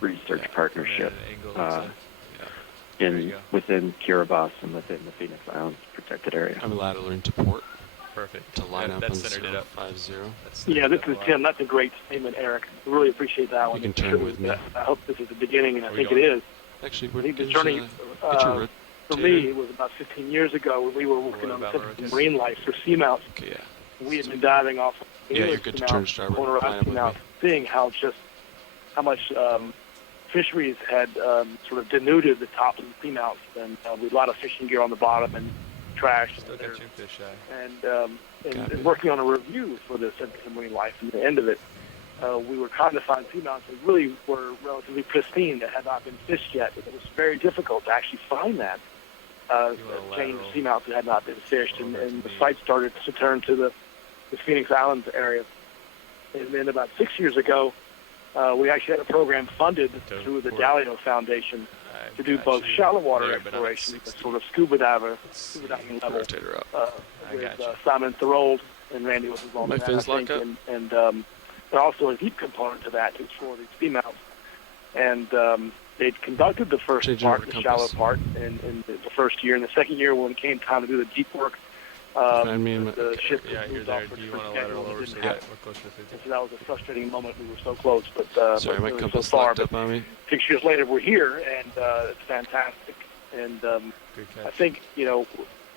research partnership Yeah. within Kiribati and within the Phoenix Islands protected area. I'm ladering to port. Perfect. To line up on centered it up. 050. Yeah, this is Tim. That's a great statement, Eric. I really appreciate that one. You can turn with me. I hope this is the beginning, and I think it is. Actually, I think the journey for me was about 15 years ago when we were working on the Center for Marine Life for Seamount. Okay, yeah. We had been diving off the you're good to turn starboard. corner of Seamount, seeing how much fisheries had sort of denuded the tops of the seamounts, and with a lot of fishing gear on the bottom and trash. Still catching fish, And working on a review for the Center for Marine Life, and the end of it, we were trying to find seamounts that really were relatively pristine, that had not been fished yet. It was very difficult to actually find that. Chain seamounts that had not been fished, and the site started to turn to the Phoenix Islands area. And then about 6 years ago, we actually had a program funded through the Dalio Foundation to do both shallow water exploration, a sort of scuba diving level, with Simon Thorold and Randy was involved in that, I think, and also a deep component to that to explore these seamounts. And they'd conducted the first part, the shallow part, in the first year. And the second year, when it came time to do the deep work, the ship moved off for schedule. So that was a frustrating moment. We were so close, but sorry, my so compass far. locked up on me. 6 years later, we're here, and it's fantastic. And I think,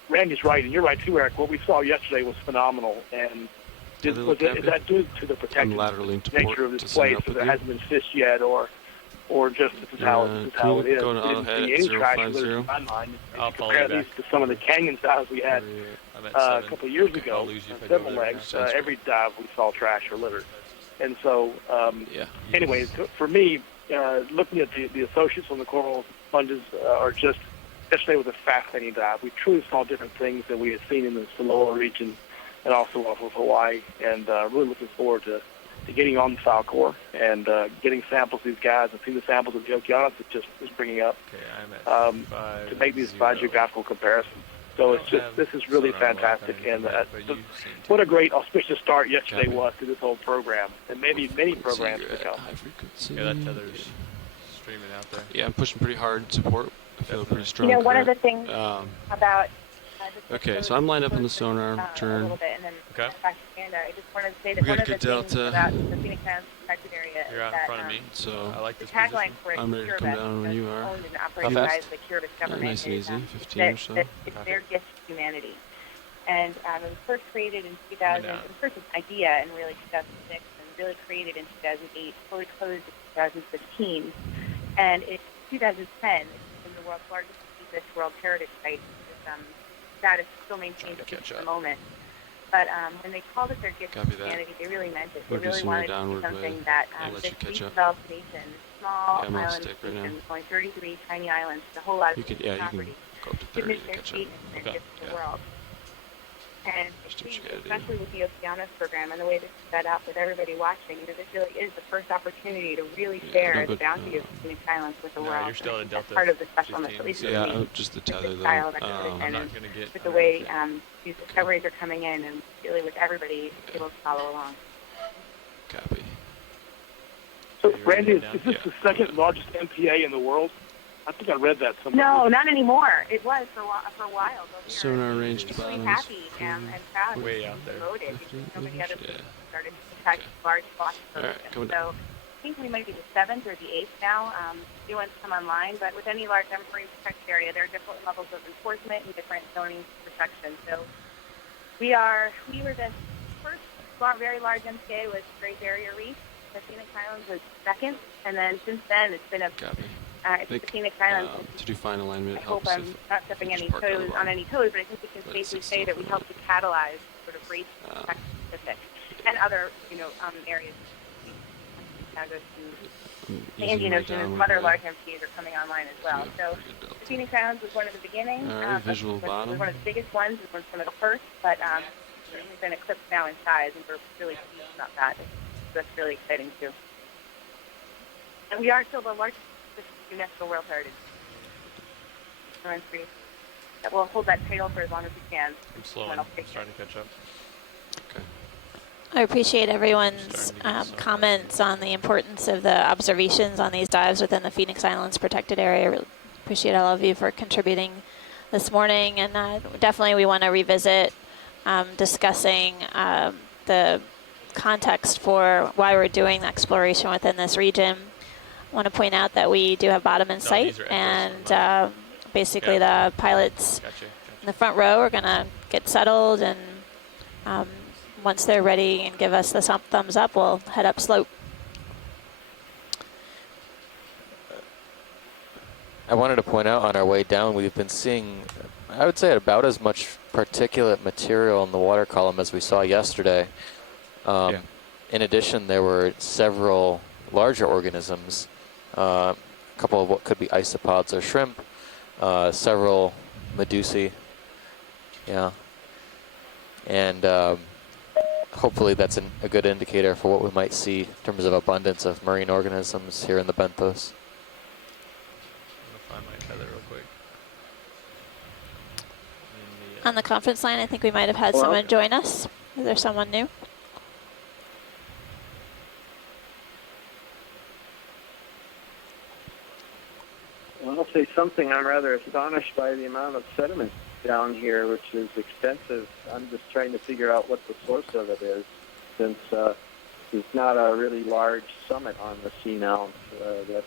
Randy's right, and you're right too, Eric. What we saw yesterday was phenomenal. And is that due to the protected nature of this place, so there hasn't been fished yet, or just this is how it is? Didn't see any trash litters in my mind. If you compare these to some of the canyon dives we had a couple of years ago, several legs, every dive we saw trash or litter. And so, anyway, for me, looking at the associates on the coral sponges are just, yesterday was a fascinating dive. We truly saw different things that we had seen in the Samoa region and also off of Hawaii, and really looking forward to getting on the Falcor and getting samples of these guys and seeing the samples of the Okeanos that just is bringing up to make these biogeographical comparisons. So this is really fantastic, and what a great auspicious start yesterday was to this whole program, and maybe many programs to come. Yeah, that tether's streaming out there. Yeah, I'm pushing pretty hard support. I feel pretty strong. One of the things about okay, so I'm lined up on the sonar turn. Okay. I just wanted to say that one of the things about the Phoenix Islands protected area is that in front of me. So I like this the tagline for it, I'm ready to come down when you are. Owned and operated by the Kiribati government. Nice and easy, 15 or so. That it's their gift to humanity. And it was first created in 2000, it was first an idea in really 2006, and really created in 2008, fully closed in 2015. And in 2010, it's been the world's largest World Heritage Site. Status still maintained at the moment. But when they called it their gift to humanity, they really meant it. They really wanted to do something that this developed nation, small island nation, only 33 tiny islands, a whole lot of property, could miss their feet and give to the world. And especially with the Okeanos program and the way this is set up with everybody watching, this really is the first opportunity to really share the bounty of the Phoenix Islands with the world. You're still in Delta. Part of the specialness, at least for me. Just the tether though. I'm not gonna get with the way these discoveries are coming in, and really with everybody able to follow along. Copy. So, Randy, is this the second largest MPA in the world? I think I read that somewhere. No, not anymore. It was for a while. Sonar range to really happy and proud. Way out there. Promoted because nobody other people started to catch large blocks of ocean. So I think we might be the 7th or the 8th now. New ones come online, but with any large marine protected area, there are different levels of enforcement and different zoning protection. So we were the first very large MPA was Great Barrier Reef. The Phoenix Islands was second, and then since then it's been I think the Phoenix Islands. To do fine alignment. I hope I'm not stepping on any toes, but I think we can safely say that we helped to catalyze sort of race Pacific and other areas. The Indian Ocean and some other large MPAs are coming online as well. So the Phoenix Islands was one of the beginnings. Visual bottom. One of the biggest ones. It was one of the first, but we've been eclipsed now in size, and we're really pleased about that. That's really exciting too. And we are still the largest UNESCO World Heritage. That will hold that title for as long as we can. I'm slowing. I'm starting to catch up. Okay. I appreciate everyone's comments on the importance of the observations on these dives within the Phoenix Islands protected area. I really appreciate all of you for contributing this morning, and definitely we want to revisit discussing the context for why we're doing the exploration within this region. I want to point out that we do have bottom in sight, and basically the pilots in the front row are going to get settled, and once they're ready and give us the thumbs up, we'll head up slope. I wanted to point out on our way down, we've been seeing, I would say, about as much particulate material in the water column as we saw yesterday. In addition, there were several larger organisms, a couple of what could be isopods or shrimp, several medusae, and hopefully that's a good indicator for what we might see in terms of abundance of marine organisms here in the benthos. I'm gonna find my tether real quick. On the conference line, I think we might have had someone join us. Is there someone new? Well, I'll say something. I'm rather astonished by the amount of sediment down here, which is extensive. I'm just trying to figure out what the source of it is, since there's not a really large summit on the Seamount that's,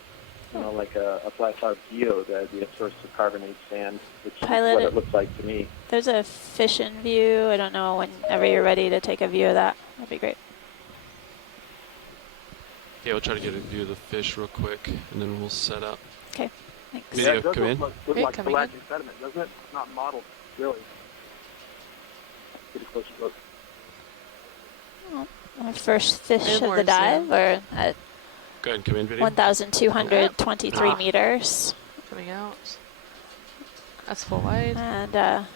like a flat top geo, that'd be a source of carbonate sand, which is what it looks like to me. There's a fish in view. I don't know, whenever you're ready to take a view of that. That'd be great. Yeah, we'll try to get a view of the fish real quick, and then we'll set up. Okay, thanks. Yeah, come in. Look like galactic sediment, doesn't it? It's not modeled, really. Get a closer look. Well, our first fish of the dive, or at Go ahead and come in, video. 1,223 meters. Coming out. That's full wide. And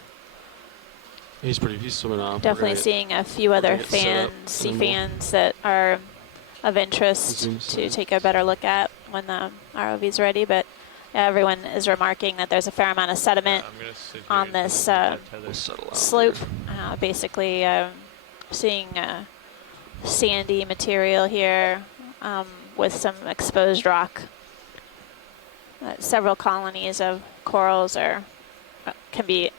He's swimming off. definitely seeing a few other sea fans that are of interest to take a better look at when the ROV's ready. But everyone is remarking that there's a fair amount of sediment on this slope. Basically seeing sandy material here with some exposed rock. Several colonies of corals can be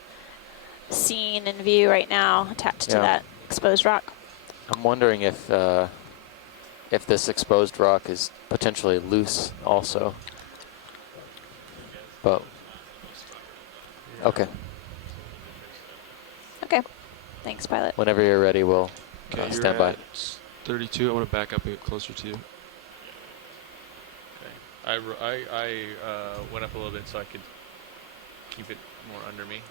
seen in view right now attached to that exposed rock. I'm wondering if this exposed rock is potentially loose also. But okay. Okay. Thanks, pilot. Whenever you're ready, we'll stand by. 32. I want to back up and get closer to you. Okay. I went up a little bit so I could keep it more under me.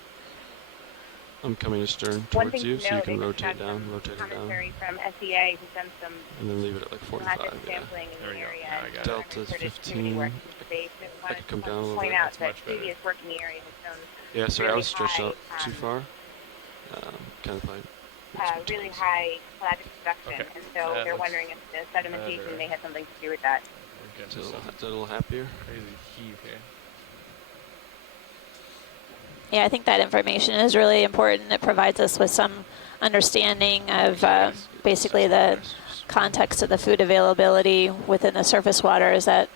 I'm coming astern towards you, so you can rotate down, commentary from SEA who's done some and then leave it at like 45. sampling in the area. Delta's 15. I could come down a little point bit. out that previous work in the area has shown Yeah, sorry, I was stretched out too far. Kind of like really high pelagic production, and so they're wondering if the sedimentation may have something to do with that. Is it a little happier? Crazy heave here. Yeah, I think that information is really important. It provides us with some understanding of basically the context of the food availability within the surface waters, that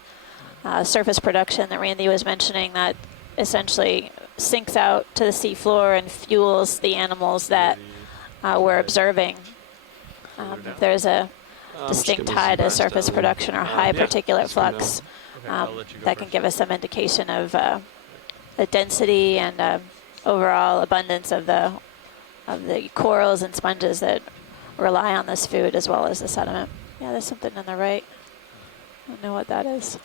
surface production that Randy was mentioning that essentially sinks out to the seafloor and fuels the animals that we're observing. There's a distinct tie to surface production or high particulate flux that can give us some indication of the density and overall abundance of the corals and sponges that rely on this food, as well as the sediment. Yeah, there's something on the right. I don't know what that is.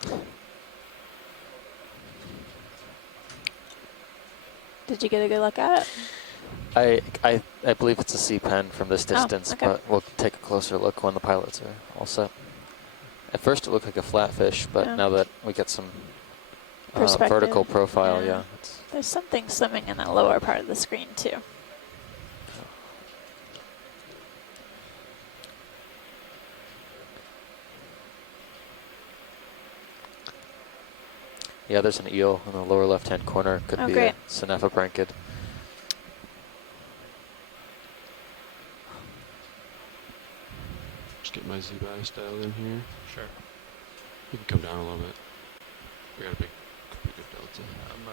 Did you get a good look at it? I believe it's a sea pen from this distance, but we'll take a closer look when the pilots are all set. At first it looked like a flatfish, but now that we get some vertical profile, There's something swimming in the lower part of the screen too. Yeah, there's an eel in the lower left-hand corner. Could be a Synephobranchid. Z-bias dialed in here. Sure. You can come down a little bit. We got a pretty good delta. I'm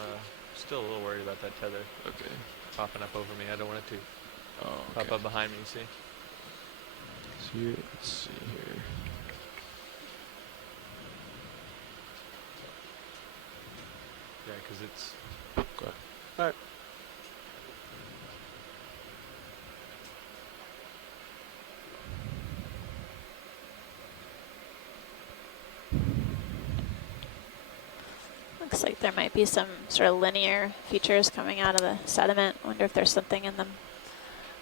still a little worried about that tether. Okay. Popping up over me. I don't want it to okay. pop up behind me, see? So here, let's see here. Yeah, because it's... Okay. All right. Looks like there might be some sort of linear features coming out of the sediment. Wonder if there's something in them,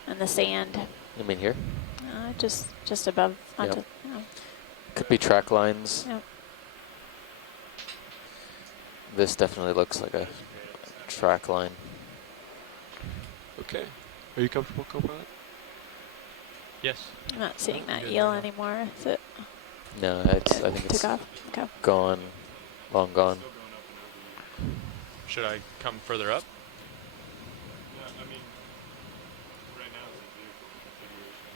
in the sand. You mean here? Just above. Onto, Yep. you know. Could be track lines. Yep. This definitely looks like a track line. Okay. Are you comfortable, co-pilot? Yes. I'm not seeing that Good eel now. anymore. Is it? No, I think it's took off. Okay. gone, long gone. Should I come further up? No, I mean, right now it's a vehicle configuration.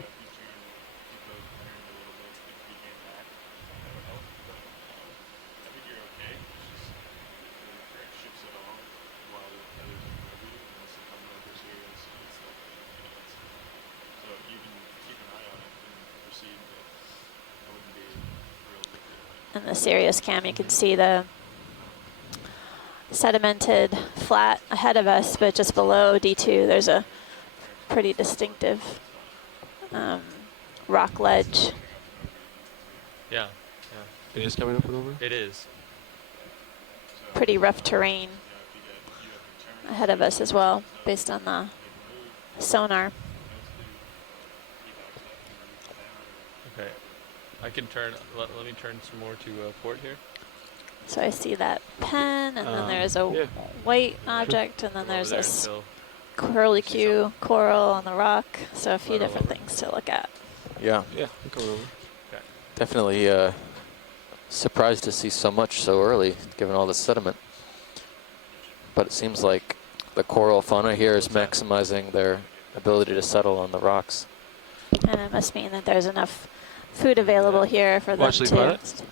If you turn, keep those turned a little bit, if you came back, that would help. But I think you're okay. It's just the current shifts at all while the tether's in front of you, unless they come over serious and stuff. So you can keep an eye on it and proceed, but I wouldn't be thrilled with it. In the Sirius cam, you can see the sedimented flat ahead of us, but just below D2, there's a pretty distinctive rock ledge. Yeah. It is coming up and over? It is. Pretty rough terrain ahead of us as well, based on the sonar. Okay. I can turn, let me turn some more to port here. So I see that pen, and then there's a yeah. white object, and then Come over there's there this until- curlicue coral on the rock. So a few different things to look at. Yeah, Yeah, I'm coming over. definitely surprised to see so much so early, given all the sediment. But it seems like the coral fauna here is maximizing their ability to settle on the rocks. And it must mean that there's enough food available here for them Watch to... pilot?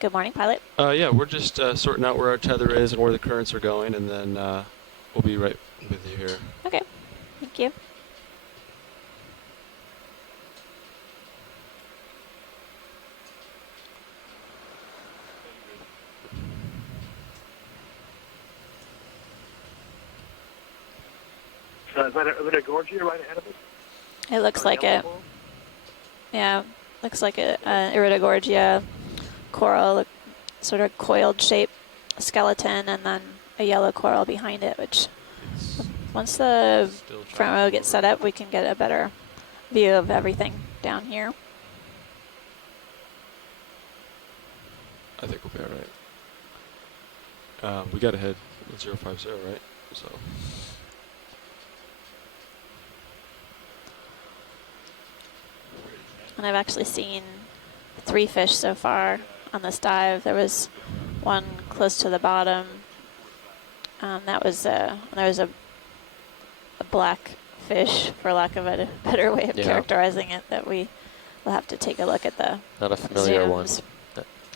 Good morning, pilot. Yeah, we're just sorting out where our tether is and where the currents are going, and then we'll be right with you here. Okay, thank you. Is that a gorgia right ahead of us? It looks like it. Yeah, looks like a iridogorgia coral, sort of coiled shape skeleton, and then a yellow coral behind it, which once the Still front trying row to gets move set up, we can get a better view of everything down here. I think we'll be all right. We got ahead with 050, right? So. And I've actually seen 3 fish so far on this dive. There was one close to the bottom. That was there was a black fish, for lack of a better way of characterizing it, that we will have to take a look at the Not a familiar one. zooms.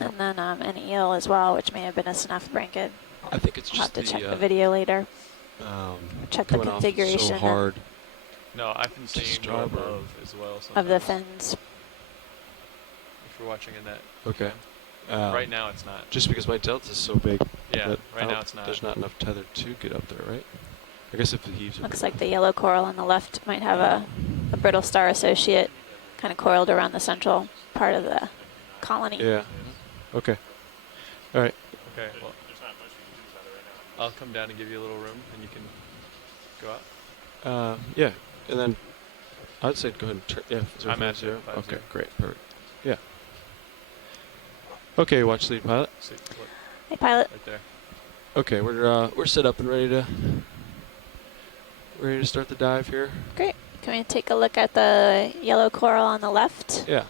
And then an eel as well, which may have been a snuff brinket. I think it's I'll have just to the, check the video later. coming Check the off configuration so hard. No, I've been seeing go starboard. above as well. of the sometimes, fins. If you're watching in that. Okay. Right now it's not. Just because my delta is so big. Yeah, that right now it's not. There's not enough tether to get up there, right? I guess if the heaves. Looks like the yellow coral on the left might have a brittle star associate kind of coiled around the central part of the colony. Yeah. Okay. All right. Okay, well, There's not much you can do about it right now. I'll come down and give you a little room, and you can go out. Yeah, and then I'd say go ahead and turn. Yeah, I'm at 050. 050. Okay, great, perfect. Yeah. Okay, watch lead pilot. See, look, Hey, pilot. right there. Okay, we're set up and ready to start the dive here. Great. Can we take a look at the yellow coral on the left? Yeah.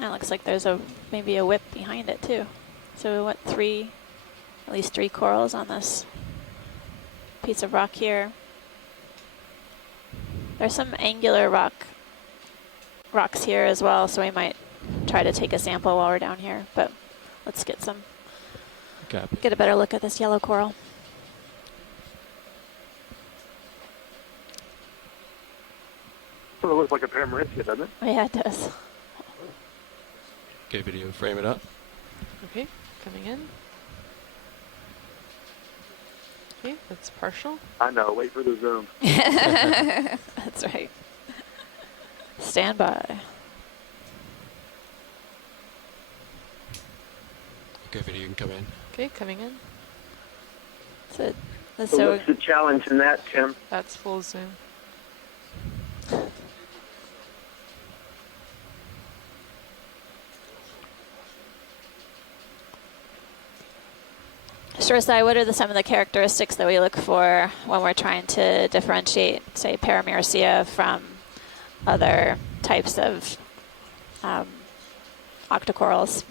It looks like there's maybe a whip behind it too. So what, at least three corals on this piece of rock here. There's some angular rocks here as well, so we might try to take a sample while we're down here. But let's get a better look at this yellow coral. Sort of looks like a Paramerizia, doesn't it? Yeah, it does. Okay, video, frame it up. Okay, coming in. Okay, that's partial. I know. Wait for the zoom. That's right. Stand by. Okay, video, you can come in. Okay, coming in. So what's the challenge in that, Tim? That's full zoom. Sure, Sai, what are some of the characteristics that we look for when we're trying to differentiate, say, Paramerizia from other types of octocorals?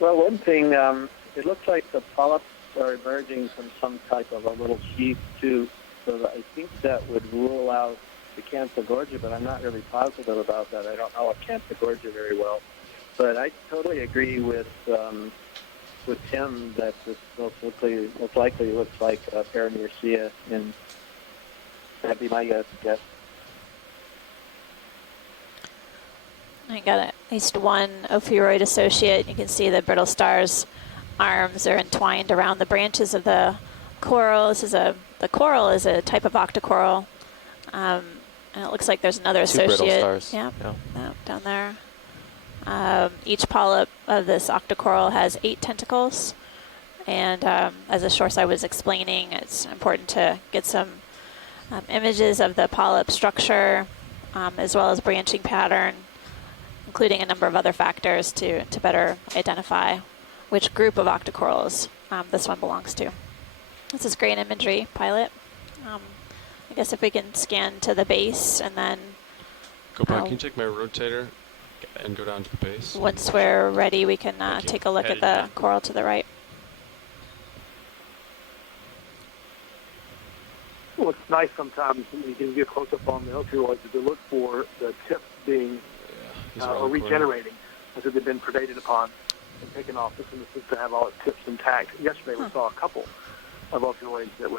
Well, one thing, it looks like the polyps are emerging from some type of a little sheath, too. So I think that would rule out the Canthogorgia, but I'm not really positive about that. I don't know a Canthogorgia very well. But I totally agree with Tim that this most likely looks like Paramerizia, and that'd be my guess. I got at least one ophiuroid associate. You can see the brittle star's arms are entwined around the branches of the coral. The coral is a type of octocoral. And it looks like there's another associate. Two brittle stars. Yeah, down there. Each polyp of this octocoral has 8 tentacles. And as the shoreside was explaining, it's important to get some images of the polyp structure as well as branching pattern, including a number of other factors to better identify which group of octocorals this one belongs to. This is great imagery, Pilot. I guess if we can scan to the base and then... Go back, can you take my rotator and go down to the base? Once we're ready, we can take a look at the coral to the right. Well, it's nice sometimes when you can get close up on the ophiuroids to look for the tips being or regenerating, as if they've been predated upon and taken off. This is to have all its tips intact. Yesterday we saw a couple of ophiuroids that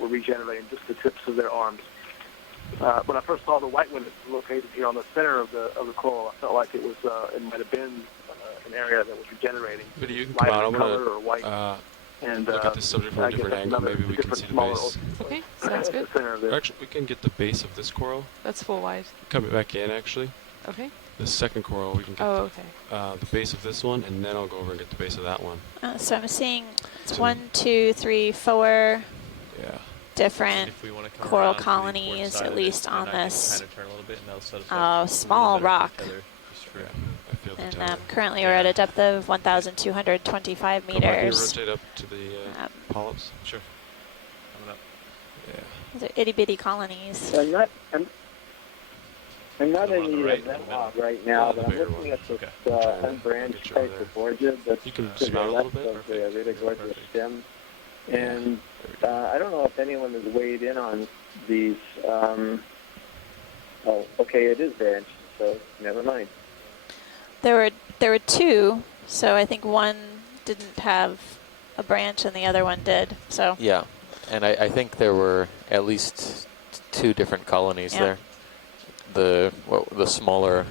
were regenerating just the tips of their arms. When I first saw the white one that's located here on the center of the coral, I felt like it might have been an area that was regenerating. But you can come out. I'm color or white. And look at this subject from a different angle. Maybe we can see the base. Okay, sounds good. Actually, we can get the base of this coral. That's full wide. Come back in, actually. Okay. The second coral, we can get the base of this one, and then I'll go over and get the base of that one. So I'm seeing it's 1, 2, 3, 4 different coral colonies, at least on this small rock. And currently we're at a depth of 1,225 meters. Can you rotate up to the polyps? Sure. Coming up. Yeah. These are itty-bitty colonies. I'm not in the event log right now, but I'm looking at this unbranched type of gorgia that's to the left of the Iridogorgia stem. And I don't know if anyone has weighed in on these. It is branched, so never mind. There were 2, so I think one didn't have a branch and the other one did. So yeah, and I think there were at least 2 different colonies there. The smaller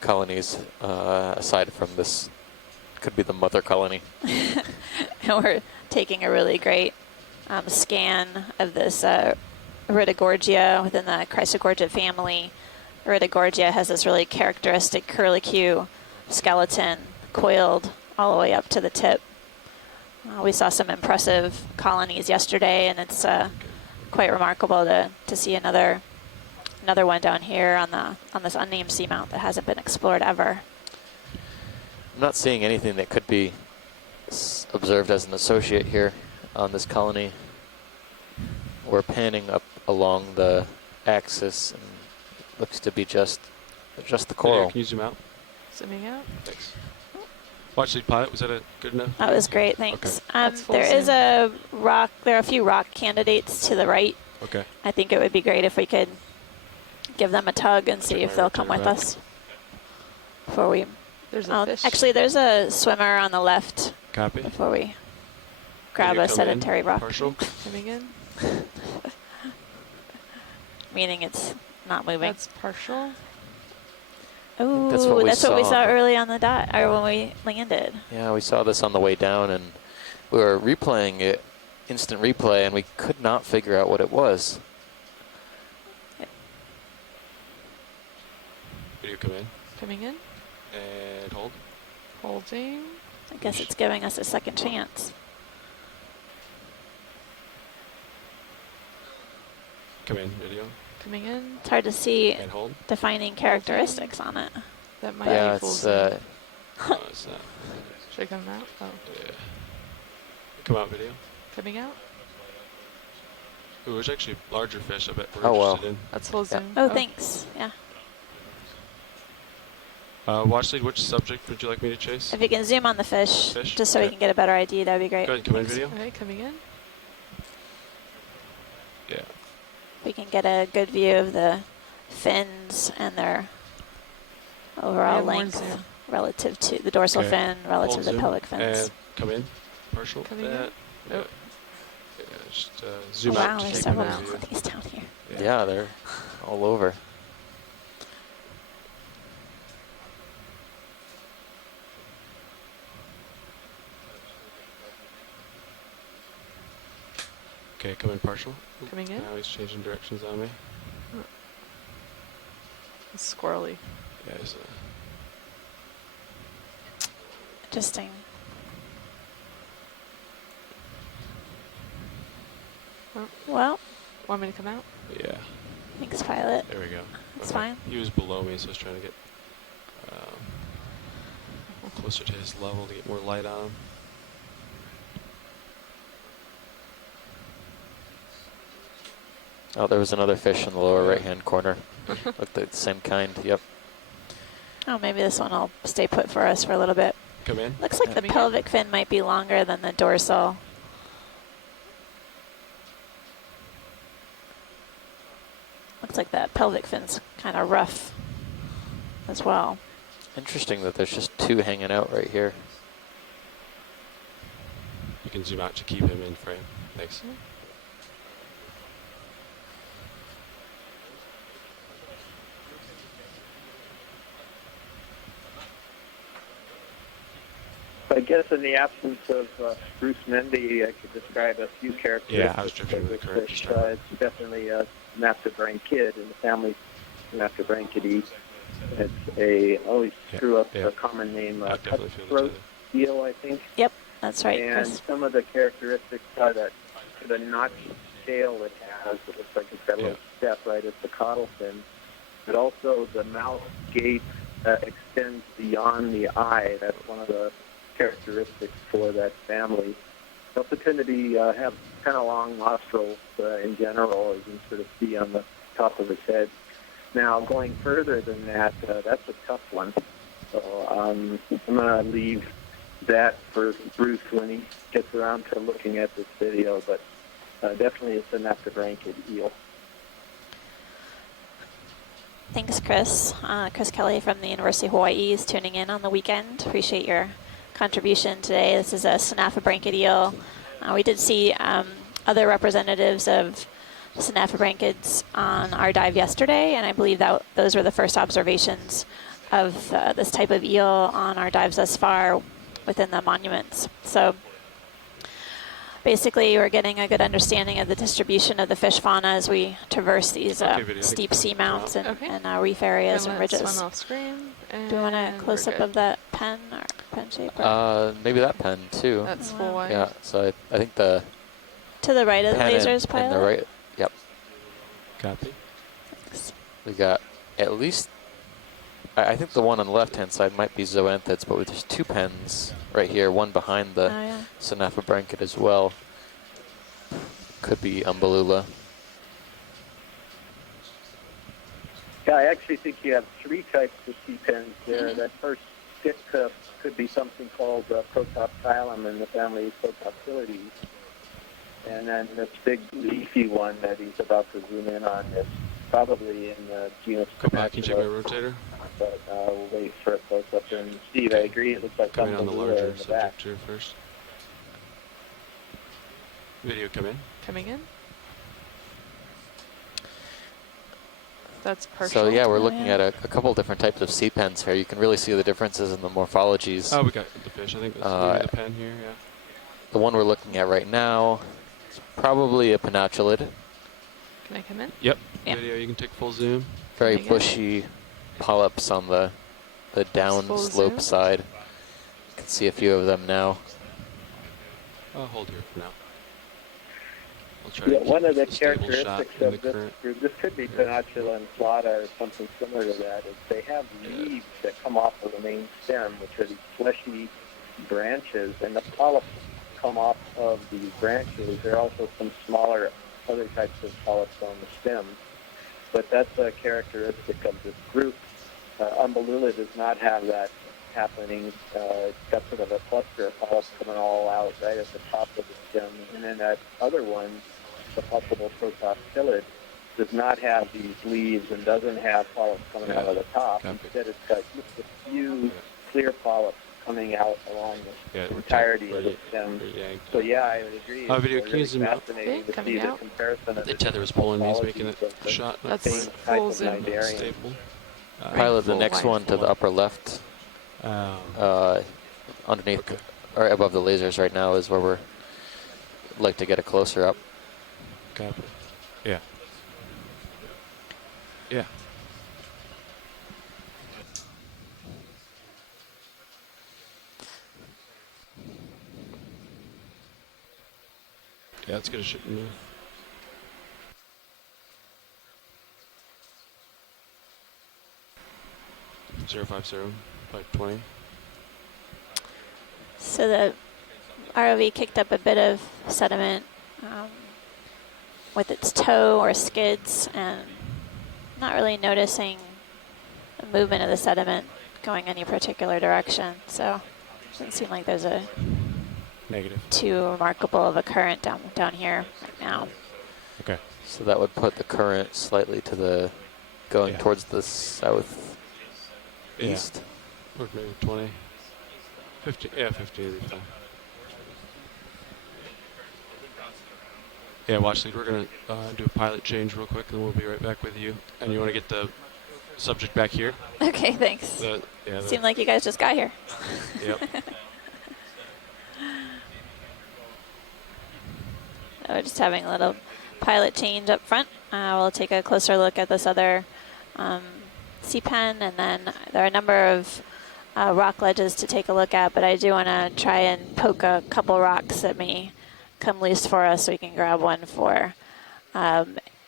colonies, aside from this, could be the mother colony. And we're taking a really great scan of this Iridogorgia within the Chrysogorgia family. Iridogorgia has this really characteristic curlicue skeleton coiled all the way up to the tip. We saw some impressive colonies yesterday, and it's quite remarkable to see another one down here on this unnamed seamount that hasn't been explored ever. I'm not seeing anything that could be observed as an associate here on this colony. We're panning up along the axis, and looks to be just the coral. Can you zoom out? Zooming out. Thanks. Watch lead pilot, was that a good enough? That was great, thanks. That's full There is zoom. a rock. There are a few rock candidates to the right. Okay. I think it would be great if we could give them a tug and see check if my they'll come rotor with back. us. Before we. There's a fish. Actually, there's a swimmer on the left. Copy. Before we grab Video a come sedentary in, rock. Partial. Coming in. Meaning it's not moving. That's partial. Ooh, that's what we saw. early on the dot, or when we landed. Yeah, we saw this on the way down, and we were replaying it, instant replay, and we could not figure out what it was. Video come in. Coming in. And hold. Holding. I guess it's giving us a second chance. Come in, video. Coming in. It's hard to see And hold. defining characteristics on it. That might Yeah, be full it's zoom. Oh, it's not. Should I come out? Oh. Yeah. Come out, video. Coming out. Ooh, there's actually larger fish I bet we're Oh, wow. interested in. That's full zoom. Oh, thanks. Yeah. Watch lead, which subject would you like me to chase? If you can zoom on the fish, Fish? just so we Okay. can get a better idea, that'd be great. Go ahead, come in, Thanks. video. Okay, coming in. Yeah. We can get a good view of the fins and their overall have more length zoom. relative to the dorsal Okay. fin, relative Hold to the zoom, pelvic fins. And come in. Partial. Coming in. Yeah. Oh. Yeah, just zoom Wow, out. to there's take several one out. view. of these down here. Yeah, they're all over. Okay, come in partial. Oop, Coming in. Now he's changing directions on me. It's squirrely. Yeah, he's, Interesting. Well, Want me to come out? yeah. thanks, pilot. There we go. It's fine. He was below me, so I was trying to get closer to his level to get more light on him. Oh, there was another fish in the lower right-hand corner. Looked like the same kind. Yep. Oh, maybe this one will stay put for us for a little bit. Come in. Looks like the Coming in. pelvic fin might be longer than the dorsal. Looks like that pelvic fin's kind of rough as well. Interesting that there's just two hanging out right here. You can zoom out to keep him in frame. Thanks. I guess in the absence of Bruce Mendy, I could describe a few characteristics. Yeah, I was drifting of with the this current fish. just now. It's definitely a Naphtha kid in the family Naphtha. It's a, always screw up yeah. the common name, I definitely feel cutthroat each eel, I think. Yep, that's right, And Chris. some of the characteristics are that the notched tail it has, it looks like it's got a little step right at the caudal fin, but also the mouth gate extends beyond the eye. That's one of the characteristics for that family. They also tend to be have kind of long nostrils in general, as you sort of see on the top of its head. Now, going further than that, that's a tough one. So I'm going to leave that for Bruce when he gets around to looking at this video, but definitely it's a Naphtha eel. Thanks, Chris. Chris Kelly from the University of Hawaii is tuning in on the weekend. Appreciate your contribution today. This is a Synaphobranchid eel. We did see other representatives of Synaphobranchids on our dive yesterday, and I believe that those were the first observations of this type of eel on our dives thus far within the monuments. So basically, we're getting a good understanding of the distribution of the fish fauna as we traverse these steep seamounts and reef areas and ridges. Swim off screen. Do you want a close-up of that pen or pen shape? Or? Maybe that pen too. That's full wide. Yeah. So I think the to the right of the pen lasers and pilot. the right. Yep. Copy. Thanks. We got at least. I think the one on the left-hand side might be zoanthids, but there's two pens right here, one behind the Synaphobranchid as well. Could be Umbellula. Yeah, I actually think you have three types of sea pens there. That first it could be something called Protoptilum in the family Protoptilides. And then this big leafy one that he's about to zoom in on is probably in the genus. Go back and check my rotator. But we'll wait for a close-up. And Steve, I agree, it looks like coming on the larger in the back. subject here first. Video come in. Coming in. That's partial. So yeah, we're looking at a couple different types of sea pens here. You can really see the differences in the morphologies. Oh, we got the fish. I think that's maybe the pen here, yeah. The one we're looking at right now is probably a penatulid. Can I come in? Yep. Yeah. Video, you can take full zoom. Very There you go. bushy polyps on the down full slope zoom. side. You can see a few of them now. I'll hold here for now. I'll try Yeah, to one of the keep a stable shot characteristics in of the this current. group, this could be Penatula and Plata or something similar to that, is they have leaves that come off of the main stem, which are these fleshy branches, and the polyps come off of these branches. There are also some smaller other types of polyps on the stem, but that's a characteristic of this group. Umbellula does not have that happening. It's got sort of a cluster of polyps coming all out right at the top of the stem, and then that other one, the possible Protoptilid, does not have these leaves and doesn't have polyps coming out of the top. Copy. Instead, it's got just a few clear polyps coming out along the Yeah, entirety of the ready- stem. ready yanked. So yeah, I would agree. Video, It's can you really zoom out? fascinating Okay, to coming see the out. comparison of The tether was pulling me, he's making morphologies a of the shot. Not That's same type full of zoom. cnidarian. stable. Pilot the full next wide. one to the upper left, underneath Okay. or above the lasers right now is where we're like to get a closer up. Copy. Yeah. Yeah. Yeah, it's gonna shoot me. Zero 050 520. So the ROV kicked up a bit of sediment with its toe or skids, and not really noticing the movement of the sediment going any particular direction. So doesn't seem like there's a Negative. too remarkable of a current down here right now. Okay. So that would put the current slightly to the going Yeah. towards the southeast. Or maybe 20. 50. Yeah, 50 would be fine. Yeah, watch lead. We're going to do a pilot change real quick, and we'll be right back with you. And you want to get the subject back here? Okay, thanks. Seemed like you guys just got here. Yep. We're just having a little pilot change up front. We'll take a closer look at this other sea pen, and then there are a number of rock ledges to take a look at, but I do want to try and poke a couple rocks that may come loose for us so we can grab one for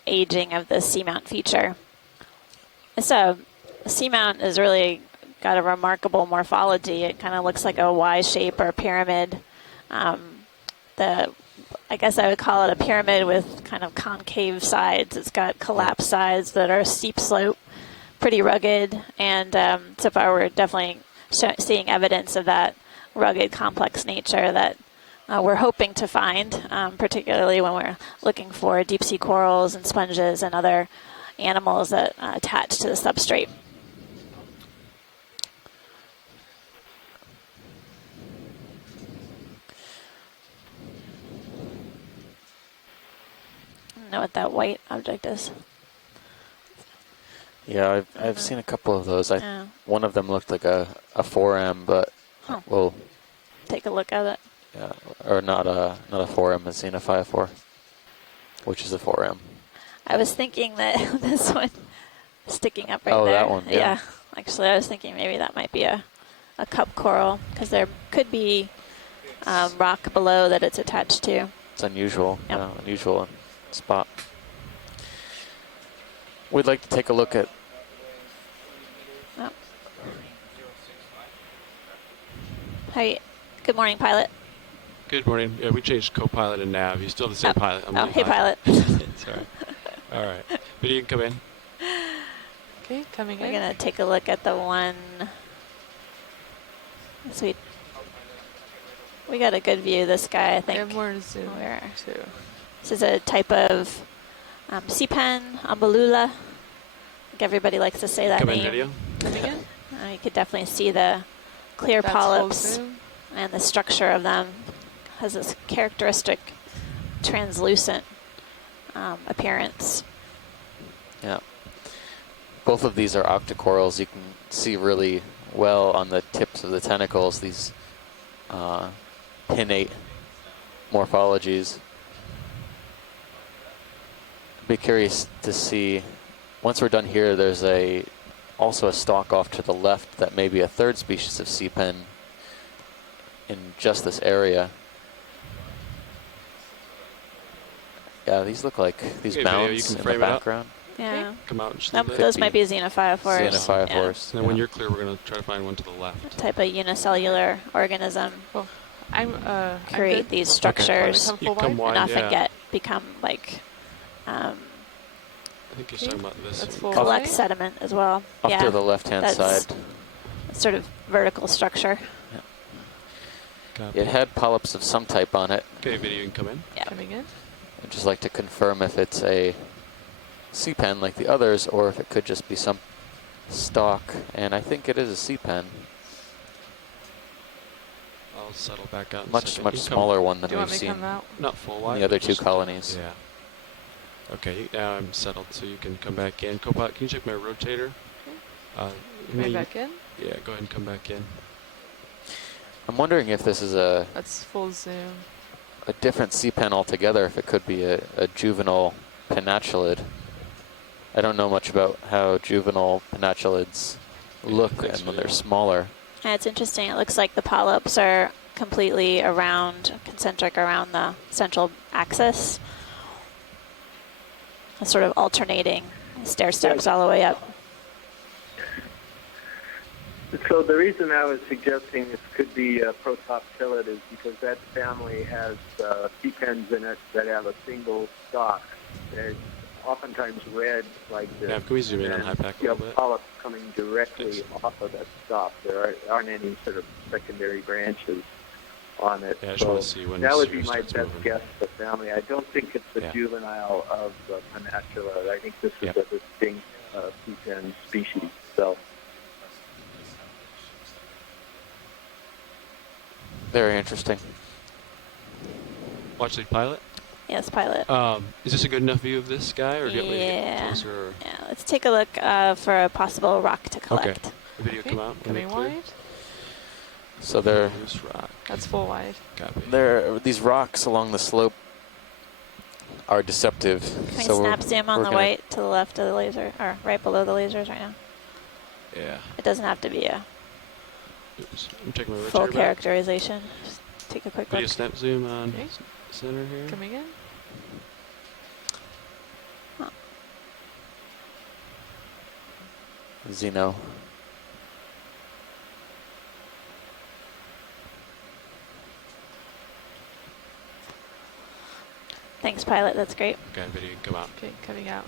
aging of the Seamount feature. So Seamount has really got a remarkable morphology. It kind of looks like a Y shape or a pyramid. I guess I would call it a pyramid with kind of concave sides. It's got collapsed sides that are steep slope, pretty rugged, and so far we're definitely seeing evidence of that rugged, complex nature that we're hoping to find, particularly when we're looking for deep sea corals and sponges and other animals that attach to the substrate. I don't know what that white object is. Yeah, I've seen a couple of those. Yeah. One of them looked like a 4M, but we'll take a look at it. Yeah, or not a 4M. I've seen a 5.4, which is a 4M. I was thinking that this one sticking up right there. Oh, there. that one. Yeah. Actually, I was thinking maybe that might be a cup coral because there could be rock below that it's attached to. It's unusual. Yep. Unusual spot. We'd like to take a look at. Oh. Hi. Good morning, pilot. Good morning. Yeah, we changed co-pilot and nav. You still have the same pilot. I'm hey, pilot. Sorry. All right. But you can come in. Okay, coming We're in. going to take a look at the one So we got a good view of this guy, I I think. have more zoom too. This is a type of sea pen, Umbellula. I think everybody likes to say that Come in name. video. Coming in. You could definitely see the clear That's full polyps zoom. and the structure of them has this characteristic translucent appearance. Yeah. Both of these are octocorals. You can see really well on the tips of the tentacles these pinnate morphologies. Be curious to see, once we're done here, there's also a stalk off to the left that may be a third species of sea pen in just this area. Yeah, these look like these Okay, video, you mounds can in frame the it up. background. Yeah. Come out just a little bit. Those might be xenophyophores. Xenophyophores. And then when you're clear, we're going to try to find one to the left. A type of unicellular organism create these structures You come wide, and often yeah. become like I think you're talking about this. collect sediment as well. Off yeah, to the left-hand that's side. sort of vertical structure. Copy. It had polyps of some type on it. Okay, video, you can come in. Yeah. Coming in. I'd just like to confirm if it's a sea pen like the others, or if it could just be some stalk. And I think it is a sea pen. I'll settle back out in a Much second. much smaller one than Do you we've want me to seen come out? Not full in wide. the other but two just- colonies. Yeah. Okay, now I'm settled, so you can come back in. Copilot, can you check my rotator? Right back in. Yeah, go ahead and come back in. I'm wondering if this is That's full zoom. a different sea pen altogether, if it could be a juvenile pennatulid. I don't know much about how juvenile pennachulids look thanks and when for they're that. smaller. And it's interesting. It looks like the polyps are completely concentric around the central axis, sort of alternating stair steps all the way up. So the reason I was suggesting this could be a protoptilid is because that family has sea pens in it that have a single stalk. They're oftentimes red like this. Yeah, can we zoom in on and high pack a you little have bit? polyps coming directly off of that stalk. There aren't any sort of secondary branches on it. Yeah, I just want to see when that the would be series my starts best moving. guess for the family. I don't think it's the Yeah. juvenile of the pennatula. I think this is Yeah. a distinct sea pen species. So. Very interesting. Watch the pilot. Yes, pilot. Is this a good enough view of this guy, or do you want me to get Yeah. closer? Or? Yeah, let's take a look for a possible rock to collect. Okay. The video come out. when Coming they're clear. wide. So they're Loose rock. That's full wide. Copy. these rocks along the slope are deceptive. Can we so snap zoom on we're the gonna- white to the left of the laser, or right below the lasers right now? Yeah. It doesn't have to be a Oops. I'm checking my rotator full back. characterization. Just take a quick Video look. snap zoom on Okay. center here. Coming in. Xeno. Thanks, pilot. That's great. Okay, video come out. Okay, coming out.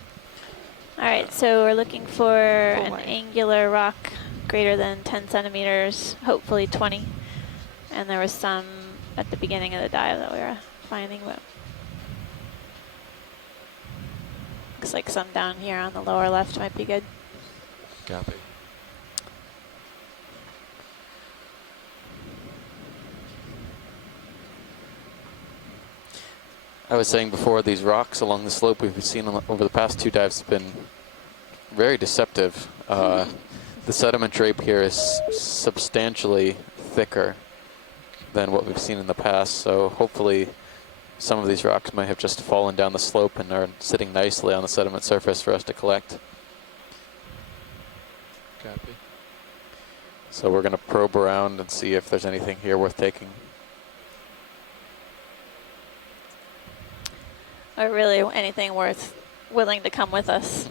All right, so we're looking for Full an white. angular rock greater than 10 centimeters, hopefully 20. And there was some at the beginning of the dive that we were finding, but looks like some down here on the lower left might be good. Copy. I was saying before, these rocks along the slope we've seen over the past two dives have been very deceptive. The sediment drape here is substantially thicker than what we've seen in the past, so hopefully some of these rocks might have just fallen down the slope and are sitting nicely on the sediment surface for us to collect. Copy. So we're going to probe around and see if there's anything here worth taking. Or really anything worth willing to come with us.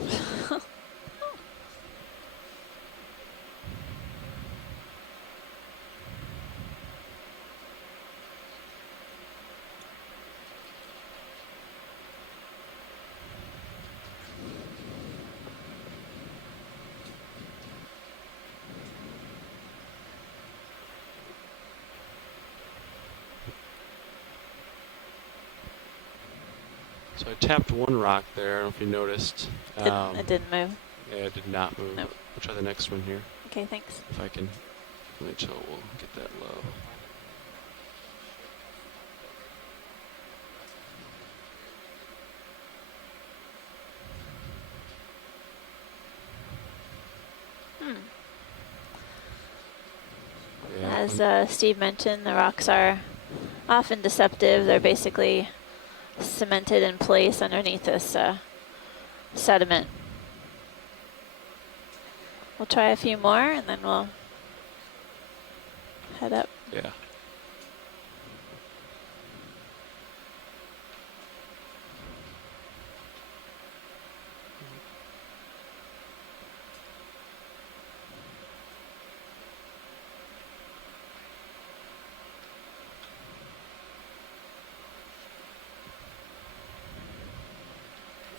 So I tapped one rock there. I don't know if you noticed. It didn't move. Yeah, it did not move. Nope. We'll try the next one here. Okay, thanks. If I can reach out, we'll get that low. Yeah, As Steve mentioned, the rocks are often deceptive. They're basically cemented in place underneath this sediment. We'll try a few more and then we'll head up. yeah.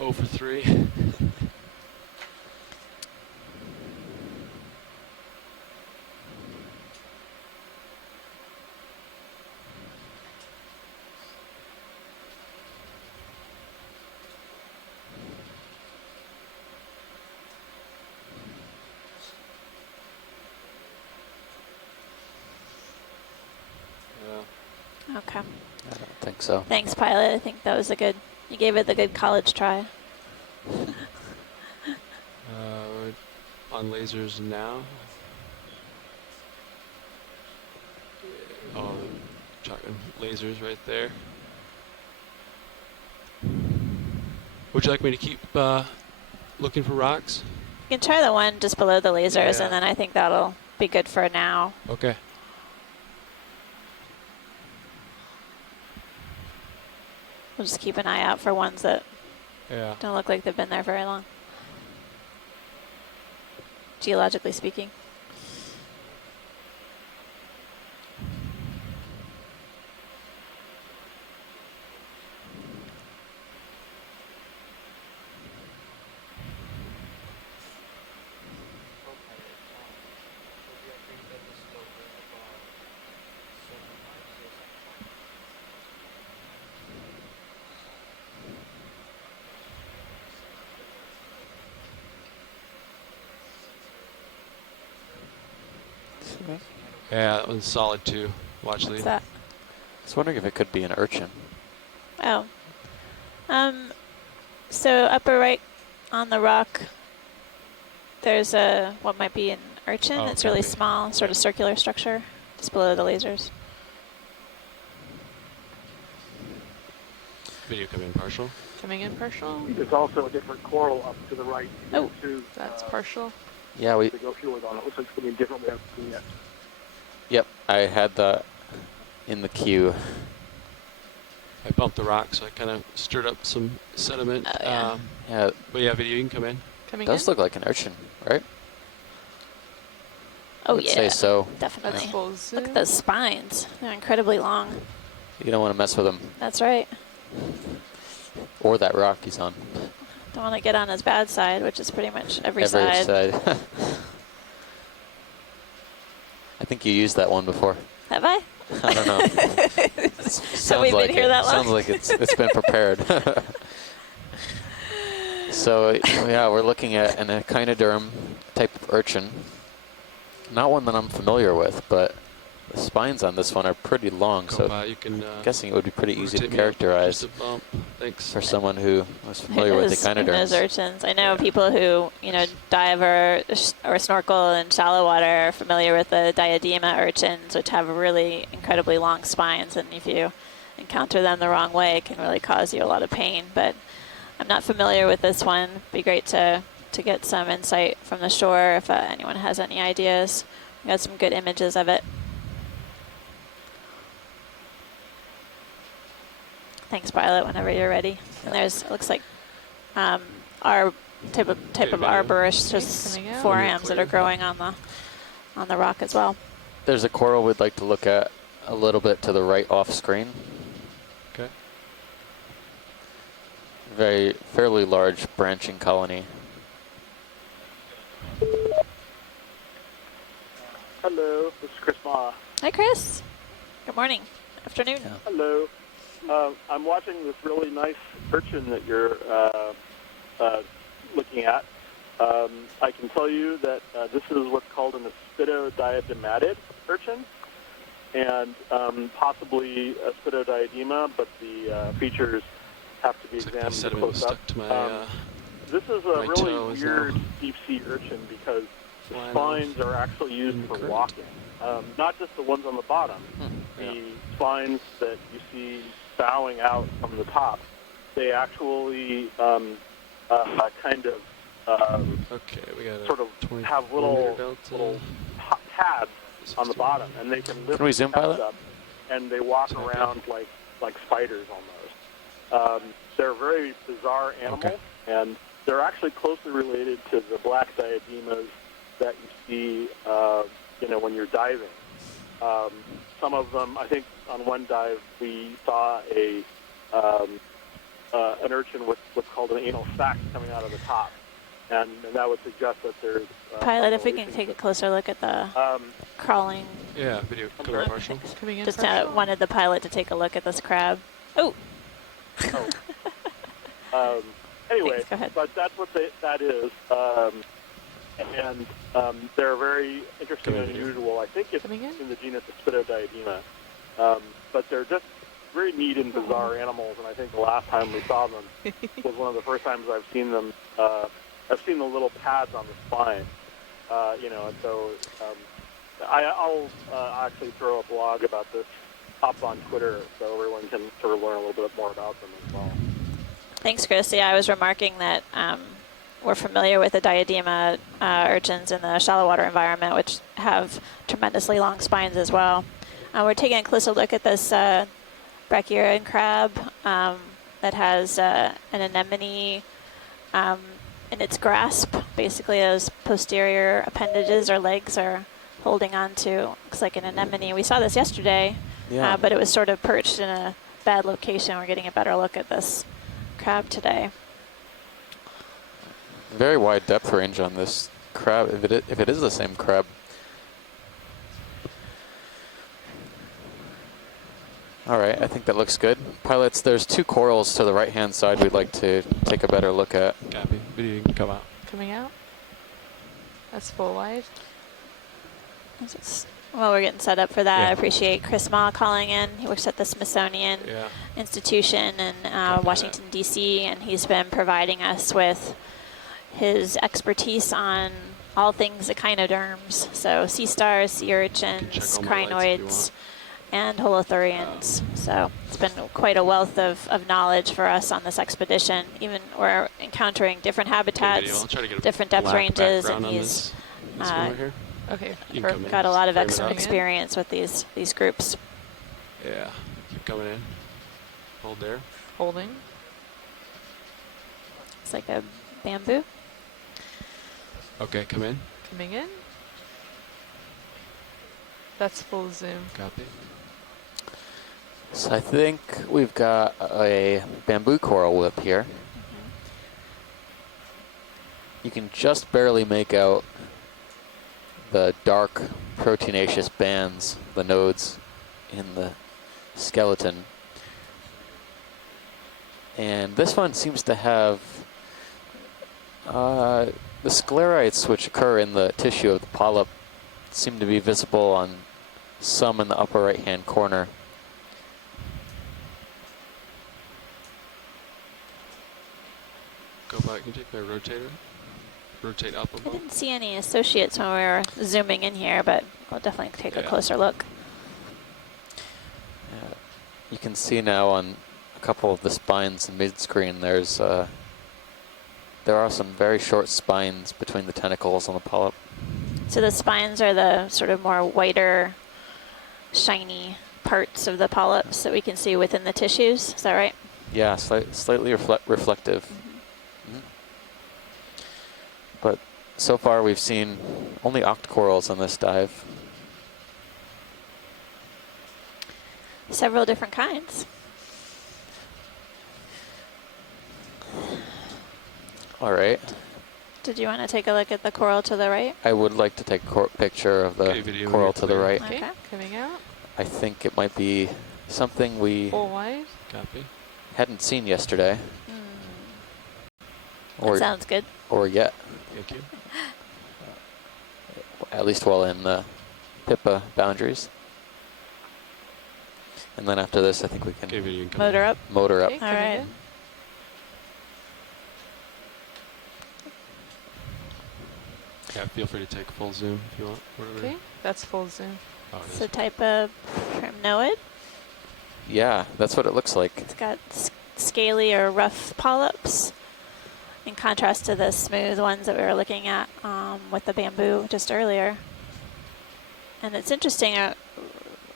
Oh for 3. Okay. I don't think so. Thanks, pilot. I think that was you gave it the good college try. We're on lasers now. Oh, talking lasers right there. Would you like me to keep looking for rocks? You can try the one just below the lasers, Yeah. and then I think that'll be good for now. Okay. We'll just keep an eye out for ones that Yeah. don't look like they've been there very long, geologically speaking. Yeah, that one's solid too. Watch What's lead. that? I was wondering if it could be an urchin. Oh. So upper right on the rock, there's what might be an urchin. Oh, It's really copy. small, sort of circular structure, just below the lasers. Video come in partial. Coming in partial. There's also a different coral up to the right. Oh. Too, That's partial. Yeah, we. to go forward on. It looks like it's going to be different. We haven't seen yet. Yep, I had that in the queue. I bumped the rock, so I kind of stirred up some sediment. Oh, yeah. Yeah, But yeah, video, you can come in. Coming does in. look like an urchin, right? Oh, I'd yeah. say so. Definitely. That's full zoom. Look at those spines. They're incredibly long. You don't want to mess with him That's right. or that rock he's on. Don't want to get on his bad side, which is pretty much every Every side. side. I think you used that one before. Have I? I don't know. So we've been here that long? Sounds like it's been prepared. So yeah, we're looking at an echinoderm type of urchin. Not one that I'm familiar with, but the spines on this one are pretty long, Go so by. You can. I'm guessing it would be pretty easy to rotate me up characterize just a bump. Thanks. for someone who was familiar with Who knows echinoderms. urchins? I know people who, dive or snorkel in shallow water are familiar with the diadema urchins, which have really incredibly long spines, and if you encounter them the wrong way, it can really cause you a lot of pain. But I'm not familiar with this one. It'd be great to get some insight from the shore if anyone has any ideas. We got some good images of it. Thanks, pilot. Whenever you're ready. And it looks like our type of arborists Coming out. forams that are growing on the rock as well. There's a coral we'd like to look at a little bit to the right off screen. Okay. Fairly large branching colony. Hello, this is Chris Ma. Hi, Chris. Good morning. Afternoon. Yeah. Hello. I'm watching this really nice urchin that you're looking at. I can tell you that this is what's called an aspidodiadematid urchin, and possibly aspidodiadema, but the features have to be examined close up. This is a really weird deep-sea urchin because the spines are actually used for walking, not just the ones on the bottom. The spines that you see bowing out from the top, they actually kind of sort of have little pads on the bottom, and they can lift Can we zoom, Pilot? up, and they walk around like spiders almost. They're a very bizarre animal, and they're actually closely related to the black diademas that you see, when you're diving. Some of them, I think, on one dive we saw an urchin with what's called an anal sac coming out of the top, and that would suggest that there's. Pilot, if we can take a closer look at the crawling. Yeah, video partial. Just wanted the pilot to take a look at this crab. Oh. Anyway, Thanks, but that's what that is, and they're very interesting and unusual. I think it's in the genus Aspidodiadema, but they're just very neat and bizarre animals. And I think the last time we saw them was one of the first times I've seen them. I've seen the little pads on the spine, and so I'll actually throw a blog about this up on Twitter so everyone can sort of learn a little bit more about them as well. Thanks, Chris. Yeah, I was remarking that we're familiar with the diadema urchins in the shallow water environment, which have tremendously long spines as well. We're taking a closer look at this brachyurian crab that has an anemone in its grasp. Basically, those posterior appendages or legs are holding on to, looks like an anemone. We saw this yesterday, but it was sort of perched in a bad location. We're getting a better look at this crab today. Very wide depth range on this crab, if it is the same crab. All right, I think that looks good. Pilots, there's 2 corals to the right-hand side we'd like to take a better look at. Copy. Video can come out. Coming out. That's full wide. Well, we're getting set up for that. I appreciate Chris Ma calling in. He works at the Smithsonian Institution in Washington, D.C., and he's been providing us with his expertise on all things echinoderms, so sea stars, sea urchins, crinoids, and holothurians. So it's been quite a wealth of knowledge for us on this expedition. Even we're encountering different habitats, different depth ranges, and he's got a lot of experience with these groups. Yeah, keep coming in. Hold there. Holding. It's like a bamboo. Okay, come in. Coming in. That's full zoom. Copy. So I think we've got a bamboo coral whip here. You can just barely make out the dark proteinaceous bands, the nodes in the skeleton. And this one seems to have the sclerites which occur in the tissue of the polyp seem to be visible on some in the upper right-hand corner. Go back. Can you take my rotator? Rotate up a I little. didn't see any associates when we were zooming in here, but we'll definitely take a closer look. You can see now on a couple of the spines in mid-screen, there are some very short spines between the tentacles on the polyp. So the spines are the sort of more whiter, shiny parts of the polyps that we can see within the tissues. Is that right? Yeah, slightly reflective. But so far we've seen only octocorals on this dive. Several different kinds. All right. Did you want to take a look at the coral to the right? I would like to take a picture of the coral to the right. Okay, coming out. I think it might be something we Full wide? Copy. hadn't seen yesterday. That sounds good. Or yet, Thank you. at least while in the PIPA boundaries. And then after this, I think we can Okay, video. Motor up. motor up. Okay, All right. good. Yeah, feel free to take full zoom if you want. Whatever. Okay, that's full zoom. Oh, it It's is. a type of primnoid. Yeah, that's what it looks like. It's got scaly or rough polyps, in contrast to the smooth ones that we were looking at with the bamboo just earlier. And it's interesting,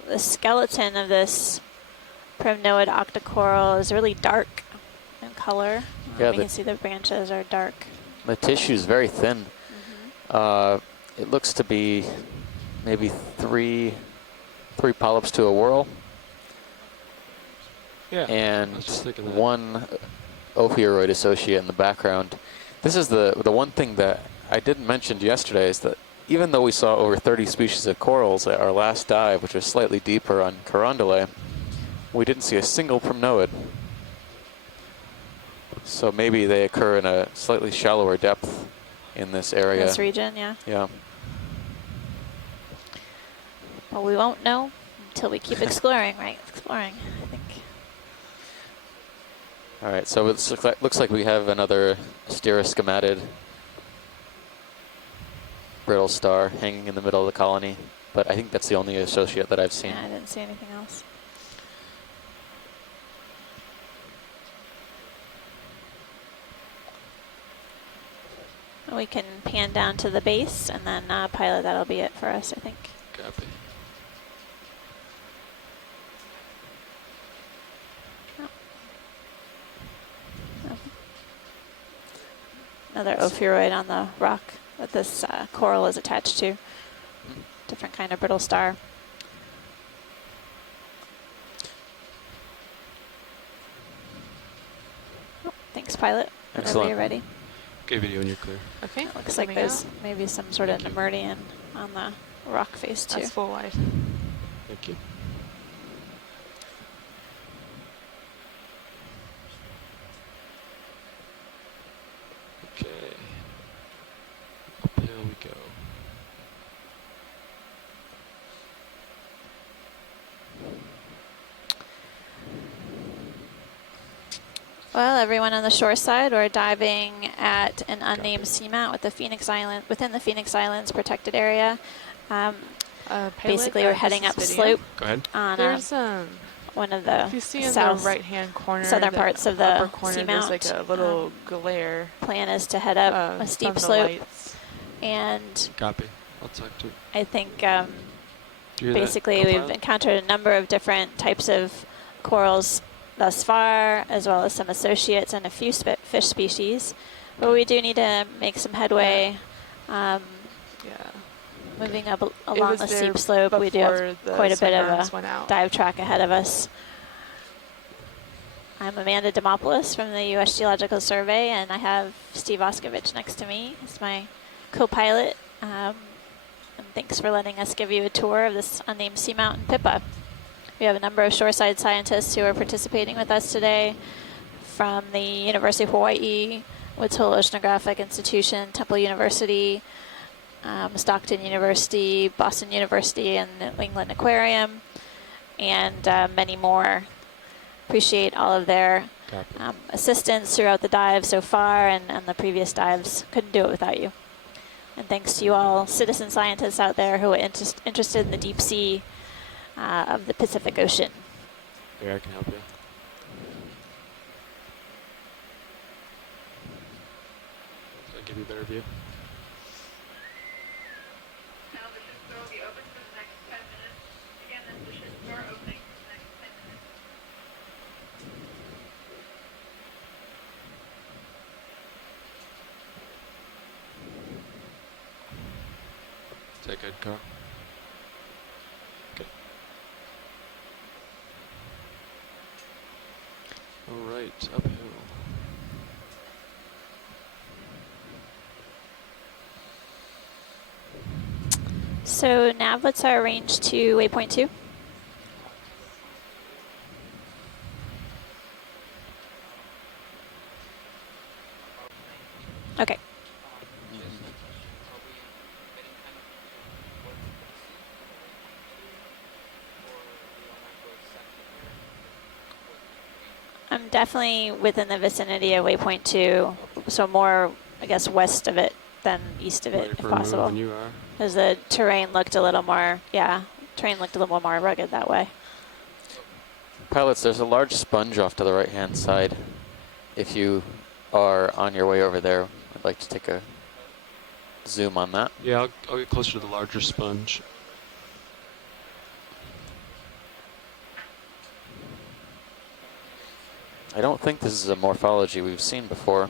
the skeleton of this primnoid octocoral is really dark in color. Yeah, you can see the branches are dark. The tissue is very thin. It looks to be maybe three polyps to a whorl. Yeah. And I was just thinking that. one ophiuroid associate in the background. This is the one thing that I didn't mention yesterday is that even though we saw over 30 species of corals at our last dive, which was slightly deeper on Carondelet, we didn't see a single primnoid. So maybe they occur in a slightly shallower depth in this area. This region, yeah. Yeah. Well, we won't know until we keep exploring, right? Exploring, I think. All right, so it looks like we have another stereoscomatid brittle star hanging in the middle of the colony, but I think that's the only associate that I've seen. Yeah, I didn't see anything else. We can pan down to the base and then pilot. That'll be it for us, I think. Copy. Another ophiuroid on the rock that this coral is attached to. Different kind of brittle star. Oh, thanks, pilot. Whenever Excellent. you're ready. Okay, video when you're clear. Okay, It looks like coming there's out. maybe some sort of Thank you. Nemertian on the rock face too. That's full wide. Thank you. Okay. Uphill we go. Well, everyone on the shore side, we're diving at an unnamed seamount with the Phoenix Island within the Phoenix Islands protected area. Pilot, Basically, we're heading this up is video. slope Go ahead. on There's one of the if you see in the south right-hand corner, southern the parts of the upper corner, there's like seamount. a little glare. Plan is to head up a from steep the slope, lights. and Copy. I'll talk to. I think Do you hear that, basically we've co-pilot? encountered a number of different types of corals thus far, as well as some associates and a few fish species. But we do need to make some headway. Yeah. Moving up along was the there steep slope, we do before have the quite a bit of sunrise a went out. dive track ahead of us. I'm Amanda Demopoulos from the U.S. Geological Survey, and I have Steve Oskovich next to me. He's my co-pilot. And thanks for letting us give you a tour of this unnamed seamount in Pippa. We have a number of shoreside scientists who are participating with us today from the University of Hawaii, Woods Hole Oceanographic Institution, Temple University, Stockton University, Boston University, and the New England Aquarium, and many more. Appreciate all of their assistance throughout the dive so far and the previous dives. Couldn't do it without you. And thanks to you all citizen scientists out there who are interested in the deep sea of the Pacific Ocean. Here, I can help you. Does that give you a better view? Now the ship's door will be open for the next 10 minutes. Again, that's the ship's door opening for the next 10 minutes. Is that good, Carl? Okay. All right, uphill. So Nav, what's our range to waypoint 2? Okay. I'm definitely within the vicinity of waypoint 2, so more, I guess, west of it than east of it, if possible. Than you are. Because the terrain looked a little more, terrain looked a little more rugged that way. Pilots, there's a large sponge off to the right-hand side. If you are on your way over there, I'd like to take a zoom on that. Yeah, I'll get closer to the larger sponge. I don't think this is a morphology we've seen before.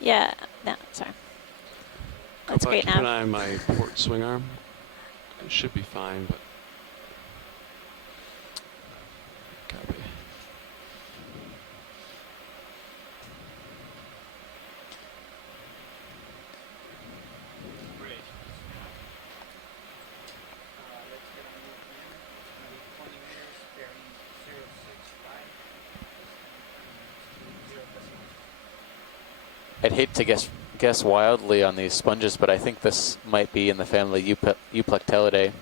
Yeah, no, sorry. That's great Keep an now. eye on my port swing arm. It should be fine, but copy. I'd hate to guess wildly on these sponges, but I think this might be in the family Euplectellidae.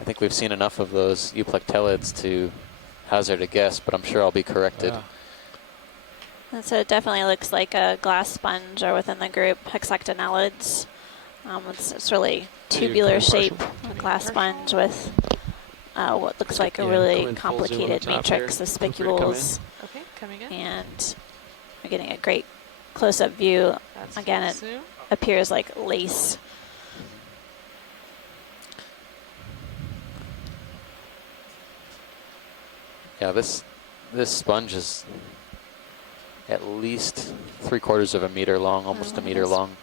I think we've seen enough of those euplectellids to hazard a guess, but I'm sure I'll be corrected. And so it definitely looks like a glass sponge, or within the group, hexactinellids. It's really tubular shape, a glass sponge with what looks like a really complicated matrix of spicules. Okay, coming in. And we're getting a great close-up view. That's Again, it zoom. appears like lace. Yeah, this sponge is at least 3/4 of a meter long, almost a meter long.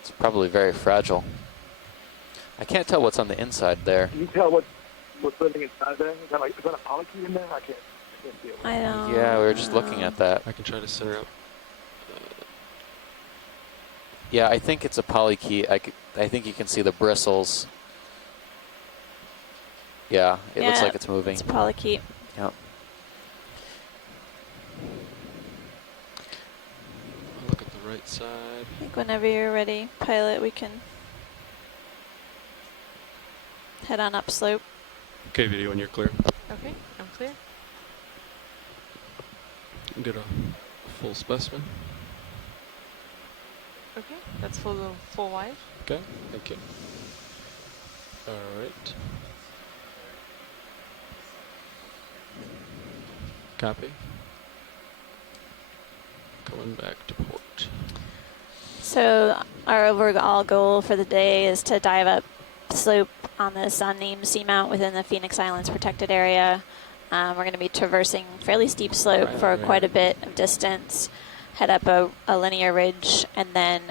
It's probably very fragile. I can't tell what's on the inside there. Can you tell what's living inside there? Is that a polychaete in there? I can't see it. I don't Yeah, we were just looking at that. I can try to center up. Yeah, I think it's a polychaete. I think you can see the bristles. Yeah, it looks like it's moving. It's a polychaete. Yep. I'll look at the right side. I think whenever you're ready, pilot, we can head on upslope. Okay, video when you're clear. Okay, I'm clear. Get a full specimen. Okay, that's full wide. Okay, thank you. All right. Copy. Going back to port. So our overall goal for the day is to dive up slope on this unnamed seamount within the Phoenix Islands protected area. We're going to be traversing fairly steep slope for quite a bit of distance, head up a linear ridge, and then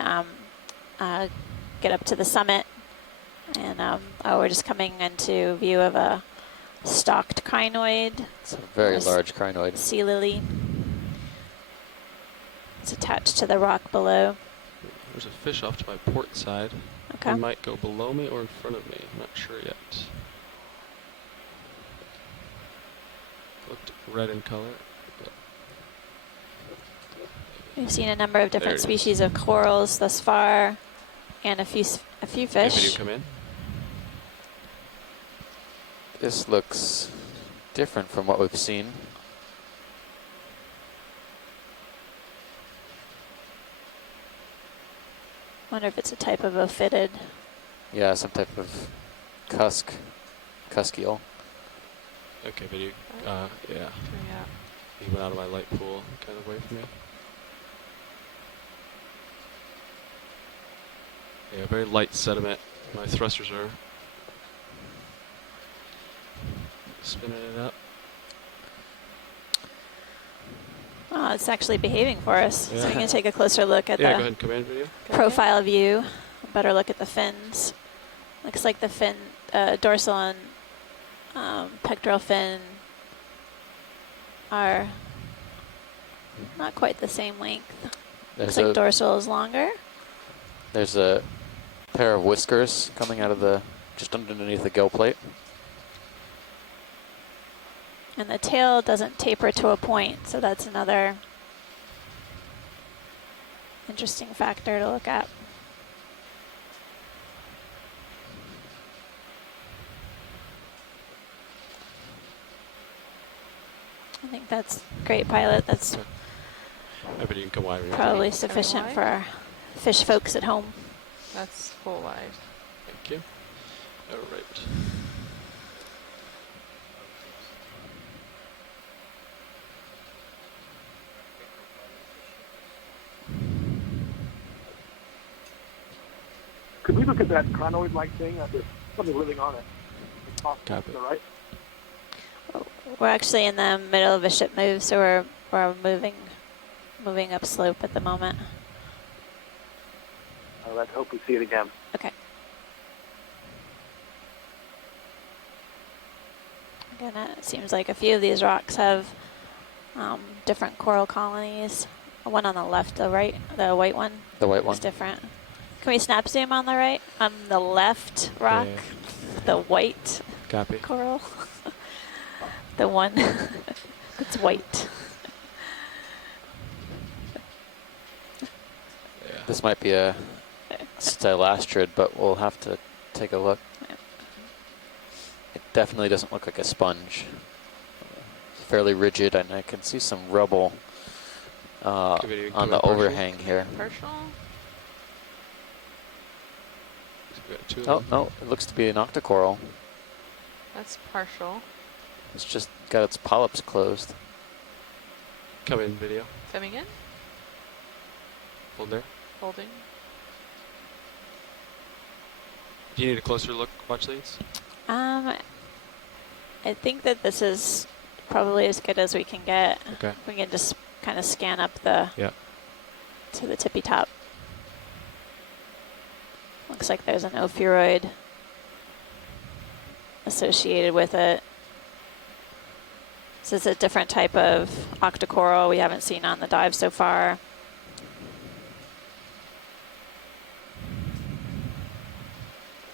get up to the summit. And we're just coming into view of a stalked crinoid. It's a very large crinoid. Sea lily. It's attached to the rock below. There's a fish off to my port side. Okay. It might go below me or in front of me. I'm not sure yet. Looked red in color. We've seen a number of different species of corals thus far, and a few fish. Video come in. This looks different from what we've seen. Wonder if it's a type of ophidid. Yeah, some type of cusk eel. Okay, video. Yeah. He went out of my light pool, kind of away from me. Yeah, very light sediment. My thrusters are spinning it up. Oh, it's actually behaving for us. Yeah. So we're going to take a closer look at go ahead the and come in, video. profile view. A better look at the fins. Looks like the fin, dorsal and pectoral fin are not quite the same length. Looks like dorsal is longer. There's a pair of whiskers coming out of the, just underneath the gill plate. And the tail doesn't taper to a point, so that's another interesting factor to look at. I think that's great, pilot. That's Everybody can come wide. probably sufficient for our fish folks at home. That's full wide. Thank you. All right. Could we look at that chronoid-like thing? There's something living on it. Copy. To the right. We're actually in the middle of a ship move, so we're moving up slope at the moment. Let's hope we see it again. Okay. Again, it seems like a few of these rocks have different coral colonies. The one on the left, the white one. The white one. Is different. Can we snap zoom on the right? On the left rock, the white Copy. coral. The one that's white. This might be a stylastrid, but we'll have to take a look. It definitely doesn't look like a sponge. It's fairly rigid, and I can see some rubble on the overhang here. Partial? Oh, no, it looks to be an octocoral. That's partial. It's just got its polyps closed. Come in, video. Coming in? Hold there. Holding. Do you need a closer look, watch leads? I think that this is probably as good as we can get. Okay. We can just kind of scan up the to the tippy top. Looks like there's an ophiuroid associated with it. This is a different type of octocoral we haven't seen on the dive so far.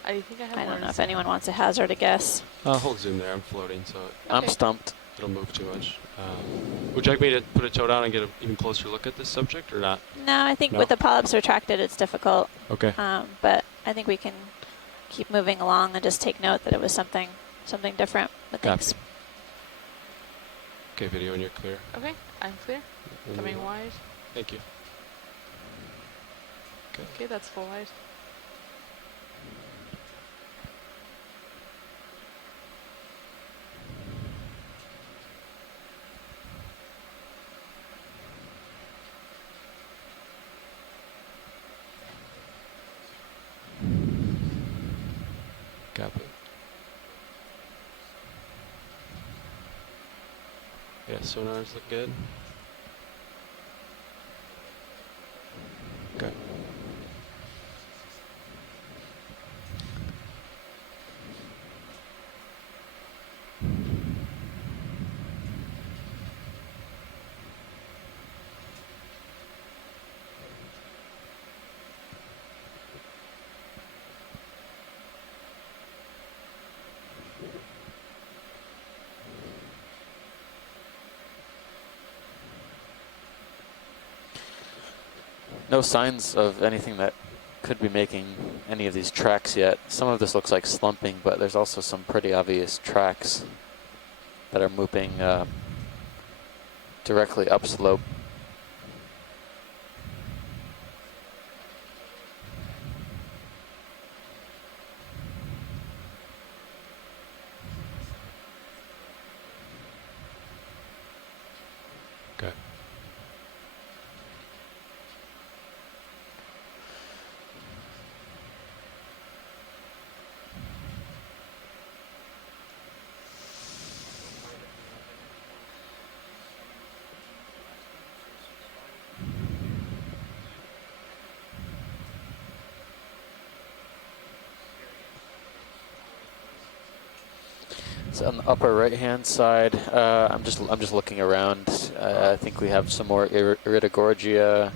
I think I have I don't know if anyone wants to hazard a guess. Hold zoom there. I'm floating, so I'm stumped. It'll move too much. Would you like me to put a toe down and get an even closer look at this subject, or not? No, I think with the polyps retracted, it's difficult. Okay. But I think we can keep moving along and just take note that it was something different. But thanks. Okay, video, and you're clear. Okay, I'm clear. Coming wide. Thank you. Okay, that's full wide. Copy. Yeah, sonars look good. Okay. No signs of anything that could be making any of these tracks yet. Some of this looks like slumping, but there's also some pretty obvious tracks that are moving directly upslope. Okay. So on the upper right-hand side, I'm just looking around. I think we have some more Iridogorgia,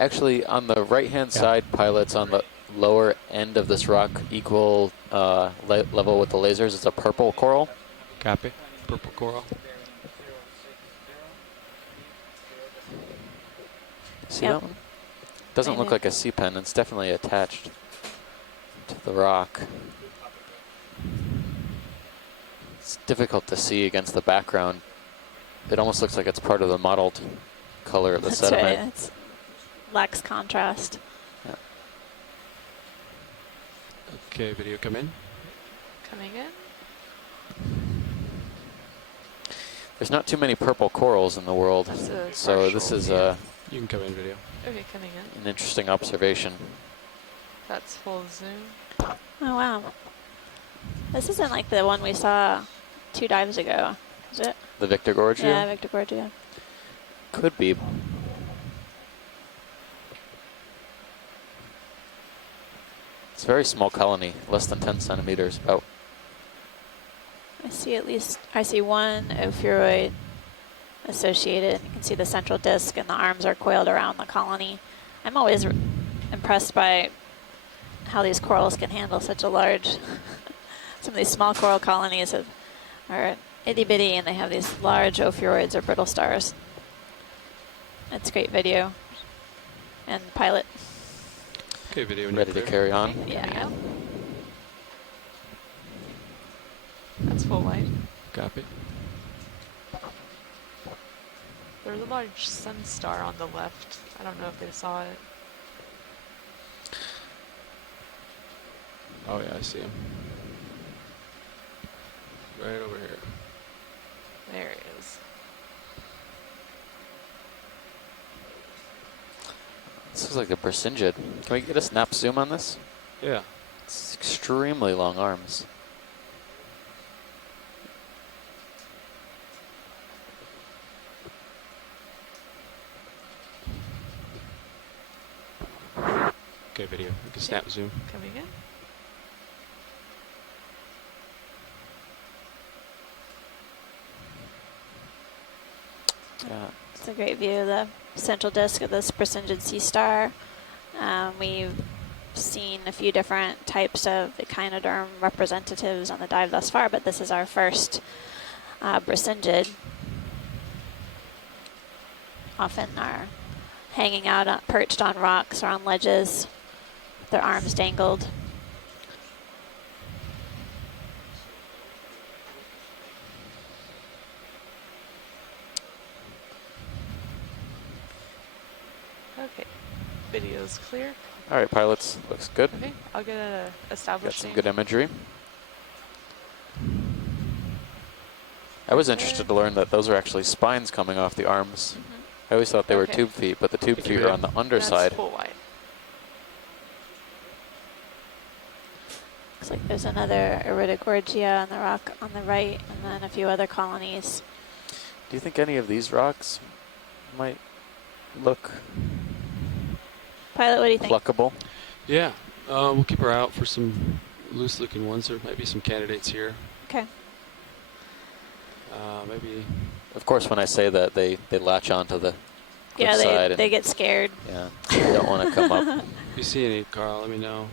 Actually, on the right-hand side, pilots, on the lower end of this rock, equal level with the lasers, it's a purple coral. Copy. Purple coral. See that one? Doesn't look like a sea pen. It's definitely attached to the rock. It's difficult to see against the background. It almost looks like it's part of the mottled color of the sediment. Right. It lacks contrast. Yeah. Okay, video come in. Coming in. There's not too many purple corals in the world, so this is You can come in video. Okay, coming in. an interesting observation. That's full zoom. Oh, wow. This isn't like the one we saw 2 dives ago, is it? The Victor Gorge? Yeah, Victor Gorge, yeah. Could be. It's a very small colony, less than 10 centimeters, about. I see one ophiuroid associated. You can see the central disc and the arms are coiled around the colony. I'm always impressed by how these corals can handle such a large, some of these small coral colonies are itty bitty and they have these large ophiuroids or brittle stars. That's great video. And pilot. Okay, video when Ready to carry on? Yeah. That's full wide. Copy. There's a large sun star on the left. I don't know if they saw it. Oh yeah, I see him. Right over here. There it is. This looks like a Brisingid. Can we get a snap zoom on this? Yeah. It's extremely long arms. Okay, video. We can snap zoom. Coming in. Yeah. It's a great view of the central disk of this Brisingid sea star. We've seen a few different types of echinoderm representatives on the dive thus far, but this is our first Brisingid. Often are hanging out perched on rocks or on ledges, with their arms dangled. Okay. Video's clear. All right, pilots. Looks good. Okay, I'll get a Got establishing. some good imagery. I was interested to learn that those are actually spines coming off the arms. I always thought they were tube feet, but the tube feet are on the underside. That's full wide. Looks like there's another Iridogorgia on the rock on the right, and then a few other colonies. Do you think any of these rocks might look Pilot, what do you think? pluckable? Yeah. We'll keep her out for some loose-looking ones. There might be some candidates here. Okay. Maybe. Of course, when I say that, they latch onto the Yeah, side. they get scared. Yeah, they don't want to come up. If you see any, Carl, let me know.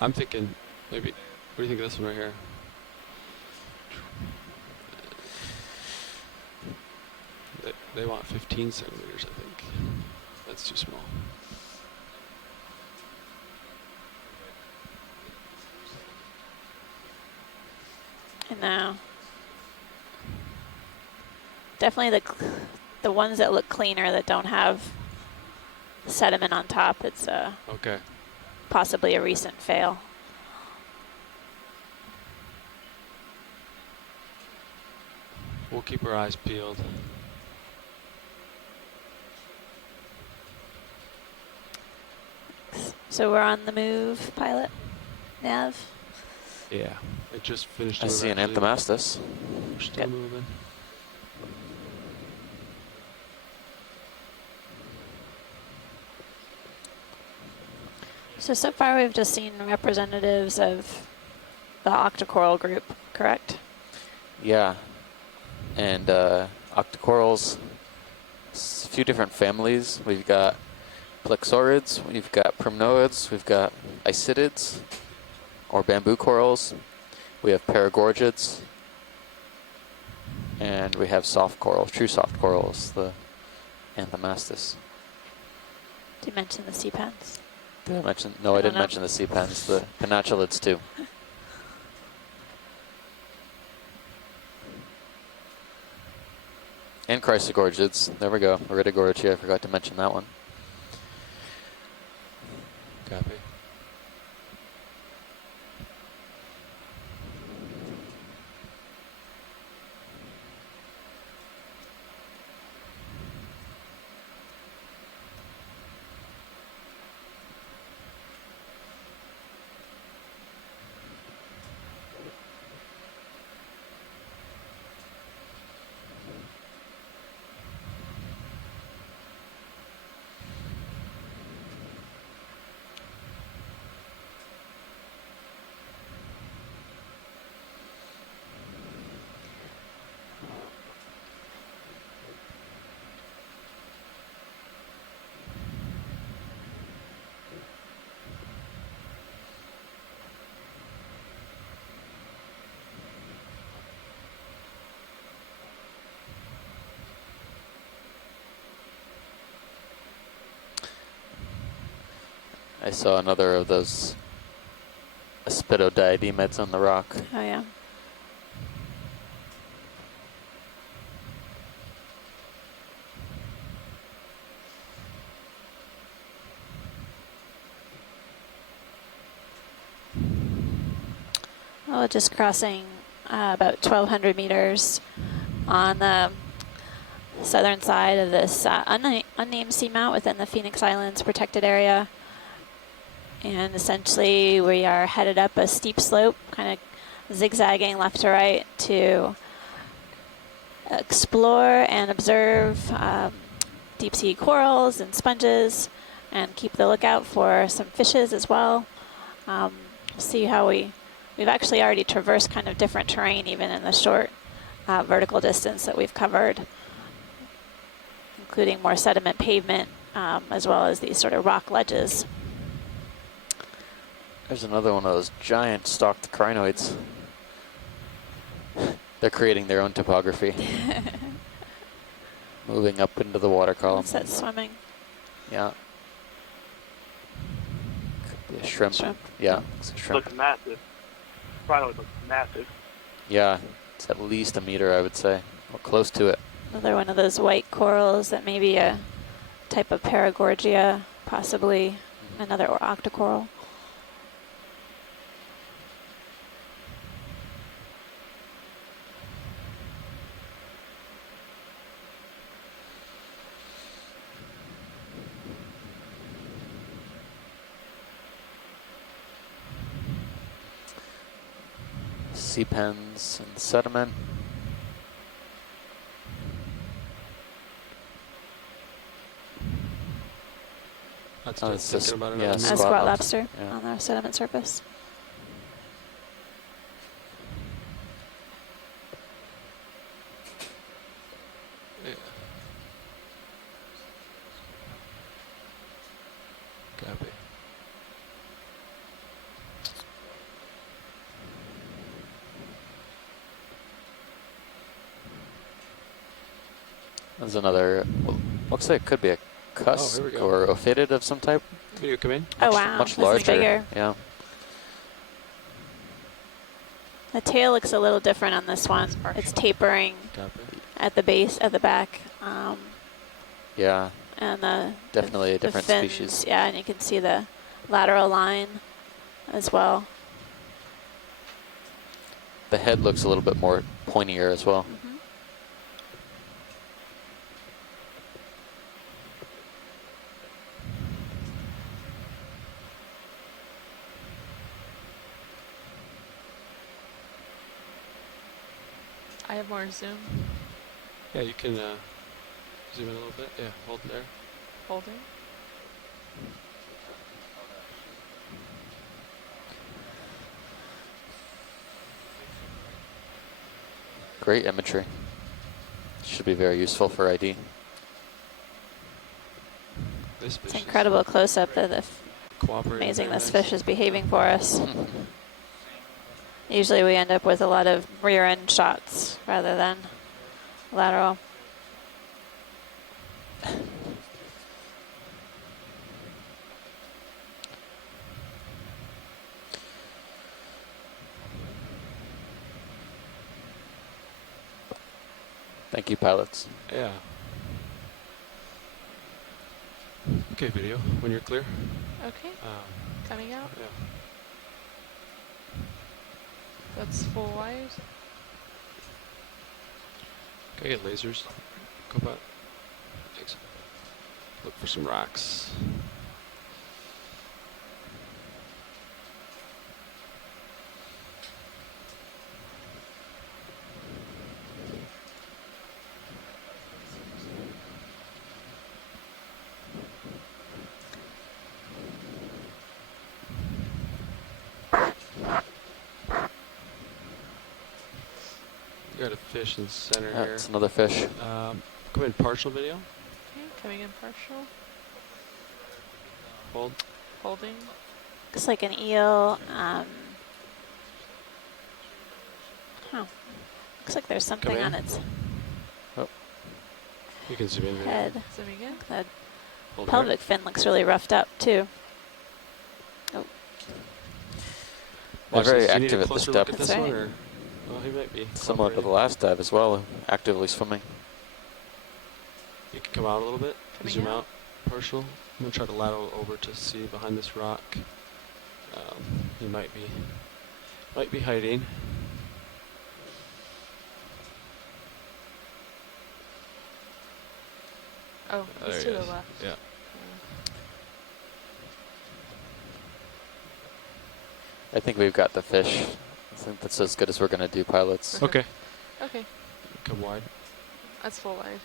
I'm thinking maybe. What do you think of this one right here? They want 15 centimeters, I think. That's too small. I know. Definitely the ones that look cleaner that don't have sediment on top. It's Okay. possibly a recent fail. We'll keep our eyes peeled. So we're on the move, pilot. Nav. Yeah. I just finished. I see an Anthomastus. We're still moving. So far we've just seen representatives of the octocoral group, correct? Yeah, and octocorals, a few different families. We've got plexaurids, we've got primnoids, we've got isidids, or bamboo corals. We have paragorgids, and we have soft corals, true soft corals, the anthomastus. Did you mention the sea pens? Did I mention? No, I didn't mention the sea pens, the pinaculids too. And chrysogorgids. There we go. Iridogorgia, I forgot to mention that one. Copy. I saw another of those aspidodiademids on the rock. Oh, yeah. Oh, just crossing about 1,200 meters on the southern side of this unnamed seamount within the Phoenix Islands protected area. And essentially we are headed up a steep slope, kind of zigzagging left to right to explore and observe deep sea corals and sponges, and keep the lookout for some fishes as well. See how we've actually already traversed kind of different terrain even in the short vertical distance that we've covered, including more sediment pavement as well as these sort of rock ledges. There's another one of those giant stalked crinoids. They're creating their own topography. Moving up into the water column. What's that swimming? Yeah. Could be a shrimp. Yeah, it's a shrimp. Looks massive. Crinoid looks massive. Yeah, it's at least a meter, I would say, or close to it. Another one of those white corals that may be a type of paragorgia, possibly another octocoral. Sea pens and sediment. That's Oh, it's thinking just, about it. yeah, A squat squat lobster. lobster Yeah. on the sediment surface. Yeah. Copy. There's another, well, looks like it could be a cusk here we go. or ophidid of some type. Video come in. Oh, wow. Much This is larger. bigger. Yeah. The tail looks a little different on this one. It's tapering Copy. at the base, at the back. Yeah. And the Definitely a the different fins, species. Yeah, and you can see the lateral line as well. The head looks a little bit more pointier as well. Mm-hmm. I have more zoom. Yeah, you can zoom in a little bit. Yeah, hold there. Holding. Great imagery. Should be very useful for ID. This this fish. It's incredible close-up that Cooperating. amazing very this nice. fish is behaving for us. Usually we end up with a lot of rear end shots rather than lateral. Thank you, pilots. Yeah. Okay, video, when you're clear. Okay, Um, coming out. yeah. That's full wide. Can I get lasers? Go back. Thanks. Look for some rocks. Got a fish in the center here. That's another fish. Come in partial video. Okay, coming in partial. Hold. Holding. Looks like an eel. Looks like there's something in. on its You can zoom in. Video. head. Zooming in. That Hold pelvic fin looks really roughed up too. Oh, They're Watch very this. Do you need active a at this closer look depth. at this That's one, right. or well, he might be Similar to the cooperating. last dive as well, actively swimming. You can come out a little bit. Coming Zoom out. out. Partial. I'm gonna try to lateral over to see behind this rock. He might be hiding. Oh, There he's he to the is. left. Yeah. I think we've got the fish. I think that's as good as we're going to do, pilots. Okay. Okay, Come wide. that's full wide.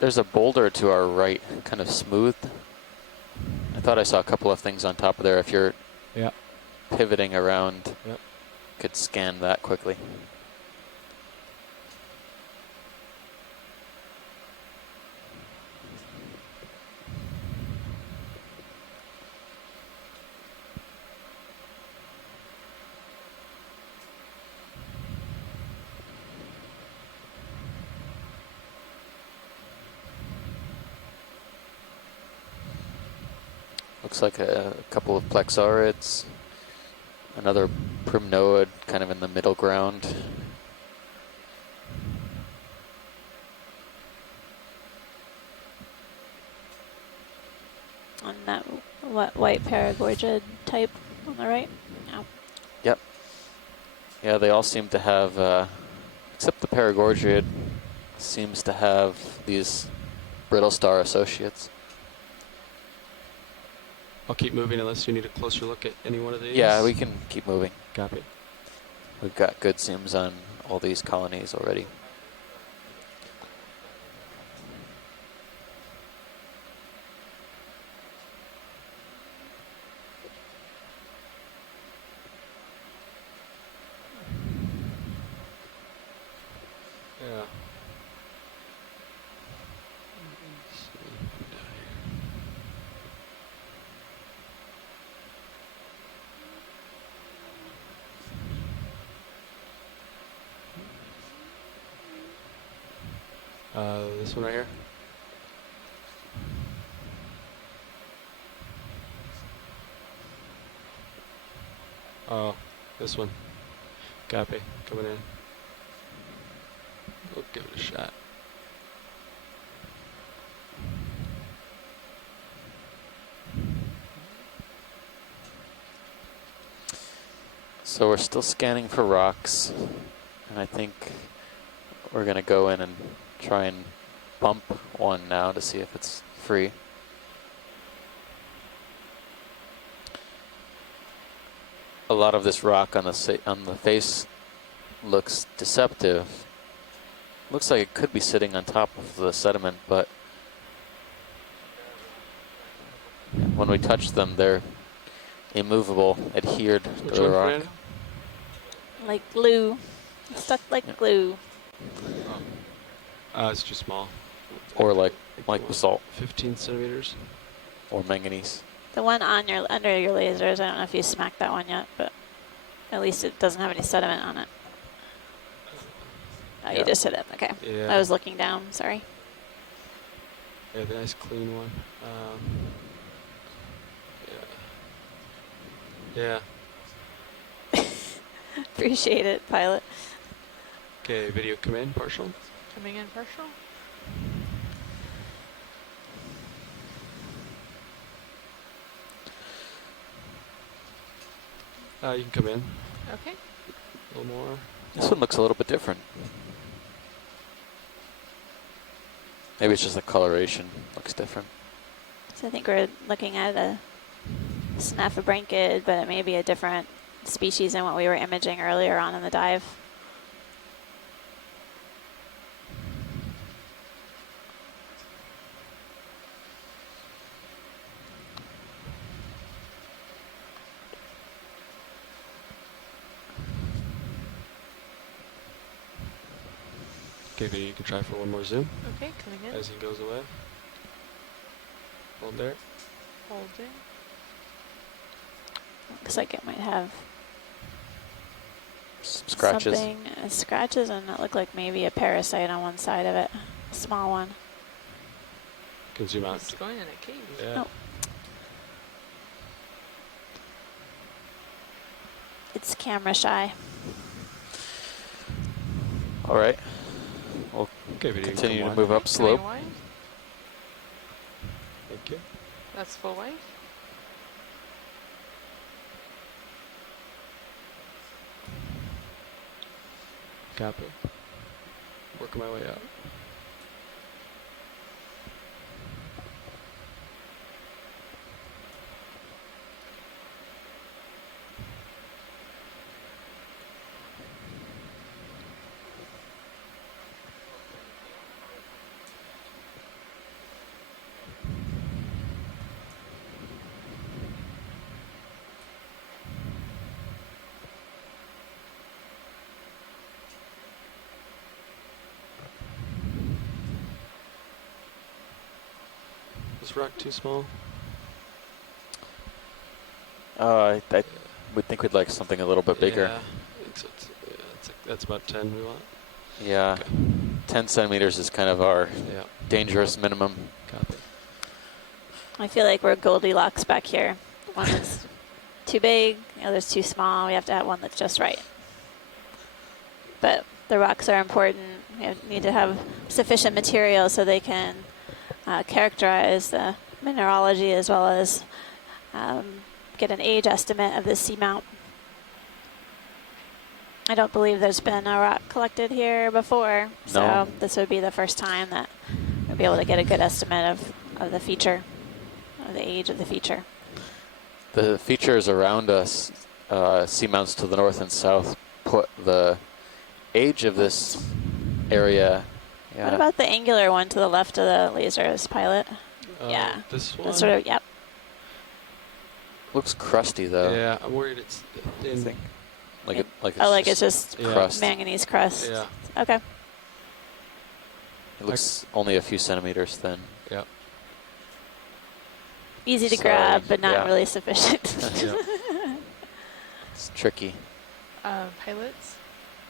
There's a boulder to our right, kind of smooth. I thought I saw a couple of things on top of there. If you're Yeah. pivoting around, Yep. could scan that quickly. Looks like a couple of plexaurids, another primnoid kind of in the middle ground. on that white paragorgid type on the right. Yeah. Yep. Yeah, they all seem to have, except the paragorgid seems to have these brittle star associates. I'll keep moving unless you need a closer look at any one of these. Yeah, we can keep moving. Copy. We've got good zooms on all these colonies already. Yeah. This one right here. Oh, this one. Copy. Coming in. We'll give it a shot. So we're still scanning for rocks, and I think we're going to go in and try and bump one now to see if it's free. A lot of this rock on the face looks deceptive. Looks like it could be sitting on top of the sediment, but when we touch them, they're immovable, adhered to Which the one, rock. Fran? Like glue. Stuck like Yeah. glue. It's too small. Or like basalt 15 centimeters. or manganese. The one on your under your lasers, I don't know if you smacked that one yet, but at least it doesn't have any sediment on it. Oh, Yeah. you just hit it. Okay. Yeah. I was looking down. Sorry. Yeah, the nice clean one. Yeah. Appreciate it, pilot. Okay, video come in, partial. Coming in partial. You can come in. Okay. A little more. This one looks a little bit different. Maybe it's just the coloration looks different. So I think we're looking at a snaphobranchid, but it may be a different species than what we were imaging earlier on in the dive. Okay, you can try for one more zoom Okay, coming in. as he goes away. Hold there. Holding. Looks like it might have Some scratches. something, scratches, and it looked like maybe a parasite on one side of it, a small one. Can zoom out. It's going in a cave. Yeah. Oh. It's camera shy. All right. We'll Okay, video continue come to move wide. up slope. Coming wide. Thank you. That's full wide. Copy. Working my way out. Is rock too small? I would think we'd like something a little bit bigger. Yeah, that's about 10 we want. Yeah. Okay. 10 centimeters is kind of our Yeah. dangerous minimum. Copy. I feel like we're Goldilocks back here. One that's too big, the other's too small. We have to have one that's just right. But the rocks are important. We need to have sufficient material so they can characterize the mineralogy as well as get an age estimate of the seamount. I don't believe there's been a rock collected here before, so No. this would be the first time that we'll be able to get a good estimate of the feature, of the age of the feature. The features around us, seamounts to the north and south, put the age of this area. Yeah. What about the angular one to the left of the lasers, pilot? Yeah. This one? That's sort of, yep. Looks crusty though. Yeah, I'm worried it's thin. Like it's just crust. manganese crust. Yeah. Okay. It looks only a few centimeters thin. Yeah. Easy to So, grab, but not yeah. really sufficient. It's tricky. Pilots.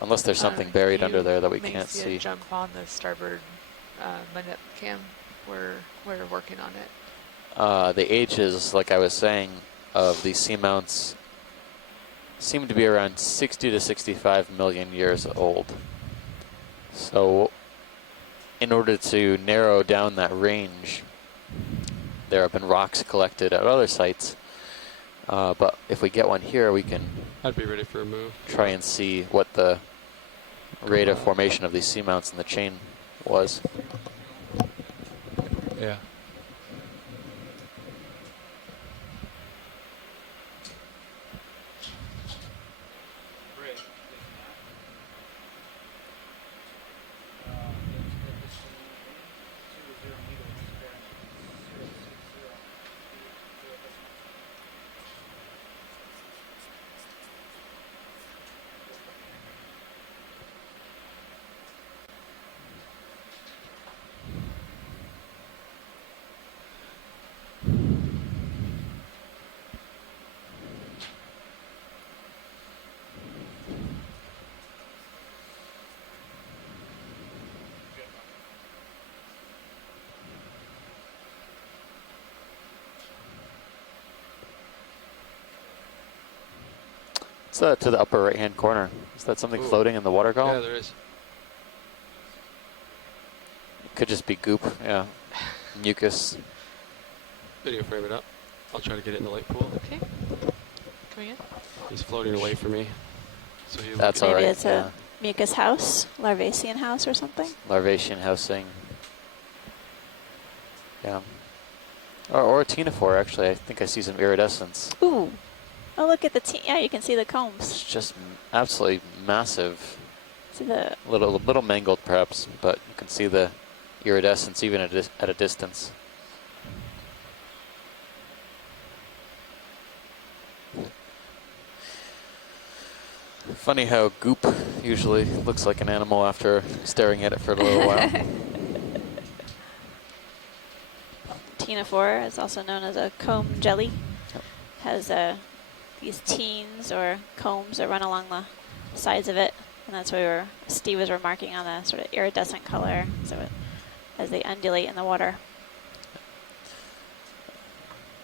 Unless there's something buried you under there that we may can't see. see. A jump on the starboard manip cam. We're working on it. The ages, like I was saying, of these seamounts seem to be around 60 to 65 million years old. So in order to narrow down that range, there have been rocks collected at other sites. But if we get one here, we can I'd be ready for a move. try and see what the rate of formation of these seamounts in the chain was. Yeah. What's that to the upper right-hand corner? Is that something floating in the water column? Yeah, there is. It could just be goop, yeah. Mucus. Video frame it up. I'll try to get it in the light pool. Okay. Coming in. He's floating away from me. So That's all right. Maybe it's a mucus house, larvacean house or something. Larvacean housing. Yeah. Or a ctenophore, actually. I think I see some iridescence. Ooh. Oh, look at the yeah, you can see the combs. It's just absolutely massive. See the little mangled, perhaps, but you can see the iridescence even at a distance. Funny how goop usually looks like an animal after staring at it for a little while. ctenophore is also known as a comb jelly. Yep. Has these teens or combs that run along the sides of it, and that's where Steve was remarking on the sort of iridescent color, so as they undulate in the water.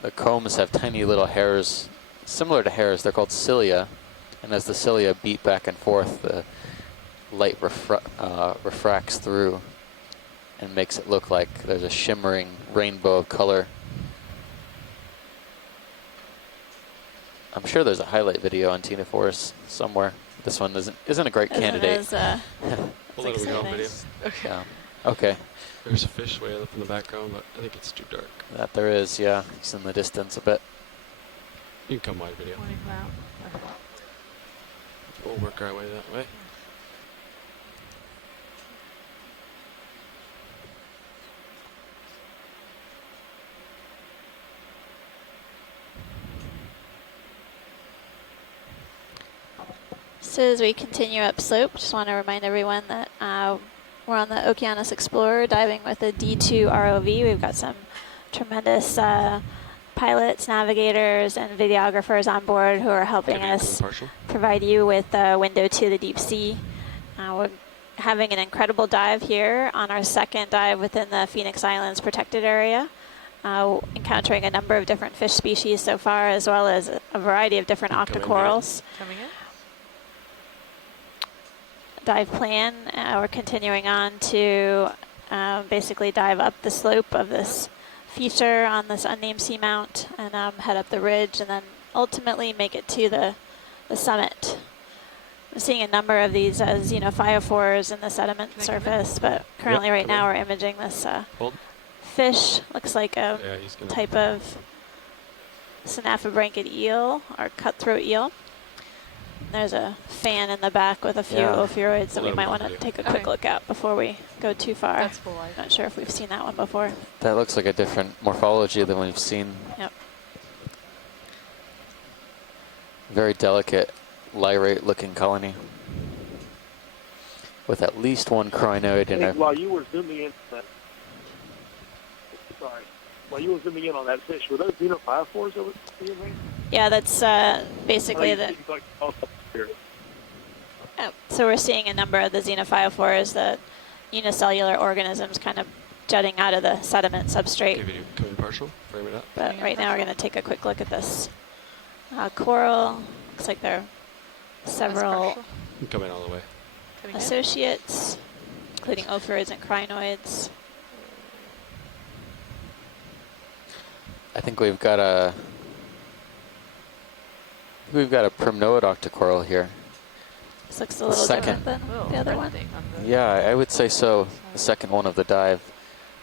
The combs have tiny little hairs, similar to hairs. They're called cilia, and as the cilia beat back and forth, the light refracts through and makes it look like there's a shimmering rainbow of color. I'm sure there's a highlight video on ctenophores somewhere. This one isn't a great candidate. We'll let it go on video. Okay. Yeah. Okay. There's a fish way up in the background, but I think it's too dark. That there is, yeah. It's in the distance a bit. You can come wide video. Morning cloud. We'll work our way that way. So as we continue upslope, just want to remind everyone that we're on the Okeanos Explorer diving with a D2 ROV. We've got some tremendous pilots, navigators, and videographers on board who are helping us provide you with a window to the deep sea. We're having an incredible dive here on our second dive within the Phoenix Islands protected area, encountering a number of different fish species so far, as well as a variety of different octocorals. Coming in. Dive plan, we're continuing on to basically dive up the slope of this feature on this unnamed seamount and head up the ridge and then ultimately make it to the summit. We're seeing a number of these xenophyophores in the sediment surface, but currently right now we're imaging this fish. Looks like a type of synaphobranchid eel or cutthroat eel. There's a fan in the back with a few ophiuroids that we might want to take a quick look at before we go too far. That's cool. Not sure if we've seen that one before. That looks like a different morphology than we've seen. Yep. Very delicate, lyrate-looking colony with at least one crinoid in it. While you were zooming in, while you were zooming in on that fish, were those xenophyophores that were being made? Yeah, that's basically the. So we're seeing a number of the xenophyophores, the unicellular organisms kind of jutting out of the sediment substrate. Okay, video come in partial, frame it up. But right now we're going to take a quick look at this coral. Looks like there are several come in all the way. associates, including ophiuroids and crinoids. I think we've got a primnoid octocoral here. This looks a little different than the other one. Yeah, I would say so. The second one of the dive.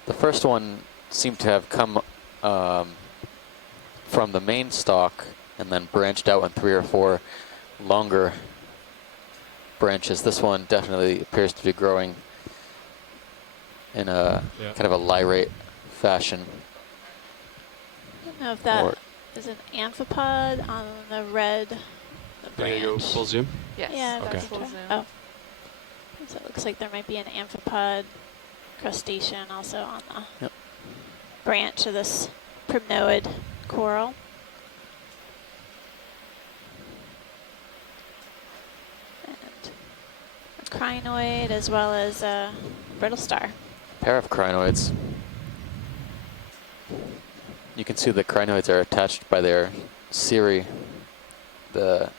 The first one seemed to have come from the main stalk and then branched out in 3 or 4 longer branches. This one definitely appears to be growing in a kind of a lyrate fashion. I don't know if that is an amphipod on the red. Can you go full zoom? Yes. Yeah, okay. that's full zoom. Oh. So it looks like there might be an amphipod crustacean also on the branch of this primnoid coral. And a crinoid as well as a brittle star. Pair of crinoids. You can see the crinoids are attached by their cirri. The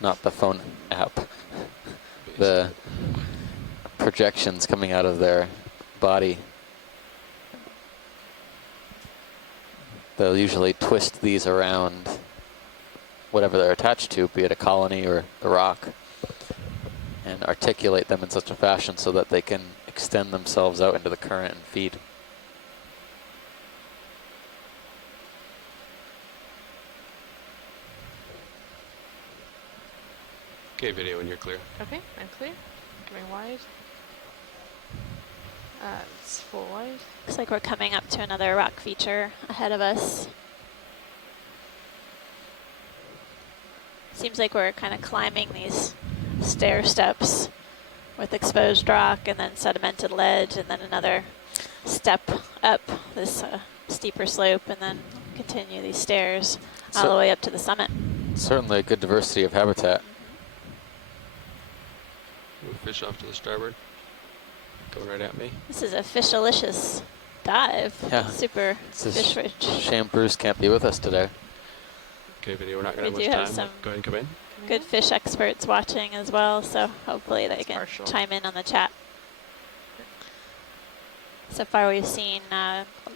not the phone app. The projections coming out of their body. They'll usually twist these around whatever they're attached to, be it a colony or a rock, and articulate them in such a fashion so that they can extend themselves out into the current and feed. Okay, video when you're clear. Okay, I'm clear. Coming wide. It's full wide. Looks like we're coming up to another rock feature ahead of us. Seems like we're kind of climbing these stair steps with exposed rock and then sedimented ledge and then another step up this steeper slope and then continue these stairs all the way up to the summit. Certainly a good diversity of habitat. Move fish off to the starboard. Going right at me. This is a fishalicious dive. Yeah. Super fish rich. Shame Bruce can't be with us today. Okay, video, we're not going to We have do much have time. some Go ahead and come in. good fish experts watching as well, so hopefully they can chime in on the chat. So far we've seen,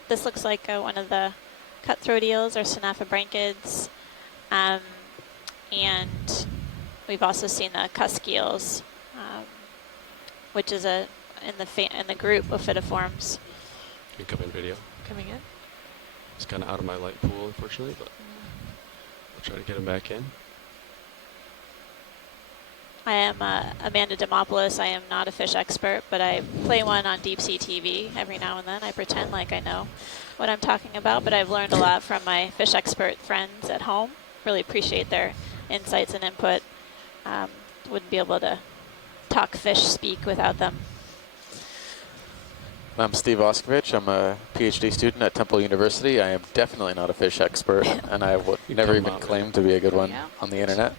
this looks like one of the cutthroat eels or Synaphabranchids, and we've also seen the cusk eels, which is in the group of phytoforms. You can come in, video. Coming in. It's kind of out of my light pool, unfortunately, but I'll try to get him back in. I am Amanda Demopoulos. I am not a fish expert, but I play one on Deep Sea TV every now and then. I pretend like I know what I'm talking about, but I've learned a lot from my fish expert friends at home. Really appreciate their insights and input. Wouldn't be able to talk fish speak without them. I'm Steve Oskovich. I'm a PhD student at Temple University. I am definitely not a fish expert, and I would never even claim to be a good one on the internet.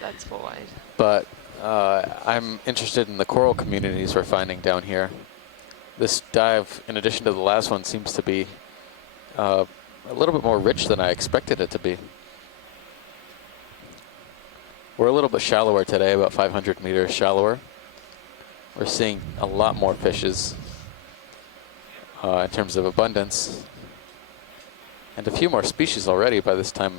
That's full wide. But I'm interested in the coral communities we're finding down here. This dive, in addition to the last one, seems to be a little bit more rich than I expected it to be. We're a little bit shallower today, about 500 meters shallower. We're seeing a lot more fishes in terms of abundance, and a few more species already by this time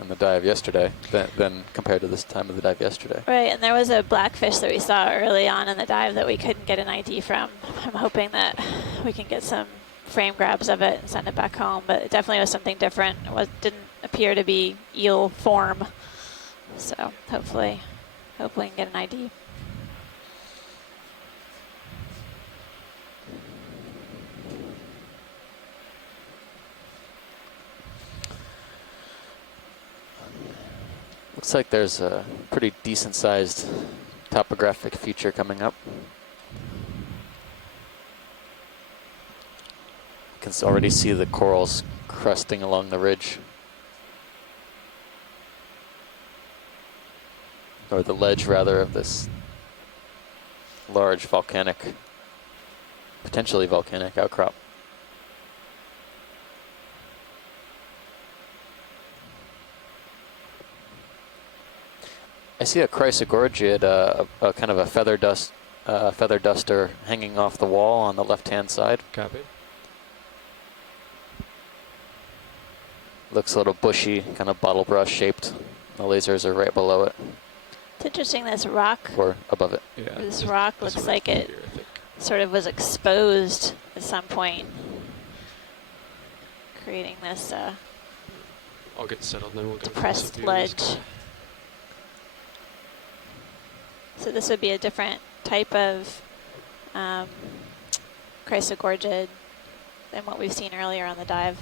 in the dive yesterday than compared to this time of the dive yesterday. Right, and there was a blackfish that we saw early on in the dive that we couldn't get an ID from. I'm hoping that we can get some frame grabs of it and send it back home, but it definitely was something different. It didn't appear to be eel form, so hopefully we can get an ID. Looks like there's a pretty decent-sized topographic feature coming up. You can already see the corals crusting along the ridge. Or the ledge, rather, of this large volcanic, potentially volcanic outcrop. I see a chrysogorgid, a kind of a feather duster hanging off the wall on the left-hand side. Copy. Looks a little bushy, kind of bottle brush shaped. The lasers are right below it. It's interesting, this rock. Or above it. Yeah, this rock looks like it sort of was exposed at some point, creating this I'll get settled, then we'll go depressed ledge. So this would be a different type of chrysogorgid than what we've seen earlier on the dive.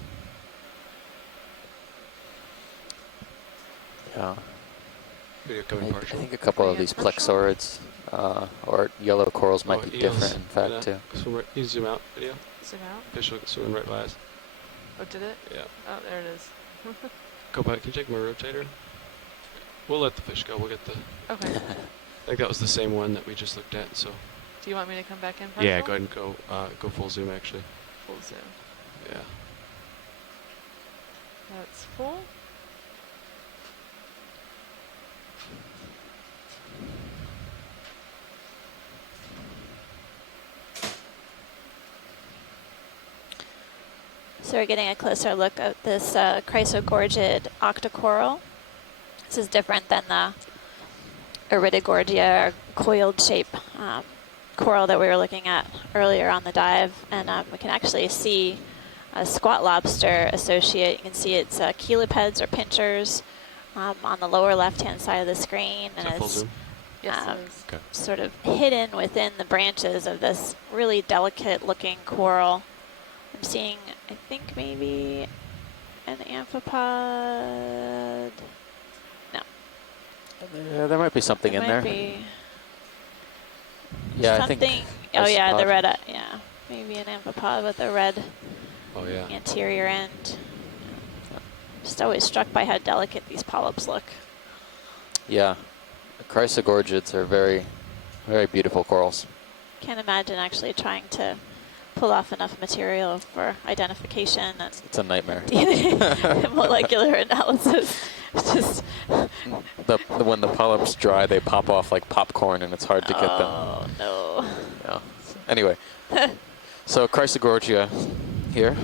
Yeah. I think a couple of these plexaurids or yellow corals might be different, in fact, too. You zoom out, video. Zoom out. Fish will swim right by us. Oh, did it? Yeah. Oh, there it is. Go back. Can you take my rotator? We'll let the fish go. We'll get the... Okay. I think that was the same one that we just looked at, so... Do you want me to come back in partial? Yeah, go ahead and go full zoom, actually. Full zoom. Yeah. That's full. So we're getting a closer look at this chrysogorgid octocoral. This is different than the iridogorgia, or coiled shape coral that we were looking at earlier on the dive. And we can actually see a squat lobster associate. You can see its chelipeds or pinchers on the lower left-hand side of the screen. And it's sort of hidden within the branches of this really delicate-looking coral. I'm seeing, I think, maybe an amphipod. No. There might be something in there. Yeah, something. I think. Oh yeah, the red. Yeah, maybe an amphipod with a red anterior end. Just always struck by how delicate these polyps look. Yeah, chrysogorgids are very, very beautiful corals. Can't imagine actually trying to pull off enough material for identification and it's a nightmare. Molecular analysis. It's just when the polyps dry, they pop off like popcorn, and it's hard to get them. Oh no. Yeah. Anyway, so chrysogorgia here.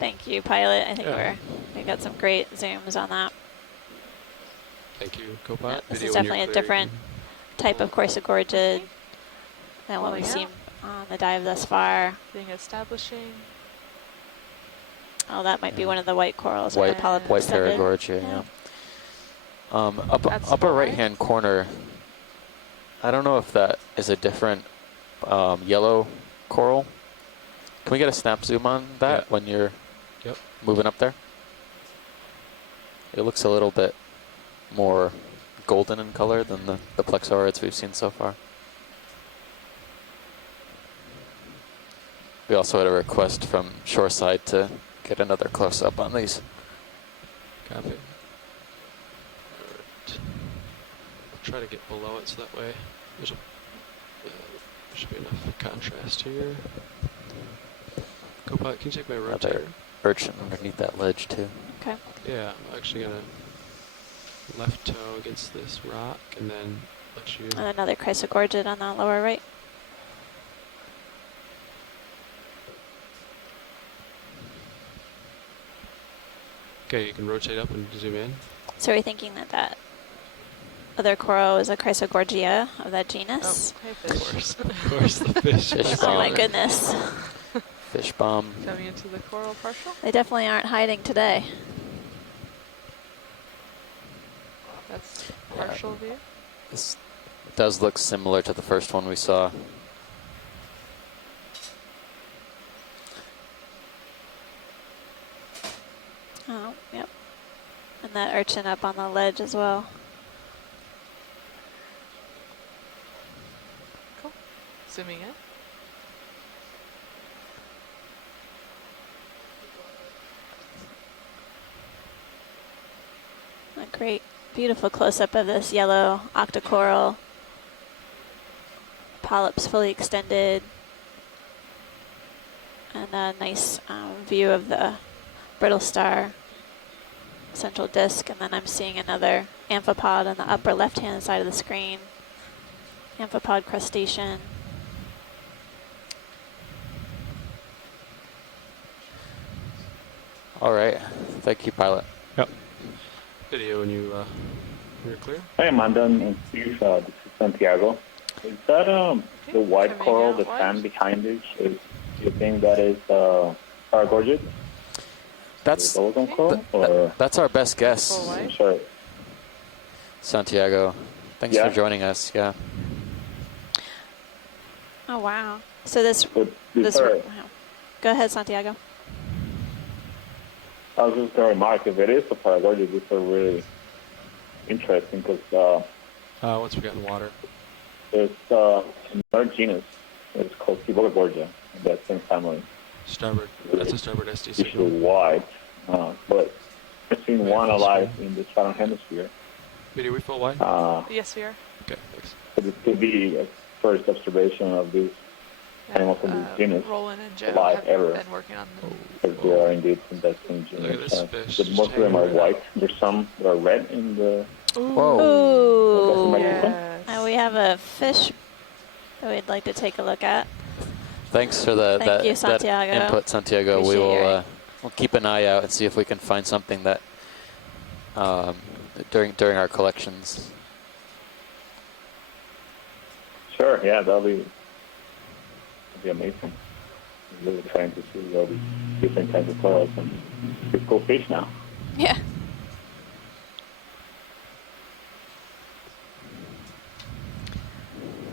Thank you, pilot. I think we got some great zooms on that. Thank you, co-pilot. This is definitely a different type of chrysogorgid than what we've seen on the dive thus far. Establishing. Oh, that might be one of the white corals. White extended. paragorgia, yeah. Upper right-hand corner, I don't know if that is a different yellow coral. Can we get a snap zoom on that when you're moving up there? It looks a little bit more golden in color than the plexaurids we've seen so far. We also had a request from Shoreside to get another close-up on these. Copy. Alright. I'll try to get below it so that way there's a, there should be enough contrast here. Co-pilot, can you take my rotator? Another urchin underneath that ledge too. Okay. Yeah, I'm actually gonna left toe against this rock and then let you. And another chrysogorgid on the lower right. Okay, you can rotate up and zoom in. So we're thinking that that other coral is a chrysogorgia of that genus. Oh, hey, fish. Of course, the fish. Oh my goodness. Fish bomb. Coming into the coral partial. They definitely aren't hiding today. That's partial view. This does look similar to the first one we saw. Oh, yep. And that urchin up on the ledge as well. Cool. Zooming in. A great, beautiful close-up of this yellow octocoral. Polyps fully extended. And a nice view of the brittle star central disc, and then I'm seeing another amphipod on the upper left-hand side of the screen. Amphipod crustacean. All right, thank you, pilot. Yep. Video when you're clear. Hi, Amanda and Steve. This is Santiago. Is that the white coral, the sand behind it? Do you think that is paragorgid? That's coral, that's our best guess. Sorry. Santiago, thanks for joining us. Yeah. Oh wow! So this wow. Go ahead, Santiago. I was just going to remark, if it is a paragorgid, these are really interesting because what's we got in water? There's another genus. It's called Seabogagorgia, that same family. Starboard. That's a starboard SD signal. Usually white, but I've seen one alive in the southern hemisphere. Are we full wide? Yes, we are. Okay, thanks. But it could be a first observation of these animals from this genus Roland and Joe alive have ever. been working on them. Because they are indeed from that same genus. Look at this fish. But most of them are white. There's some that are red in the. Whoa! Yes. Now we have a fish that we'd like to take a look at. Thanks for the Thank you, that Santiago. input, Santiago. We Appreciate will we'll keep an eye out and see if we can find something that during our collections. Sure. Yeah, that'll be amazing. I'm really trying to see all these different kinds of corals and pretty cool fish now. Yeah.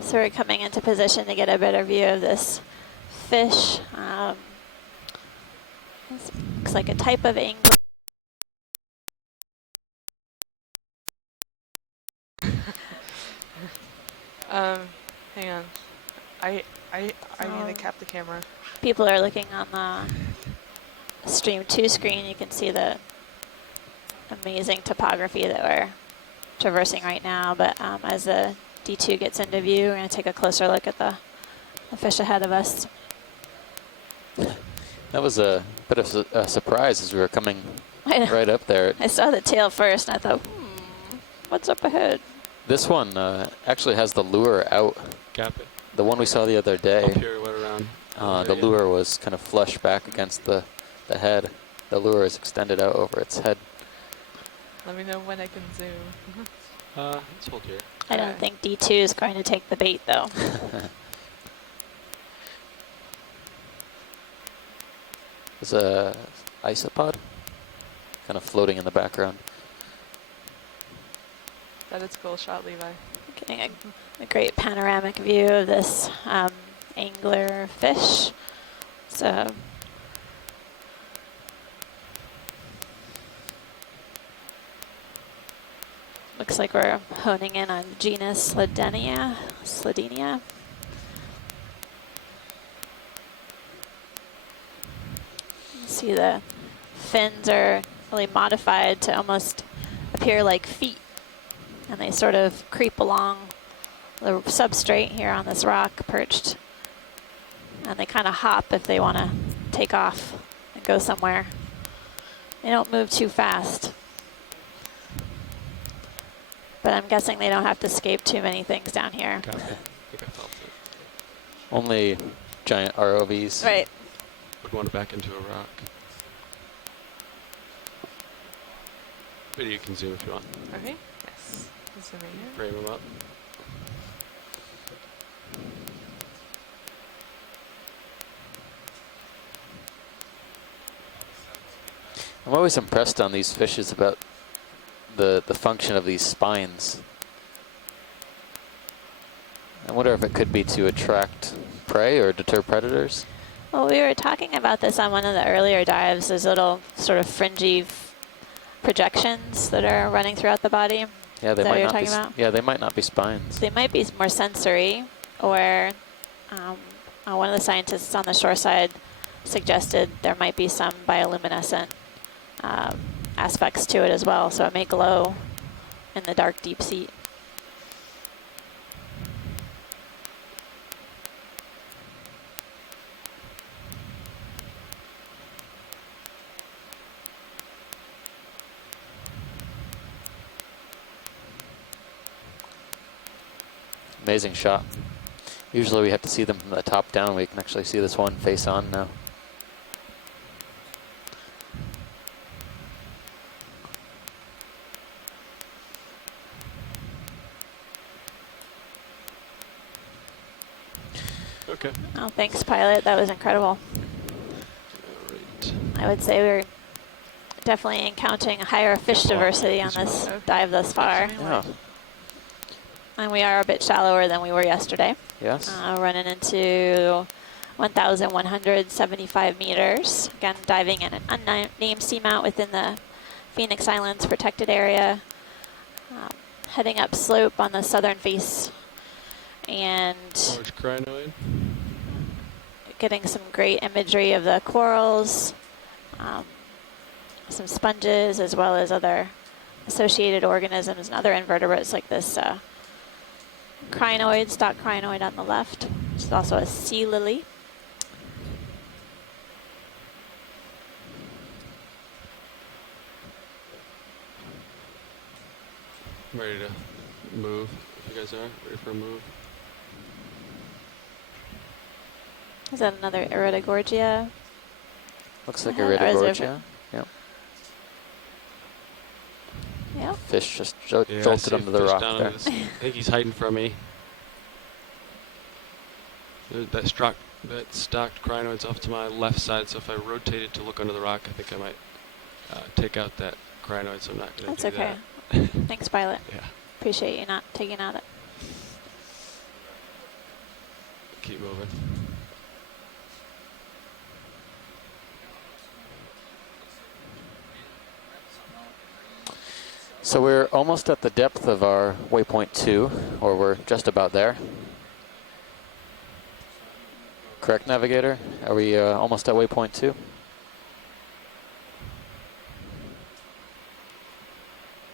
So we're coming into position to get a better view of this fish. This looks like a type of angler. Hang on. I need to cap the camera. People are looking on the Stream 2 screen. You can see the amazing topography that we're traversing right now. But as the D2 gets into view, we're going to take a closer look at the fish ahead of us. That was a bit of a surprise as we were coming right up there. I saw the tail first, and I thought, what's up ahead? This one actually has the lure out. Cap it. The one we saw the other day, Up here, what around? the lure was kind of flush back against the head. The lure is extended out over its head. Let me know when I can zoom. Let's hold here. I don't think D2 is going to take the bait, though. There's a isopod kind of floating in the background. That is a cool shot, Levi. Getting a great panoramic view of this angler fish. So looks like we're honing in on genus Slidenia. See the fins are really modified to almost appear like feet, and they sort of creep along the substrate here on this rock perched, and they kind of hop if they want to take off and go somewhere. They don't move too fast, but I'm guessing they don't have to escape too many things down here. Got it. I think I felt it. Only giant ROVs. Right. Would want to back into a rock. But you can zoom if you want. Okay. Yes. Zooming in. Frame them up. I'm always impressed on these fishes about the function of these spines. I wonder if it could be to attract prey or deter predators. Well, we were talking about this on one of the earlier dives, those little sort of fringy projections that are running throughout the body. Yeah, they Is that what might you're not be. talking about? Yeah, they might not be spines. They might be more sensory, or one of the scientists on the shore side suggested there might be some bioluminescent aspects to it as well, so it may glow in the dark deep sea. Amazing shot. Usually we have to see them from the top down. We can actually see this one face on now. Okay. Oh, thanks, pilot. That was incredible. Right. I would say we're definitely encountering a higher fish diversity on this dive thus far. Yeah. And we are a bit shallower than we were yesterday. Yes. Running into 1,175 meters. Again, diving in an unnamed seamount within the Phoenix Islands protected area. Heading up slope on the southern face. And Large crinoid. getting some great imagery of the corals, some sponges, as well as other associated organisms and other invertebrates like this crinoid, stock crinoid on the left, which is also a sea lily. I'm ready to move. If you guys are ready for a move. Is that another Iridogorgia? Looks like Or is it Iridogorgia. Yep. Yep. Fish just Yeah, jolted under the rock there. I think he's hiding from me. That stocked crinoid's off to my left side, so if I rotate it to look under the rock, I think I might take out that crinoid, so I'm not going to do that. That's okay. Thanks, Pilot. Yeah. Appreciate you not taking out it. Keep moving. So we're almost at the depth of our waypoint 2, or we're just about there. Correct, navigator? Are we almost at waypoint 2?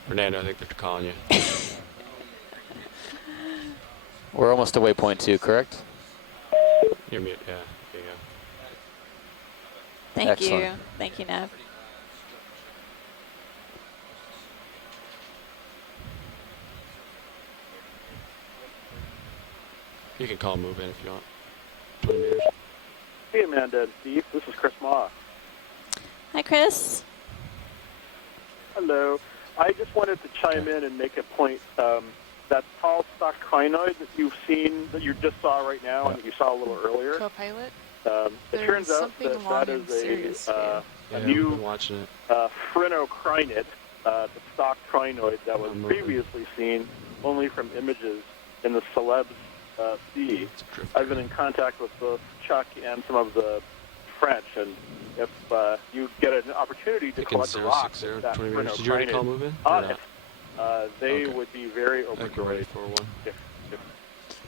Fernando, I think they're calling you. We're almost to waypoint 2, correct? You're mute, yeah. There you go. Thank Excellent. you. Thank you, Nav. You can call move in if you want. 20 meters. Hey, Amanda and Steve. This is Chris Ma. Hi, Chris. Hello. I just wanted to chime in and make a point. That tall stock crinoid that you've seen, that you just saw right now, and that you saw a little earlier. Co-pilot. It turns out that is a new phrenocrinid, the stock crinoid that was previously seen only from images in the Celebes Sea. I've been in contact with both Chuck and some of the French, and if you get an opportunity to collect a rock with that phrenocrinid on it, they would be very overjoyed if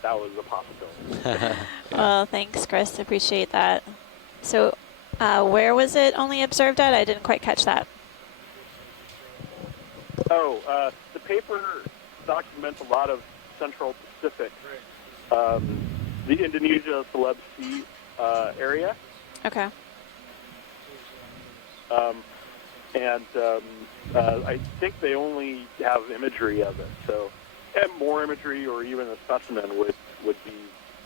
that was a possibility. Well, thanks, Chris. Appreciate that. So, where was it only observed at? I didn't quite catch that. Oh, the paper documents a lot of Central Pacific, the Indonesia Celebes Sea area. Okay. I think they only have imagery of it, so and more imagery or even a specimen would be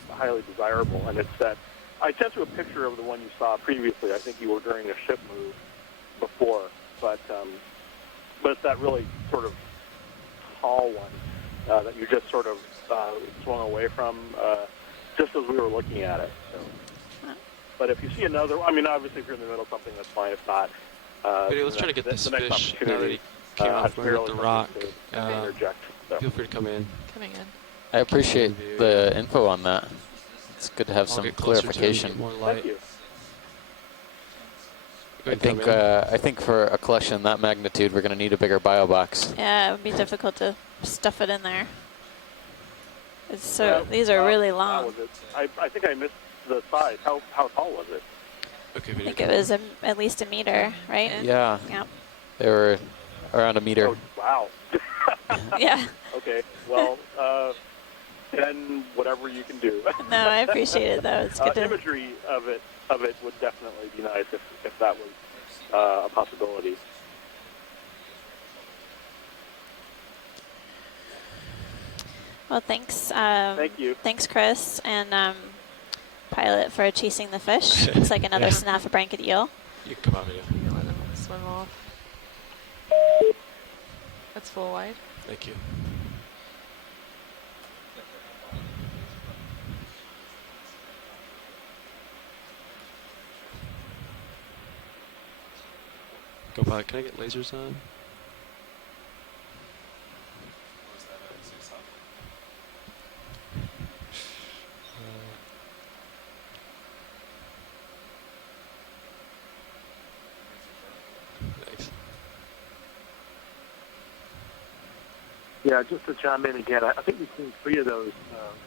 highly desirable. And it's that I sent you a picture of the one you saw previously. I think you were during a ship move before, but it's that really sort of tall one that you just sort of swung away from just as we were looking at it. So. But if you see another, I mean, obviously if you're in the middle of something, that's fine. If not, let's try to get this fish now that he came off the rock. Feel free to come in. Coming in. I appreciate the info on that. It's good to have some clarification. More light. Thank you. I think for a collection that magnitude, we're going to need a bigger bio box. Yeah, it would be difficult to stuff it in there. It's so these are really long. I think I missed the size. How tall was it? I think it was at least a meter, right? Yeah. Yep. They were around a meter. Oh, wow. Yeah. Okay. Well, then whatever you can do. No, I appreciate it though. It's good to imagery of it would definitely be nice if that was a possibility. Well, thanks. Thank you. Thanks, Chris, and Pilot for chasing the fish. Looks like another snaffabranchid eel. You can come out here. Let him swim off. That's full wide. Thank you. Go by. Can I get lasers on? Thanks. Yeah, just to chime in again, I think we've seen 3 of those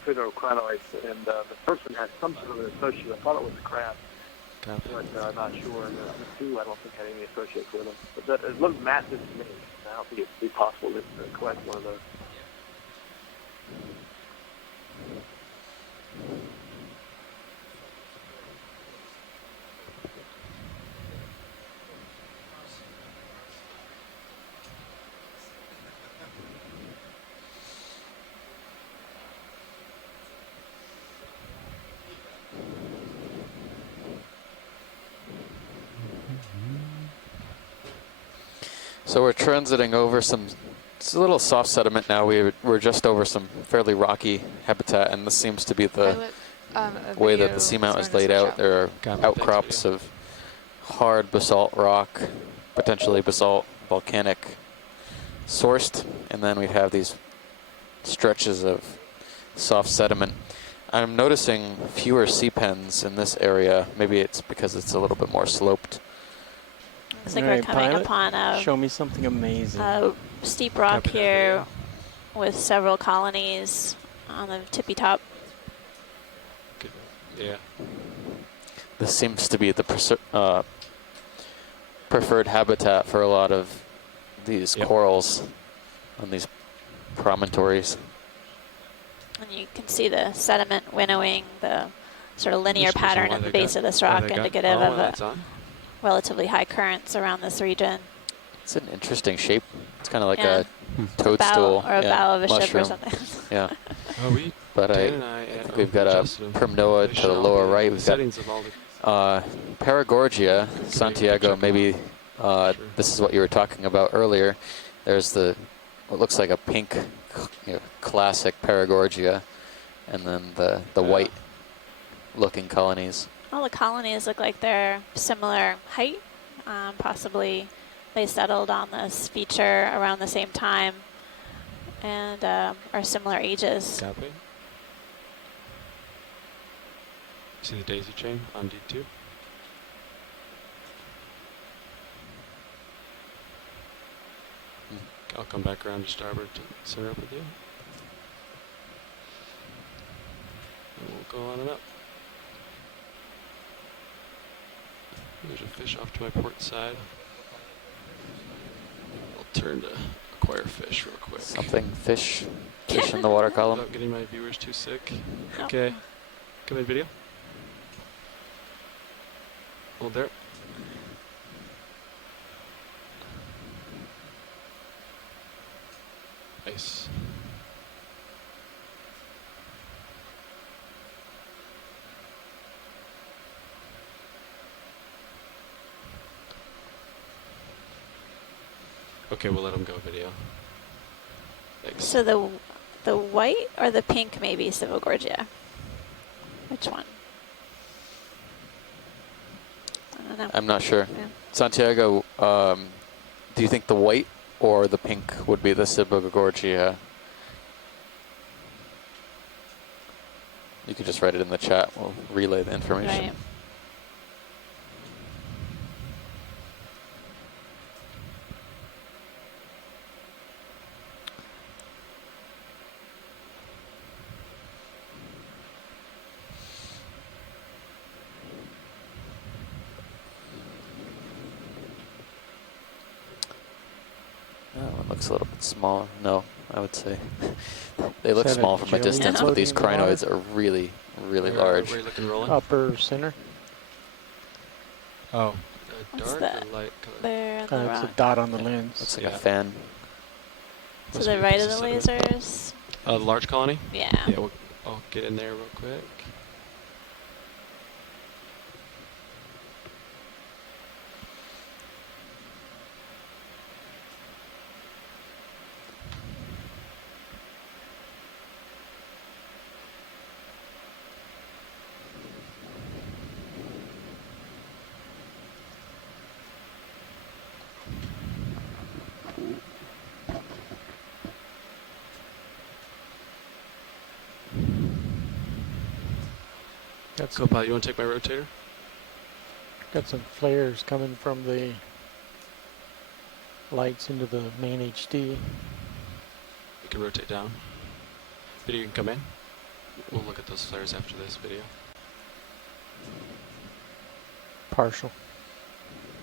phrenocrinoids, and the first one had some sort of an associate. I thought it was a crab, but I'm not sure. And the 2, I don't think had any associates with them. But it looked massive to me. I don't think it'd be possible to collect one of those. So we're transiting over it's a little soft sediment now. We're just over some fairly rocky habitat, and this seems to be the way that the seamount is laid out. There are outcrops of hard basalt rock, potentially basalt, volcanic sourced, and then we have these stretches of soft sediment. I'm noticing fewer sea pens in this area. Maybe it's because it's a little bit more sloped. Looks like we're coming upon show me something amazing. A steep rock here with several colonies on the tippy top. Good. Yeah. This seems to be the preferred habitat for a lot of these corals on these promontories. And you can see the sediment winnowing, the sort of linear pattern at the base of this rock, indicative of relatively high currents around this region. It's an interesting shape. It's kind of like a toadstool or a bow of a mushroom. ship or something. Yeah. But I think we've got a Primnoa to the lower right. We've got Paragorgia, Santiago. Maybe this is what you were talking about earlier. There's what looks like a pink, classic Paragorgia, and then the white-looking colonies. All the colonies look like they're similar height. Possibly they settled on this feature around the same time and are similar ages. Copy. See the daisy chain on D2? I'll come back around to starboard to center up with you. And we'll go on and up. There's a fish off to my port side. I'll turn to acquire fish real quick. Fish in the water column. Without getting my viewers too sick. Okay. Come in, video. Hold there. Nice. Okay, we'll let him go video. Thanks. So the white or the pink maybe Civogorgia? Which one? I don't know. I'm not sure. Yeah. Santiago, do you think the white or the pink would be the Civogorgia? You could just write it in the chat. We'll relay the information. Right. That one looks a little bit smaller. No, I would say they look small from a distance, but these crinoids are really, really large. Where are you looking, rolling? Upper center. Oh, What's dark that? or light color? There on the It's a rock. dot on the lens. Looks like a fan. To the right of the lasers? The large colony? Yeah. Yeah, I'll get in there real quick. Copilot, you want to take my rotator? Got some flares coming from the lights into the main HD. You can rotate down. Video, you can come in. We'll look at those flares after this video. Partial.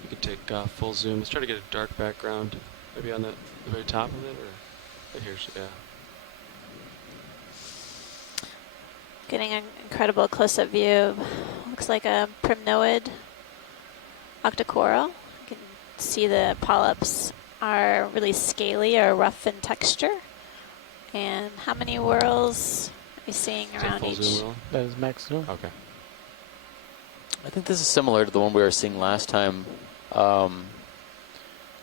You can take full zoom. Let's try to get a dark background. Maybe on the very top of it, or right here, yeah. Getting an incredible close-up view of, looks like a primnoid octocoral. You can see the polyps are really scaly or rough in texture. And how many whorls are you seeing around each? That is max zoom. Okay. I think this is similar to the one we were seeing last time.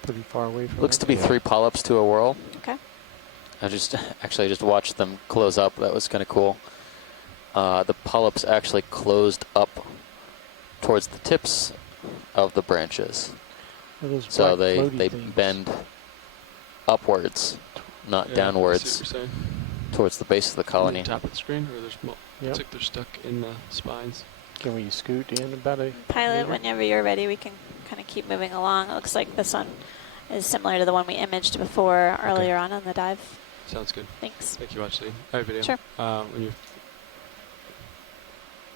pretty far away from Looks it. to be 3 polyps to a whorl. Okay. I just watched them close up. That was kind of cool. The polyps actually closed up towards the tips of the branches. So they bend upwards, not downwards, towards the base of the colony. On the top of the screen, or there's looks like they're stuck in the spines. Can we scoot in about a Pilot, meter? whenever you're ready, we can kind of keep moving along. It looks like this one is similar to the one we imaged before earlier on the dive. Sounds good. Thanks. Thank you, Ashley. All right, video. Sure. When you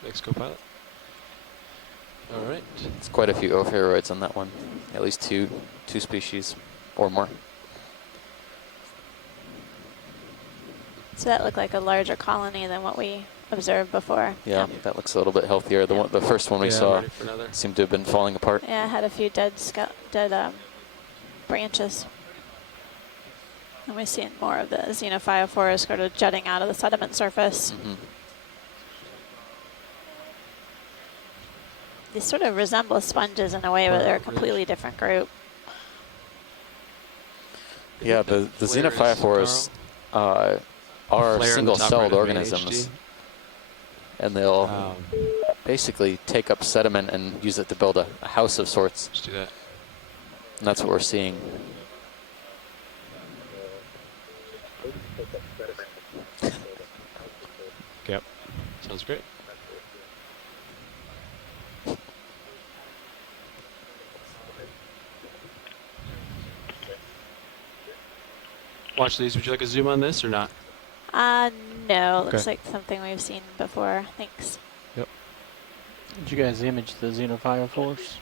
next co-pilot. All right. It's quite a few ophiuroids on that one. At least two species or more. So that looked like a larger colony than what we observed before. Yeah, that looks a little bit healthier. The first one we saw seemed to have been falling apart. Yeah, it had a few dead branches. And we've seen more of the xenophyophora sort of jutting out of the sediment surface. Mm-hmm. They sort of resemble sponges in a way, but they're a completely different group. Yeah, the xenophyophores are single-celled organisms, and they'll basically take up sediment and use it to build a house of sorts. Let's do that. And that's what we're seeing. Yep. Sounds great. Watch these. Would you like a zoom on this or not? No. Looks like something we've seen before. Thanks. Yep. Did you guys image the xenophyophores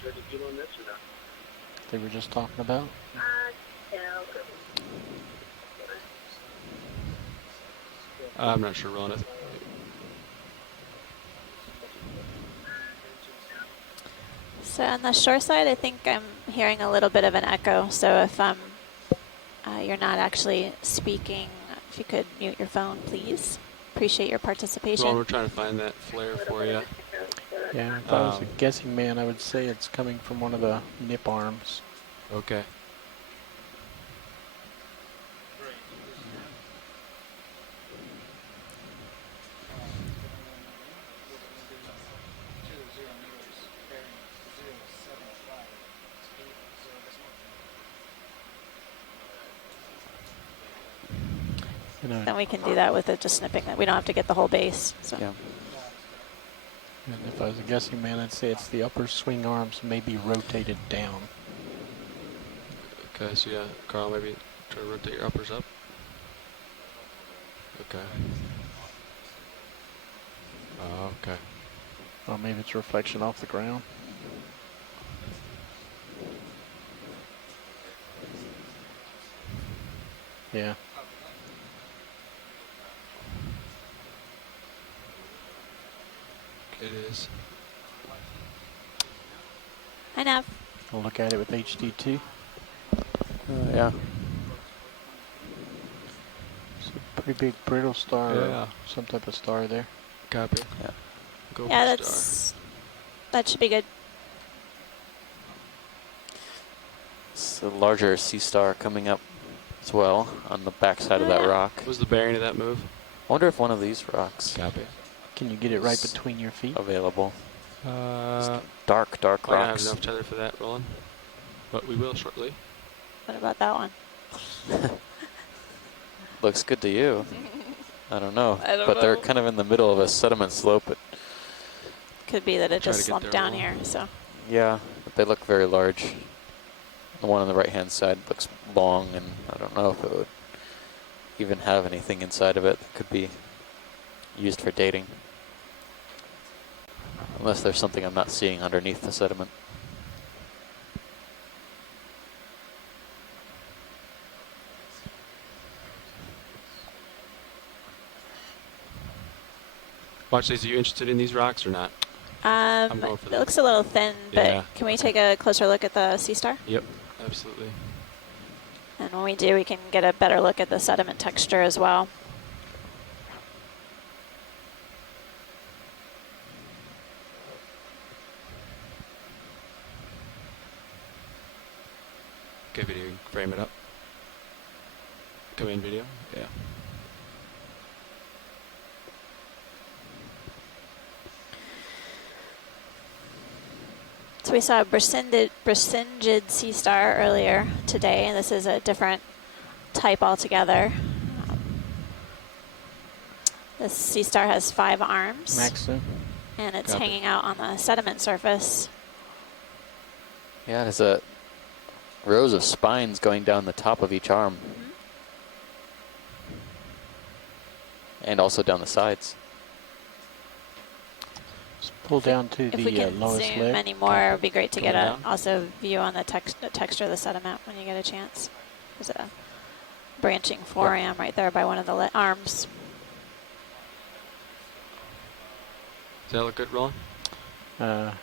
they were just talking about? I'm not sure, Ron. So on the shore side, I think I'm hearing a little bit of an echo. So if you're not actually speaking, if you could mute your phone, please. Appreciate your participation. Well, we're trying to find that flare for you. Yeah, if I was a guessing man, I would say it's coming from one of the nip arms. Okay. Then we can do that with it, just snipping that. We don't have to get the whole base. So. Yeah. And if I was a guessing man, I'd say it's the upper swing arms maybe rotated down. Okay, so yeah, Carl, maybe try to rotate your uppers up. Okay. Okay. Or maybe it's reflection off the ground. Yeah. It is. Hi, Nav. We'll look at it with HD2. Yeah. It's a pretty big brittle star. Yeah. Some type of star there. Copy. Yeah. Go Yeah, for star. that should be good. It's a larger sea star coming up as well on the backside of that rock. What was the bearing of that move? I wonder if one of these rocks Copy. Can you get it right between your feet? available. Dark I don't have rocks. enough tether for that, Roland. But we will shortly. What about that one? Looks good to you. I don't know. I don't but they're know. kind of in the middle of a sediment slope. Could be that it Try just to get slumped there, down Roland. here. So. Yeah, but they look very large. The one on the right-hand side looks long, and I don't know if it would even have anything inside of it that could be used for dating. Unless there's something I'm not seeing underneath the sediment. Watch these. Are you interested in these rocks or not? I'm going for It them. looks a little thin, but Yeah. can we take a closer look at the sea star? Yep, absolutely. And when we do, we can get a better look at the sediment texture as well. Okay, video, frame it up. Come in, video. Yeah. So we saw a Brisingid sea star earlier today, and this is a different type altogether. This sea star has 5 arms. Maxim. And it's hanging out on the sediment surface. Yeah, there's a rows of spines going down the top of each arm. Mm-hmm. And also down the sides. Just pull down to if the we can lowest zoom leg. any more, it would be great to get a down. also view on the texture of the sediment when you get a chance. There's a branching forearm right there by one of the arms. Does that look good, Roland?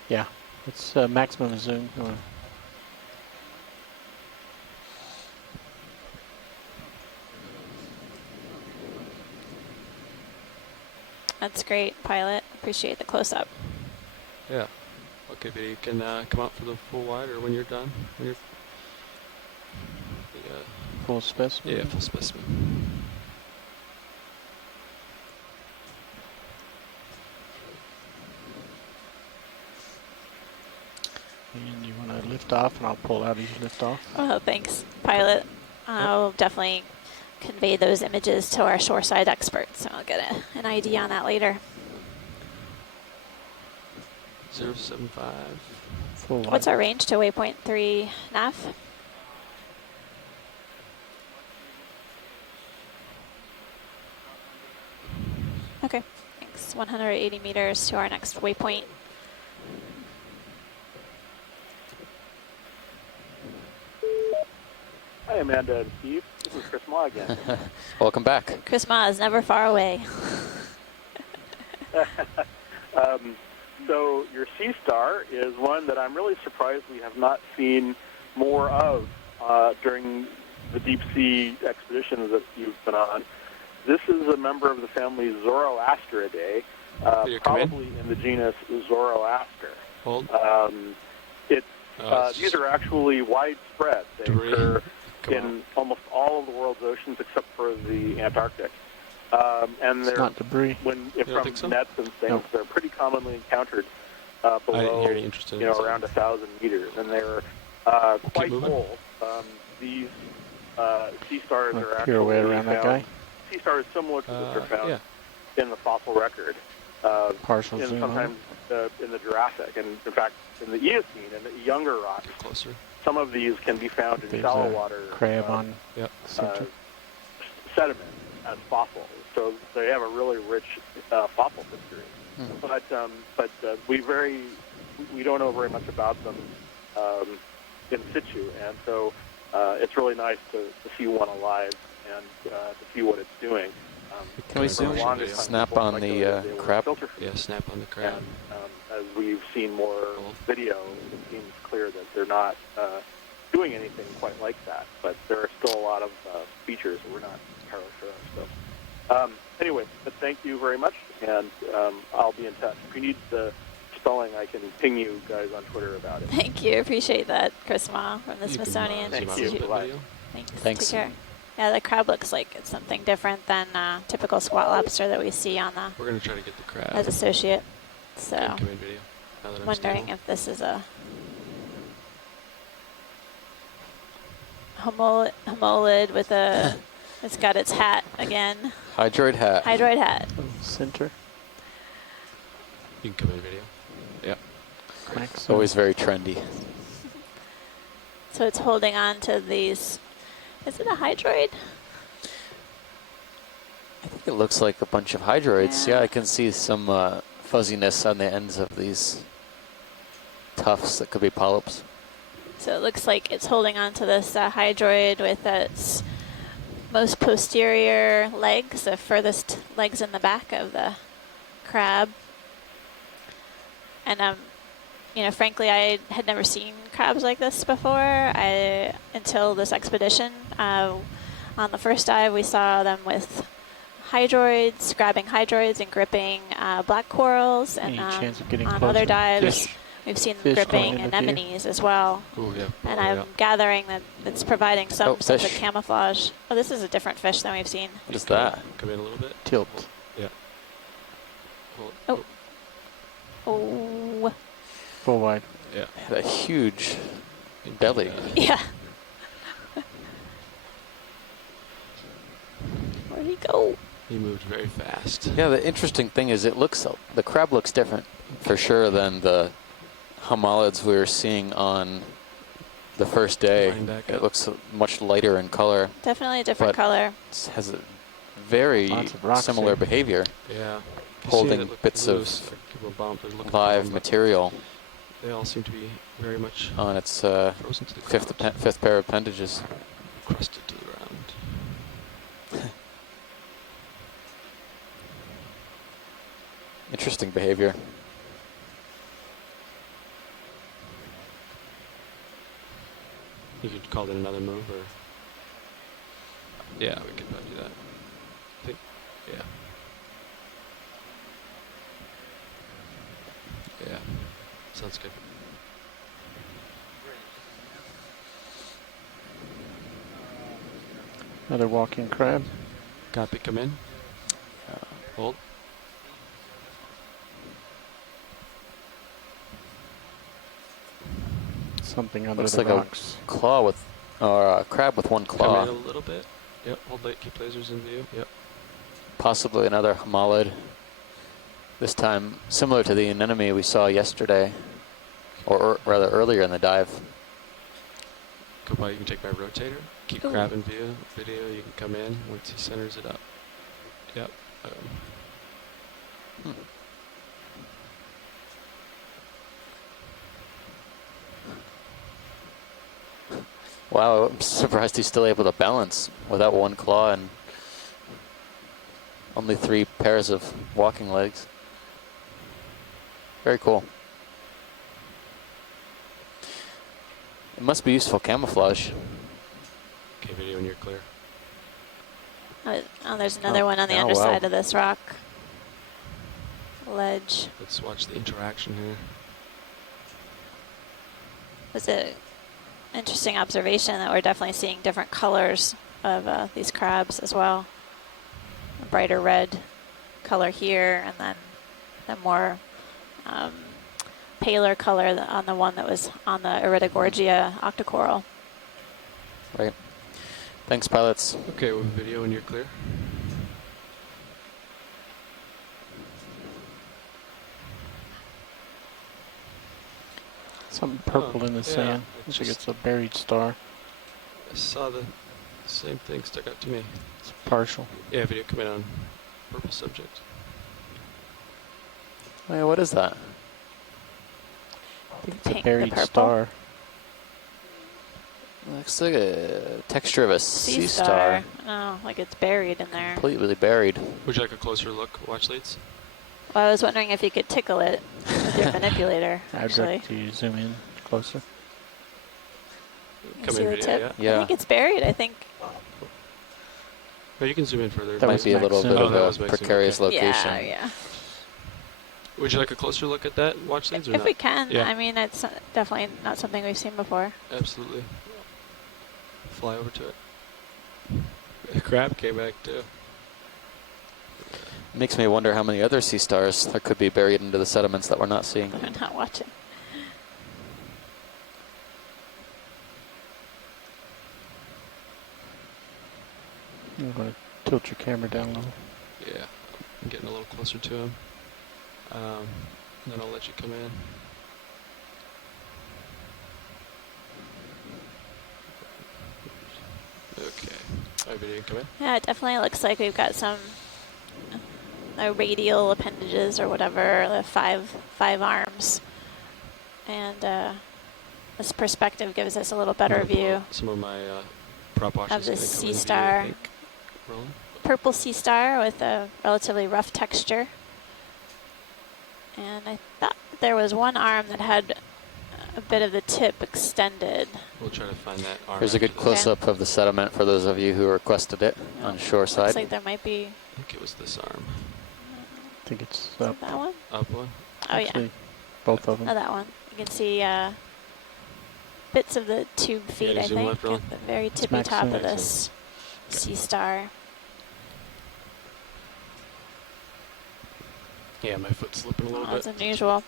Yeah. It's maximum zoom. That's great, pilot. Appreciate the close-up. Yeah. Okay, video, you can come out for the full wide, or when you're done. When you're full specimen? Yeah, full specimen. And you want to lift off, and I'll pull out as you lift off. Oh, thanks, pilot. I'll definitely convey those images to our shoreside experts, so I'll get an ID on that later. 075. Full What's our range to waypoint 3 nav? Okay, thanks. 180 meters to our next waypoint. Hi, Amanda and Steve. This is Chris Ma again. Welcome back. Chris Ma is never far away. So your sea star is one that I'm really surprised we have not seen more of during the deep sea expeditions that you've been on. This is a member of the family Zoroastridae, probably in the genus Zoroaster. Hold. These are actually widespread. They occur in almost all of the world's oceans except for the Antarctic. And they're not debris. From so? nets and things, they're pretty commonly encountered below, around 1,000 meters, and they're quite old. These sea stars are actually way around that guy. Sea stars similar to this are found in the fossil record. Partial zoom sometimes in the Jurassic, and in fact in the Eocene and the younger rocks. Closer. Some of these can be found in shallow water crab on sediment as fossils, so they have a really rich fossil history. But we don't know very much about them in situ, and so it's really nice to see one alive and to see what it's doing. Can we zoom? Snap on the crab? Yeah, snap on the crab. And, as we've seen more video, it seems clear that they're not doing anything quite like that. But there are still a lot of features that we're not entirely sure of. So, anyway, but thank you very much, and I'll be in touch. If you need the spelling, I can ping you guys on Twitter about it. Thank you. Appreciate that, Chris Ma from the Smithsonian Thank Institute. you. Thanks. Take care. Yeah, the crab looks like it's something different than typical squat lobster that we see on the. We're going to try to get the crab. As associate. So, come in video. Now that I'm wondering stable. if this is a homolid with a. It's got its hat again. Hydroid hat. Hydroid hat. Center. You can come in video. Yeah. It's always very trendy. So it's holding on to these. Is it a hydroid? I think it looks like a bunch of hydroids. Yeah, I can see some fuzziness on the ends of these tufts that could be polyps. So it looks like it's holding on to this hydroid with its most posterior legs, the furthest legs in the back of the crab. And frankly, I had never seen crabs like this before until this expedition. On the first dive, we saw them with hydroids, grabbing hydroids and gripping black corals. And Any chance of getting on closer? other dives, we've seen Fish gripping coming in anemones as well. Ooh, yeah. And Oh, I'm yeah. gathering that it's providing some sense of fish. camouflage. Oh, this is a different fish than we've seen. What is Come in- that? Come in a little bit. Tilt. Hold. Yeah. Hold. Oh. Oh. Full wide. Yeah. Had a huge belly. Yeah. Where'd he go? He moved very fast. Yeah, the interesting thing is the crab looks different for sure than the homolids we were seeing on the first day. Line back It up. looks much lighter in color. Definitely a different But color. It has a very Lots of rocks similar here. behavior, Yeah. You see holding that look bits loose, of like people bump, they're looking live for them, but material They all seem to be very much on its frozen to the ground, fifth pair of appendages. crusted to the ground. Interesting behavior. You could call it another move, or yeah, we could probably do that. I think, yeah, yeah, sounds good. Another walking crab. Copy, come in. Hold. Something under Looks the like rocks. a claw with, or a crab with one claw. Come in a little bit. Yep, hold light, keep lasers in view. Yep. Possibly another homalid. This time similar to the anemone we saw yesterday, or rather earlier in the dive. Go by, you can take my rotator. Keep crab in view. Video, you can come in once he centers it up. Yep. Wow, I'm surprised he's still able to balance without one claw and only 3 pairs of walking legs. Very cool. It must be useful camouflage. Okay, video when you're clear. Oh, there's another one on the underside of this rock ledge. Let's watch the interaction here. It's an interesting observation that we're definitely seeing different colors of these crabs as well. A brighter red color here, and then the more paler color on the one that was on the Iridogorgia octocoral. Right. Thanks, pilots. Okay, with video when you're clear. Something purple in the sand. Looks like it's a buried star. I saw the same thing stuck out to me. It's partial. Yeah, video come in on purple subject. Oh, yeah, what is that? I think it's a buried star. Looks like a texture of a sea star. star. Oh, like it's buried in there. Completely buried. Would you like a closer look, watch leads? Well, I was wondering if you could tickle it with your manipulator. I'd like to zoom in closer. Come see in the video, tip? yeah. I think it's buried. I think. No, you can zoom in further. That might be a little bit of a precarious location. Yeah, yeah. Would you like a closer look at that watch leads or If not? we can. Yeah. I mean, it's definitely not something we've seen before. Absolutely. Fly over to it. The crab came back too. Makes me wonder how many other sea stars there could be buried into the sediments that we're not seeing. We're not watching. I'm going to tilt your camera down a little. Yeah, I'm getting a little closer to him. Then I'll let you come in. Okay. All right, video, come in. Yeah, it definitely looks like we've got some radial appendages or whatever, the five arms. And this perspective gives us a little better view Some of my prop watches of the gonna come sea in view, I star. think. Rolling. Purple sea star with a relatively rough texture. And I thought there was one arm that had a bit of the tip extended. We'll try to find that arm. Here's a good close-up of the sediment for those of you who requested it on shore side. Looks like there might be. I think it was this arm. I think it's Is it that one? Up one. Oh, Actually, yeah. both of them. Oh, that one. You can see bits of the tube feet, I think, at the very tippy top of this sea star. Yeah, my foot's slipping a little bit. That's unusual.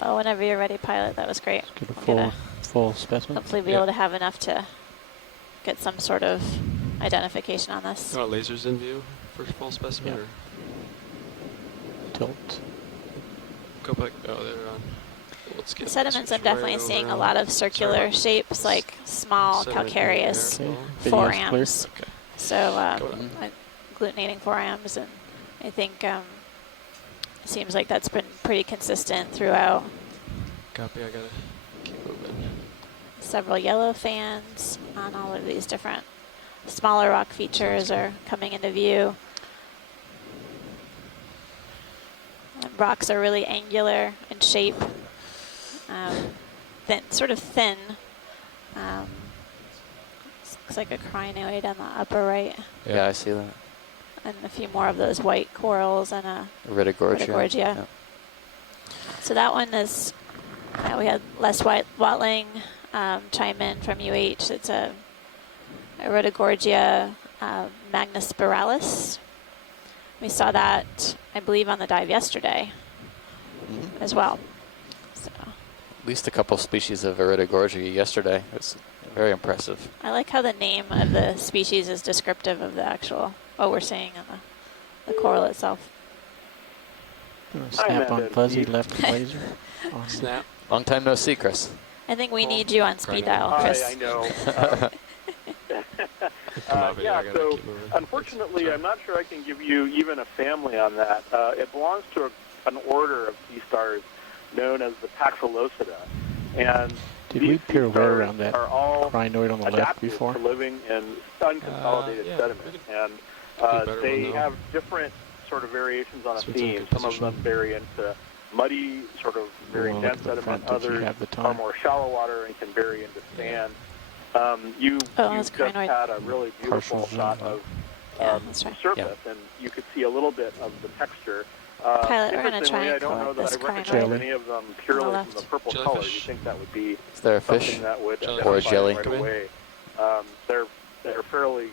Well, whenever you're ready, pilot, that was great. Get a full specimen. Hopefully be able to have enough to get some sort of identification on this. You want lasers in view for full specimen? Or? Tilt. Go back. Oh, they're on. Let's get the sediments, I'm definitely seeing a lot of circular shapes, like small calcareous forams. Okay. So agglutinating forams, and I think it seems like that's been pretty consistent throughout. Copy, I gotta keep moving. Several yellow fans on all of these different smaller rock features are coming into view. And rocks are really angular in shape, sort of thin. Looks like a crinoid on the upper right. Yeah, I see that. And a few more of those white corals and a Rittigorgia. Yeah. So that one is, we had Les Watling chime in from UH. It's a Rittigorgia magnispiralis. We saw that, I believe, on the dive yesterday as well. So. At least a couple species of Rittigorgia yesterday. It was very impressive. I like how the name of the species is descriptive of the actual, what we're seeing in the coral itself. Snap on Fuzzy left laser. Snap. Long time no see, Chris. I think we need you on speed dial, Chris. Hi, I know. Yeah, so unfortunately, I'm not sure I can give you even a family on that. It belongs to an order of sea stars known as the Paxillosida. And did we pirouette around that crinoid on the left before? To living in unconsolidated sediment. And they have different sort of variations on a theme. Some of them vary into muddy, sort of very dense sediment. Others are more shallow water and can vary into sand. You just had a really beautiful shot of the surface, and you could see a little bit of the texture. Pilot, we're going to try and I don't know that I recognize any of them purely from the purple color. You think that would be is there a fish that would or a jelly? Right away. They're fairly,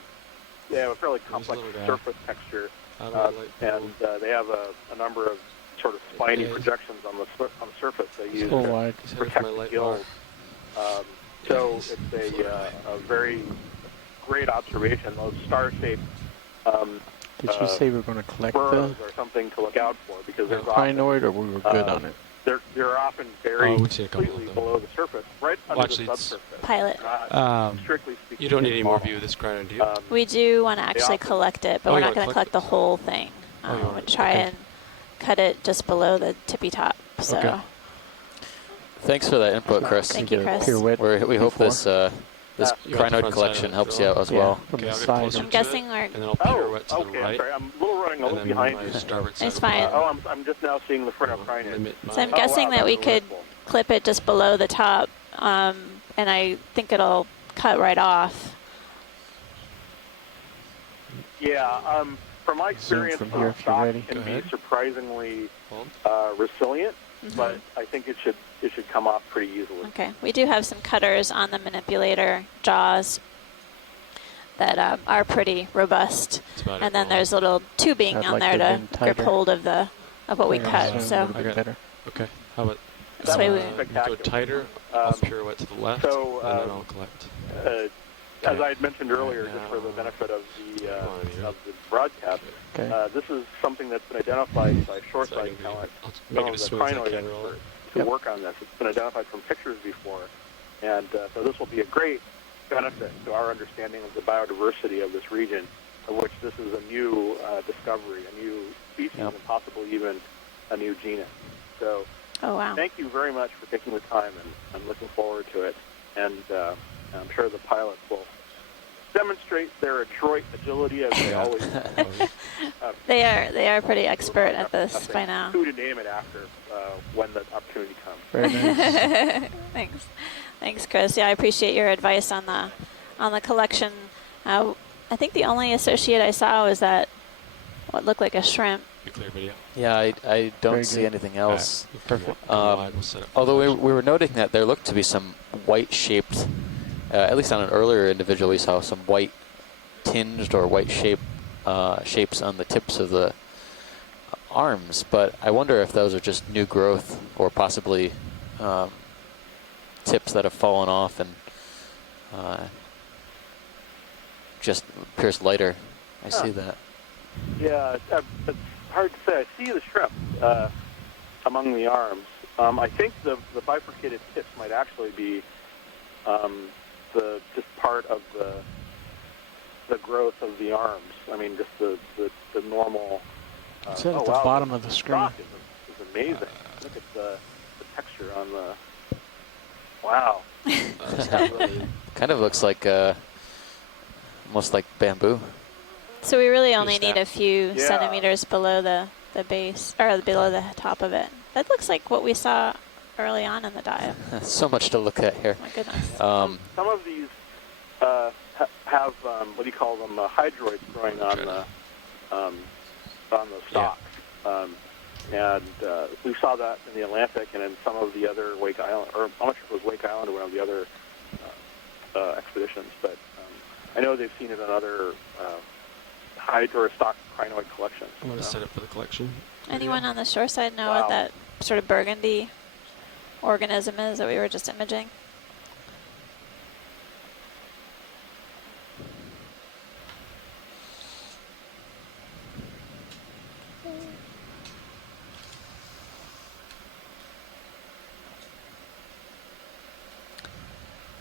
they have a fairly complex surface texture, and they have a number of sort of spiny projections on the surface they use to protect the gills. So it's a very great observation. Those star-shaped did you say we're going to collect or something to look out for because there's crinoid, or we were good on it? They're often buried completely below the surface, right under the subsurface. Pilot. Strictly speaking, you don't need any more view of this crinoid, do you? We do want to actually collect it, but we're not going to collect the whole thing. We'll try and cut it just below the tippy top. So. Okay. Thanks for that input, Chris. Thank you, Chris. We hope this this crinoid collection helps you out as well. I'm guessing we're. And then I'll pirouette to the right. I'm sorry. I'm a little running a little behind you. It's fine. I'm just now seeing the front of crinoid. So I'm guessing that we could clip it just below the top, and I think it'll cut right off. Yeah. From my experience, the stock can be surprisingly resilient, but I think it should come off pretty easily. Okay, we do have some cutters on the manipulator jaws that are pretty robust, and then there's a little tubing on there to grip hold of what we cut. So okay, how about this way we go tighter? I'll pirouette to the left, and then I'll collect. As I had mentioned earlier, just for the benefit of the broadcast, this is something that's been identified by shoreside talent. Some of the crinoid experts who work on this. It's been identified from pictures before, and so this will be a great benefit to our understanding of the biodiversity of this region, of which this is a new discovery, a new species, and possibly even a new genus. So, thank you very much for taking the time, and I'm looking forward to it. And I'm sure the pilots will demonstrate their adroit agility as they always do. They are pretty expert at this by now. Who to name it after when the opportunity comes. Very nice. Thanks, Chris. Yeah, I appreciate your advice on the collection. I think the only associate I saw was that what looked like a shrimp. Clear video. Yeah, I don't Very see good. anything else. Perfect. Although we were noting that there looked to be some white-shaped, at least on an earlier individual, we saw some white tinged or white shapes on the tips of the arms. But I wonder if those are just new growth or possibly tips that have fallen off and just appears lighter. I see that. Yeah, it's hard to say. I see the shrimp among the arms. I think the bifurcated tips might actually be just part of the growth of the arms. I mean, just the normal. It's at the bottom of the screen. Stock is amazing. Look at the texture on the. Wow. Kind of looks like almost like bamboo. So we really only need a few centimeters below the base, or below the top of it. That looks like what we saw early on in the dive. So much to look at here. My goodness. Some of these have what do you call them? Hydroids growing on the stalks, and we saw that in the Atlantic and in some of the other Wake Island, or I'm not sure if it was Wake Island or one of the other expeditions, but I know they've seen it in other hydro or stock crinoid collections. I'm going to set up for the collection. Anyone on the shore side know what that sort of burgundy organism is that we were just imaging?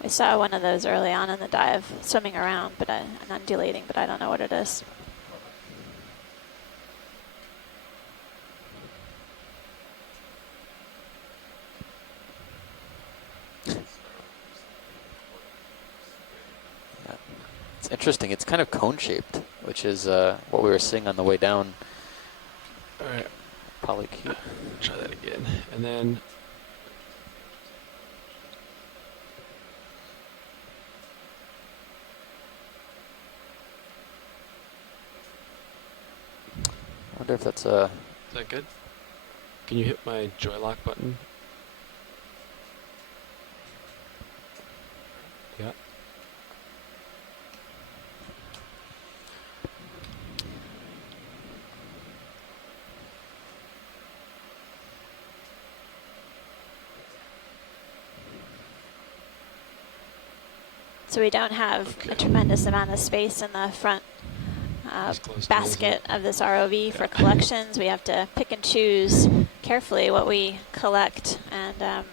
We saw one of those early on in the dive, swimming around, but and undulating, but I don't know what it is. It's interesting. It's kind of cone-shaped, which is what we were seeing on the way down. All right. Polycube. Try that again. And then I wonder if that's Is that good? Can you hit my joy lock button? Yeah. So we don't have a tremendous amount of space in the front basket of this ROV for collections. We have to pick and choose carefully what we collect, and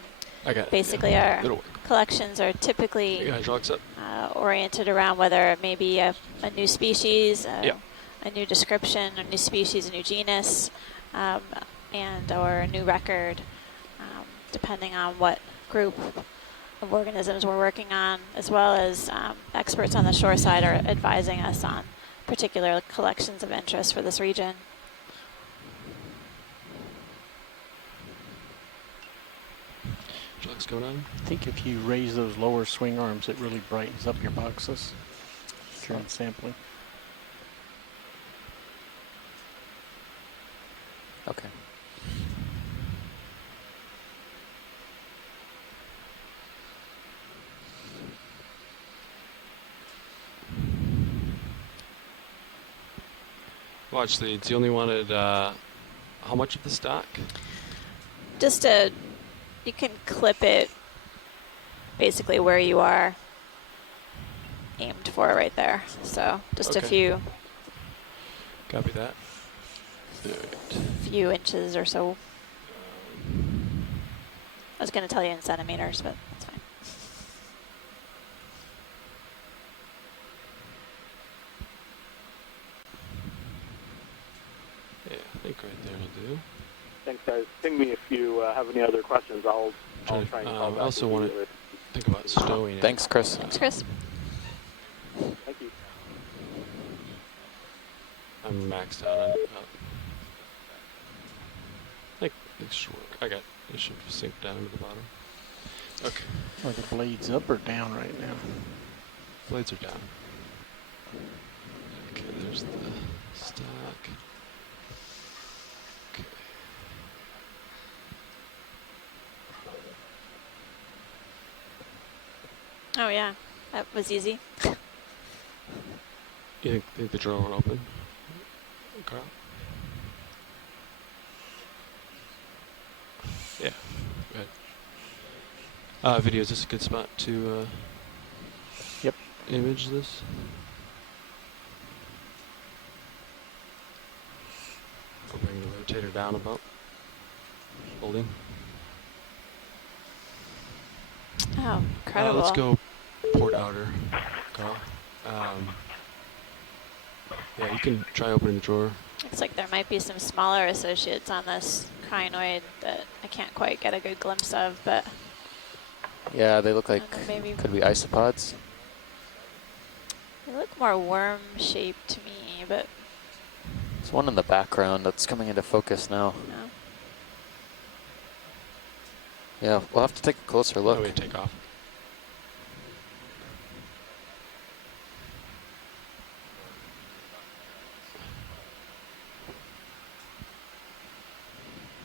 basically our collections are typically oriented around whether it may be a new species, a new description, a new species, a new genus, and or a new record, depending on what group of organisms we're working on, as well as experts on the shore side are advising us on particular collections of interest for this region. What's going on? I think if you raise those lower swing arms, it really brightens up your boxes during sampling. okay. Watch leads. You only wanted how much of the stock? Just you can clip it basically where you are aimed for right there. So just a few. Copy that. Few inches or so. I was going to tell you in centimeters, but that's fine. Yeah, I think right there will do. Thanks, guys. Ping me if you have any other questions. I'll try and call back. I also want to think about stowing it. Thanks, Chris. Thanks, Chris. Thank you. I'm maxed out on it. I think it should work. It should sink down to the bottom. Okay. Are the blades up or down right now? Blades are down. Okay, there's the stock. Oh yeah, that was easy. You think the drawer will open? Carl? Yeah. Go ahead. Video, is this a good spot to Yep. image this? I'll bring the rotator down about. Holding. Oh, incredible. Let's go port outer, Carl. Yeah, you can try opening the drawer. Looks like there might be some smaller associates on this crinoid that I can't quite get a good glimpse of, but Yeah, they look like maybe could be isopods. they look more worm-shaped to me, but There's one in the background that's coming into focus now. no. Yeah, we'll have to take a closer look. Oh, we take off.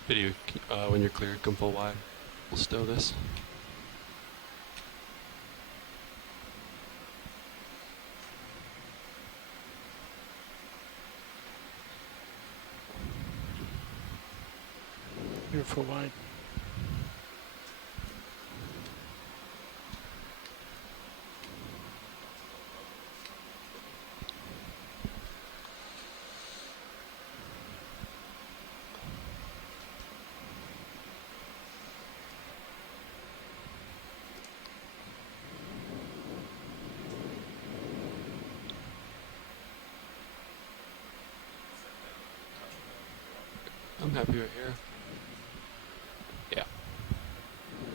Video, when you're clear, come full wide. We'll stow this. You're full wide. I'm happy right here. Yeah.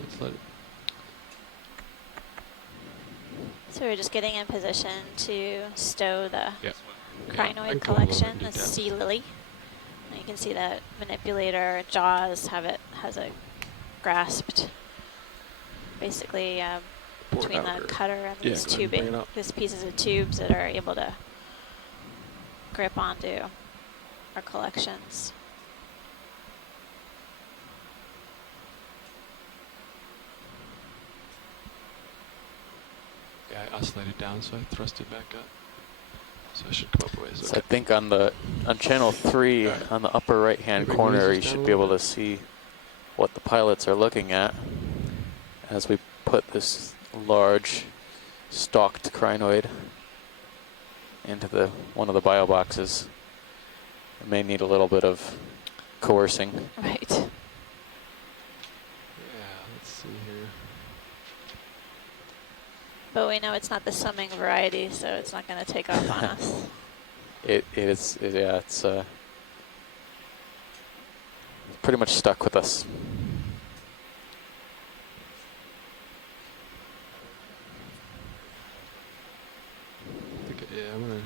Let's let it. So we're just getting in position to stow the Yeah. crinoid collection, the sea lily. And you can see that manipulator jaws has it grasped basically between the cutter and these tubing, these pieces of tubes that are able to grip onto our collections. Yeah, I oscillated down, so I thrust it back up. So I should come up a ways. So I think on channel 3, on the upper right-hand corner, you should be able to see what the pilots are looking at as we put this large stalked crinoid into one of the bio boxes. It may need a little bit of coercing. Right. Yeah, let's see here. But we know it's not the summing variety, so it's not going to take off on us. It's pretty much stuck with us. Yeah, I'm gonna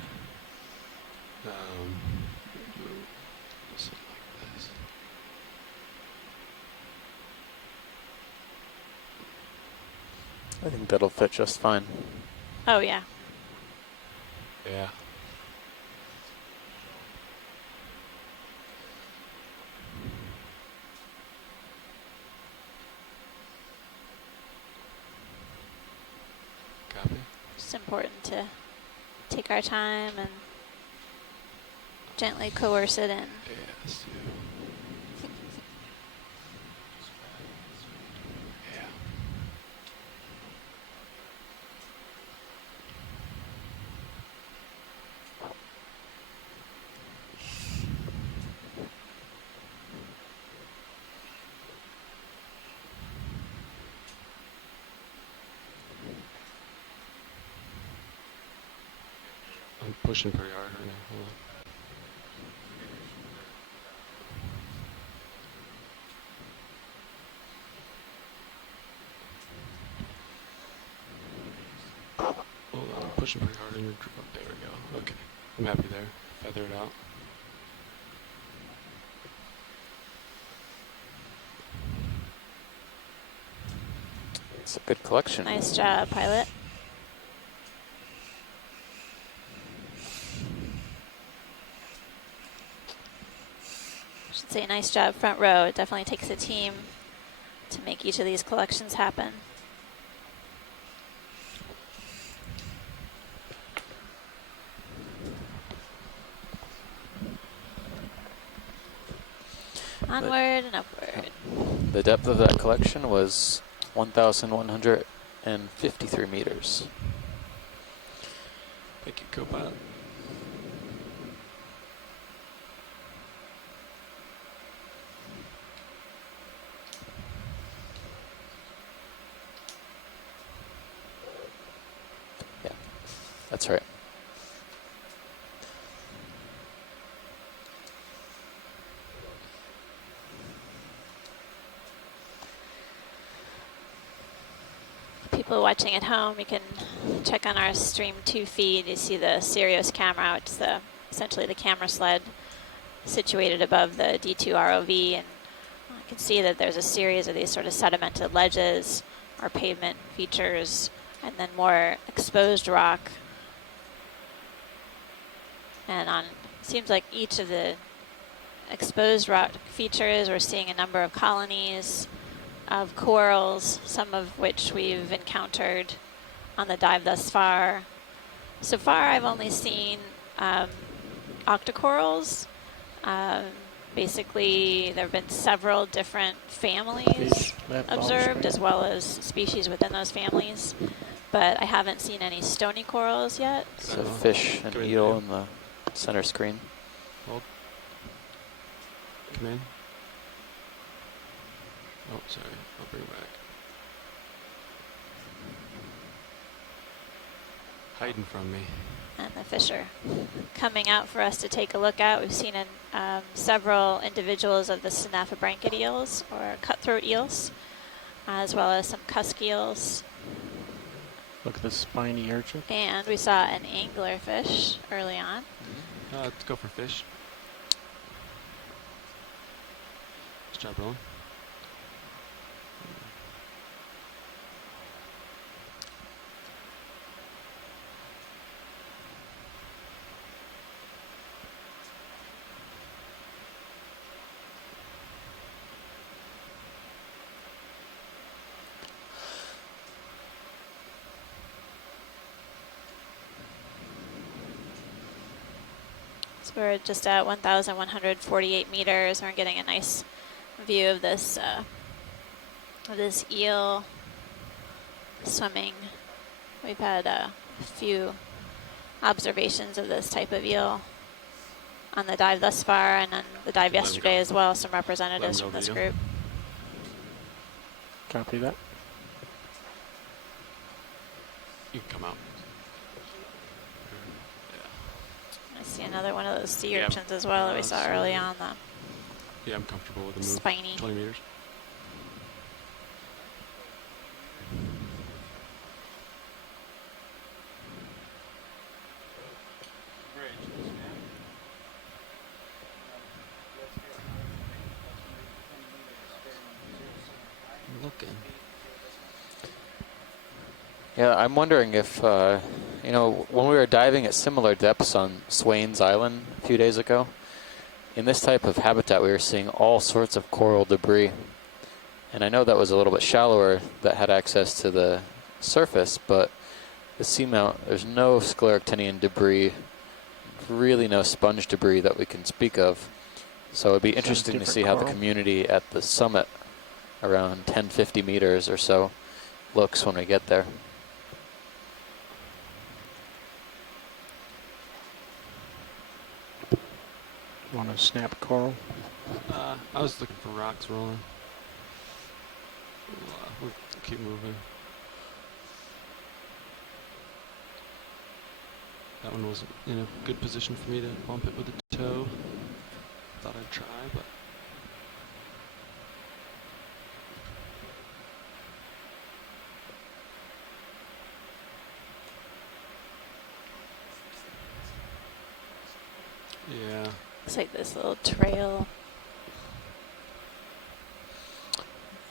something like this. I think that'll fit just fine. Oh, yeah. Yeah. Copy. It's important to take our time and gently coerce it in. Yeah, let's do. Yeah. I'm pushing pretty hard right now. Hold on. Hold on, I'm pushing pretty hard on your drop. There we go. Okay. I'm happy there. Feather it out. It's a good collection. Nice job, pilot. Should say nice job, front row. It definitely takes a team to make each of these collections happen. Onward and upward. The depth of that collection was 1,153 meters. Thank you, co-pilot. Yeah, that's right. People watching at home, you can check on our Stream 2 feed. You see the Sirius camera, which is essentially the camera sled situated above the D2 ROV, and you can see that there's a series of these sort of sedimented ledges or pavement features, and then more exposed rock. And on seems like each of the exposed rock features, we're seeing a number of colonies of corals, some of which we've encountered on the dive thus far. So far, I've only seen octocorals. Basically, there have been several different families observed, as well as species within those families. But I haven't seen any stony corals yet. So fish and eel in the center screen. Hold. Come in. Oh, sorry. I'll bring it back. Hiding from me. And the fish are coming out for us to take a look at. We've seen several individuals of the Synaphobranchid eels, or cutthroat eels, as well as some cusk eels. Look at the spiny urchin. And we saw an anglerfish early on. Let's go for fish. Good job, Roland. So we're just at 1,148 meters, and we're getting a nice view of this eel swimming. We've had a few observations of this type of eel on the dive thus far, and on the dive yesterday as well, some representatives from this group. Copy that. You can come out. I see another one of those sea urchins as well that we saw early on. Yeah, I'm comfortable with the move. Spiny. 20 meters. I'm looking. Yeah, I'm wondering if, you know, when we were diving at similar depths on Swains Island a few days ago, in this type of habitat we were seeing all sorts of coral debris. And I know that was a little bit shallower that had access to the surface, but the Seamount, there's no scleractinian debris, really no sponge debris that we can speak of. So it'd be interesting to see how the community at the summit, around 1050 meters or so, looks when we get there. Want to snap coral? I was looking for rocks rolling. We'll keep moving. That one wasn't in a good position for me to bump it with a toe. Thought I'd try, but yeah. Looks like this little trail.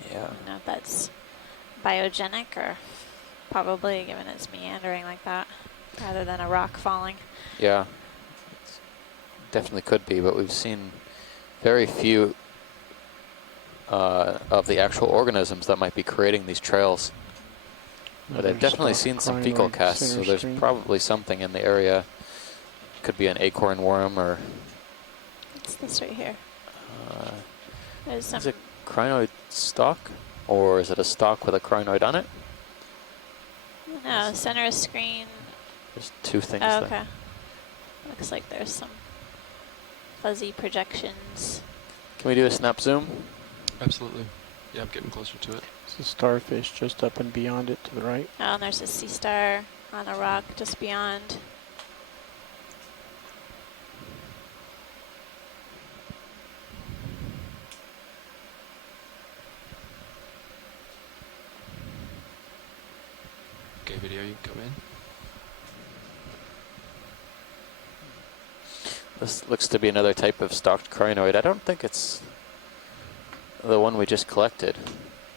Yeah. I don't know if that's biogenic or probably, given it's meandering like that, rather than a rock falling. Yeah, definitely could be, but we've seen very few of the actual organisms that might be creating these trails. But I've definitely seen some fecal casts, so there's probably something in the area. Could be an acorn worm or... What's this right here? There's some. Is it crinoid stock, or is it a stock with a crinoid on it? No, center screen. There's two things Oh, there. okay. Looks like there's some fuzzy projections. Can we do a snap zoom? Absolutely. Yeah, I'm getting closer to it. It's a starfish just up and beyond it to the right. Oh, and there's a sea star on a rock just beyond. Okay, video, you can come in. This looks to be another type of stalked crinoid. I don't think it's the one we just collected.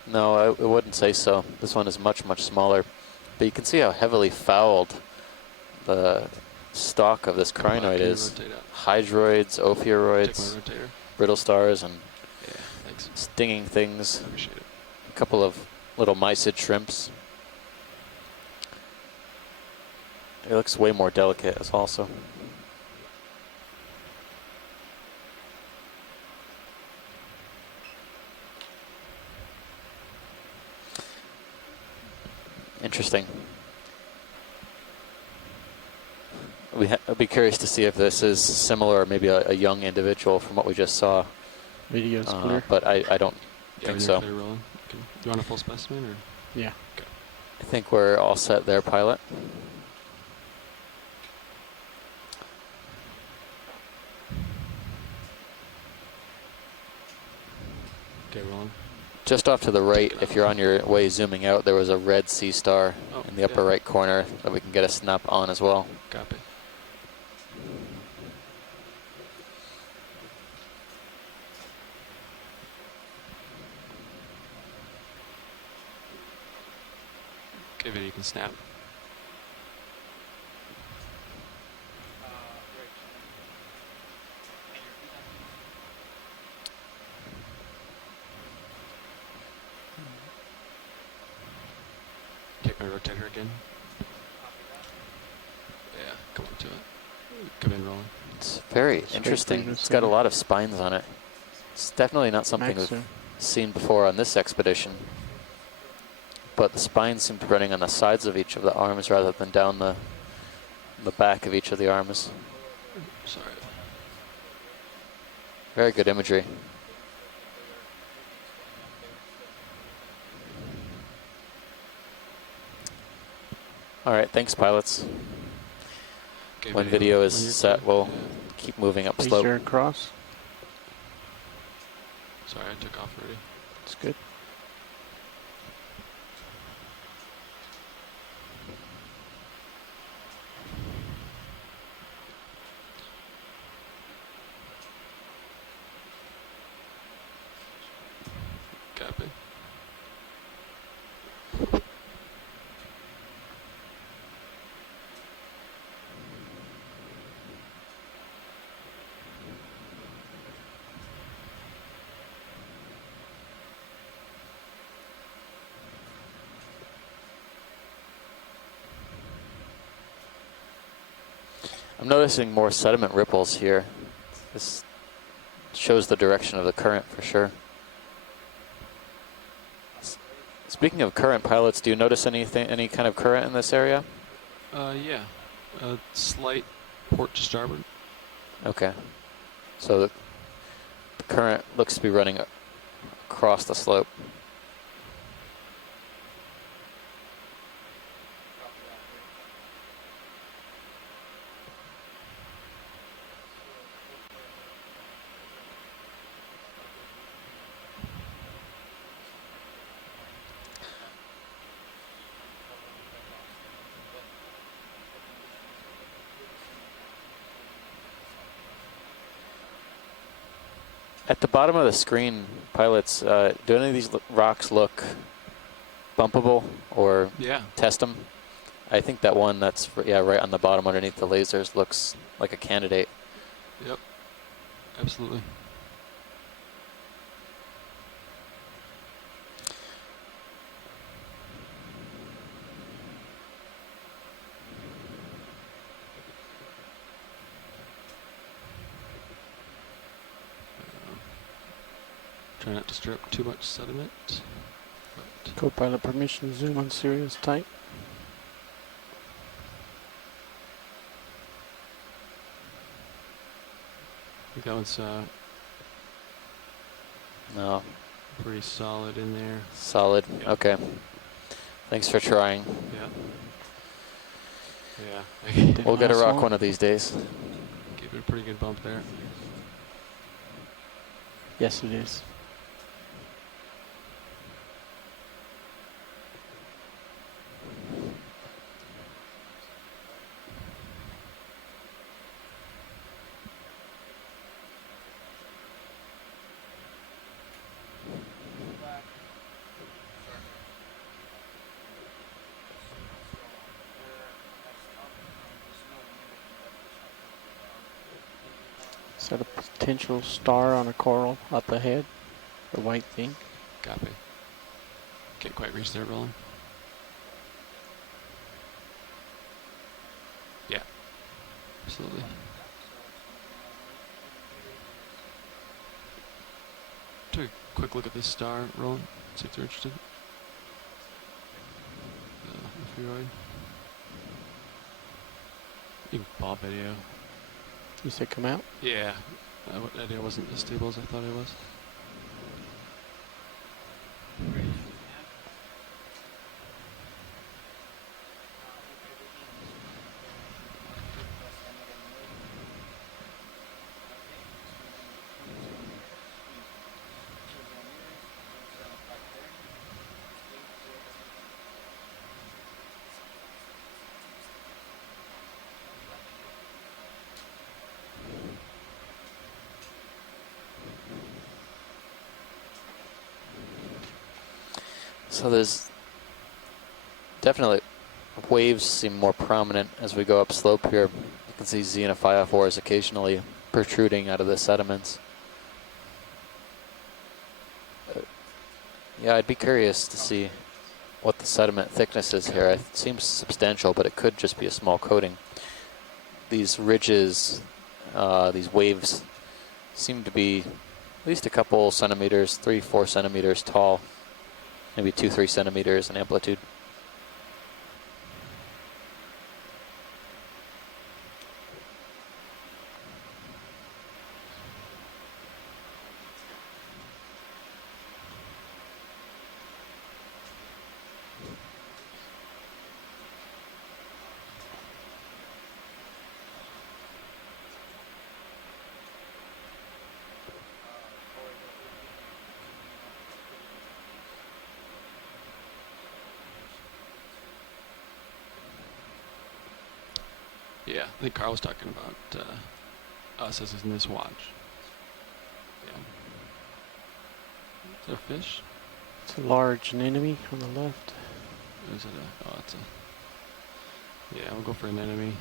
No, I wouldn't say so. This one is much, much smaller. But you can see how heavily fouled the stalk of this crinoid is. Hydroids, ophiuroids, brittle stars, and stinging things. Appreciate it. A couple of little mysid shrimps. It looks way more delicate as also. Interesting. I'd be curious to see if this is similar, or maybe a young individual from what we just saw. Video's clear. But I don't think so. Clear, Roland. Okay. You want a full specimen, or? Yeah. Okay. I think we're all set there, pilot. Okay, Roland. Just off to the right, if you're on your way zooming out, there was a red sea star in the upper right corner that we can get a snap on as well. Copy. Okay, video, you can snap. Take my rotator again. Yeah, come up to it. Come in, Roland. It's very interesting. It's got a lot of spines on it. It's definitely not something we've seen before on this expedition. But the spines seem to be running on the sides of each of the arms rather than down the back of each of the arms. Sorry. Very good imagery. All right, thanks, pilots. Okay, when video is set, we'll keep moving up slope. Across. Sorry, I took off already. It's good. Copy. I'm noticing more sediment ripples here. This shows the direction of the current for sure. Speaking of current, pilots, do you notice any kind of current in this area? Yeah. Slight port to starboard. Okay. So the current looks to be running across the slope. At the bottom of the screen, pilots, do any of these rocks look bumpable or test them? I think that one that's right on the bottom underneath the lasers looks like a candidate. Yep, absolutely. Try not to stir up too much sediment. But Co-pilot permission, zoom on Sirius tight. I think that one's No. pretty solid in there. Solid. Yep. Okay. Thanks for trying. Yeah. We'll get a rock one of these days. Gave it a pretty good bump there. Yes, it is. Is that a potential star on a coral up ahead? The white thing? Copy. Can't quite reach there, Roland. Yeah. Absolutely. Take a quick look at this star, Roland. See if they're interested. If you would. You can pause video. You said come out? Yeah. That idea wasn't as stable as I thought it was. So there's definitely waves seem more prominent as we go up slope here. You can see xenophyophores occasionally protruding out of the sediments. Yeah, I'd be curious to see what the sediment thickness is here. It seems substantial, but it could just be a small coating. These ridges, these waves seem to be at least a couple centimeters, 3-4 centimeters tall. Maybe 2-3 centimeters in amplitude. Yeah, I think Carl was talking about us as in this watch. Yeah. Is that a fish? It's a large anemone on the left. Or is it a... Oh, it's a... Yeah, we'll go for an anemone.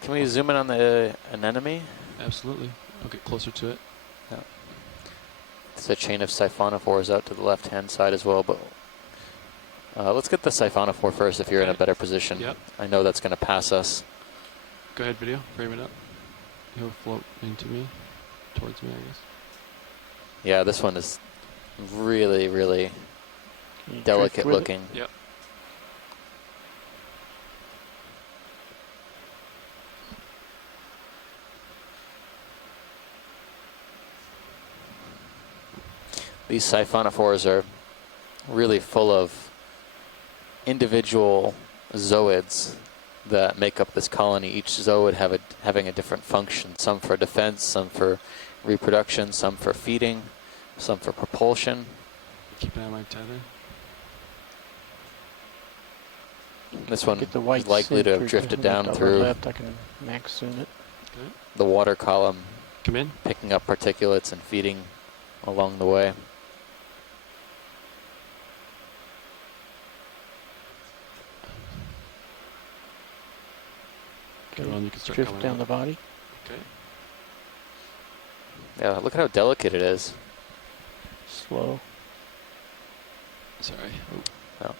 Can we zoom in on the anemone? Absolutely. I'll get closer to it. Yeah. There's a chain of siphonophores out to the left-hand side as well, but let's get the siphonophore first if you're in a better position. Yep. I know that's going to pass us. Go ahead, video. Frame it up. He'll float into me. Towards me, I guess. Yeah, this one is really, really delicate looking. Yep. These siphonophores are really full of individual zooids that make up this colony. Each zooid having a different function. Some for defense, some for reproduction, some for feeding, some for propulsion. Keep an eye on my tether. This one is likely to have drifted down through left. I can max zoom it. Okay. the water column, Come in. picking up particulates and feeding along the way. Okay, well, you can start drift coming down out. the body. Okay. Yeah, look at how delicate it is. Slow. Sorry. Oh.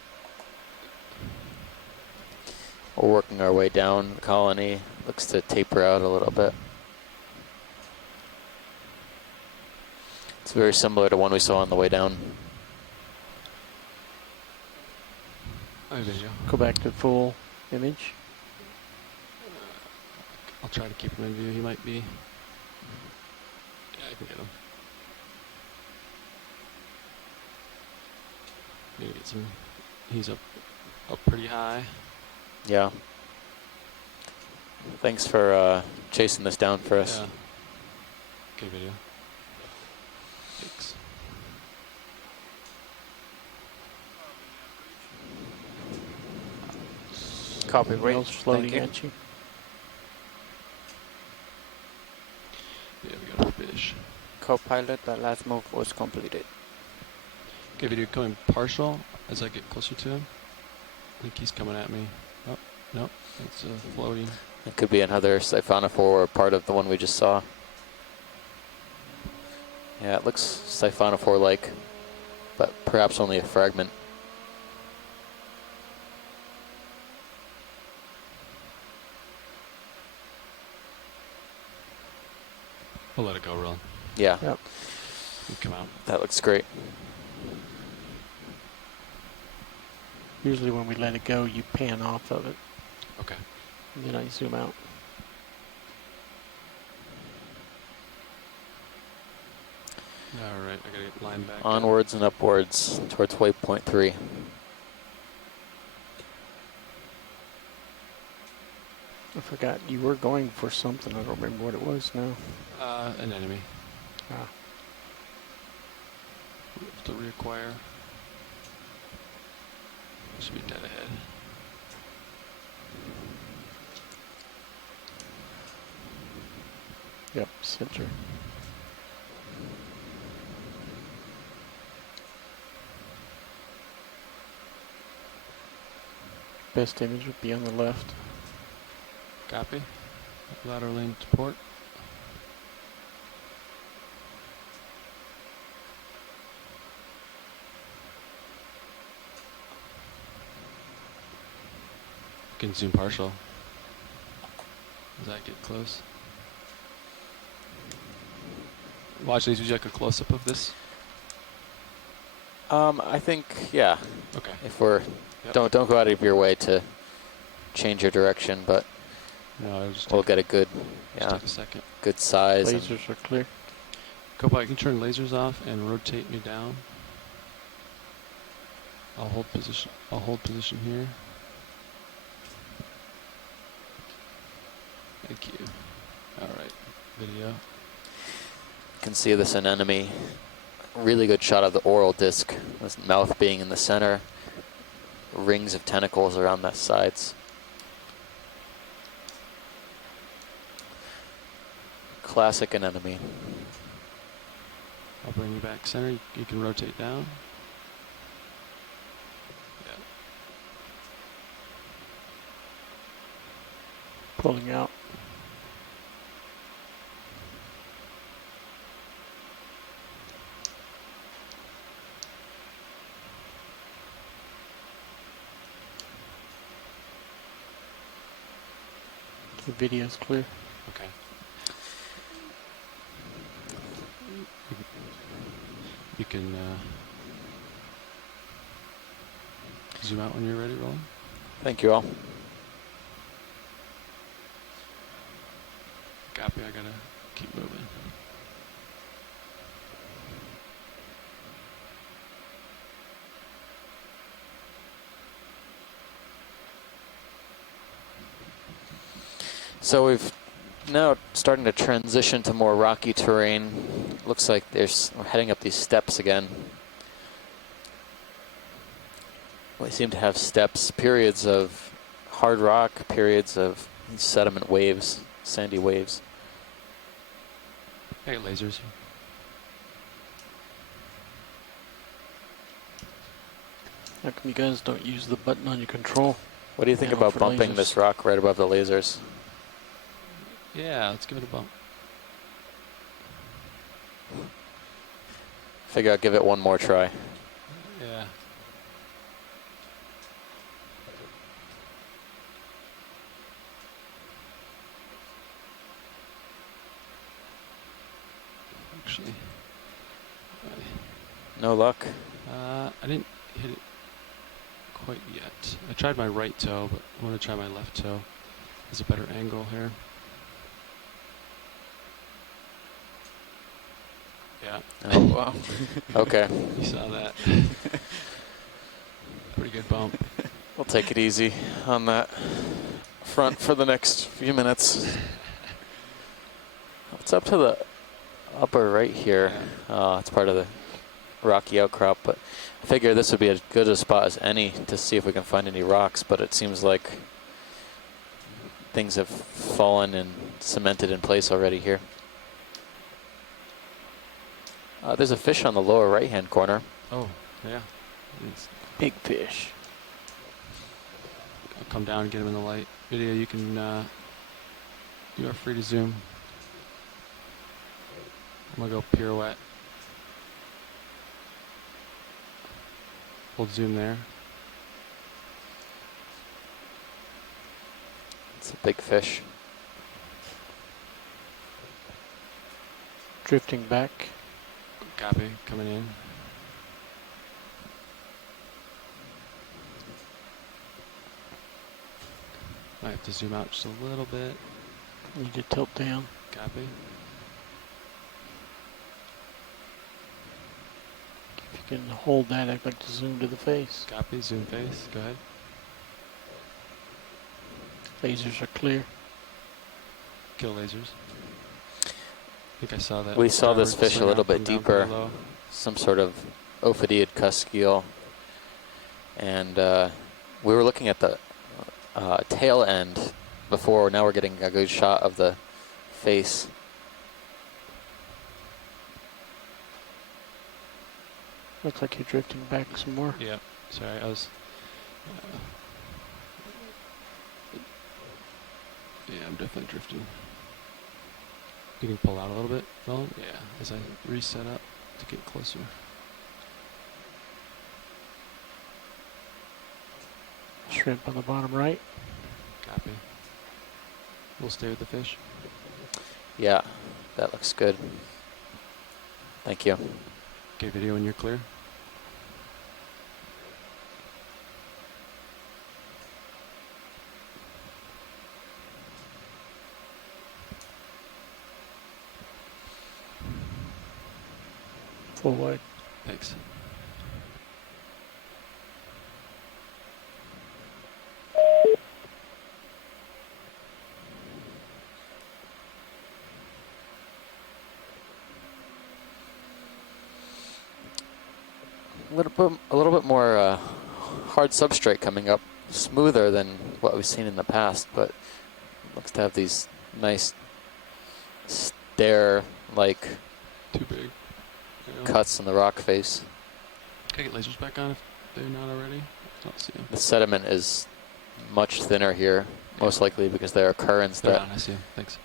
We're working our way down the colony. Looks to taper out a little bit. very similar to one we saw on the way down. Go back to full image. I'll try to keep him in view. He might be. Yeah, I can get him. Maybe get some. He's up pretty high. Yeah. Thanks for chasing this down for us. Yeah. Okay, video. Thanks. Copy, Whales range. floating Thank you. at you. Yeah, we got a fish. Co-pilot, that last move was completed. Okay, video coming partial as I get closer to him. I think he's coming at me. Oh, no, it's floating. It could be another siphonophore or part of the one we just saw. Yeah, it looks siphonophore-like, but perhaps only a fragment. We'll let it go, Ron. Yeah. Yep. You come out. That looks great. Usually when we let it go, you pan off of it. Okay. And then I zoom out. All right, I gotta get line back. Onwards and upwards towards waypoint 3. I forgot you were going for something. I don't remember what it was now. An enemy. Ah. We have to reacquire. Should be dead ahead. Yep, center. Best image would be on the left. Copy. Lateral lane to port. You can zoom partial as I get close. Watch these. Would you like a close-up of this? I think, yeah. Okay. If we're don't go out of your way to change your direction, but no, just we'll get a good, take a second. good size. Lasers are clear. Copilot, you can turn lasers off and rotate me down. I'll hold position. I'll hold position here. Thank you. All right, video. You can see this anemone. Really good shot of the oral disc. This mouth being in the center. Rings of tentacles around the sides. Classic anemone. I'll bring you back center. You can rotate down. Yeah. Pulling out. The video's clear. Okay. You can zoom out when you're ready, Roland. Thank you all. Copy, I gotta keep moving. So we've now starting to transition to more rocky terrain. Looks like we're heading up these steps again. We seem to have steps, periods of hard rock, periods of sediment waves, sandy waves. I got lasers. How come you guys don't use the button on your control? What do you think panel about for bumping lasers? this rock right above the lasers? Yeah, let's give it a bump. Figure I'll give it one more try. Yeah. Actually, No luck. I didn't hit it quite yet. I tried my right toe, but I want to try my left toe. There's a better angle here. Yeah. Oh, wow. Okay. You saw that. Pretty good bump. We'll take it easy on that front for the next few minutes. It's up to the upper right here. It's part of the rocky outcrop, but I figure this would be as good a spot as any to see if we can find any rocks, but it seems like things have fallen and cemented in place already here. There's a fish on the lower right-hand corner. Oh, yeah. It's big fish. I'll come down and get him in the light. Video, you can, you are free to zoom. I'm gonna go pirouette. Hold zoom there. It's a big fish. Drifting back. Copy, coming in. Might have to zoom out just a little bit. Need to tilt down. Copy. If you can hold that, I'd like to zoom to the face. Copy, zoom face, go ahead. Lasers are clear. Kill lasers. I think I saw that. We saw this fish a little bit deeper. Low. Some sort of ophidiid cusk eel. And we were looking at the tail end before. Now we're getting a good shot of the face. Looks like you're drifting back some more. Yeah, sorry, I was... yeah, I'm definitely drifting. You can pull out a little bit, Phil? Yeah, as I reset up to get closer. Shrimp on the bottom right. Copy. We'll stay with the fish. Yeah, that looks good. Thank you. Okay, video when you're clear. Full wide. Thanks. A little bit more hard substrate coming up, smoother than what we've seen in the past, but looks to have these nice stair-like Too big. cuts in the rock face. Can I get lasers back on if they're not already? I don't see them. The sediment is much thinner here, most likely because there are currents They're that on, I see them. Thanks.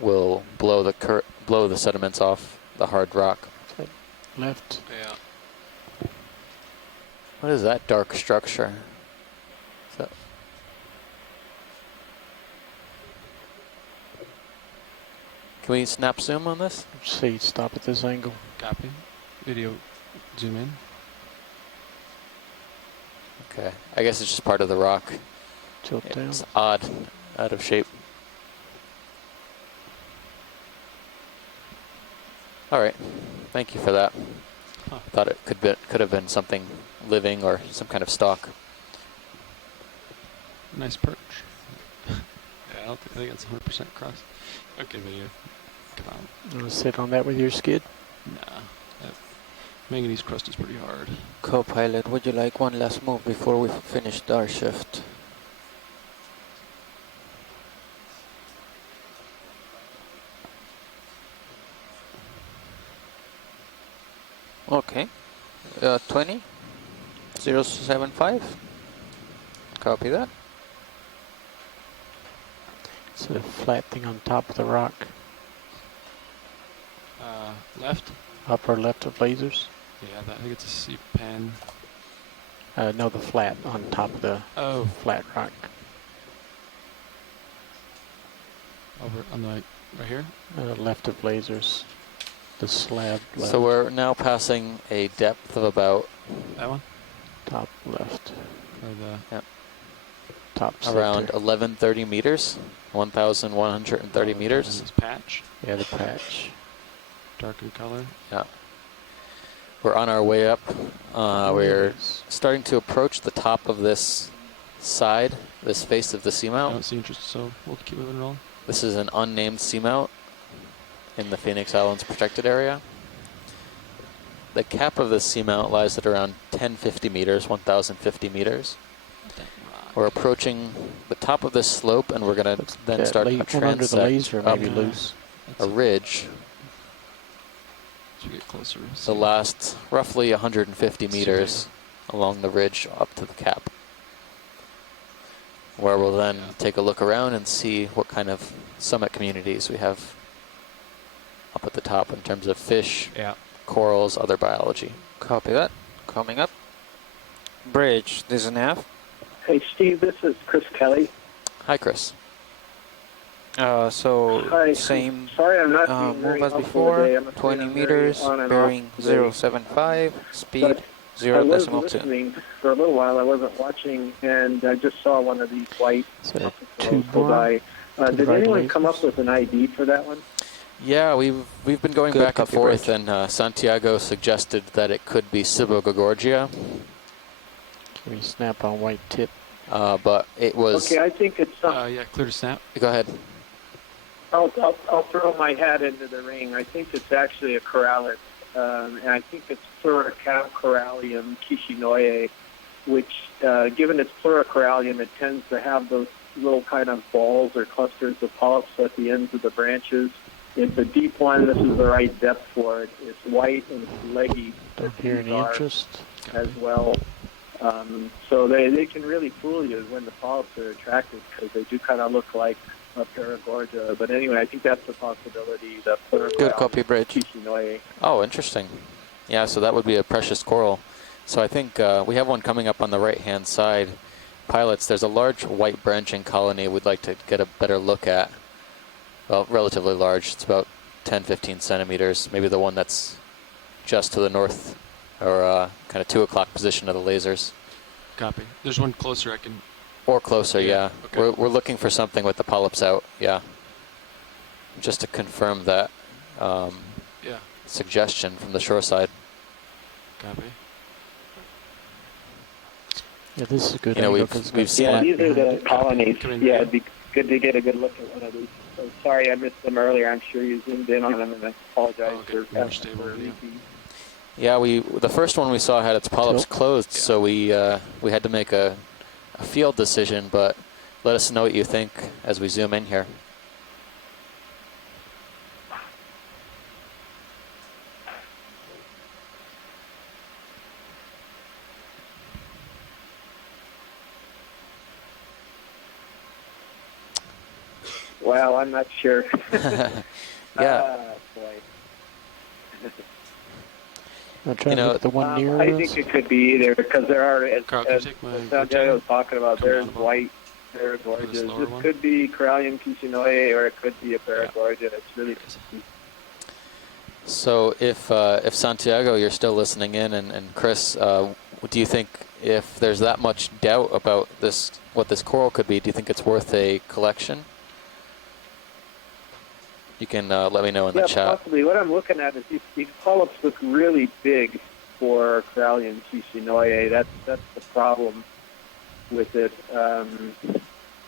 will blow the sediments off the hard rock. Left. Yeah. What is that dark structure? Is that Can we snap zoom on this? See, stop at this angle. Copy. Video, zoom in. Okay, I guess it's just part of the rock. Tilt down. It's odd, out of shape. All right, thank you for that. Huh. Thought it could have been something living or some kind of stock. Nice perch. Yeah, I think it's 100% cross. Okay, video. Come on. You want to sit on that with your skid? Nah. That manganese crust is pretty hard. Co-pilot, would you like one last move before we finish our shift? Okay. 20-075. Copy that. It's a flat thing on top of the rock. Left? Upper left of lasers. Yeah, I think it's a C-pen. No, the flat on top of the flat rock. Over on the right here? Left of lasers. The slab left. So we're now passing a depth of about That one? Top left. Or the Top around center. 1130 meters, 1,130 meters. This patch? Yeah, the patch. Darker color? Yeah. We're on our way up. We're starting to approach the top of this side, this face of the I seamount. don't see interest, so we'll keep moving rolling. This is an unnamed seamount in the Phoenix Islands protected area. The cap of this seamount lies at around 1050 meters, 1050 meters. We're approaching the top of this slope, and we're going to then start a under the transect laser, up maybe loose. a ridge. As we get closer, we'll The see. last roughly 150 meters along the ridge up to the cap, where we'll then take a look around and see what kind of summit communities we have up at the top in terms of fish, corals, other biology. Copy that. Coming up. Bridge, this is Nav. Hey, Steve, this is Chris Kelly. Hi, Chris. So Hi. same Sorry, I'm not being very move as helpful before. today. I'm afraid 20 I'm very meters, on and bearing off today. 075, speed But 0 I was decimal 2. listening for a little while. I wasn't watching, and I just saw one of these white So go by. Did anyone come up with an ID for that one? Yeah, we've been going Good back and copy, forth, Bridge. and Santiago suggested that it could be Cibogorgia, Can we snap on white tip? but it was. Okay, I think it's something. Yeah, clear to snap. Go ahead. I'll throw my hat into the ring. I think it's actually a corallus, and I think it's Pluricorallium kishinoye, which, given its pluricorallium, it tends to have those little kind of balls or clusters of polyps at the ends of the branches. It's a deep one. This is the right depth for it. It's white and it's leggy. Don't hear any interest. As well. So they can really fool you when the polyps are attractive because they do kind of look like a Paragorgia. But anyway, I think that's a possibility. The Good copy, Bridge. Kishinoye. Oh, interesting. Yeah, so that would be a precious coral. So I think we have one coming up on the right-hand side. Pilots, there's a large white branching colony we'd like to get a better look at. Well, relatively large. It's about 10, 15 centimeters. Maybe the one that's just to the north or kind of 2 o'clock position of the lasers. Copy. There's one closer I can... Or closer, yeah. Okay. We're looking for something with the polyps out, yeah. Just to confirm that suggestion from the shore side. Copy. Yeah, this is a good. You know, angle we've 'cause it's seen got These are the colonies. Come in, Yeah, yeah. it'd be good to get a good look at one of these. So sorry I missed them earlier. I'm sure you zoomed in on them, and I apologize Okay, for more stable, for yeah. Yeah, the first one we saw had its polyps Tilt. closed, so we had to make a field decision, but let us know what you think as we zoom in here. Well, I'm not sure. Yeah. Boy. I'll try You to know, look at the one near I us. think it could be either because there are, as Carl, can you take my Santiago was talking about, Come there's down a bit. white For Paragorgias. this lower This one? could be Corallium kishinoye, or it could be a Paragorgia. It's really So if Santiago, you're still listening in, and Chris, do you think if there's that much doubt about what this coral could be, do you think it's worth a collection? You can let me know in the chat. Possibly. What I'm looking at is these polyps look really big for Corallium kishinoye. That's the problem with it, and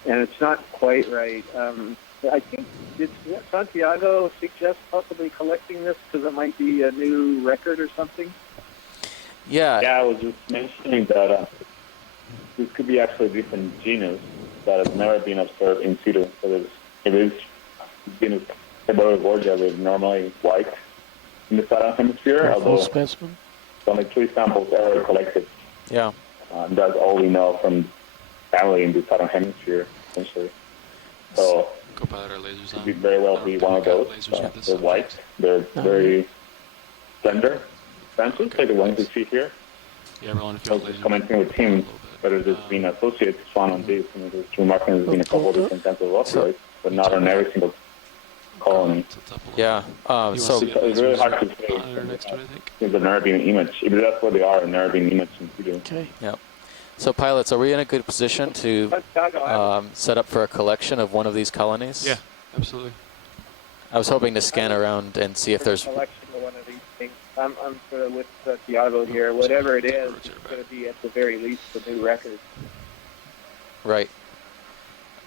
it's not quite right. I think, did Santiago suggest possibly collecting this because it might be a new record or something? Yeah. Yeah, I was just mentioning that this could be actually a different genus that has never been observed in situ. So it is genus Paragorgia with normally white in the southern hemisphere, A although full specimen. only 3 samples ever collected. Yeah. That's all we know from family in the southern hemisphere, essentially. So Co-pilot our lasers on. it could very well be one of those. Lasers with this They're white. They're very slender branches, like the ones we see here. Yeah, we're on a I field was just laser. commenting with Tim whether there's been associates found on these. There's remarking there's been a couple of different kinds of osteoids, but not on every single colony. Yeah. So It's really hard to say. Next to it, I think. It's a never been image. If that's what they are, a never been image in situ. Okay. Yeah. So pilots, are we in a good position to set up for a collection of one of these colonies? Yeah, absolutely. I was hoping to scan around and see if there's. Collection of one of these things. I'm sort of with Thiago here. Whatever it is, it's going to be at the very least a new record. Right.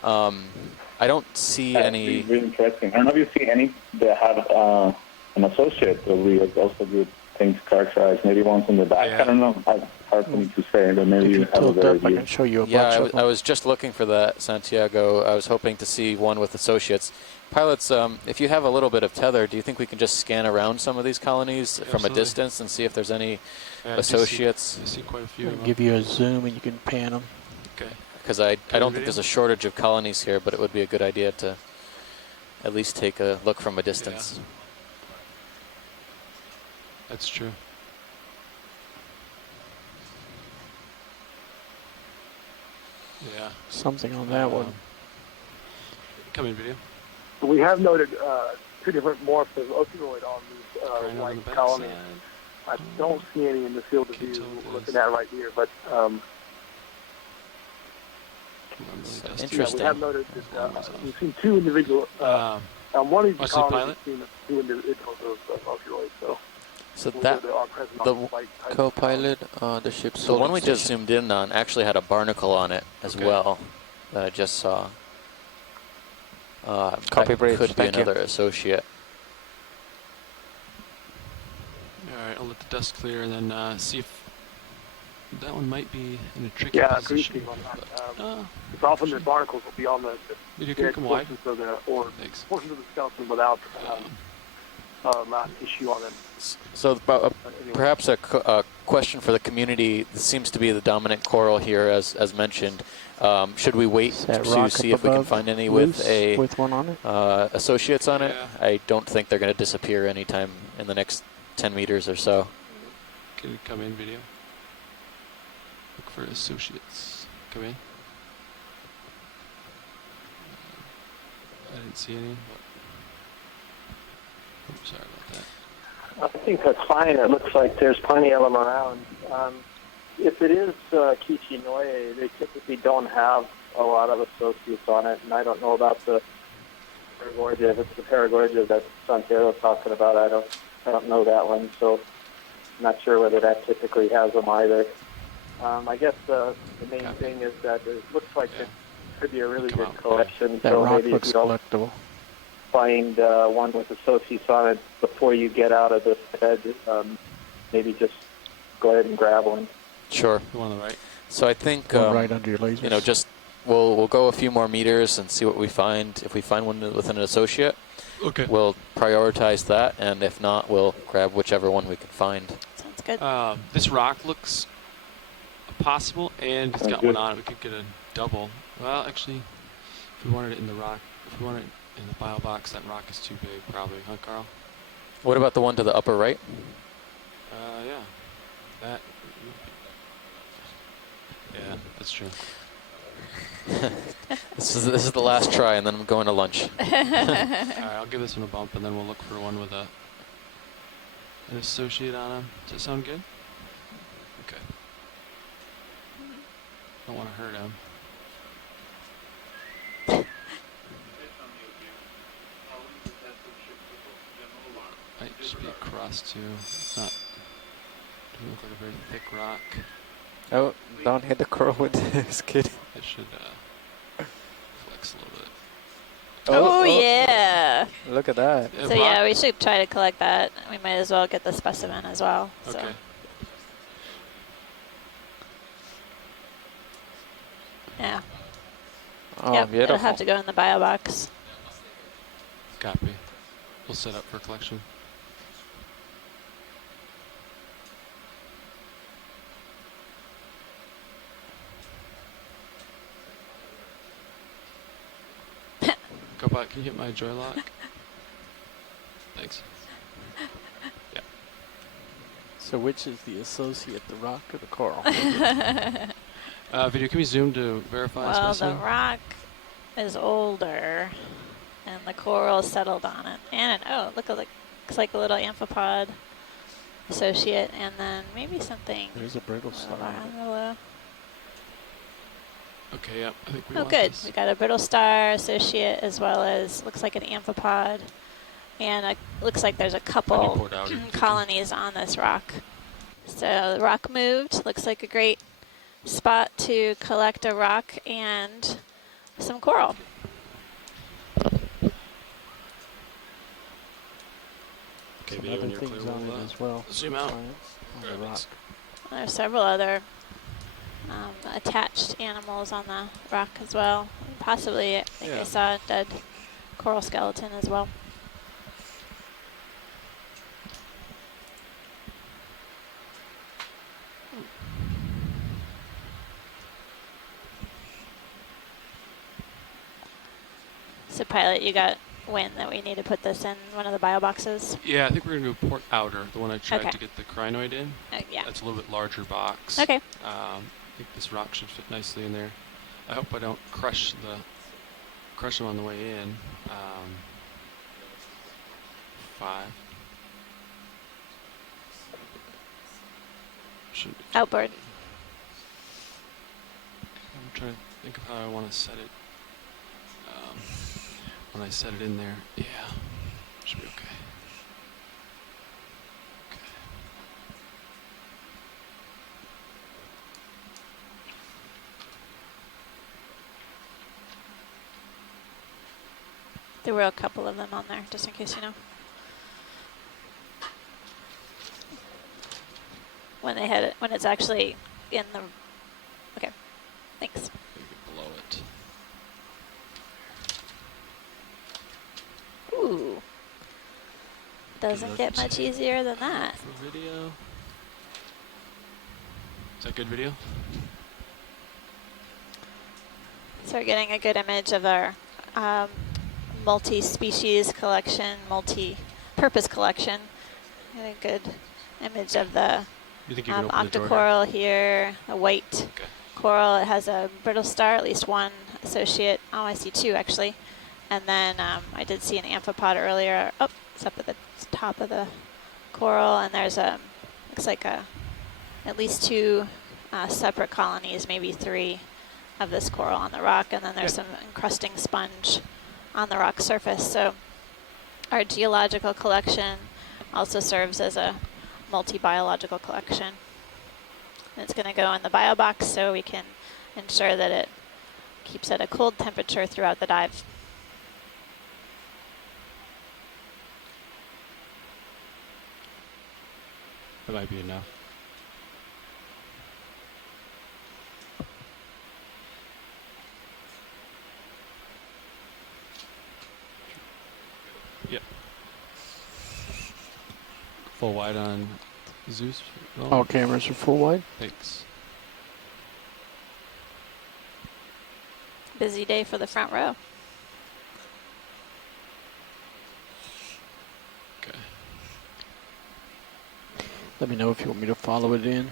I don't see any. It's really interesting. I don't know if you see any that have an associate that will be also good thing to characterize. Maybe one's in the back. Yeah. I don't know. Hard for me to say, but maybe you have a better view. I can show you a bunch Yeah, of them. I was just looking for that, Santiago. I was hoping to see one with associates. Pilots, if you have a little bit of tether, do you think we can just scan around some of these colonies from a distance and see if there's any associates? I see quite a few. I'll give you a zoom and you can pan them. Okay. Because I don't think there's a shortage of colonies here, but it would be a good idea to at least take a look from a distance. Yeah. That's true. Yeah. Something on that one. Come in, video. We have noted two different morphs of opioid on these white colonies. I don't see any in the field of view looking at right here, but Interesting. we have noted that we've seen two individual. On one of these colonies, we've seen two individuals of opioids. So that the co-pilot, the ship. So the one we just zoomed in on actually had a barnacle on it as well that I just saw. Copy, bridge. Could be another associate. All right, I'll let the dust clear and then see if that one might be in a tricky position. Agreed on that. It's often the barnacles will be on the portions of the portions of the skeleton without not an issue on them. So perhaps a question for the community. This seems to be the dominant coral here, as mentioned. Should we wait to see if we can find any with one on it? Associates on it? I don't think they're going to disappear anytime in the next 10 meters or so. Can you come in, video? Look for associates. Come in. I didn't see any. Oops, sorry about that. I think that's fine. It looks like there's plenty of them around. If it is Kichinoye, they typically don't have a lot of associates on it, and I don't know about the Paragorgia. If it's the Paragorgia that Santiago's talking about, I don't know that one, so I'm not sure whether that typically has them either. I guess the main thing is that it looks like it could be a really good collection. That so rock maybe looks if you don't collectible. find one with associates on it before you get out of the bed, maybe just go ahead and grab one. Sure. The one on the right. So I think right under your lasers. You know, just we'll go a few more meters and see what we find. If we find one with an associate, we'll prioritize that, and if not, we'll grab whichever one we can find. Sounds good. This rock looks possible, and it's got one on it. We could get a double. Well, actually, if we wanted it in the rock, if we wanted it in the bio box, that rock is too big, probably, huh, Carl? What about the one to the upper right? Yeah. That. Yeah, that's true. This is the last try, and then I'm going to lunch. All right, I'll give this one a bump, and then we'll look for one with an associate on him. Does that sound good? Okay. Don't want to hurt him. Might just be across too. It's not. Doesn't look like a very thick rock. Oh, don't hit the coral with this kid. It should flex a little bit. Oh, yeah. Look at that. So yeah, we should try to collect that. We might as well get the specimen as well. Okay. So. Yeah. Oh, yep, beautiful. it'll have to go in the bio box. Copy. We'll set up for collection. Copilot, can you hit my joy lock? Thanks. Yeah. So which is the associate, the rock or the coral? Video, can we zoom to verify well, specimen? the rock is older, and the the coral settled on it. And oh, looks like a little amphipod associate, and then maybe something. There's a brittle star. Okay, yep. I think we Oh, want good. this. We got a brittle star associate as well as looks like an amphipod, and looks like there's a couple colonies on this rock. So the rock moved. Looks like a great spot to collect a rock and some coral. Okay, some video other when you're things clear, on we'll, it as well. zoom out. On the rock. There's several other attached animals on the rock as well. Possibly, I think I saw a dead coral skeleton as well. So Pilot, you got wind that we need to put this in one of the bio boxes? Yeah, I think we're going to do port outer, the one I tried Okay. to get the crinoid in. Yeah. That's a little bit larger box. Okay. I think this rock should fit nicely in there. I hope I don't crush them on the way in. 5. Should be. Outboard. I'm trying to think of how I want to set it. When I set it in there, yeah, should be okay. There were a couple of them on there, just in case you know. When they had it, when it's actually in the. Okay, thanks. Below it. Ooh, doesn't get much easier than that. For video. Is that good video? So we're getting a good image of our multi-species collection, multi-purpose collection. Get a good image of the octocoral here, a white coral. It has a brittle star, at least one associate. Oh, I see 2 actually. And then I did see an amphipod earlier. Oh, it's up at the top of the coral, and there's looks like at least 2 separate colonies, maybe 3 of this coral on the rock, and then there's some encrusting sponge on the rock surface. So our geological collection also serves as a multi-biological collection. And it's going to go in the bio box so we can ensure that it keeps at a cold temperature throughout the dive. That might be enough. Yep. Full wide on Zeus. All cameras are full wide. Thanks. Busy day for the front row. Okay. Let me know if you want me to follow it in.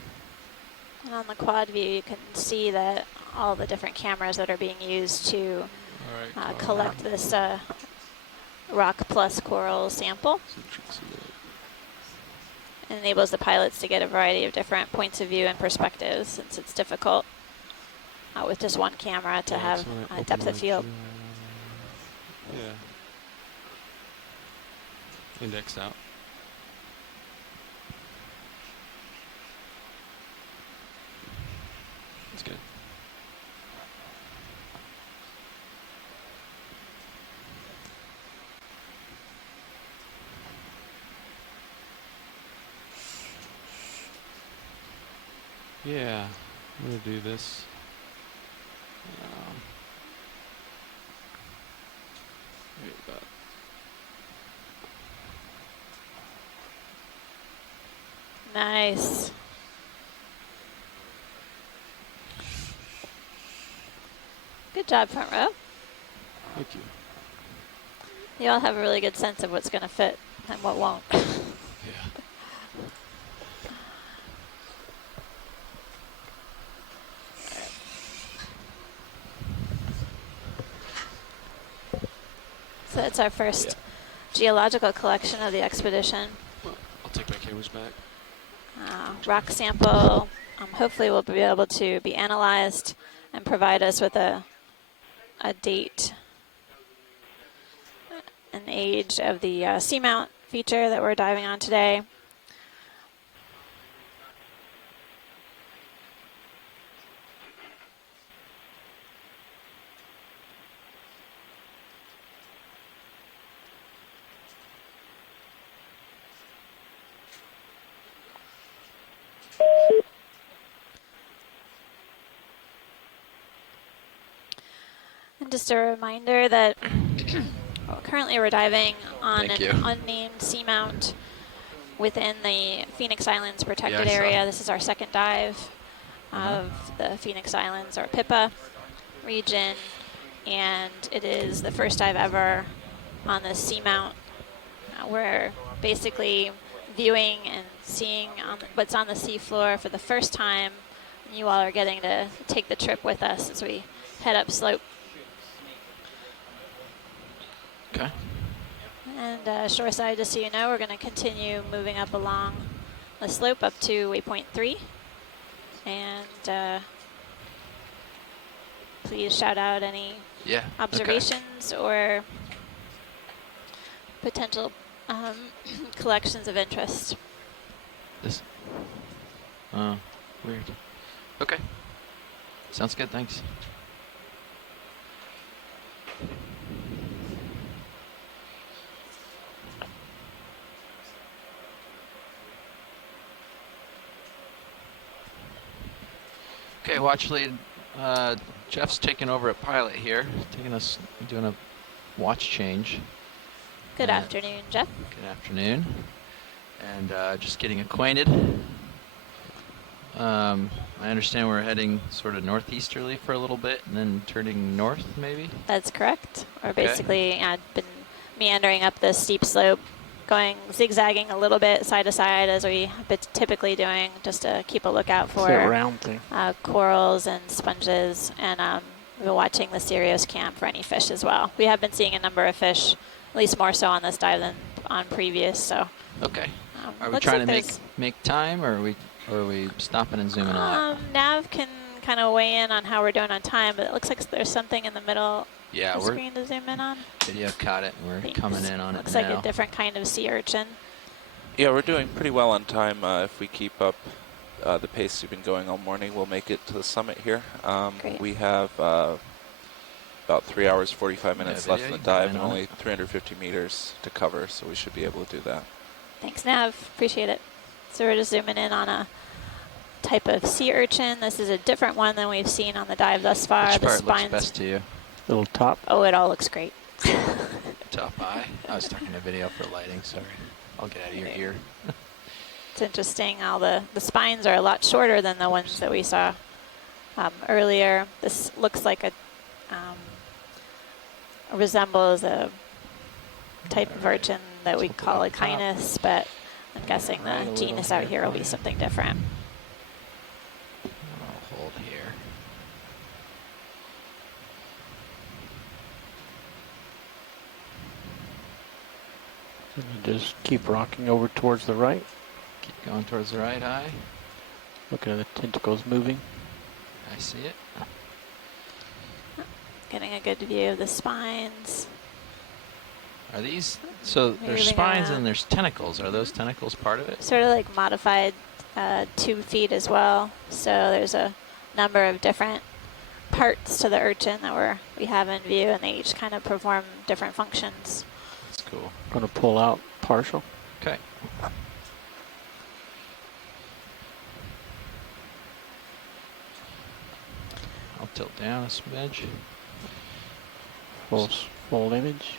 And on the quad view, you can see that all the different cameras that are being used to collect this rock plus coral sample. It enables the pilots to get a variety of different points of view and perspectives, since it's difficult with just one camera to have depth of field. Yeah. Indexed out. That's good. Yeah, I'm going to do this. Wait about. Nice. Good job, front row. Thank you. You all have a really good sense of what's going to fit and what won't. Yeah. So that's our first geological collection of the expedition. I'll take my cameras back. Rock sample hopefully will be able to be analyzed and provide us with a date and age of the Seamount feature that we're diving on today. And just a reminder that currently we're diving on an unnamed seamount within the Phoenix Islands protected area. This is our second dive of the Phoenix Islands, or PIPA region, and it is the first dive ever on the seamount. We're basically viewing and seeing what's on the seafloor for the first time. You all are getting to take the trip with us as we head up slope. Okay. And shoreside, just so you know, we're going to continue moving up along the slope up to waypoint 3. And please shout out any observations or potential collections of interest. This. Weird. Okay. Sounds good, thanks. Okay, watch lead. Jeff's taking over at pilot here, doing a watch change. Good afternoon, Jeff. Good afternoon. And just getting acquainted. I understand we're heading sort of northeasterly for a little bit and then turning north, maybe? That's correct. We're basically been meandering up this steep slope, going zigzagging a little bit side to side as we have been typically doing, just to keep a lookout for round thing. Corals and sponges, and we've been watching the Sirius camp for any fish as well. We have been seeing a number of fish, at least more so on this dive than on previous. So okay. Are we trying to make time, or are we stopping and zooming out? Nav can kind of weigh in on how we're doing on time, but it looks like there's something in the middle. Yeah, the screen to zoom in on. Video caught it, and we're coming in on looks it now. Looks like a different kind of sea urchin. Yeah, we're doing pretty well on time. If we keep up the pace we've been going all morning, we'll make it to the summit here. We have about 3 hours, 45 minutes left in the dive, and only 350 meters to cover, so we should be able to do that. Thanks, Nav. Appreciate it. So we're just zooming in on a type of sea urchin. This is a different one than we've seen on the dive thus far. Which part looks best to you? Little top. Oh, it all looks great. Top eye. I was talking to video for lighting. Sorry. I'll get out of your ear. It's interesting. All the spines are a lot shorter than the ones that we saw earlier. This looks like resembles a type of urchin that we call Okeanos, but I'm guessing the genus out here will be something different. I'll hold here. And you just keep rocking over towards the right. Keep going towards the right eye. Looking at the tentacles moving. I see it. Getting a good view of the spines. Are these, so there's spines and there's tentacles. Are those tentacles part of it? Sort of like modified tube feet as well. So there's a number of different parts to the urchin that we have in view, and they each kind of perform different functions. That's cool. Going to pull out partial. Okay. I'll tilt down a smidge. Full image.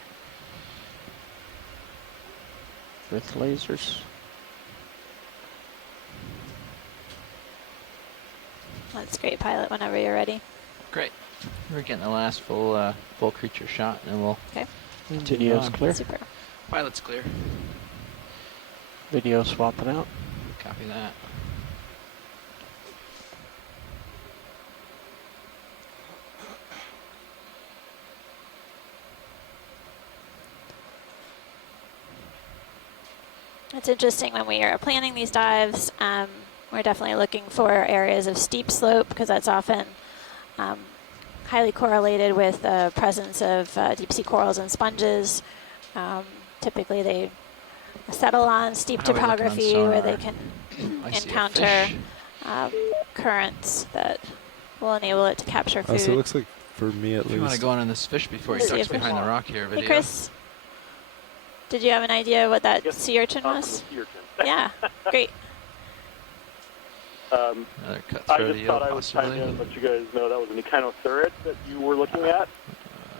With lasers. That's great, pilot, whenever you're ready. Great. We're getting the last full creature shot, and then we'll Video's clear. Super. Pilot's clear. Video swapping out. Copy that. it's interesting when we are planning these dives, we're definitely looking for areas of steep slope because that's often highly correlated with the presence of deep sea corals and sponges. Typically they settle on steep How are we looking on topography where sonar? they can I see a encounter fish. currents that will enable it to capture food. So it looks like, for me at If you want to least, go on this fish before he See ducks if we- behind the rock here, video. Hey, Chris, did you have an idea what that sea urchin was? Sea urchin. Yeah, great. Another I cutthroat just eel, thought I would chime possibly. in and let you guys know that was an Okeanos that you were looking at.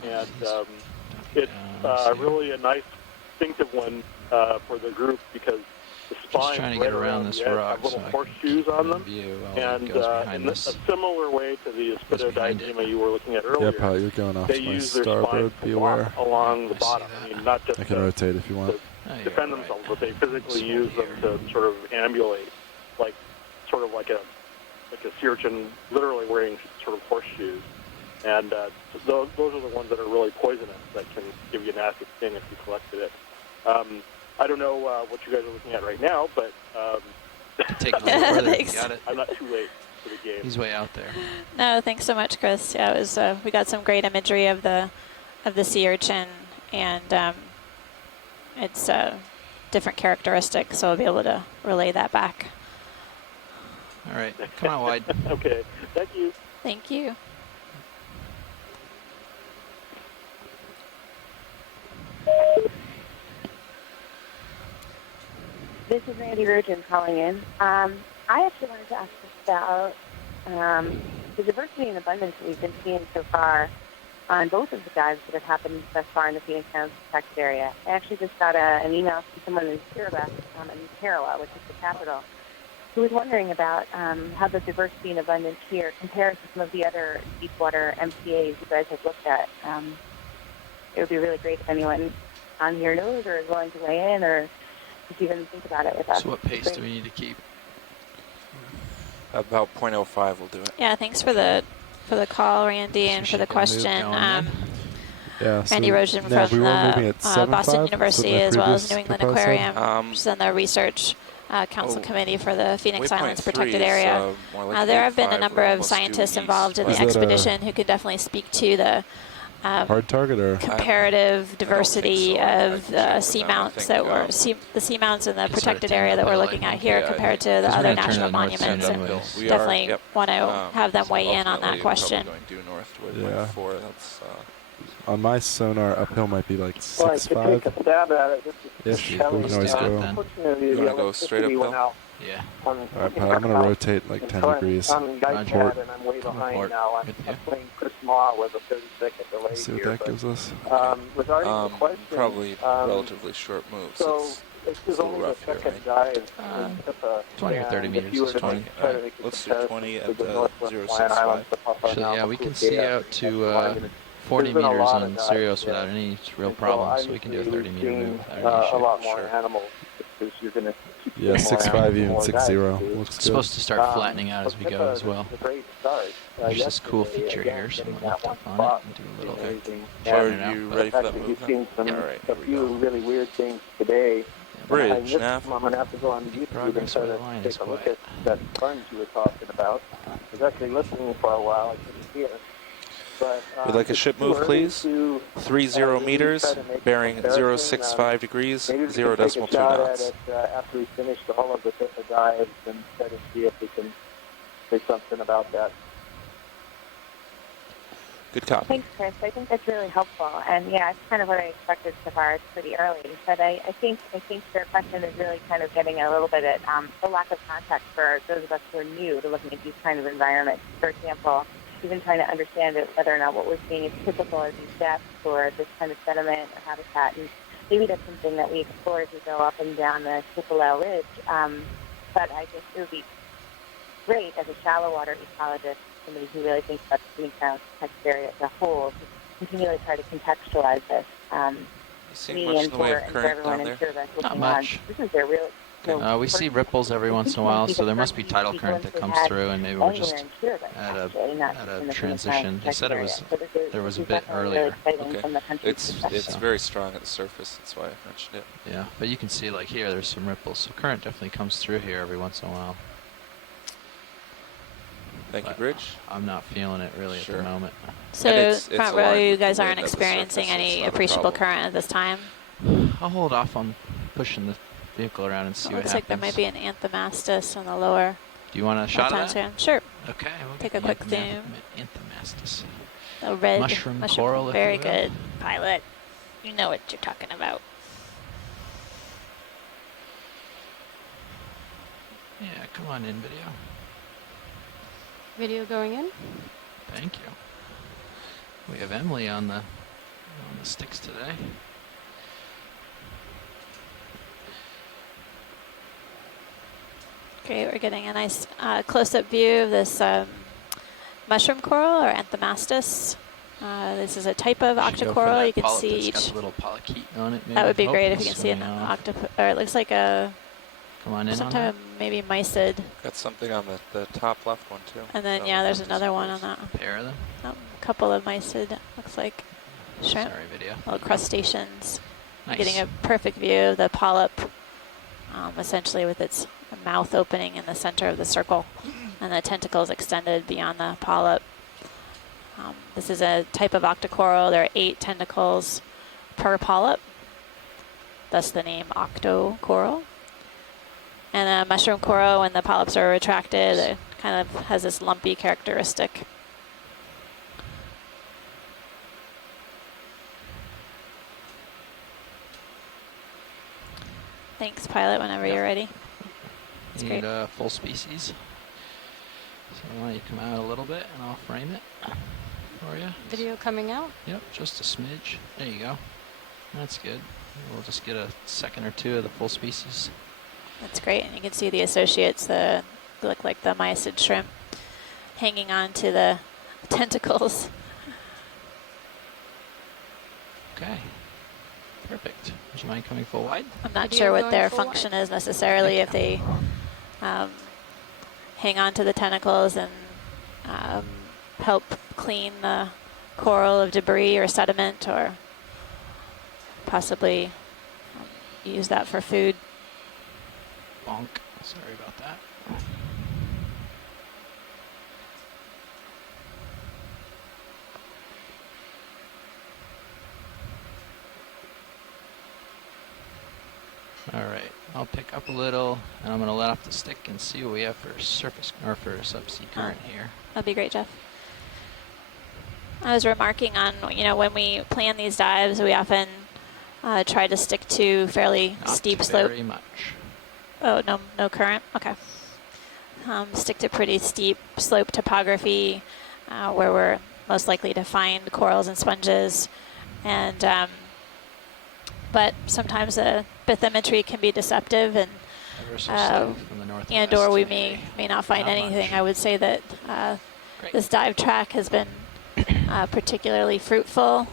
And it's really a nice distinctive one for the group because the spines trying to right get around the this edge rock have little so I can horseshoes on them. view while And it goes behind in a this. similar way to the Aspidodiadema you were looking at earlier, yeah, pal, you're going off they to my use their starboard. spines Be to walk aware. along the bottom. I mean, not just I can to rotate if you want. defend themselves, but they physically use them to sort of ambulate, like sort of like a sea urchin, literally wearing sort of horseshoes. And those are the ones that are really poisonous that can give you a nasty sting if you collected it. I don't know what you guys are looking at right now, but Take it a little further. Thanks. Got it. I'm not too late for the game. He's way out there. No, thanks so much, Chris. Yeah, it was. We got some great imagery of the sea urchin, and it's different characteristics, so I'll be able to relay that back. All right, come on wide. Okay, thank you. Thank you. This is Randy Rogen calling in. I actually wanted to ask about the diversity and abundance that we've been seeing so far on both of the dives that have happened thus far in the Phoenix Sound protected area. I actually just got an email from someone in Kiribati, in Tarawa, which is the capital, who was wondering about how the diversity and abundance here compares to some of the other deepwater MCAs you guys have looked at. It would be really great if anyone on here knows or is willing to weigh in or just even think about it with us. So what pace do we need to keep? About 0.05 will do it. Yeah, thanks for the call, Randy, and for the question. Yeah, so Randy Rogen now from we were moving the at 7.5, Boston University, so as well as previous New England proposal said? Aquarium, which is on the research council committee for the Phoenix Islands Waypoint protected 3 is, area. more like There have been a 8.5 number or of almost due scientists east. involved in Is the that a expedition who can definitely speak to the hard target or comparative diversity of the seamounts that were the seamounts in the protected area that we're looking at here compared to the other national monuments, and definitely want to have them weigh in on that question. Going due north to Yeah. 0.4. That's on my sonar uphill might be like Well, I could 6.5 take a stab at it. This is ish. We Kelly. can always go. Unfortunately, You the wanna go straight electricity went uphill? out Yeah. on All right, pal, I'm gonna rotate like 10 degrees. I'm in Guy Port. and I'm way behind port. now. I'm playing Chris Maw with a 30-second delay Let's see what here. that gives us. Regarding the question, probably relatively short moves. So this is a only little the rough here, second dive. 20 or 30 and meters if you were is to 20. try to make a Let's do comparison 20 to at the the Northwest 0.65. Hawaiian Islands, the Papua Actually, yeah, we can New see Guinea, out to and 40 there's been a meters lot on of dives Sirius there. without any real And so problem, so we can do a obviously 30 meter we've move seen, without any a issue. lot more animals because you're going to Yeah, 6.5 even 6.0 looks It's good. supposed to start flattening out as we go as well. It's a great start. There's this cool Yesterday, feature again, here, so I'm getting going to that lift one up on spot it and do a little was amazing. Are And you the ready for fact that you've move seen then? some, All right, a here we few go. really weird things today. Bridge, I missed nav. them. I'm going to have to go on YouTube and progress try where to the line take is a look quiet. at that sponge you were talking about. I was actually listening for a while. I couldn't hear. But, Would like a it's ship too move, early please? to, 30 really meters, try to make a bearing comparison. 065 degrees, Maybe we 0 can take a 0.2 shot knots. at it after we finish all of the different dives and try to see if we can say something about that. Good copy. Thanks, Chris. I think that's really helpful. And yeah, it's kind of what I expected so far. It's pretty early. But I think their question is really kind of getting a little bit at the lack of context for those of us who are new to looking at these kind of environments. For example, even trying to understand whether or not what we're seeing is typical of these depths or this kind of sediment or habitat. And maybe that's something that we explore as we go up and down the Chippewa Ridge. But I guess it would be great as a shallow water ecologist, somebody who really thinks about the Phoenix Sound protected area as a whole, to continually try to contextualize this. You seeing Me much and in the way of for current everyone down in there? Kiribati Not looking much. on. This is their We see ripples every once in a while, so there must be tidal current that comes through, and maybe we're just at a transition. They said there was a bit earlier. Okay. It's very strong at the surface. That's why I mentioned it. Yeah, but you can see like here, there's some ripples. So current definitely comes through here every once in a while. Thank you, Bridge. I'm not feeling it really at the moment. So front row, you guys aren't experiencing any appreciable current at this time? I'll hold off on pushing the vehicle around and see what happens. Looks like there might be an Anthomastus on the lower. Do you want a shot of that? Sure. Okay. We'll take a quick zoom. Anthomastus. A red mushroom coral. Very good, pilot. You know what you're talking about. Yeah, come on in, video. Video going in. Thank you. We have Emily on the sticks today. Great, we're getting a nice close-up view of this mushroom coral, or Anthomastus. This is a type of octocoral. You can see each. Got a little polychaete on it. Maybe. That would be great if you can see an octopus. Or it looks like a. Come on in. Some type of maybe mysid. Got something on the top left one too. And then there's another one on that. A pair of them. A couple of mysid. Looks like shrimp. Sorry, video. Little crustaceans. Nice. Getting a perfect view of the polyp, essentially with its mouth opening in the center of the circle, and the tentacles extended beyond the polyp. This is a type of octocoral. There are 8 tentacles per polyp, thus the name octocoral. And a mushroom coral, when the polyps are retracted, it kind of has this lumpy characteristic. Thanks, pilot, whenever you're ready. That's Need full species. So why don't you come out a little bit and I'll frame it for you. Video coming out? Yep, just a smidge. There you go. That's good. We'll just get a second or two of the full species. That's great, and you can see the associates, look like the mysid shrimp, hanging on to the tentacles. Okay, perfect. Would you mind coming full wide? I'm not sure what their function is necessarily, if they hang on to the tentacles and help clean the coral of debris or sediment, or possibly use that for food. Bonk. Sorry about that. All right, I'll pick up a little, and I'm going to let off the stick and see what we have for surface or for subsea current here. That'd be great, Jeff. I was remarking on, when we plan these dives, we often try to stick to fairly steep slope. Very much. Oh, no current? Okay. Stick to pretty steep slope topography where we're most likely to find corals and sponges. And but sometimes the bathymetry can be deceptive, and or we may not find anything. I would say that this dive track has been particularly fruitful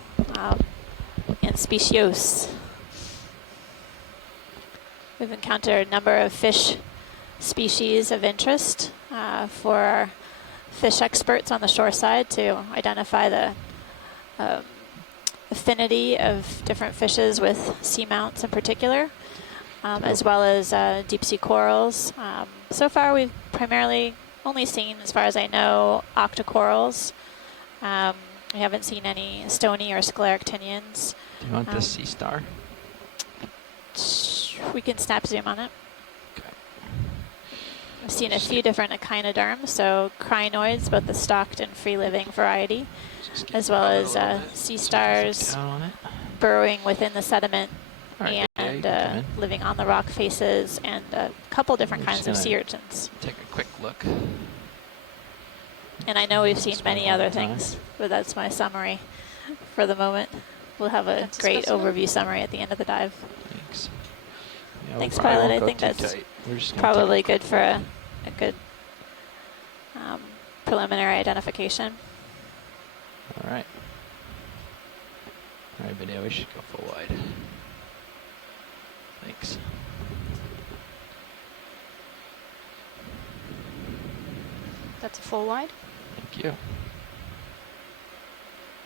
and speciose. We've encountered a number of fish species of interest for our fish experts on the shore side to identify the affinity of different fishes with seamounts in particular, as well as deep sea corals. So far we've primarily only seen, as far as I know, octocorals. We haven't seen any stony or scleractinians. Do you want this sea star? We can snap zoom on it. Okay. I've seen a few different echinoderms, so crinoids, both the stalked and free-living variety, as well as sea stars burrowing within the sediment and living on the rock faces, and a couple different kinds of sea urchins. Take a quick look. And I know we've seen many other things, but that's my summary for the moment. We'll have a great overview summary at the end of the dive. Thanks. Yeah, Thanks, pilot. I think that's probably good for a good preliminary identification. All right. All right, video. We should go full wide. Thanks. to full wide. Thank you.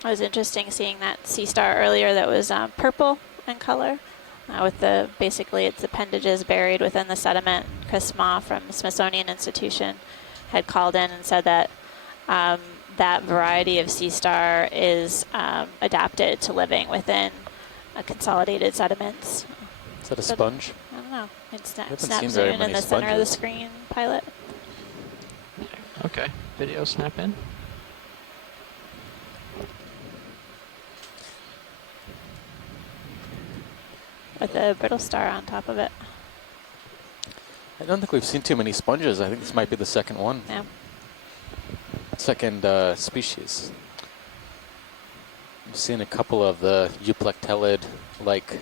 It was interesting seeing that sea star earlier that was purple in color, with basically its appendages buried within the sediment. Chris Ma from Smithsonian Institution had called in and said that that variety of sea star is adapted to living within consolidated sediments. Is that a sponge? I don't know. It's haven't snap seen very zoom in many the center of the sponges. screen, pilot. Okay, video snap in. With a brittle star on top of it. I don't think we've seen too many sponges. I think this might be the second one. Yeah. Second species. I've seen a couple of the euplectellid-like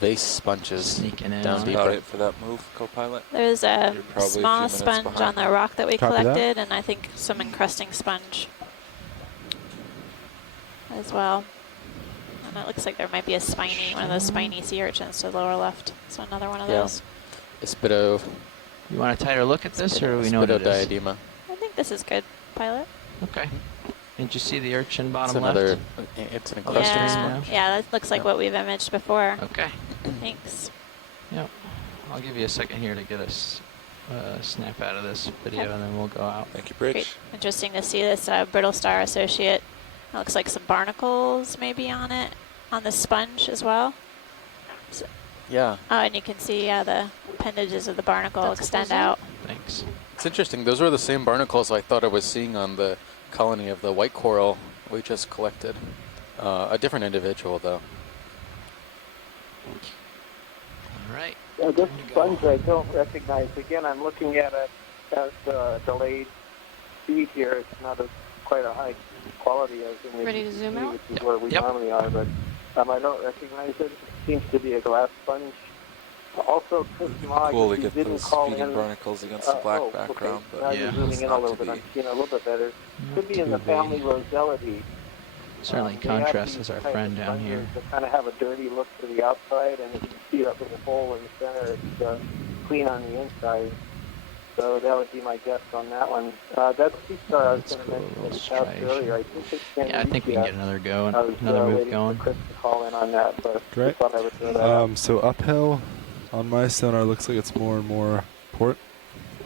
vase sponges sneaking in. down deeper. About it for that move, co-pilot. There's a You're probably a few small minutes sponge behind. on the rock that we Copy that. collected, and I think some encrusting sponge as well. And it looks like there might be a spiny, one of those spiny sea urchins to the lower left. So another one of those. Ispido. You want a tighter look at this, or do we know what it is? Ispidodiadema. I think this is good, pilot. Okay. Did you see the urchin bottom It's another. left? It's an Oh, encrusting that's Yeah, sponge. yeah, that looks like what we've imaged before. Okay. Thanks. Yep. I'll give you a second here to get us snap out of this video, Okay. and then we'll go out. Thank you, Bridge. Great. Interesting to see this brittle star associate. It looks like some barnacles maybe on it, on the sponge as well. So, Yeah. oh, and you can see the appendages of the barnacle That's extend cool. out. Thanks. It's interesting. Those were the same barnacles I thought I was seeing on the colony of the white coral we just collected. A different individual, though. All right. This sponge I don't recognize. Again, I'm looking at it as delayed speed here. It's not quite a high quality as in the Ready to zoom UV, out? which is where we normally are, but I don't recognize it. It seems to be a glass sponge. Also, Chris Ma, Cool to you get didn't those call feeding in. barnacles against the black oh, background, okay. but Now yeah, you're zooming it's in a not little to bit. I'm be. seeing a little bit better. Could be in the too family big. Roselidae. Certainly They have contrasts these as our type friend of down here. sponges that kind of have a dirty look to the outside, and if you see that little hole in the center, it's clean on the inside. So that would be my guess on that one. That sea star I was going to mention that Let's we passed try earlier. I think it's San Yeah, I think we can get another go, I was another move waiting going. for Chris to call in on that, but Great. I thought I would throw that out. So uphill on my sonar looks like it's more and more port.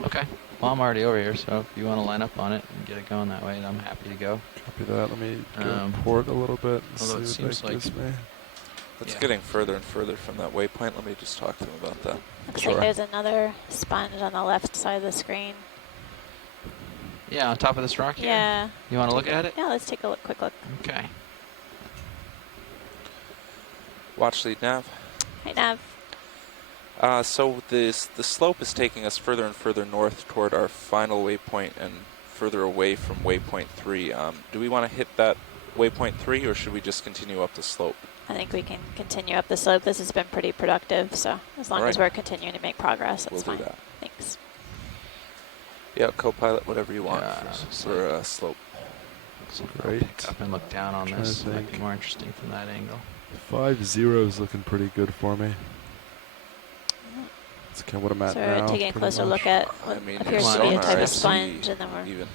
Okay. Well, I'm already over here, so if you want to line up on it and get it going that way, then I'm happy to go. Copy that. Let me go port a little bit and although it see what seems that like gives me. It's getting further and further from that waypoint. Let me just talk to him about that. Looks like there's another sponge on the left side of the screen. Yeah, on top of this rock here? Yeah. You want to look at it? Yeah, let's take a quick look. Okay. Watch lead nav. Hi, Nav. So the slope is taking us further and further north toward our final waypoint and further away from waypoint 3. Do we want to hit that waypoint 3, or should we just continue up the slope? I think we can continue up the slope. This has been pretty productive, so as long as we're continuing to make progress, that's We'll fine. do that. Thanks. Yeah, co-pilot, whatever you want Yeah, for slope. Great. Pick up and look down on Trying to this. Might be think. more interesting from that angle. 5-0 is looking pretty good for me. That's kind of what I'm at So now. we're taking a pretty closer much. look at what appears to be a type of sponge, and then we're even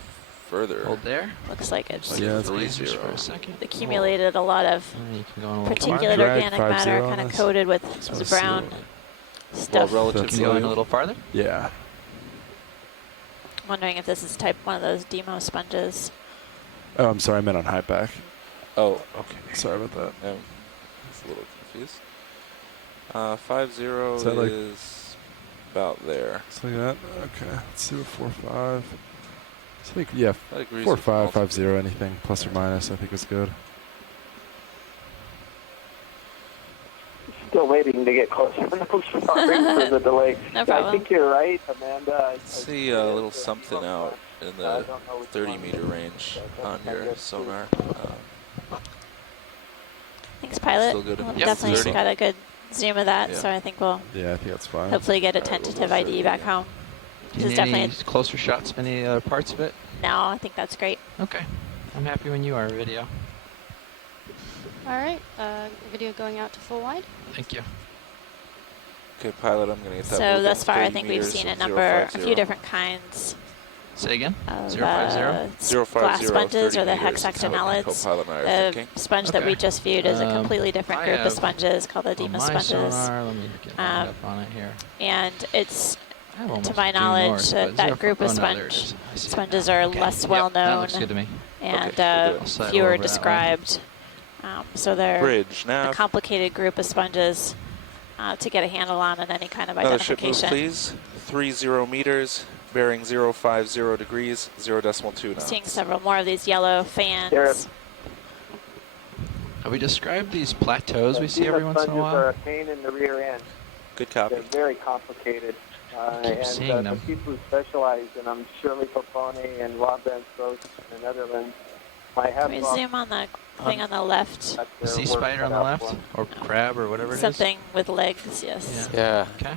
further. Hold there. looks like it's Like Yeah, it's Lasers for a second. accumulated a lot of You can go on a little particulate Drag organic 5-0 matter, on kind of this. coated with So this see brown what- stuff. relative Can you go in a little farther? Yeah. I'm wondering if this is one of those demo sponges. Oh, I'm sorry. I meant on high back. Oh, Okay. Sorry about that. I was a little confused. 5-0 Is that like- is about there. It's like that. Okay. Let's see what 4-5. I think yeah, That agrees 4-5, with 5-0, anything plus or minus. I think is good. Still waiting to get closer. No, sorry for the delay. No problem. I think you're right, Amanda. I See a little something out in the 30-meter range on your sonar. Thanks, pilot. Still good. Well, Yep. definitely 30. got a good zoom of that, Yeah. so I think we'll Yeah, I think that's fine. hopefully get a tentative ID back home. Do This you is need any definitely closer shots of any other parts of it? no. I think that's great. Okay. I'm happy when you are, video. All right, video going out to full wide. Thank you. Okay, pilot, I'm going to get that. So moved thus in far, I 30 think we've meters seen of a 050. few different kinds Say again? 050? Glass sponges or the 30 meters is what hexactinellets. co-pilot and I are The thinking. sponge that we just viewed is a completely different group of sponges called the on Dima my sponges. sonar, let me get lined up on it here. And it's, I'm to my due knowledge, north, but that group of sponges are less well known. That looks good to me. And Okay, fewer described. So they're Bridge nav. a complicated group of sponges to get a handle on in any kind of Another ship move, identification. please. 30 meters, bearing 050 degrees, 0.2 knots. Seeing several more of these yellow fans. Have we described these plateaus we see every once in a while? Are a pain in the rear end. Good copy. They're very complicated. seeing And the them. people who specialize in them, Shirley Popone and Rob Van Stroot in the Netherlands, might have Can we zoom on the thing on the left? The sea spider on the left? Or crab or whatever it is? Something with legs, yes. Yeah. Okay.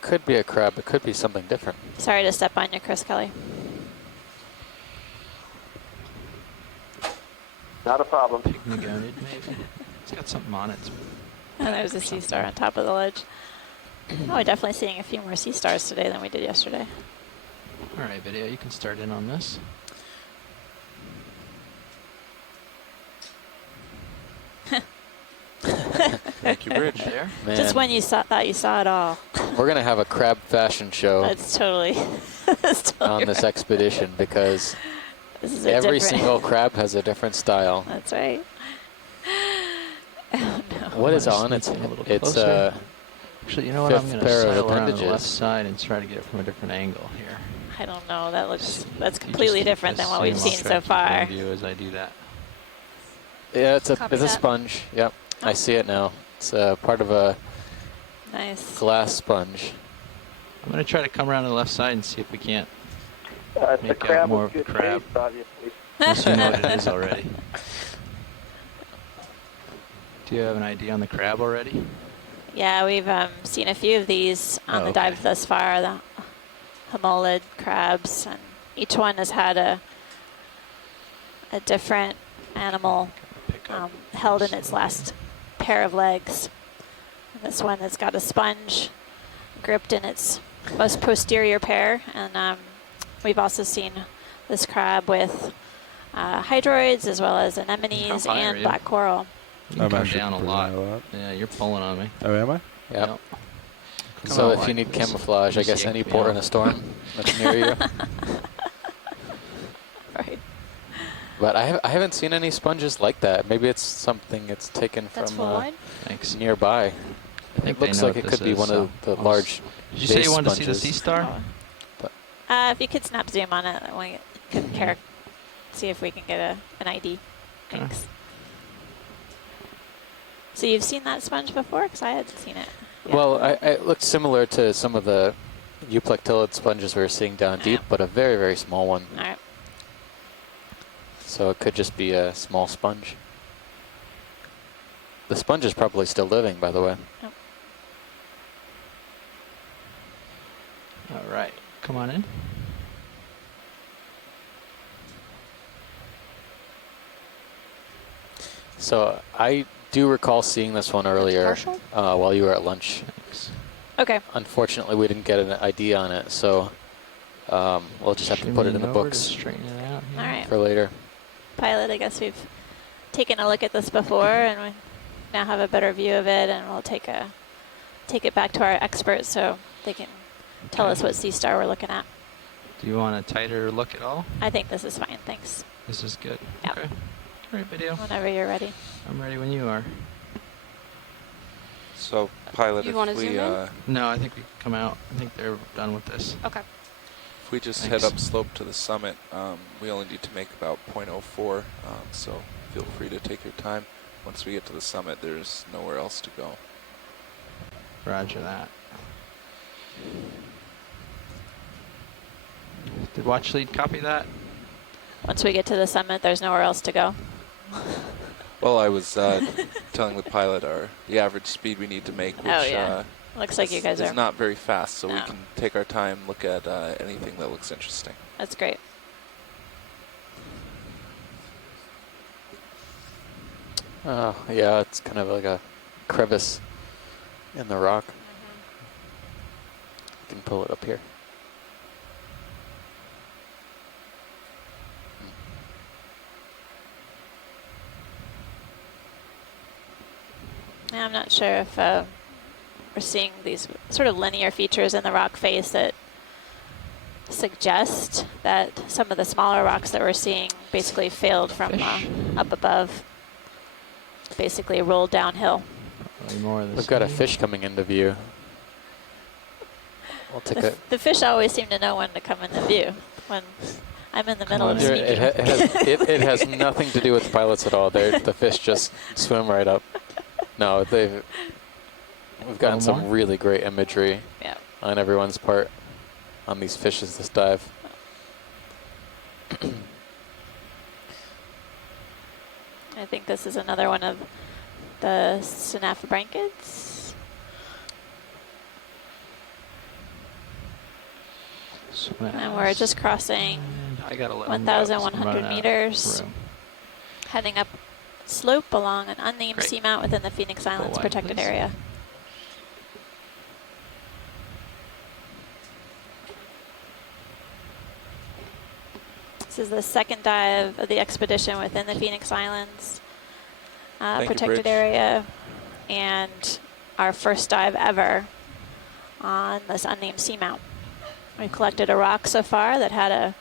Could be a crab. It could be something different. Sorry to step on you, Chris Kelly. Not a problem. Pygmagonid, maybe. It's got something on it. And there's a sea star on top of the ledge. Oh, we're definitely seeing a few more sea stars today than we did yesterday. All right, video, you can start in on this. Thank you, Bridge. There. Man, Just when you thought you saw it all. we're going to have a crab fashion show That's totally, that's totally on this expedition because This is a every different- single crab has a different style. That's right. Oh, no. What is on Sneak it? in a little It's closer. Actually, you know what? I'm fifth going to pair of sail around the left appendages. side and try to get it from a different angle here. I don't know. That looks, that's You completely just different keep than this what we've zoom. seen I'll so try to keep it far. in view as I do that. Yeah, it's Copy a that. sponge. Yep, I see it now. It's part of a Nice. glass sponge. I'm going to try to come around to the left side and see if we can't It's a make crab out more of with the good crab. taste, obviously. Unless you know what it is already. Do you have an idea on the crab already? Yeah, we've seen a few of these on the dive thus far, the homolid crabs, and each one has had a different animal held in its last pair of legs. And this one has got a sponge gripped in its most posterior pair, and we've also seen this crab with hydroids as well as anemones How high are and you? black coral. You can I'm come actually down a pretty lot. high a lot. Yeah, you're pulling on me. Oh, am I? Yep. Come So on, if you like need this. camouflage, I Just guess yank any me port out. in a storm that's near you. Right. But I haven't seen any sponges like that. Maybe it's something it's taken That's from full wide? Thanks. nearby. I think It looks they know like what it this could be is, one of so the I'll large Did you say you base wanted to see the sponges. sea star? If you could snap zoom on it, we can see if we can get an ID. Thanks. So you've seen that sponge before? Because I hadn't seen it. Yeah. Well, it looked similar to some of the euplectillid sponges we were seeing down deep, but a very, very small one. All right. So it could just be a small sponge. The sponge is probably still living, by the way. Yep. All right. Come on in. So I do recall seeing this one earlier partial? while you were at lunch. Thanks. Okay. Unfortunately, we didn't get an ID on it, so we'll just have to put it in the Shimmying over to books straighten it out here. All right. for later. Pilot, I guess we've taken a look at this before, and we now have a better view of it, and we'll take it back to our experts so they can tell us what sea star we're looking at. Do you want a tighter look at all? I think this is fine. Thanks. This is good. Yep. Okay. All right, video. Whenever you're ready. I'm ready when you are. So, pilot, You if wanna we zoom in? No, I think we can come out. I think they're done with this. Okay. if we just Thanks. head up slope to the summit, we only need to make about 0.04. So feel free to take your time. Once we get to the summit, there's nowhere else to go. Roger that. Did watch lead copy that? Once we get to the summit, there's nowhere else to go. Well, I was telling the pilot the average speed we need to make, which Oh, yeah. Looks like you guys is are. not very fast, so we No. can take our time, look at anything that looks interesting. That's great. Oh, yeah, it's kind of like a crevice in the rock. You can pull it up here. Yeah, I'm not sure if we're seeing these sort of linear features in the rock face that suggest that some of the smaller rocks that we're seeing basically failed from up above, basically rolled downhill. We've got a fish coming into view. We'll take The fish always seem to know when to come into view. When I'm in the middle of speaking. It has nothing to do with the pilots at all. The fish just swim right up. No, we've gotten some really great imagery on everyone's part on these fishes this dive. I think this is another one of the synaphobranchids. And we're just crossing 1,100 meters, heading up slope along an unnamed seamount within the Phoenix Islands protected area. This is the second dive of the expedition within the Phoenix Islands protected area, and our first dive ever on this unnamed seamount. We collected a rock so far that had a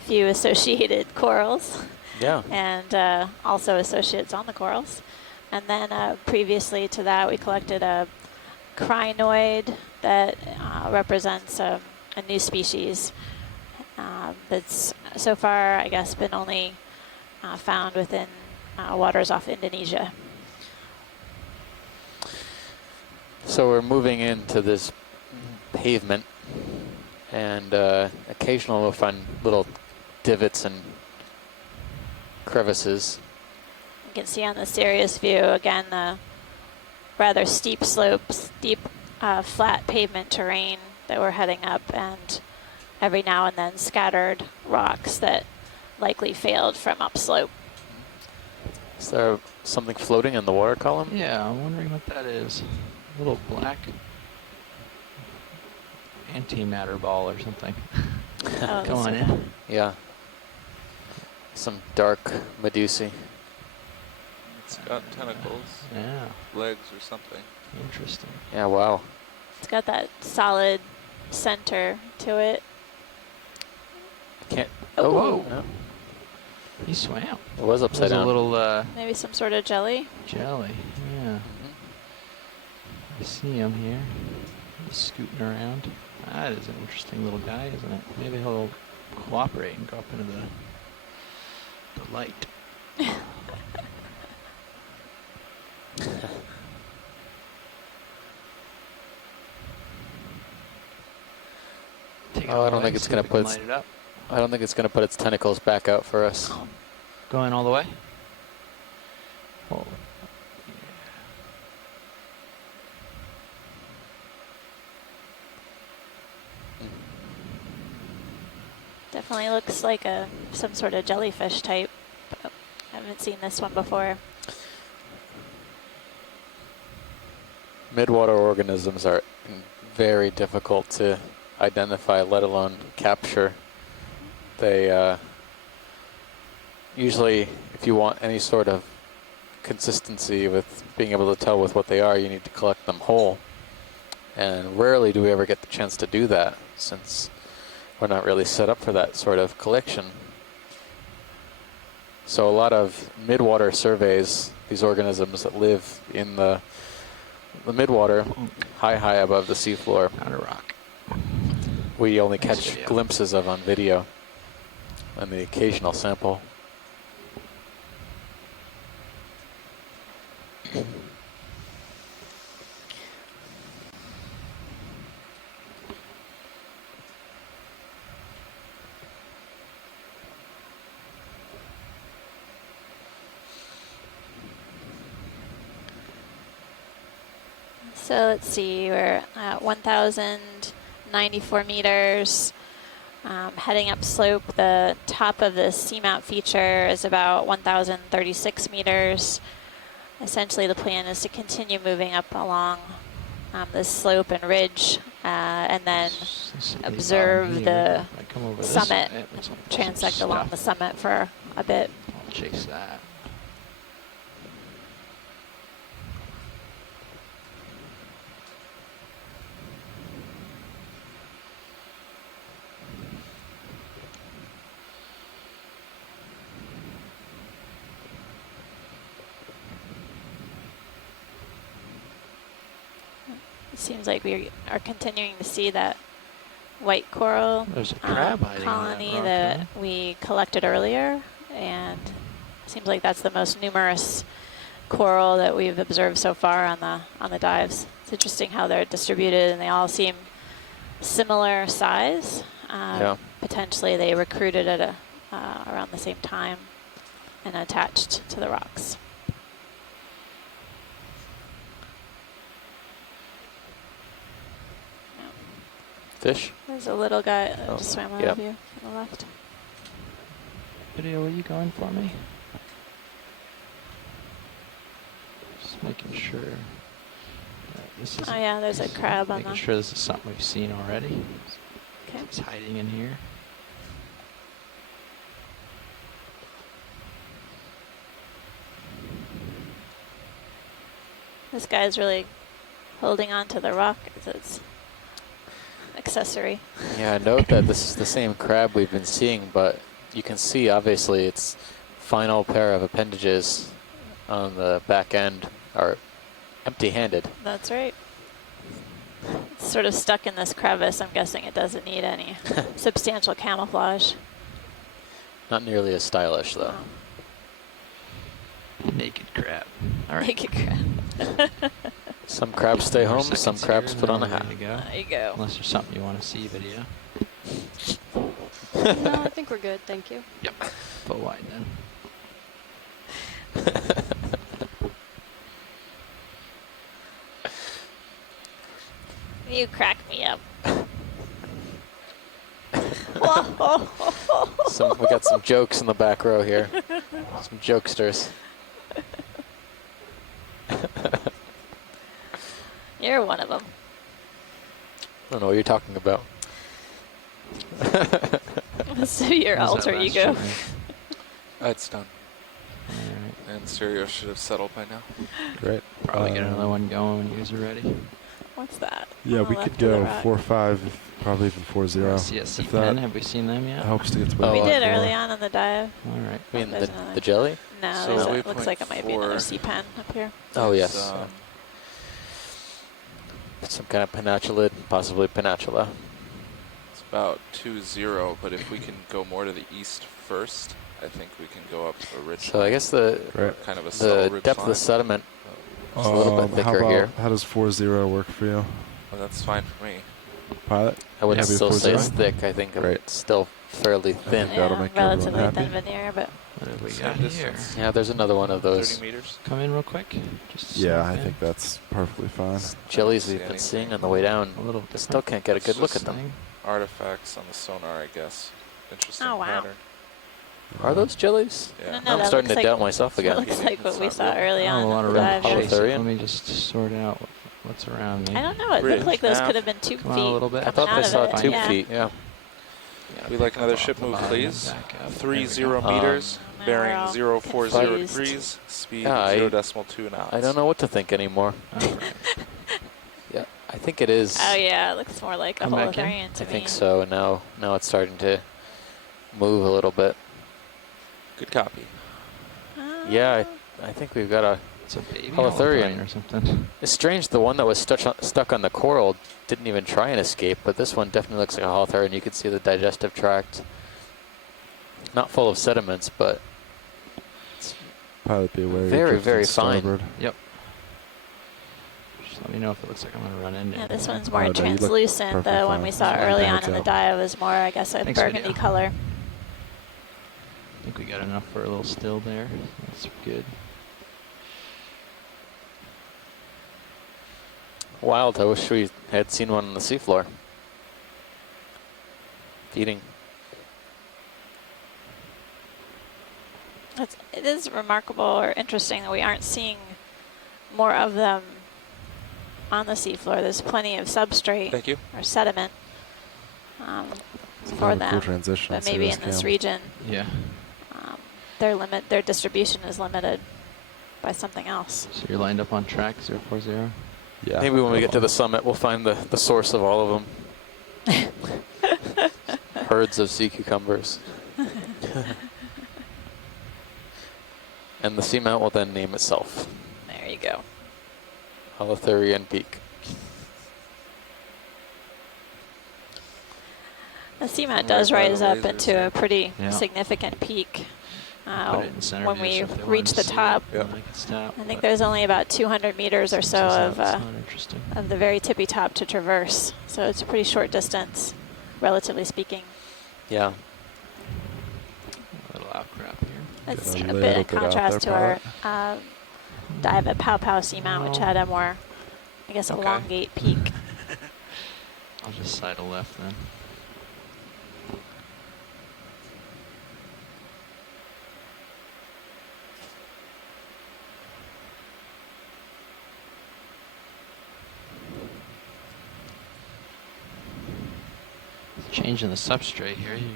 few associated corals. Yeah. And also associates on the corals. And then previously to that, we collected a crinoid that represents a new species that's so far, I guess, been only found within waters off Indonesia. So we're moving into this pavement, and occasionally we'll find little divots and crevices. You can see on the Sirius view, again, the rather steep slopes, deep flat pavement terrain that we're heading up, and every now and then scattered rocks that likely failed from upslope. Is there something floating in the water column? Yeah, I'm wondering what that is. A little black antimatter ball or something. Come on in. Yeah. Some dark medusae. It's got tentacles. Yeah. Legs or something. Interesting. Yeah, wow. It's got that solid center to it. Can't. Oh, whoa. No. He swam. It was upside down. A little maybe some sort of jelly. Jelly, yeah. I see him here. He's scooting around. That is an interesting little guy, isn't it? Maybe he'll cooperate and go up into the light. I don't think it's gonna put its, I don't think it's gonna put its tentacles back out for us. Going all the way? Oh. Definitely looks like some sort of jellyfish type. But I haven't seen this one before. Midwater organisms are very difficult to identify, let alone capture. They usually, if you want any sort of consistency with being able to tell with what they are, you need to collect them whole. And rarely do we ever get the chance to do that, since we're not really set up for that sort of collection. So a lot of midwater surveys, these organisms that live in the midwater, high above the seafloor, on a rock, we only catch glimpses of on video and the occasional sample. So let's see, we're at 1,094 meters, heading up slope. The top of the Seamount feature is about 1,036 meters. Essentially, the plan is to continue moving up along this slope and ridge, and then observe the summit, transect along the summit for a bit. I'll chase that. It seems like we are continuing to see that white coral There's a crab hiding colony in that rock, that huh? we collected earlier, and it seems like that's the most numerous coral that we've observed so far on the dives. It's interesting how they're distributed, and they all seem similar size. Yeah. Potentially, they recruited at around the same time and attached to the rocks. Fish? There's a little guy that Oh, just swam out yeah. of you on the left. Video, were you going for me? Just making sure. This is Oh yeah, there's a crab on making the. sure this is something we've seen already. Okay. It's hiding in here. This guy's really holding on to the rock as its accessory. Yeah, note that this is the same crab we've been seeing, but you can see obviously its final pair of appendages on the back end are empty-handed. That's right. It's sort of stuck in this crevice. I'm guessing it doesn't need any substantial camouflage. Not nearly as stylish though. Naked crab. All right. Naked crab. Some crabs stay home, Seconds some crabs here, put on a and then hat. we're ready to There you go. Unless there's something you want to see, video. No, I think we're good. Thank you. Yep. Full wide then. You crack me up. We got some jokes in the back row here. Some jokesters. You're one of them. I don't know what you're talking about. So your alter ego. It's done. And stereo should have settled by now. Great. Probably get another one going when you guys are ready. What's that? Yeah, On the we left could of the go rock. 4-5, probably even 4-0. See a sea If pen? that Have we seen them yet? helps to get to Oh, We uh, did yeah. early on in the dive. All right. I mean There's the another. jelly? No, So there's waypoint looks like it might be another 4. sea pen up here. Oh yes. It's, Some kind of penatulid, possibly penatula. It's about 2-0, but if we can go more to the east first, I think we can go up a ridge. So I guess the kind of a subtle the ridge depth of the line. sediment is a little bit how thicker about, here. how does 4-0 work for you? Well, that's fine for me. Pilot? I wouldn't Happy still say 4-0? it's thick. I think Great. it's still fairly thin. think that'll Yeah, make everyone relatively happy. thin veneer, but What have we Same got here? distance. Yeah, there's another one of those 30 meters. Come in real quick. Just Yeah, slip I in. think that's perfectly fine. jellies see we've been anything. seeing on the way down. A little Still different. can't get a It's good look at just them. Artifacts on the sonar, I guess. Interesting Oh, wow. pattern. Are those jellies? Yeah. No, I'm that starting to looks doubt like- myself that again. looks like what It's we not saw real. early Oh, on a lot in of the red dive. chase it. Holothurian? Let me just sort out what's around me. I don't know. It Bridge, looked like those nav. could have been 2 Come on feet a little bit. I coming thought out I of saw it. 2 yeah. feet. Yeah. Gotta We like pick another up ship off the move, bottom please. and back up. 30 There we go. meters, Now bearing we're all 0403 confused. degrees, speed Yeah, 0.2 knots. I don't know what to think anymore. All right. Yeah, I think it is. Oh yeah, it looks more like a Come back in. Holothurian to I me. think so. Now it's starting to move a little bit. Good copy. Yeah, I think we've got a It's a baby Holothurian. or something. It's strange the one that was stuck on the coral didn't even try and escape, but this one definitely looks like a Holothurian. You can see the digestive tract. Not full of sediments, but Pilot, be aware. Very, you're very drifting fine. starboard. Yep. Just let me know if it looks like I'm gonna run into Yeah, it. this one's more no, you look translucent. The perfectly one fine. we saw Just early keep on heads in the up. dive was more, I guess, a Thanks, burgundy video. color. I think we got enough for a little still there. That's good. wild. I wish we had seen one on the seafloor. Feeding. It is remarkable or interesting that we aren't seeing more of them on the seafloor. There's plenty of substrate Thank you. or sediment for them, cool transition. but maybe in this region, Yeah. their distribution is limited by something else. So you're lined up on track 040. Yeah. Maybe when we get to the summit, we'll find the source of all of them. Herds of sea cucumbers. And the seamount will then name itself. There you go. Holothurian Peak. The seamount does rise up lasers, into yeah. a pretty Yeah. significant peak Put it in center when view we so if they reach wanted to the see top. it, I could stop, I think but there's only about 200 meters or so since that's not interesting. of the very tippy top to traverse. So it's a pretty short distance, relatively speaking. Yeah. A little outcrop here. That's Get a bit in contrast to our dive at Pow Pow Seamount, which had a more, I guess, Okay. elongate peak. I'll just sidle left then. Changing the substrate here, you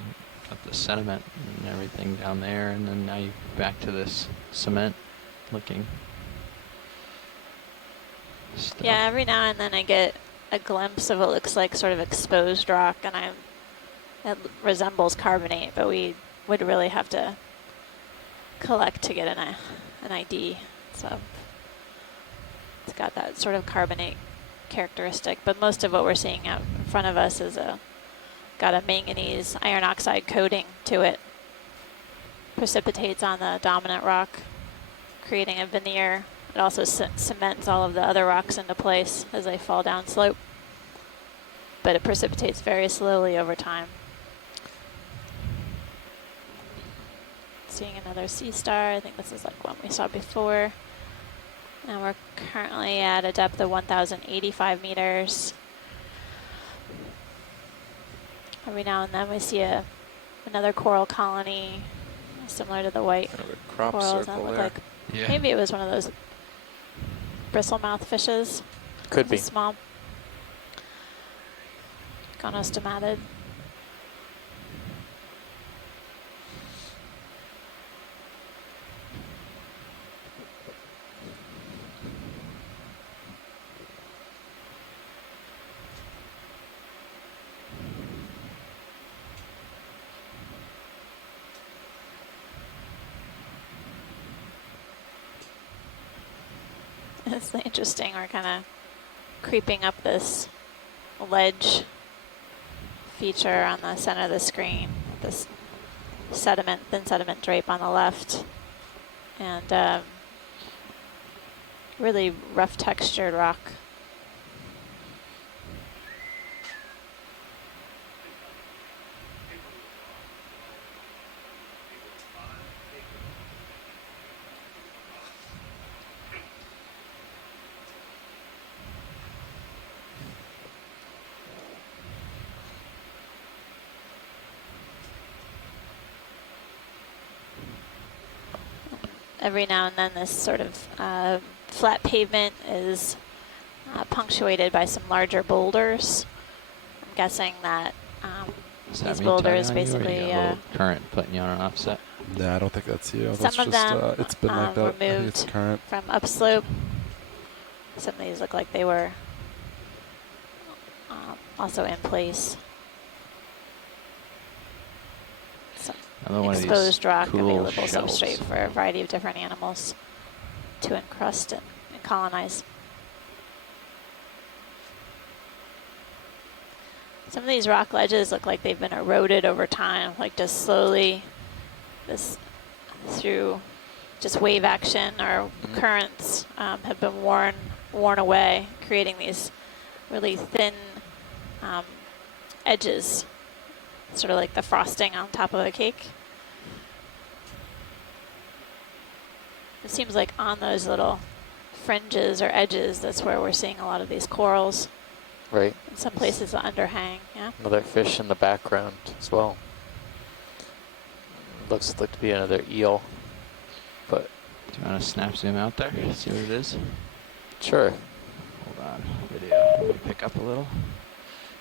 got the sediment and everything down there, and then now you back to this cement looking stuff. Yeah, every now and then I get a glimpse of what looks like sort of exposed rock, and it resembles carbonate, but we would really have to collect to get an ID. So it's got that sort of carbonate characteristic, but most of what we're seeing out in front of us is got a manganese iron oxide coating to it. Precipitates on the dominant rock, creating a veneer. It also cements all of the other rocks into place as they fall down slope. But it precipitates very slowly over time. Seeing another sea star. I think this is like one we saw before. And we're currently at a depth of 1,085 meters. Every now and then we see another coral colony similar to the white crop corals. circle That look there. like Yeah. maybe it was one of those bristlemouth fishes. Could be. Small. Gonostomatid. It's interesting. We're kind of creeping up this ledge feature on the center of the screen. This sediment, thin sediment drape on the left, and really rough textured rock. Every now and then this sort of flat pavement is punctuated by some larger boulders. I'm guessing that Does that these mean boulders tying on you, or you basically got a little current putting you on an offset. Nah, I don't think that's you. some That's of just them it's been like that. I think it's removed current. from upslope. Some of these look like they were also in place. Another one of these Exposed rock cool available shells. substrate for a variety of different animals to encrust and colonize. Some of these rock ledges look like they've been eroded over time, like just slowly through just wave action or currents have been worn away, creating these really thin edges, sort of like the frosting on top of a cake. It seems like on those little fringes or edges, that's where we're seeing a lot of these corals. Right. In some places, the underhang, yeah. Another fish in the background as well. Looks like to be another eel, but. Do you want to snap zoom out there? See what it is? Sure. Hold on, video. Let me pick up a little.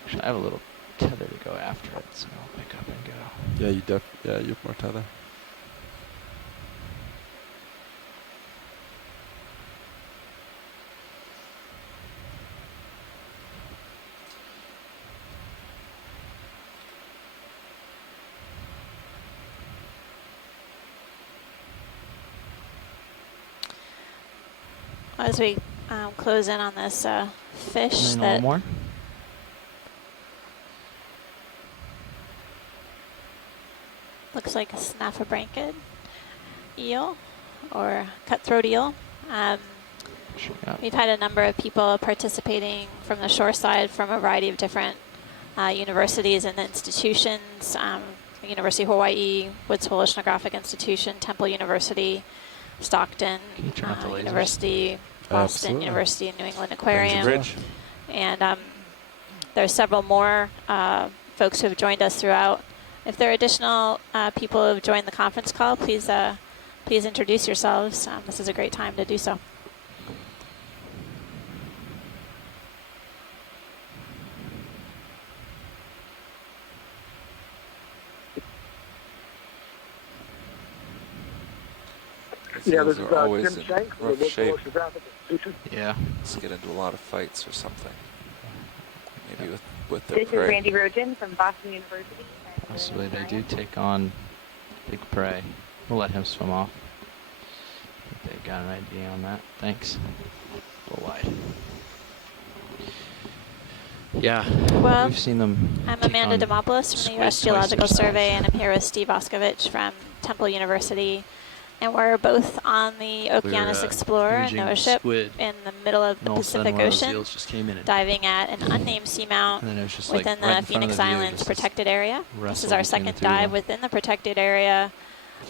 Actually, I have a little tether to go after it, so I'll pick up and go. Yeah, you have more tether. As we close in on this fish And then that one more. looks like a snaffabranchid eel or cutthroat eel. We've had a number of people participating from the shore side from a variety of different universities and institutions. University of Hawaii, Woods Hole Oceanographic Institution, Temple University, Stockton University, Boston University, New England Aquarium. And there's several more folks who have joined us throughout. If there are additional people who have joined the conference call, please introduce yourselves. This is a great time to do so. Yeah, this is always Tim in Shank from the rough Woods Hole shape. Oceanographic Institution. Yeah. Let's get into a lot of fights or something. Maybe with their This prey. is Randy Rogen from Boston University. Possibly they do take on big prey. We'll let him swim off. I think they've got an idea on that. Thanks. A little wide. Yeah, Well, we've seen them. I'm Amanda Demopoulos from the U.S. Geological Survey, and I'm here with Steve Oskovich from Temple University. And we're both on the Okeanos Explorer, a NOAA ship, in the middle of the Pacific Ocean, diving at an unnamed seamount within the Phoenix Islands protected area. This is our second dive within the protected area,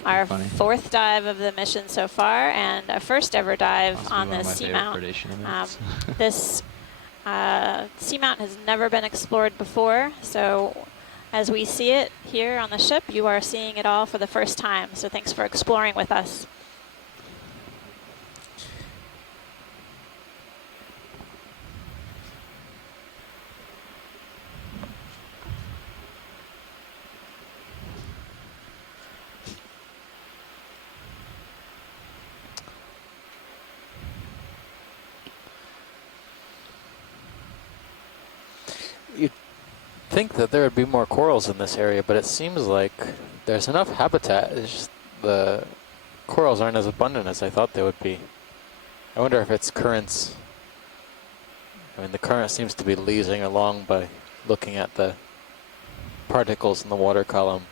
our fourth dive of the mission so far, and our first ever dive on this seamount. This seamount has never been explored before, so as we see it here on the ship, you are seeing it all for the first time. So thanks for exploring with us. Think that there would be more corals in this area, but it seems like there's enough habitat. It's just the corals aren't as abundant as I thought they would be. I wonder if it's currents. I mean, the current seems to be leasing along by looking at the particles in the water column.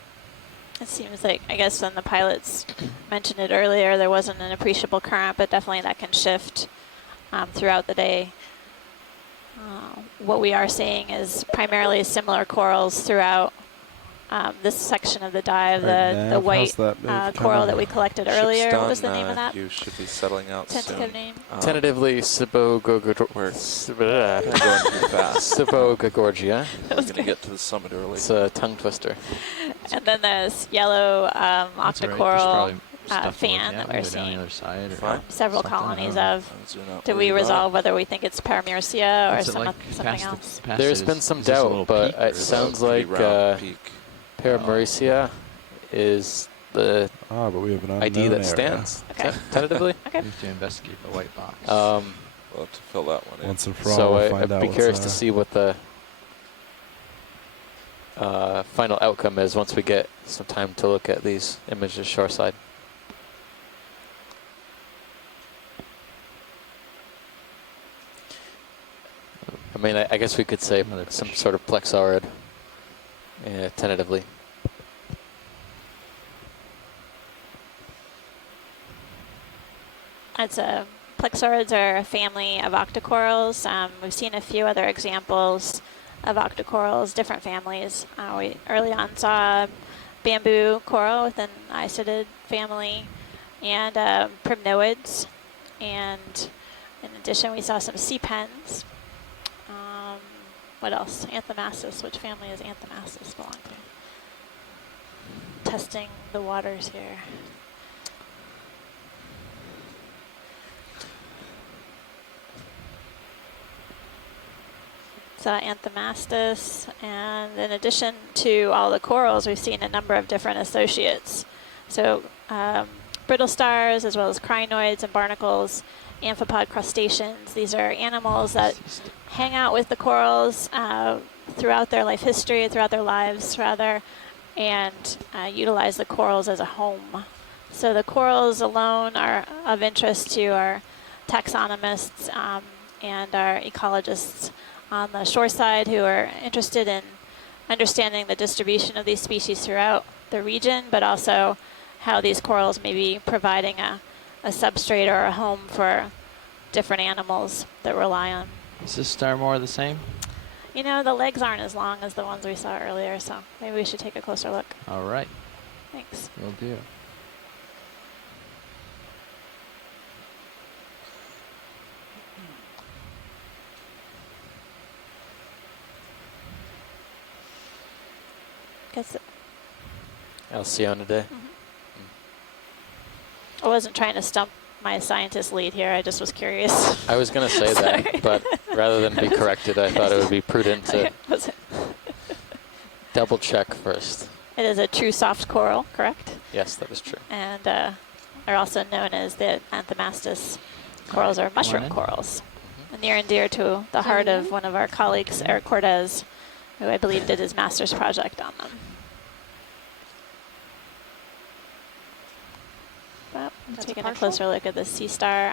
It seems like, I guess when the pilots mentioned it earlier, there wasn't an appreciable current, but definitely that can shift throughout the day. What we are seeing is primarily similar corals throughout this section of the dive. The white coral that we collected earlier. What was the name of that? You should be settling out Tentative soon. name? Tentatively, Sibogagorgia. We're going to get to the summit early. It's a tongue twister. And then there's yellow octocoral fan that we're seeing several colonies of. Do we resolve whether we think it's Paramurcia or something else? There's been some doubt, but it sounds like Paramurcia is the ID that stands. Okay. Tentatively. Okay. We have to investigate the white box. We'll have to fill that one in. Once and for all, So we'll find out I'd be curious to what's see what the final outcome is once we get some time to look at these images shoreside. I mean, I guess we could say some sort of plexaurid, tentatively. Plexaurids are a family of octocorals. We've seen a few other examples of octocorals, different families. We early on saw bamboo coral within the Isidid family, and primnoids, and in addition we saw some sea pens. What else? Anthemasis. Which family does Anthemasis belong to? Testing the waters here. Anthemastis, and in addition to all the corals, we've seen a number of different associates. So brittle stars, as well as crinoids and barnacles, amphipod crustaceans. These are animals that hang out with the corals throughout their life history, throughout their lives, rather, and utilize the corals as a home. So the corals alone are of interest to our taxonomists and our ecologists on the shore side who are interested in understanding the distribution of these species throughout the region, but also how these corals may be providing a substrate or a home for different animals that rely on. Is this star more the same? You know, the legs aren't as long as the ones we saw earlier, so maybe we should take a closer look. All right. Thanks. Will do. Guess Alcyone today. I wasn't trying to stump my scientist lead here. I just was curious. I was going to say that, but rather than be corrected, I thought it would be prudent to double check first. It is a true soft coral, correct? Yes, that is true. And they're also known as the Anthomastus corals, or mushroom corals. And near and dear to the heart of one of our colleagues, Eric Cortez, who I believe did his master's project on them. But I'm taking a closer look at the sea star.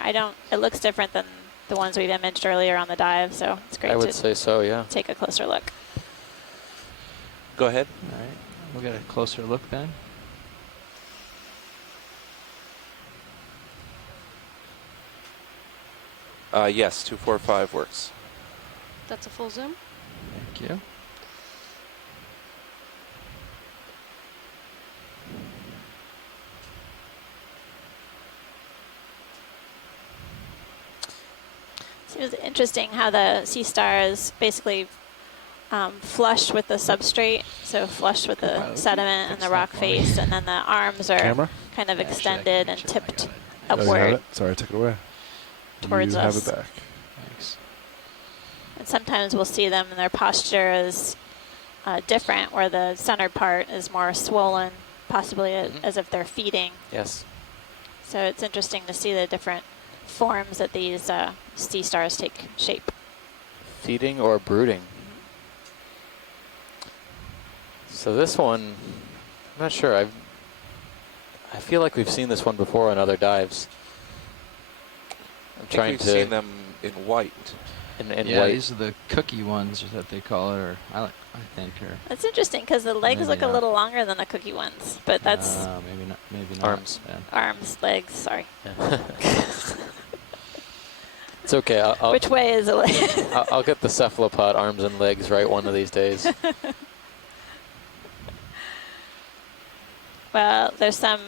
It looks different than the ones we've imaged earlier on the dive, so it's great I would say so, yeah. Take a closer look. Go ahead. All right, we'll get a closer look then. Yes, 245 works. That's a full zoom. Thank you. It was interesting how the sea star is basically flush with the substrate, so flush with the sediment and the rock face, and then the arms are kind of extended and tipped upward. Sorry, I took it away. Towards you us. have it back. Thanks. And sometimes we'll see them and their posture is different, where the center part is more swollen, possibly as if they're feeding. Yes. So it's interesting to see the different forms that these sea stars take shape. Feeding or brooding. So this one, I'm not sure. I feel like we've seen this one before on other dives. I'm trying we've to seen them in white. In yeah, white. These are the cookie ones that they call it, or I think. Or That's interesting because the legs look a little longer than the cookie ones, but that's maybe not. Maybe not. Arms. Yeah. arms, legs. Sorry. Yeah. It's okay. I'll Which way is the leg? I'll get the cephalopod arms and legs right one of these days. Well, there's some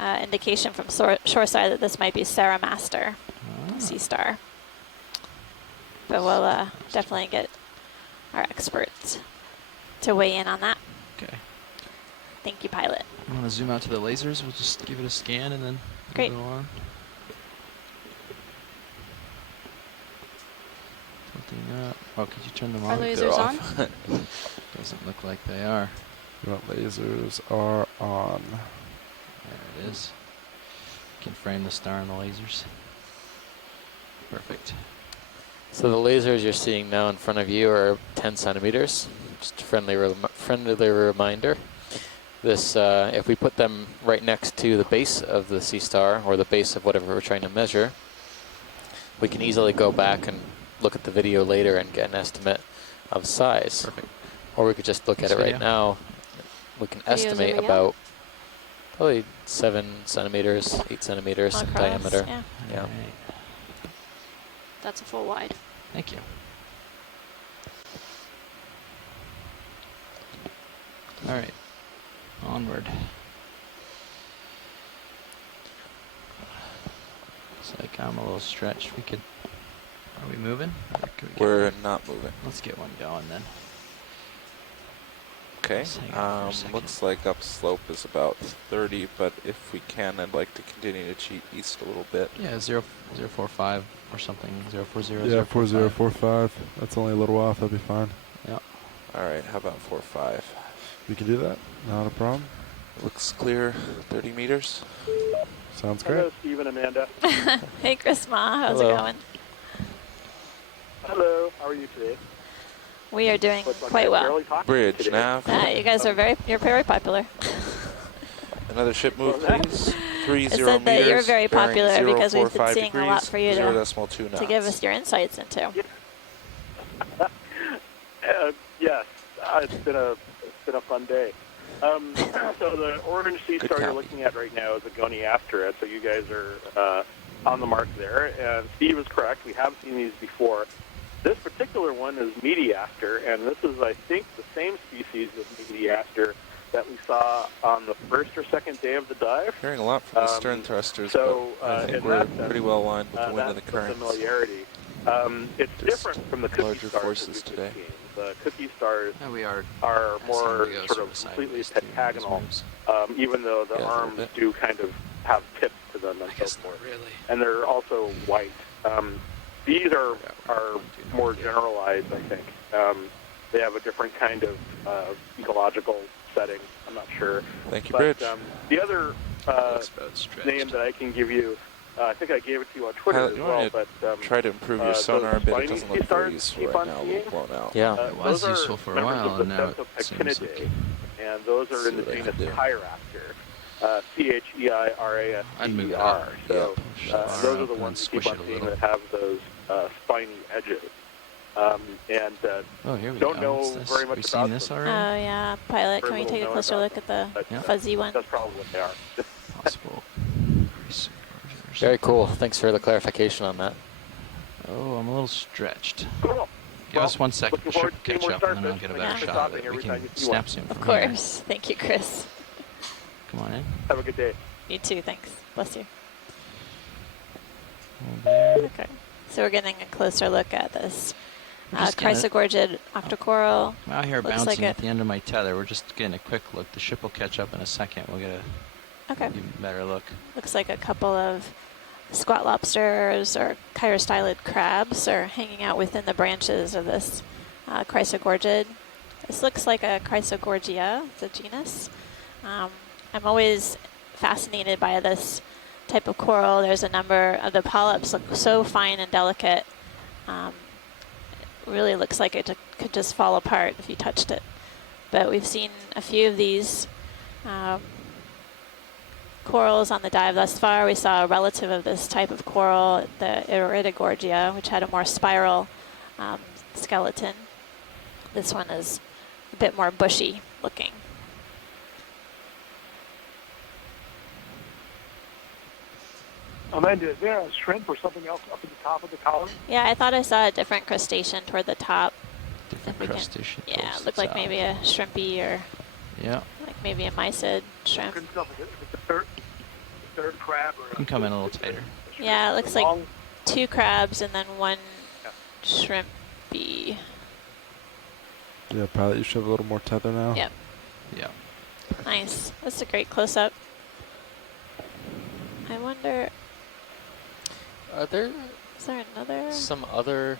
indication from shoreside that this might be Ceramaster sea star. But we'll definitely get our experts to weigh in on that. Okay. Thank you, pilot. You want to zoom out to the lasers? We'll just give it a scan and then Great. go on. Tilting up. Oh, could you turn them Are on? lasers on? Doesn't look like they are. Your lasers are on. There it is. You can frame the star and the lasers. Perfect. So the lasers you're seeing now in front of you are 10 centimeters. Just a friendly reminder. This, if we put them right next to the base of the sea star, or the base of whatever we're trying to measure, we can easily go back and look at the video later and get an estimate of size. Perfect. Or we could just look at it right now. We can estimate about probably 7 centimeters, 8 centimeters in diameter. Yeah. Right. That's a full wide. Thank you. All right. Onward. Looks like I'm a little stretched. Are we moving? We're not moving. Let's get one going then. Okay. Looks like upslope is about 30, but if we can, I'd like to continue to cheat east a little bit. Yeah, 045 or something. 040. Yeah, 4045. That's only a little off. That'd be fine. Yeah. All right. How about 45? We can do that. Not a problem. Looks clear. 30 meters. Sounds great. Hello, Steve and Amanda. Hey, Chris Ma, how's Hello. it going? Hello. How are you today? We are doing quite well. Bridge nav. You guys are you're very popular. Another ship move, please. 30 It said that you're very popular because we've been 045 seeing a lot for you to give us your insights into. Yes, it's been a fun day. So the orange sea star you're looking at right now is a Goniasterid, so you guys are on the mark there. And Steve is correct. We have seen these before. This particular one is Mediaster, and this is, I think, the same species of Mediaster that we saw on the first or second day of the dive. Hearing a lot from the stern thrusters, so but I think we're pretty well aligned with the wind and the that's currents. familiarity. It's different from the cookie larger stars forces that we've today. seen. The cookie stars we are more sort of completely pentagonal, even though the arms do kind of have tips to them and so forth. Really. And they're also white. These are more generalized, I think. They have a different kind of ecological setting. I'm not sure. Thank you, but, Bridge. The other name that I can give you, I think I gave it to you on Twitter as well. But try to improve your sonar a bit. It doesn't look very useful right now. A little blown out. Yeah, it was useful for a while, and now it seems like... And those are in the genus Chiraptor. Cheiraster. I'd move it So those are the ones you keep on seeing that have those spiny edges. oh, here we don't go. know very much about this them. already? Oh yeah, pilot. Can we take a closer look at the fuzzy one? That's probably what they are. Possible. Very cool. Thanks for the clarification on that. Oh, I'm a little stretched. Cool. Give us 1 second. The ship will catch up, and then I'll starfish. get a Thanks better for shot of stopping it. We every time can you see snap one. zoom Of from course. Thank you, Chris. Come on in. Have a good day. You too. Thanks. Bless you. Hold there. Okay. So we're getting a closer look at this just getting chrysogorgid octocoral. I'm out here Looks bouncing like at the end of my tether. We're just getting a quick look. The ship will catch up in a second. We'll get a even better look. Looks like a couple of squat lobsters or chirostylid crabs are hanging out within the branches of this chrysogorgid. This looks like a Chrysogorgia, the genus. I'm always fascinated by this type of coral. There's a number of the polyps look so fine and delicate. It really looks like it could just fall apart if you touched it. But we've seen a few of these corals on the dive thus far. We saw a relative of this type of coral, the Iridogorgia, which had a more spiral skeleton. This one is a bit more bushy looking. Amanda, is there a shrimp or something else up at the top of the column? Yeah, I thought I saw a different crustacean toward the top. Different crustacean. Yeah, it looked like maybe a shrimpy or like maybe a mysid shrimp. Couldn't tell if it's the third crab or... You can come in a little tighter. Yeah, it looks like 2 crabs and then 1 shrimpy. Yeah, pilot, you should have a little more tether now. Yep. Yeah. Nice. That's a great close-up. I wonder... Are there... Is there another... Some other...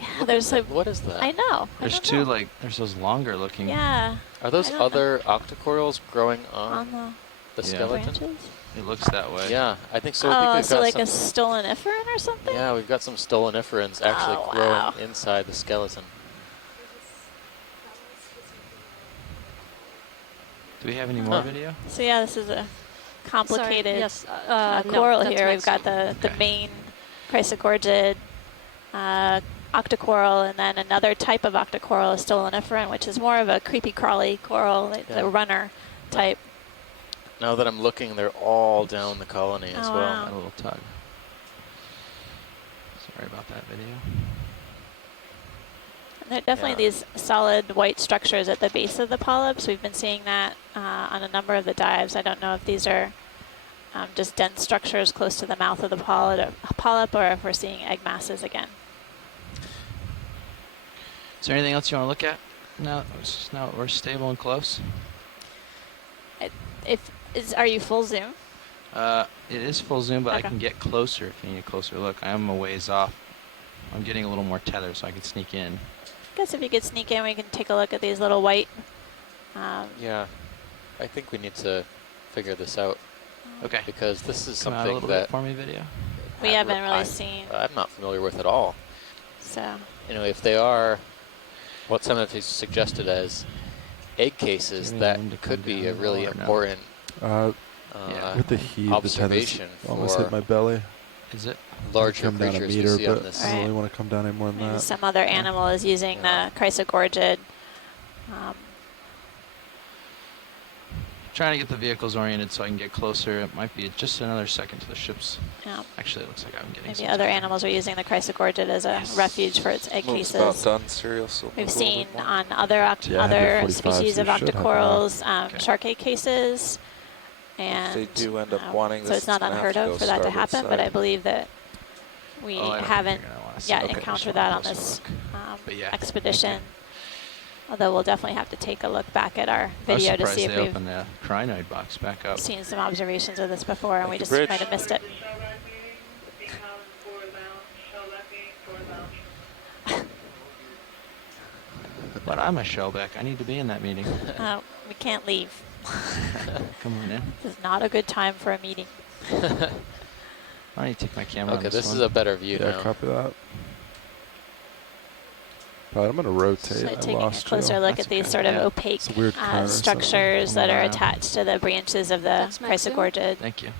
Yeah, there's like... What is that? I know. There's two, like, there's those longer looking... Yeah. Are those other octocorals growing on the skeleton? Branches? It looks that way. Yeah, I think so. I think we've so got like some, a stoloniferan or something? Yeah, we've got some stoloniferans actually growing inside the skeleton. Do we have any more video? So yeah, this is a complicated no, coral that's here. my We've got the main chrysogorgid octocoral, and then another type of octocoral, a stoloniferan, which is more of a creepy crawly coral, the runner type. Now that I'm looking, they're all down the colony as well. Wow. A little tug. Sorry about that video. And there are definitely these solid white structures at the base of the polyps. We've been seeing that on a number of the dives. I don't know if these are just dense structures close to the mouth of the polyp or if we're seeing egg masses again. Is there anything else you want to look at now that we're stable and close? Are you full zoom? It is full zoom, but I can get closer if you need a closer look. I am a ways off. I'm getting a little more tether so I can sneak in. I guess if you could sneak in, we can take a look at these little white. Yeah, I think we need to figure this out. Okay. Because this is Come out a something little that bit for me, video. We haven't really seen. I'm not familiar with at all. So. You know, if they are what some of these suggested as egg cases, that could be a really important with the heat, observation the almost hit my belly. Is it? Larger come down a creatures meter, we see on but this. I don't really want to come down any more than Maybe that. some other animal is using the chrysogorgid. trying to get the vehicles oriented so I can get closer. It might be just another second to the ships. Yeah. Actually, it looks like I'm getting Maybe some other time. animals are using the Chrysogorgid as a refuge for its egg Move's cases. about done, Serial, so We've move a little seen bit more. on other Yeah, I have your other 45, species so of you should have octocorals shark egg cases, and If they do end up wanting so this, it's not gonna have unheard to of go for that to starboard happen. But side. I believe that we Oh, I don't think haven't you're gonna wanna see yet it. Okay, encountered just that want on a this closer look. But yeah, expedition. Although we'll definitely have to take a look back at our I was video to surprised see if they we've opened the crinoid box back up. seen some observations of this before, and we just might have missed it. But I'm a shellback. I need to be in that meeting. We can't leave. Come on in. This is not a good time for a meeting. I need to take my camera on Okay, this one. is a better view Yeah, now. copy that. All right, I'm going to rotate. So I taking a lost closer you. look at these sort of opaque It's a weird curve or structures something. that are Wow. attached to the branches of the That's Maxim. Chrysogorgid. Thank you.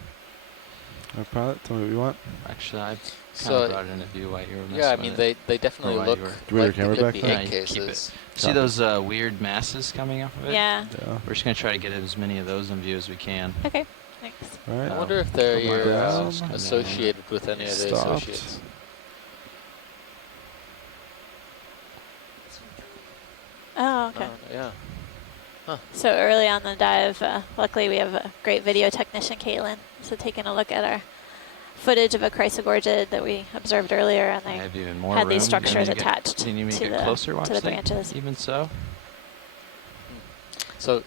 No pilot, tell me what you want. Actually, I kind So, of brought it in a view while you were messing yeah, I with mean, it. they definitely Or while look you were- Do we have like your they camera could back be there? egg Yeah, you keep cases. See those weird masses coming up of it? Yeah. Yeah. We're just going to try to get as many of those in view as we can. Okay, thanks. All right. I wonder if they're Come on down. associated with any of the Stopped. associates. Oh, okay. Yeah. So early on the dive, luckily we have a great video technician, Caitlin. So taking a look at our footage of a Chrysogorgid that we observed earlier, and I they have even more had these room. structures Can you attached Can you make to it the closer? Watch to the that. branches. Even so? So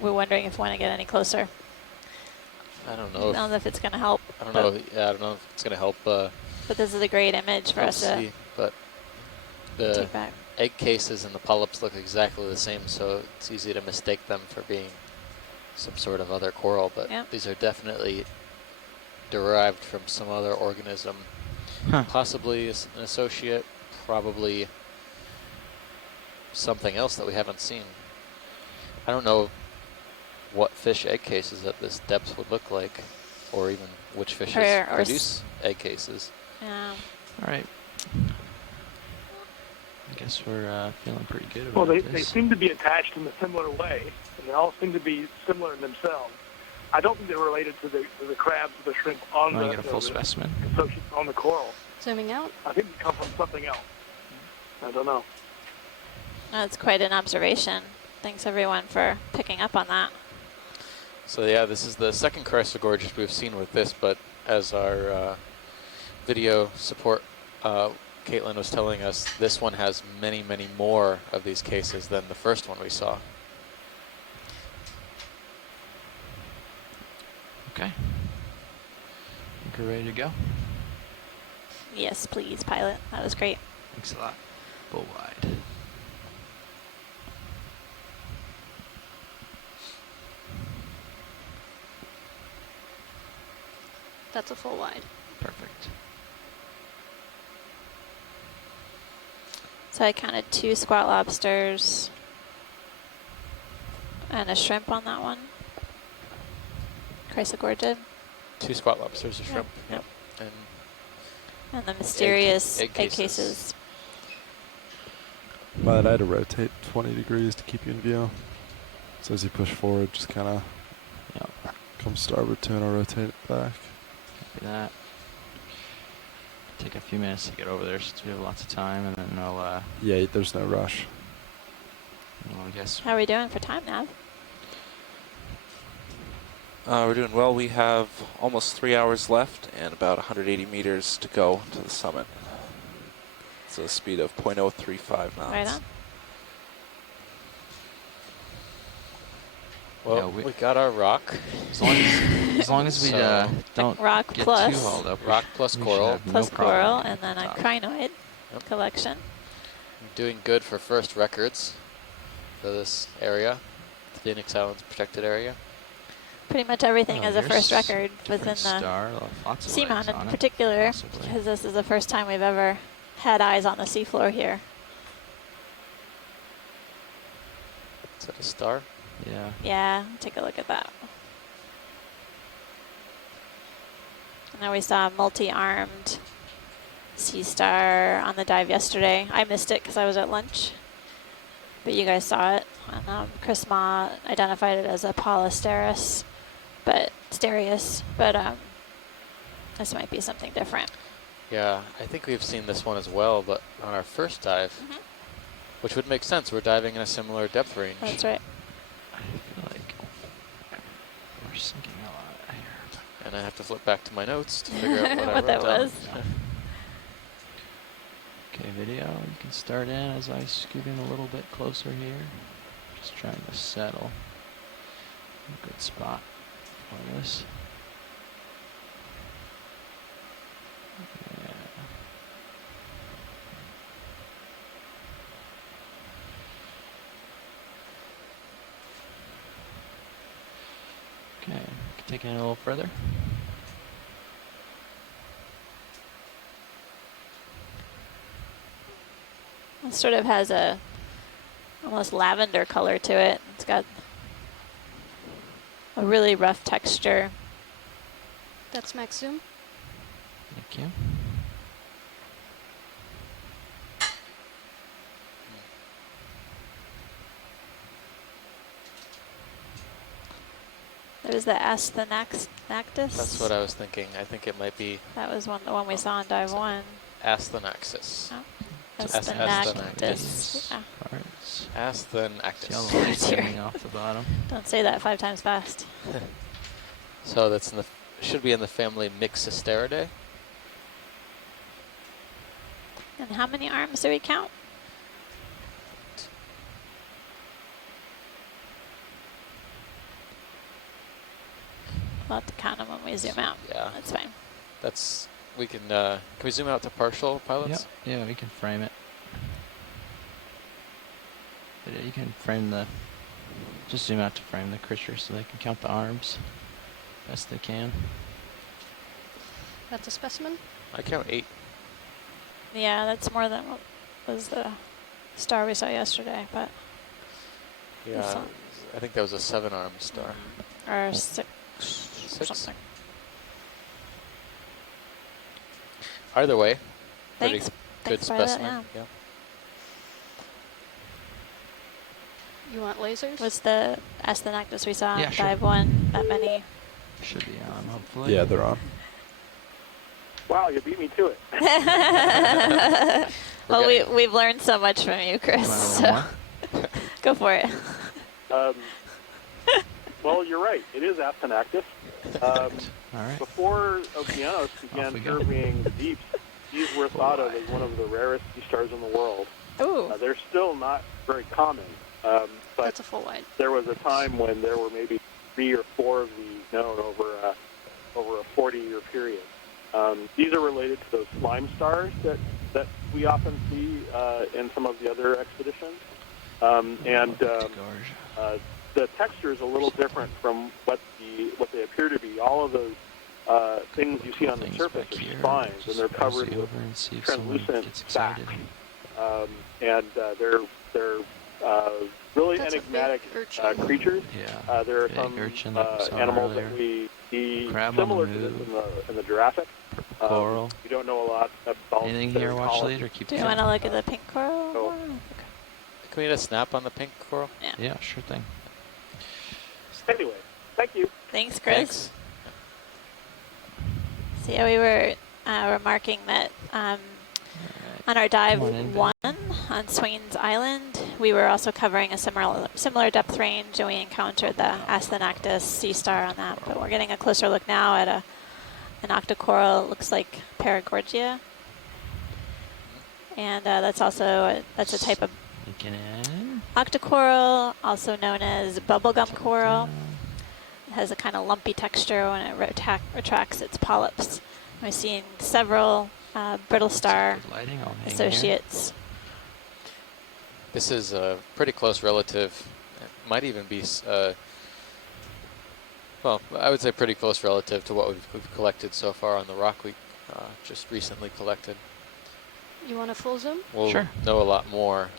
we're wondering if we want to get any closer. I don't I know. don't know if it's going to help. I don't know. Yeah, I don't know if it's going to help. But this is a great image for help us to see. But the take back. egg cases and the polyps look exactly the same, so it's easy to mistake them for being some sort of other coral. But Yep. these are definitely derived from some other organism, possibly an associate, probably something else that we haven't seen. I don't know what fish egg cases at this depth would look like, or even which fishes Or produce egg cases. Yeah. All right. I guess we're feeling pretty good about Well, they this. seem to be attached in a similar way, and they all seem to be similar in themselves. I don't think they're related to the crabs or the shrimp on Want the, to get a full specimen? on the coral. Zooming out. I think they come from something else. I don't know. That's quite an observation. Thanks everyone for picking up on that. So yeah, this is the second Chrysogorgid we've seen with this, but as our video support, Caitlin was telling us, this one has many, many more of these cases than the first one we saw. Okay. Think we're ready to go? Yes, please, pilot. That was great. Thanks a lot. Bull wide. That's a full wide. Perfect. So I counted 2 squat lobsters and a shrimp on that one. Chrysogorgid. 2 squat lobsters, a shrimp. Yep. And the mysterious egg egg cases. cases. But I had to rotate 20 degrees to keep you in view. So as you push forward, just kind of come starboard to and I'll rotate it back. Copy that. Take a few minutes to get over there since we have lots of time, and then I'll Yeah, there's no rush. I guess. How are we doing for time, Nav? We're doing well. We have almost 3 hours left and about 180 meters to go to the summit. It's a speed of 0.035 knots. Right on. Well, Yeah, we got our rock. As long as we So- don't rock get plus. too hauled up. Rock plus we should coral. have no Plus problem coral, getting and then to a the top. crinoid Yep. collection. Doing good for first records for this area, the Phoenix Islands protected area. Pretty much everything Oh, is a here's first record different within the star, lots of Seamount lights in on it, particular, possibly. because this is the first time we've ever had eyes on the seafloor here. Is that a star? Yeah. Yeah, take a look at that. And then we saw a multi-armed sea star on the dive yesterday. I missed it because I was at lunch, but you guys saw it. And, Chris Ma identified it as a polysteris, but this might be something different. Yeah, I think we've seen this one as well, but on our first dive, which would make sense. We're diving in a similar depth range. That's right. I feel like we're sinking a lot here. And I have to flip back to my notes to figure out what that was. Okay, video, you can start in as I scoot in a little bit closer here. Just trying to settle a good spot for this. Okay, taking it a little further. It sort of has a almost lavender color to it. It's got a really rough texture. That's max zoom. Thank you. There's the Asthenactus. That's what I was thinking. I think it might be. That was the one we saw on dive 1. Asthenaxis. Oh. Asthenactus. Yeah. Asthenactus. Coming off the bottom. Don't say that 5 times fast. So that's in the should be in the family Mixisteridae. And how many arms do we count? We'll have to count them when we zoom out. Yeah, that's fine. That's we can we zoom out to partial pilots? Yep. Yeah, we can frame it. But yeah, you can frame the. Just zoom out to frame the creature so they can count the arms best they can. That's a specimen? I count 8. Yeah, that's more than what was the star we saw yesterday, but. Yeah, I think that was a 7-armed star. Or 6. Or something. Either way, Thanks. good Thanks for that, specimen. yeah. You want lasers? Was the Asthenactus we saw Yeah, on sure. dive 1 that many? Should be on, hopefully. Yeah, they're on. Wow, you beat me to it. Well, we've learned so much from you, Chris. So go for it. Well, you're right. It is Asthenactus. All right. Before Okeanos began surveying the deeps, these were thought of as one of the rarest sea stars in the world. Ooh. They're still not very common. But that's a full wide. There was a time when there were maybe 3 or 4 of these known over a 40-year period. These are related to those slime stars that we often see in some of the other expeditions. The texture is a little different from what they appear to be. All of those things you see on the surface are spines, and they're covered with translucent sac. They're really enigmatic creatures. Yeah. There are some animals that we see similar to this in the Jurassic. Coral. We don't know a lot about anything here, watch lead, or keep. Do you want to look at the pink coral? So, okay. Can we get a snap on the pink coral? Yeah, sure thing. Anyway, thank you. Thanks, Chris. So yeah, we were remarking that on our dive 1 on Swain's Island, we were also covering a similar depth range, and we encountered the Asthenactus sea star on that. But we're getting a closer look now at an octocoral. It looks like Paragorgia, and that's also a type of octocoral, also known as bubblegum coral. It has a kind of lumpy texture when it retracts its polyps. We're seeing several brittle star associates. This is a pretty close relative. It might even be, well, I would say pretty close relative to what we've collected so far on the rock we just recently collected. You want a full zoom? We'll know a lot more.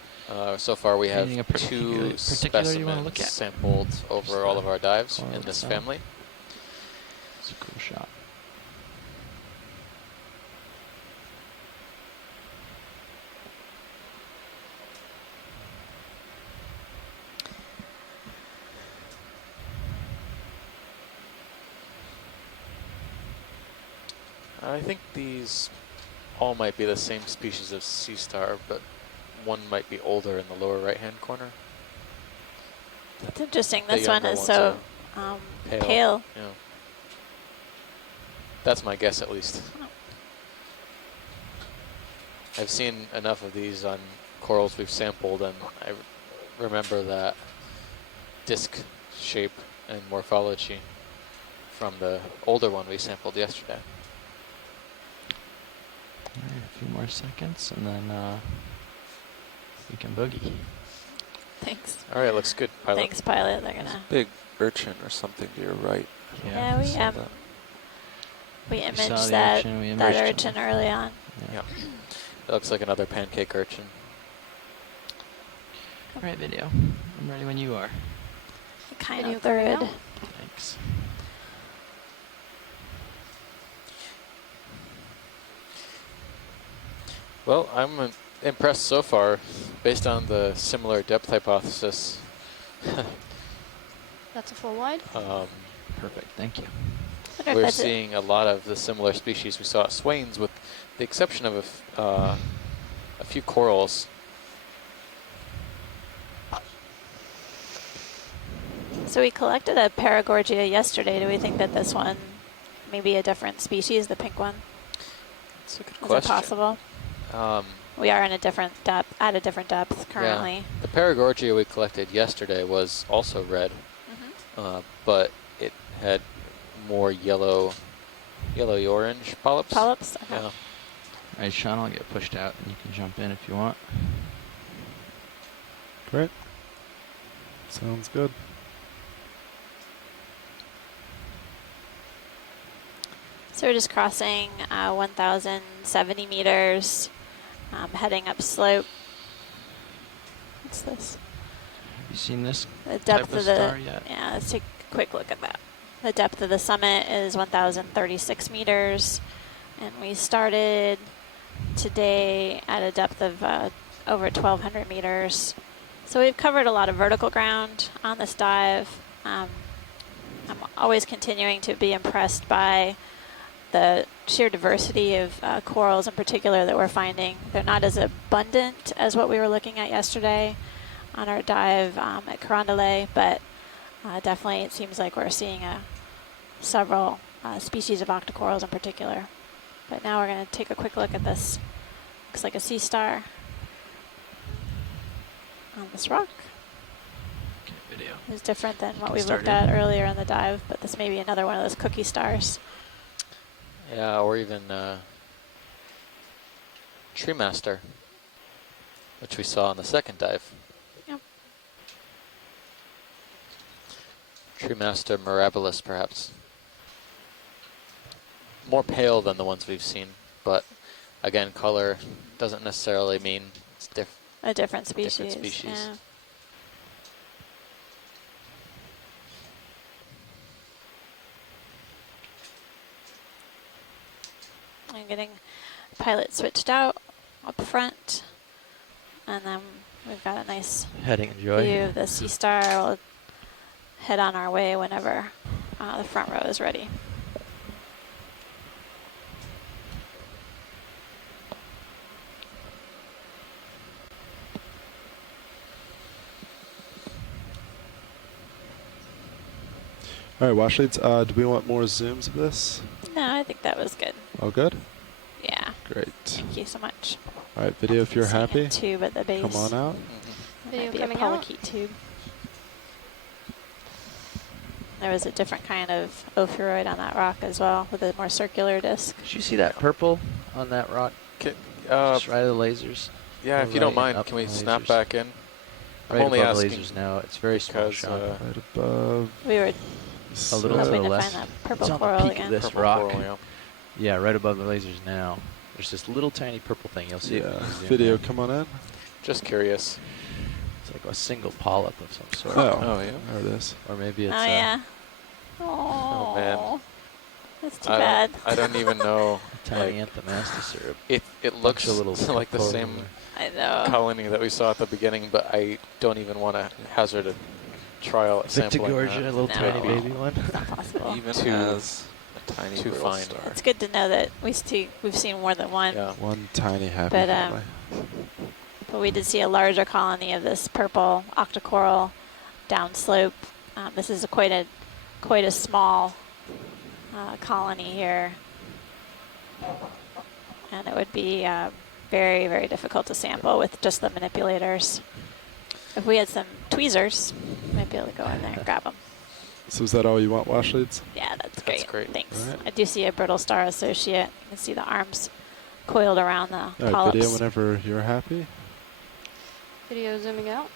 So far we have 2 specimens sampled over all of our dives in this family. It's a cool shot. I think these all might be the same species of sea star, but one might be older in the lower right-hand corner. That's interesting. The This one younger is ones so are pale. Yeah. That's my guess, at least. I've seen enough of these on corals we've sampled, and I remember that disc shape and morphology from the older one we sampled yesterday. All right, a few more seconds, and then we can boogie. Thanks. All right, looks good, pilot. Thanks, pilot. They're There's gonna. a big urchin or something to your right. Yeah, we saw imaged the that urchin, we that imaged urchin early on. Yeah. It looks like another pancake urchin. All right, video. I'm ready when you are. Kind Video of third. coming Thanks. Well, I'm impressed so far, based on the similar depth hypothesis. That's a full wide. Perfect, thank you. We're seeing a lot of the similar species we saw at Swains, with the exception of a few corals. So we collected a Paragorgia yesterday. Do we think that this one may be a different species, the pink one? That's a good Is question. it possible? We are in a different depth, at a different depth currently. Yeah. The Paragorgia we collected yesterday was also red, but it had more yellowy orange polyps. Polyps? Okay. Yeah. All right, Sean, I'll get pushed out, and you can jump in if you want. Great. Sounds good. So we're just crossing 1,070 meters, heading up slope. What's this? Have you seen this The type depth of of the star yet? yeah. Let's take a quick look at that. The depth of the summit is 1,036 meters, and we started today at a depth of over 1,200 meters. So we've covered a lot of vertical ground on this dive. I'm always continuing to be impressed by the sheer diversity of corals in particular that we're finding. They're not as abundant as what we were looking at yesterday on our dive at Carondelet, but definitely it seems like we're seeing several species of octocorals in particular. But now we're going to take a quick look at this. Looks like a sea star on this rock. Okay, video. It's different than what can we start looked at in. earlier in the dive, but this may be another one of those cookie stars. Yeah, or even Tree Master, which we saw on the second dive. Yep. Tree Master mirabilis, perhaps. More pale than the ones we've seen, but again, color doesn't necessarily mean it's a different species. Different species. Yeah. I'm getting pilot switched out up front, and then we've got a nice Heading enjoy. view of the sea star. We'll head on our way whenever the front row is ready. All right, wash leads. Do we want more zooms of this? No, I think that was good. All good? Yeah. Great. Thank you so much. All right, video, if you're Seeing a happy, tube at the base. come on out. That Video might be a coming out. polychaete tube. There was a different kind of ophiuroid on that rock as well, with a more circular disc. Did you see that purple on that rock? Just right of the lasers. Yeah, if you don't mind, up can we the snap lasers. back in? Right I'm only above the asking lasers now. It's very small, because, Sean. Right above. We were A little to hoping the to left. find that purple It's on coral the peak again. of this Purple rock. coral, Yeah, right above the lasers now. There's this little tiny purple thing. You'll see it. Yeah, when you zoom video, in. come on in. Just curious. It's like a single polyp of some sort. Oh, yeah. There it is. Or maybe it's Oh, yeah. Oh, man. That's too bad. I don't even know. tiny like, anthomastus syrup. it looks Bunch of little like the coral same there. I know. colony that we saw at the beginning, but I don't even want to hazard a trial at sampling Victigorgia, that. a little No. tiny baby one. It's not possible. Even Two. as Tiny too little fine. star. It's good to know that we've seen more than one. Yeah. One tiny happy But, family. But we did see a larger colony of this purple octocoral downslope. This is quite a small colony here, and it would be very, very difficult to sample with just the manipulators. If we had some tweezers, we might be able to go in there and grab them. So is that all you want, wash leads? Yeah, that's great. That's great. Thanks. All right. I do see a brittle star associate. You can see the arms coiled around the All right, polyps. video whenever you're happy. Video zooming out.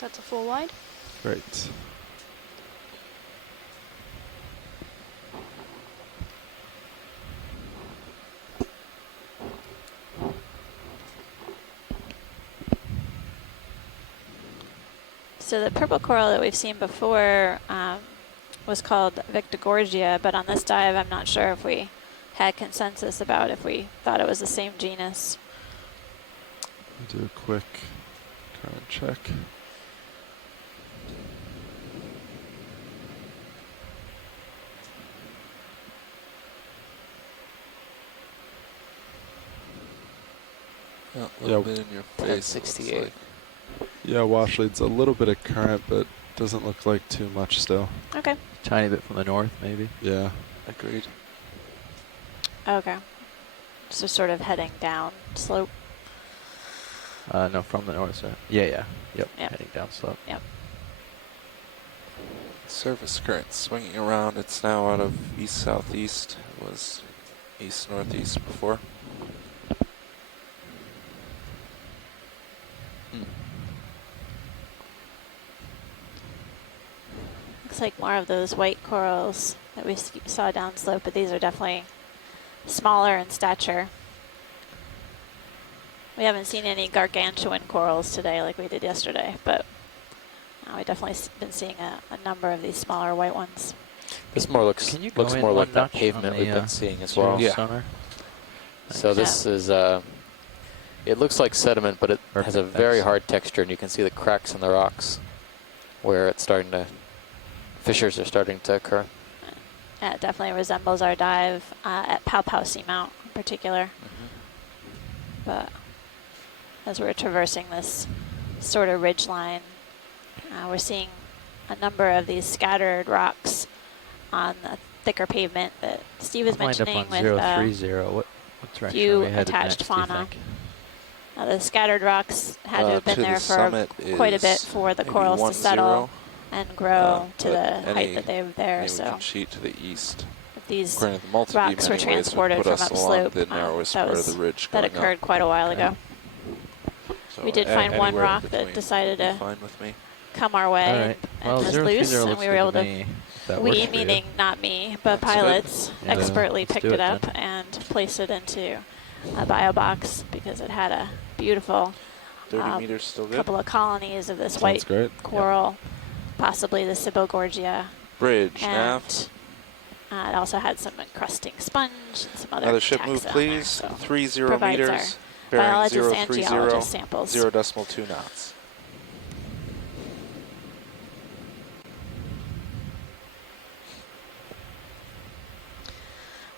That's a full wide. Great. So the purple coral that we've seen before was called Victigorgia, but on this dive I'm not sure if we had consensus about if we thought it was the same genus. Do a quick current check. A little bit in your face. 1068. Yeah, wash leads a little bit of current, but doesn't look like too much still. Okay. Tiny bit from the north, maybe. Yeah. Agreed. Okay. So sort of heading down slope. No, from the north side. Yeah. Yep. Yep. Heading down slope. Yep. Surface current swinging around. It's now out of east-southeast. It was east-northeast before. Looks like more of those white corals that we saw downslope, but these are definitely smaller in stature. We haven't seen any gargantuan corals today like we did yesterday, but we've definitely been seeing a number of these smaller white ones. This more looks Can you go looks in more one like that notch pavement on we've the, been seeing as well. Yeah. Sonar? So this is it looks like sediment, but it has a very hard texture, and you can see the cracks in the rocks where it's starting to fissures are starting to occur. Yeah, it definitely resembles our dive at Pow Pow Seamount in particular. But as we're traversing this sort of ridge line, we're seeing a number of these scattered rocks on the thicker pavement that Steve was mentioning Lined up with on 030. What direction are few we headed attached next, do you fauna. think? The scattered rocks had to have been To there the for summit quite a bit is for the maybe corals to 10, settle and grow to but the height that they were there. So can sheet to the east. if these According to the multi-beam rocks were anyways, would transported put from us along upslope, the narrowest that part of the ridge that going occurred up. quite a while ago. So We did find one anywhere rock between that decided would be to fine with me. come our way All right. and Well, was 030 loose, and looks we were good able to to, me, if that works we for you. meaning not me, but That's good. pilots Yeah. expertly Let's picked do it it up then. and placed it into a bio box because it had a beautiful 30 meters still good. couple of colonies of this Sounds white great. coral, possibly the Sibogorgia. Bridge, And nav. it also had some encrusting sponge and some other Another ship taxa move, on please. there, so 30 provides meters. our Bearing biologists and 030, geologists samples. 0.2 knots.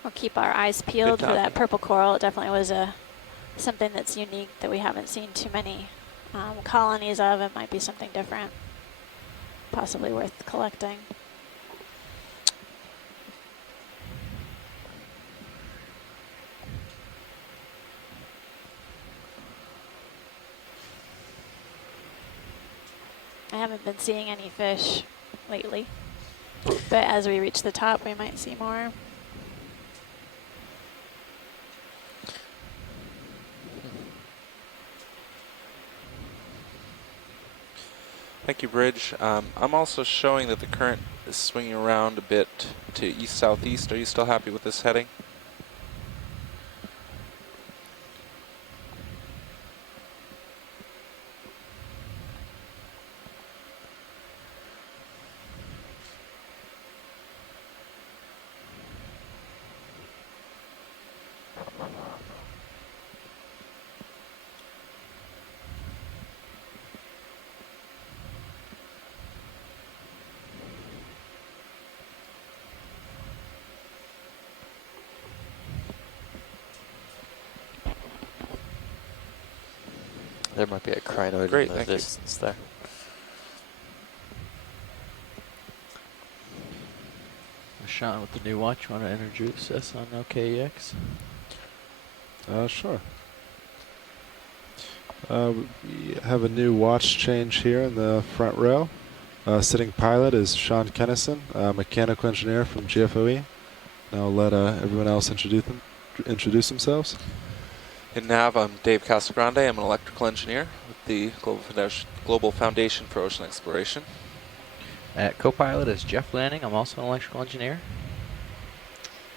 We'll keep our eyes peeled for that talking. purple coral. It definitely was something that's unique that we haven't seen too many colonies of. It might be something different, possibly worth collecting. I haven't been seeing any fish lately, but as we reach the top, we might see more. Thank you, Bridge. I'm also showing that the current is swinging around a bit to east-southeast. Are you still happy with this heading? There might be a crinoid Great, in the thank you. distance there. Sean, with the new watch, you want to introduce us on OKEX? Sure. We have a new watch change here in the front row. Sitting pilot is Sean Kennison, mechanical engineer from GFOE. Now I'll let everyone else introduce themselves. In nav, I'm Dave Casagrande. I'm an electrical engineer with the Global Foundation for Ocean Exploration. At co-pilot is Jeff Lanning. I'm also an electrical engineer.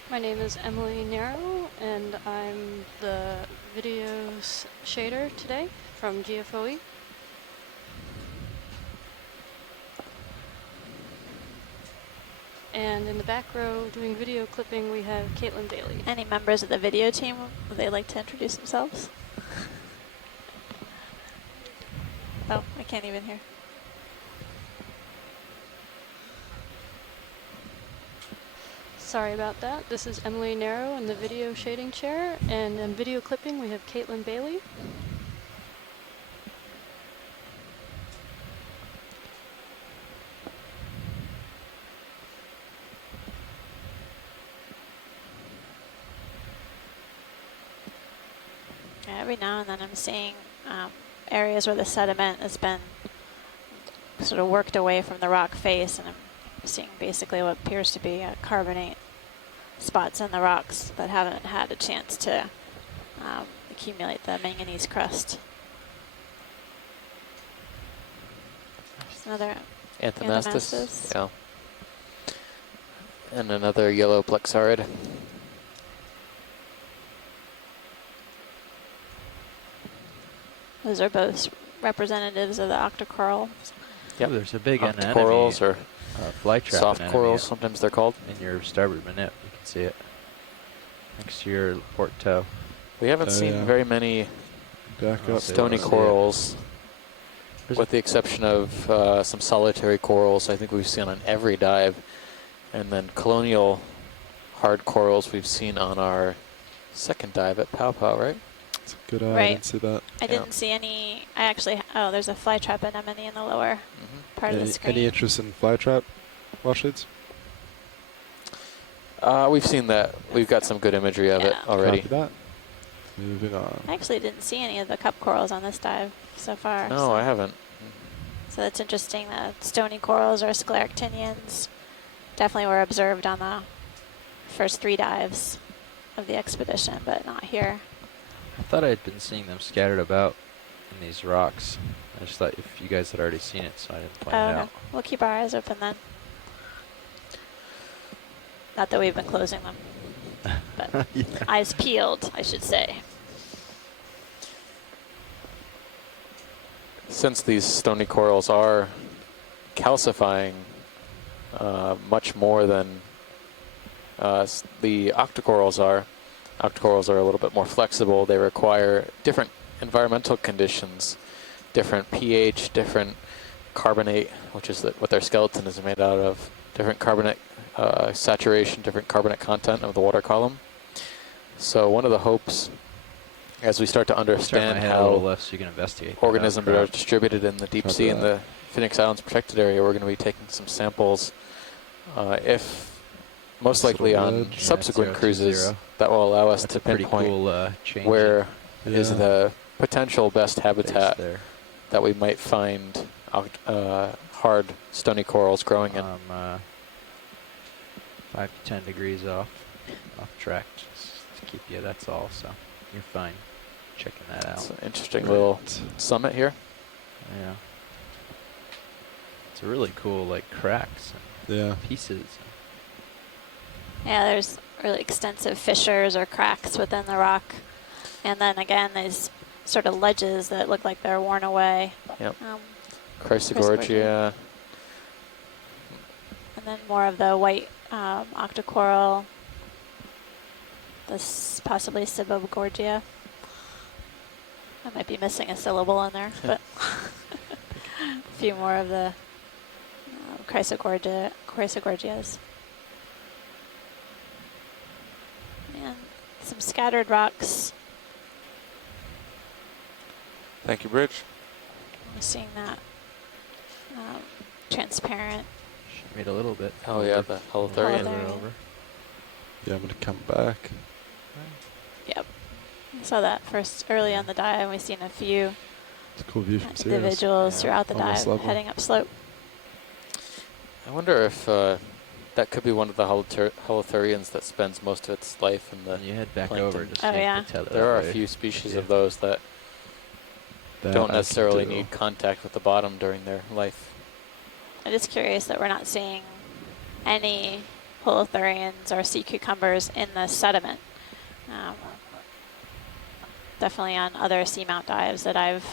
My name is Emily Nero, and I'm the video shader today from GFOE. And in the back row doing video clipping, we have Caitlin Bailey. Any members of the video team, would they like to introduce themselves? Oh, I can't even hear. Sorry about that. This is Emily Nero in the video shading chair, and in video clipping we have Caitlin Bailey. Every now and then I'm seeing areas where the sediment has been sort of worked away from the rock face, and I'm seeing basically what appears to be carbonate spots in the rocks that haven't had a chance to accumulate the manganese crust. There's another Anthomastus. Yeah. And another yellow plexaurid. Those are both representatives of the octocoral. Yep. There's a big octocorals or fly trap soft corals, sometimes they're called. In your starboard manip, you can see it next to your port toe. We haven't seen very many stony corals, with the exception of some solitary corals. I think we've seen on every dive, and then colonial hard corals we've seen on our second dive at Pow Pow, right? That's a good eye. Right. I didn't see that. I didn't see any. I actually. Oh, there's a fly trap anemone in the lower part of the screen. Any interest in fly trap watch leads? We've seen that. We've got some good imagery of it already. Copy that. Moving on. I actually didn't see any of the cup corals on this dive so far. No, I haven't. So that's interesting. The stony corals or scleractinians definitely were observed on the first 3 dives of the expedition, but not here. I thought I had been seeing them scattered about in these rocks. I just thought if you guys had already seen it, so I didn't point it out. We'll keep our eyes open then. Not that we've been closing them, but eyes peeled, I should say. Since these stony corals are calcifying much more than the octocorals are a little bit more flexible. They require different environmental conditions, different pH, different carbonate, which is what their skeleton is made out of, different carbonate saturation, different carbonate content of the water column. So one of the hopes, as we start to understand how left so you can investigate organisms are distributed in the deep sea in the Phoenix Islands protected area, we're going to be taking some samples, if most likely on subsequent cruises, that will allow us to pinpoint where is the potential best habitat that we might find hard stony corals growing in. 5 to 10 degrees off track, just to keep you, that's all, so you're fine checking that out. It's an interesting little summit here. Yeah. It's a really cool, like, cracks and pieces. Yeah, there's really extensive fissures or cracks within the rock. And then again, these sort of ledges that look like they're worn away. Yep. Chrysogorgia. And then more of the white octocoral. This possibly Sibobgorgia. I might be missing a syllable in there, but a few more of the Chrysogorgias. And some scattered rocks. Thank you, Bridge. I'm seeing that transparent. Should made a little bit. Oh yeah, the Holothurian. Over. Yeah, I'm going to come back. Yep. I saw that first early on the dive, and we've seen a few It's a cool view from Sirius. individuals throughout the Almost dive level. heading up slope. I wonder if that could be one of the Holothurians that spends most of its life in the You head back plankton. over. Just Oh, yeah. the tether There that are way. a few species Yeah. of those that That don't I can necessarily do. need contact with the bottom during their life. I'm just curious that we're not seeing any holothurians or sea cucumbers in the sediment. Definitely on other seamount dives that I've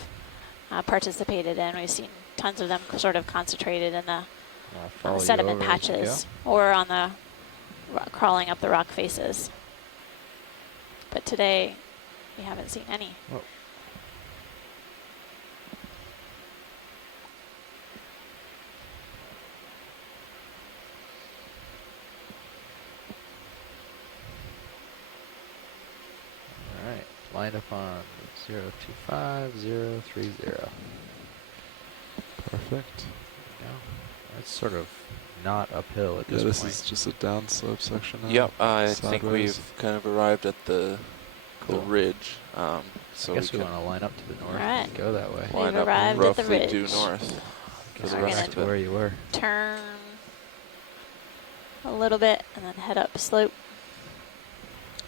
participated in, we've seen tons of them sort of concentrated in the follow you sediment over as you patches or on the crawling up the rock faces. But today, we haven't seen any. Whoa. All right, line up on 025030. Perfect. Yeah, that's sort of not uphill at Yeah, this this point. is just a downslope section now. Yep, I think Sideways. we've kind of arrived at the ridge. So I guess we can want to line up to the north All right. and go that way. line We've up arrived at the roughly due ridge. north for Guess the we're rest back of to it. where you were. Turn a little bit and then head up slope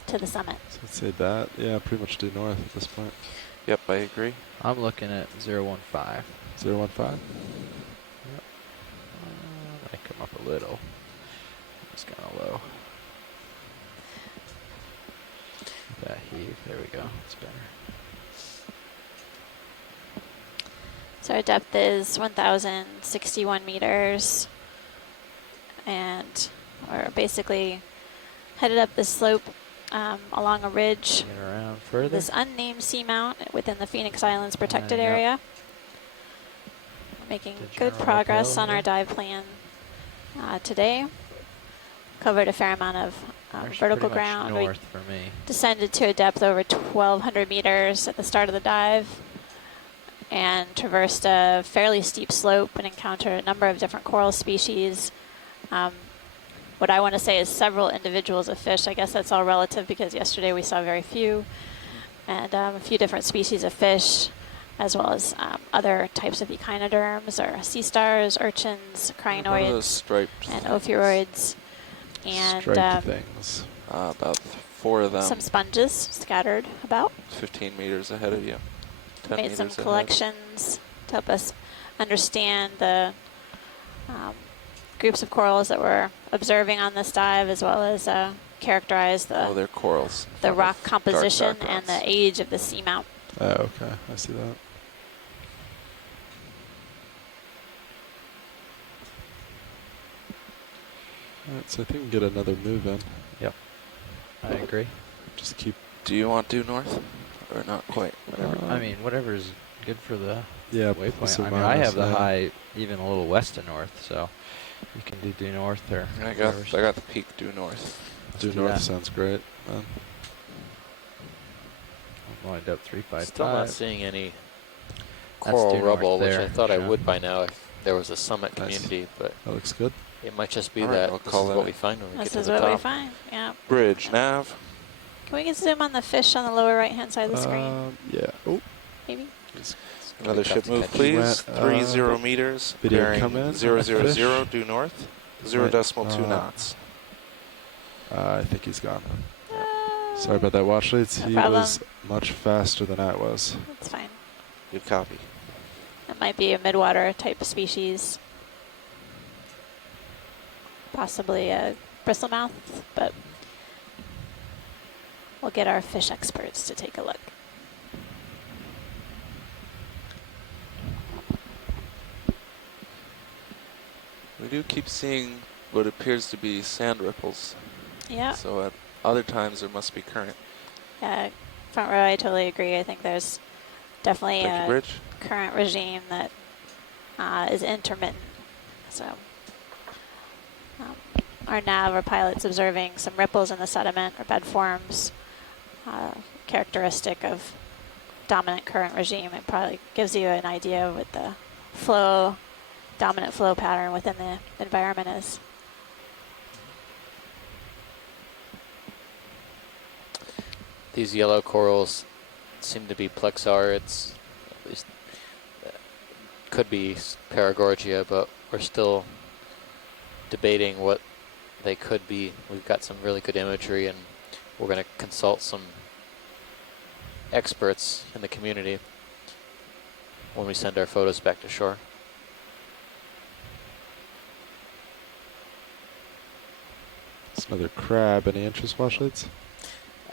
to the summit. So let's say that. Yeah, pretty much due north at this point. Yep, I agree. I'm looking at 015. 015? Yep. Might come up a little. It's kind of low. That heave. There we go. It's better. So our depth is 1,061 meters. And we're basically headed up this slope along a ridge. Get around further. This unnamed seamount within the Phoenix Islands protected Yep. area. We're making The good general progress uphill on our here. dive plan today. Covered a fair amount of Actually vertical pretty much ground. north We for me. descended to a depth over 1,200 meters at the start of the dive and traversed a fairly steep slope and encountered a number of different coral species. What I want to say is several individuals of fish. I guess that's all relative because yesterday we saw very few, and a few different species of fish, as well as other types of echinoderms or sea stars, urchins, What are those crinoids, striped and ophiuroids, and Striped things. about 4 of them. some sponges scattered about. 15 meters ahead of you. 10 Made meters some ahead. collections to help us understand the groups of corals that we're observing on this dive, as well as characterize Oh, the they're corals. the From rock composition dark and rocks. the age of the seamount. Oh, okay. I see that. Alright, so I think we can get another move in. Yep. I agree. Just keep. Do you want due north? Or not quite? Whatever. I mean, whatever's good for the Yeah, plus waypoint. or I mean, I minus, have the yeah. high even a little west to north, so you can do due north or I got whatever's- the peak due north. Due do north that. sounds great, man. I'm lined up 355. Still not seeing any That's coral due north rubble, which I there, thought I Sean. would by now if there was a summit Nice. community, but That looks good. it might just be All right, that I'll this call is that what a- we find when we This get is to the what we top. find. Yeah. Bridge, nav. Can we get zoom on the fish on the lower right-hand side of the screen? Yeah. Oh, Maybe. Another Tough ship to move, catch. please. Went, 30 meters. video Bearing come in. 000 Fish. due north. Went, 0.2 knots. I think he's gone. Sorry about that, watch leads. No He problem. was much faster than I was. That's fine. Good copy. That might be a midwater type species. Possibly a bristlemouth, but we'll get our fish experts to take a look. We do keep seeing what appears to be sand ripples. Yeah. So at other times there must be current. Yeah, front row, I totally agree. I think there's definitely Thank you, a Bridge. current regime that is intermittent. So our nav, our pilot's observing some ripples in the sediment or bed forms, characteristic of dominant current regime. It probably gives you an idea of what the dominant flow pattern within the environment is. These yellow corals seem to be plexarids, at least could be Paragorgia, but we're still debating what they could be. We've got some really good imagery, and we're going to consult some experts in the community when we send our photos back to shore. It's another crab. Any interest, Washlights?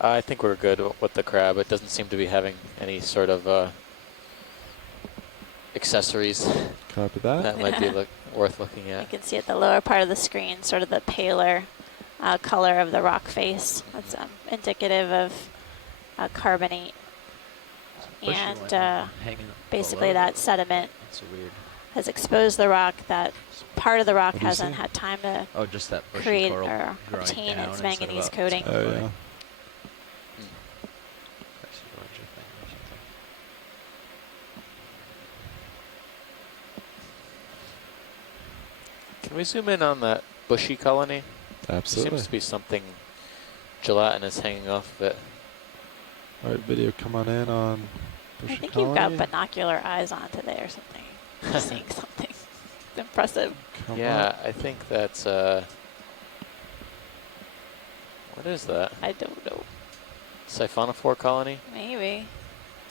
I think we're good with the crab. It doesn't seem to be having any sort of accessories. Copy that. That might be worth looking at. You can see at the lower part of the screen sort of the paler color of the rock face. That's indicative of carbonate. And basically that sediment has exposed the rock. That part of the rock hasn't had time to just that create or obtain its manganese coating. Oh, yeah. Can we zoom in on that bushy colony? Absolutely. There seems to be something gelatinous hanging off of it. All right, video, come on in on bushy I think colony. you've got binocular eyes on today or something. You're seeing something impressive. Come yeah, on. I think that's what is that? I don't know. Siphonophore colony? Maybe.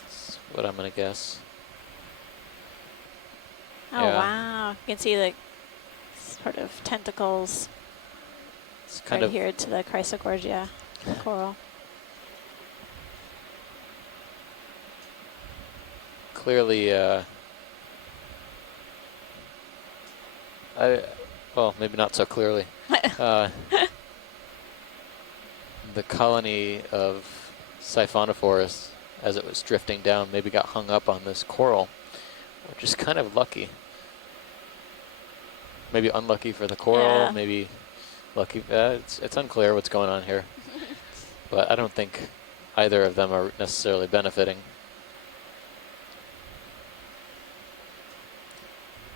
That's what I'm gonna guess. Oh wow. You can see the sort of tentacles it's kind of adhered to the Chrysogorgia coral. Clearly, well, maybe not so clearly. The colony of Siphonophorus, as it was drifting down, maybe got hung up on this coral, which is kind of lucky. Maybe unlucky for the coral, maybe lucky. It's unclear what's going on here. But I don't think either of them are necessarily benefiting.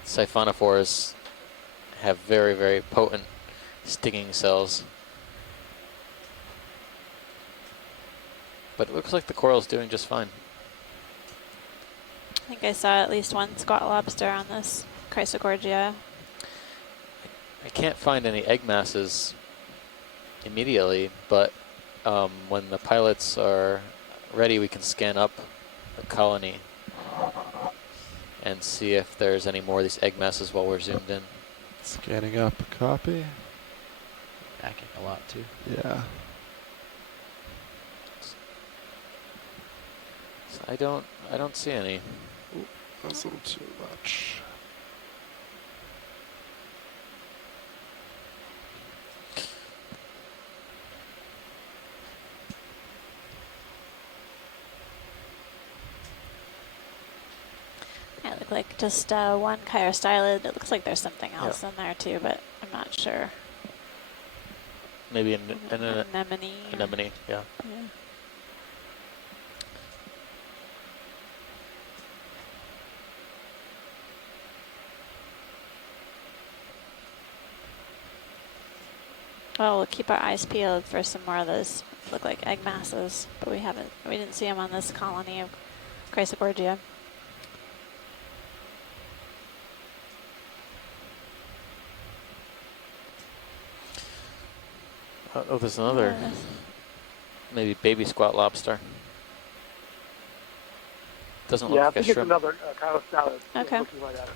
Siphonophores have very, very potent stinging cells. But it looks like the coral's doing just fine. I think I saw at least one squat lobster on this Chrysogorgia. I can't find any egg masses immediately, but when the pilots are ready, we can scan up the colony and see if there's any more of these egg masses while we're zoomed in. Scanning up a copy. Backing a lot too. Yeah. So I don't see any. Ooh, that's a little too much. Yeah, it looked like just one chirostylid. It looks like there's something else in there too, but I'm not sure. Maybe an anemone. Anemone, yeah. Well, we'll keep our eyes peeled for some more of those look like egg masses, but we didn't see them on this colony of Chrysogorgia. Oh, there's another, maybe baby squat lobster. Doesn't look I like think a it's shrimp. another chirostylid. Okay. Looking right at it.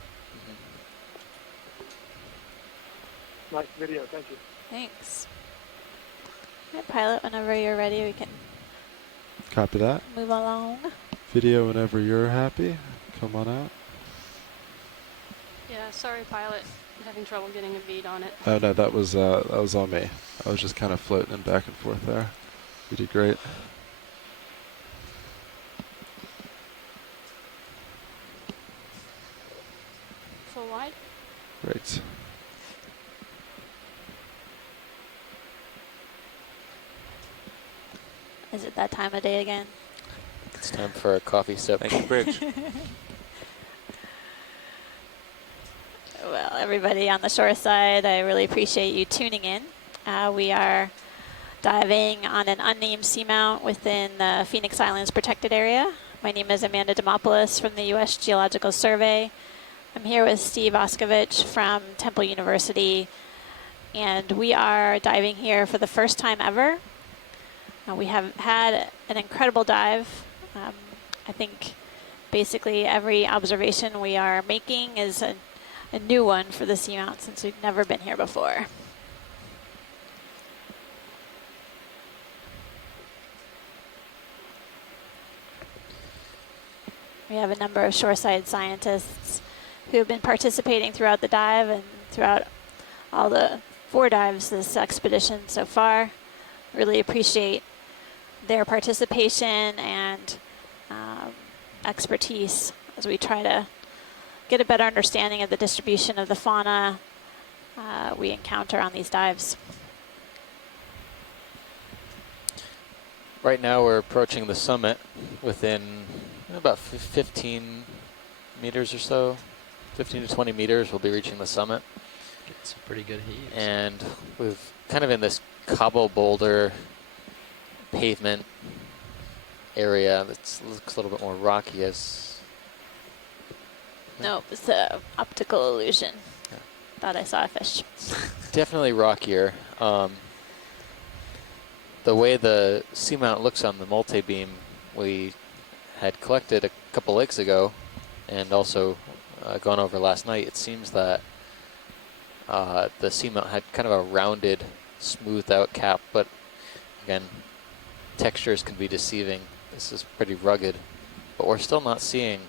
Nice video, thank you. Thanks. All right, pilot, whenever you're ready, we can Copy that. move along. Video whenever you're happy. Come on out. Yeah, sorry, pilot. I'm having trouble getting a bead on it. Oh no, that was on me. I was just kind of floating back and forth there. You did great. Full wide? Great. Is it that time of day again? It's time for a coffee sip. Thank you, Bridge. Well, everybody on the shore side, I really appreciate you tuning in. We are diving on an unnamed seamount within the Phoenix Islands protected area. My name is Amanda Demopoulos from the U.S. Geological Survey. I'm here with Steve Oskovich from Temple University, and we are diving here for the first time ever. We have had an incredible dive. I think basically every observation we are making is a new one for the seamount since we've never been here before. We have a number of shoreside scientists who have been participating throughout the dive and throughout all the 4 dives this expedition so far. Really appreciate their participation and expertise as we try to get a better understanding of the distribution of the fauna we encounter on these dives. Right now we're approaching the summit within about 15 meters or so. 15 to 20 meters, we'll be reaching the summit. It's a pretty good heat. And we've kind of in this cobble boulder pavement area that looks a little bit more rocky as... Nope, it's an optical illusion. Yeah. Thought I saw a fish. Definitely rockier. The way the seamount looks on the multi-beam, we had collected a couple lakes ago and also gone over last night. It seems that the seamount had kind of a rounded, smoothed out cap, but again, textures can be deceiving. This is pretty rugged, but we're still not seeing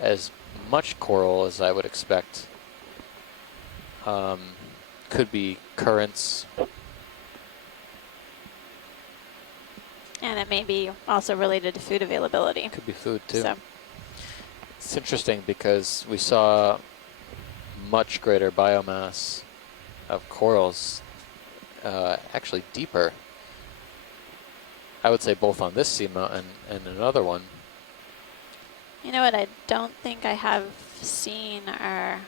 as much coral as I would expect. Could be currents. And it may be also related to food availability. Could be food too. So. It's interesting because we saw much greater biomass of corals, actually deeper. I would say both on this seamount and another one. You know what I don't think I have seen are...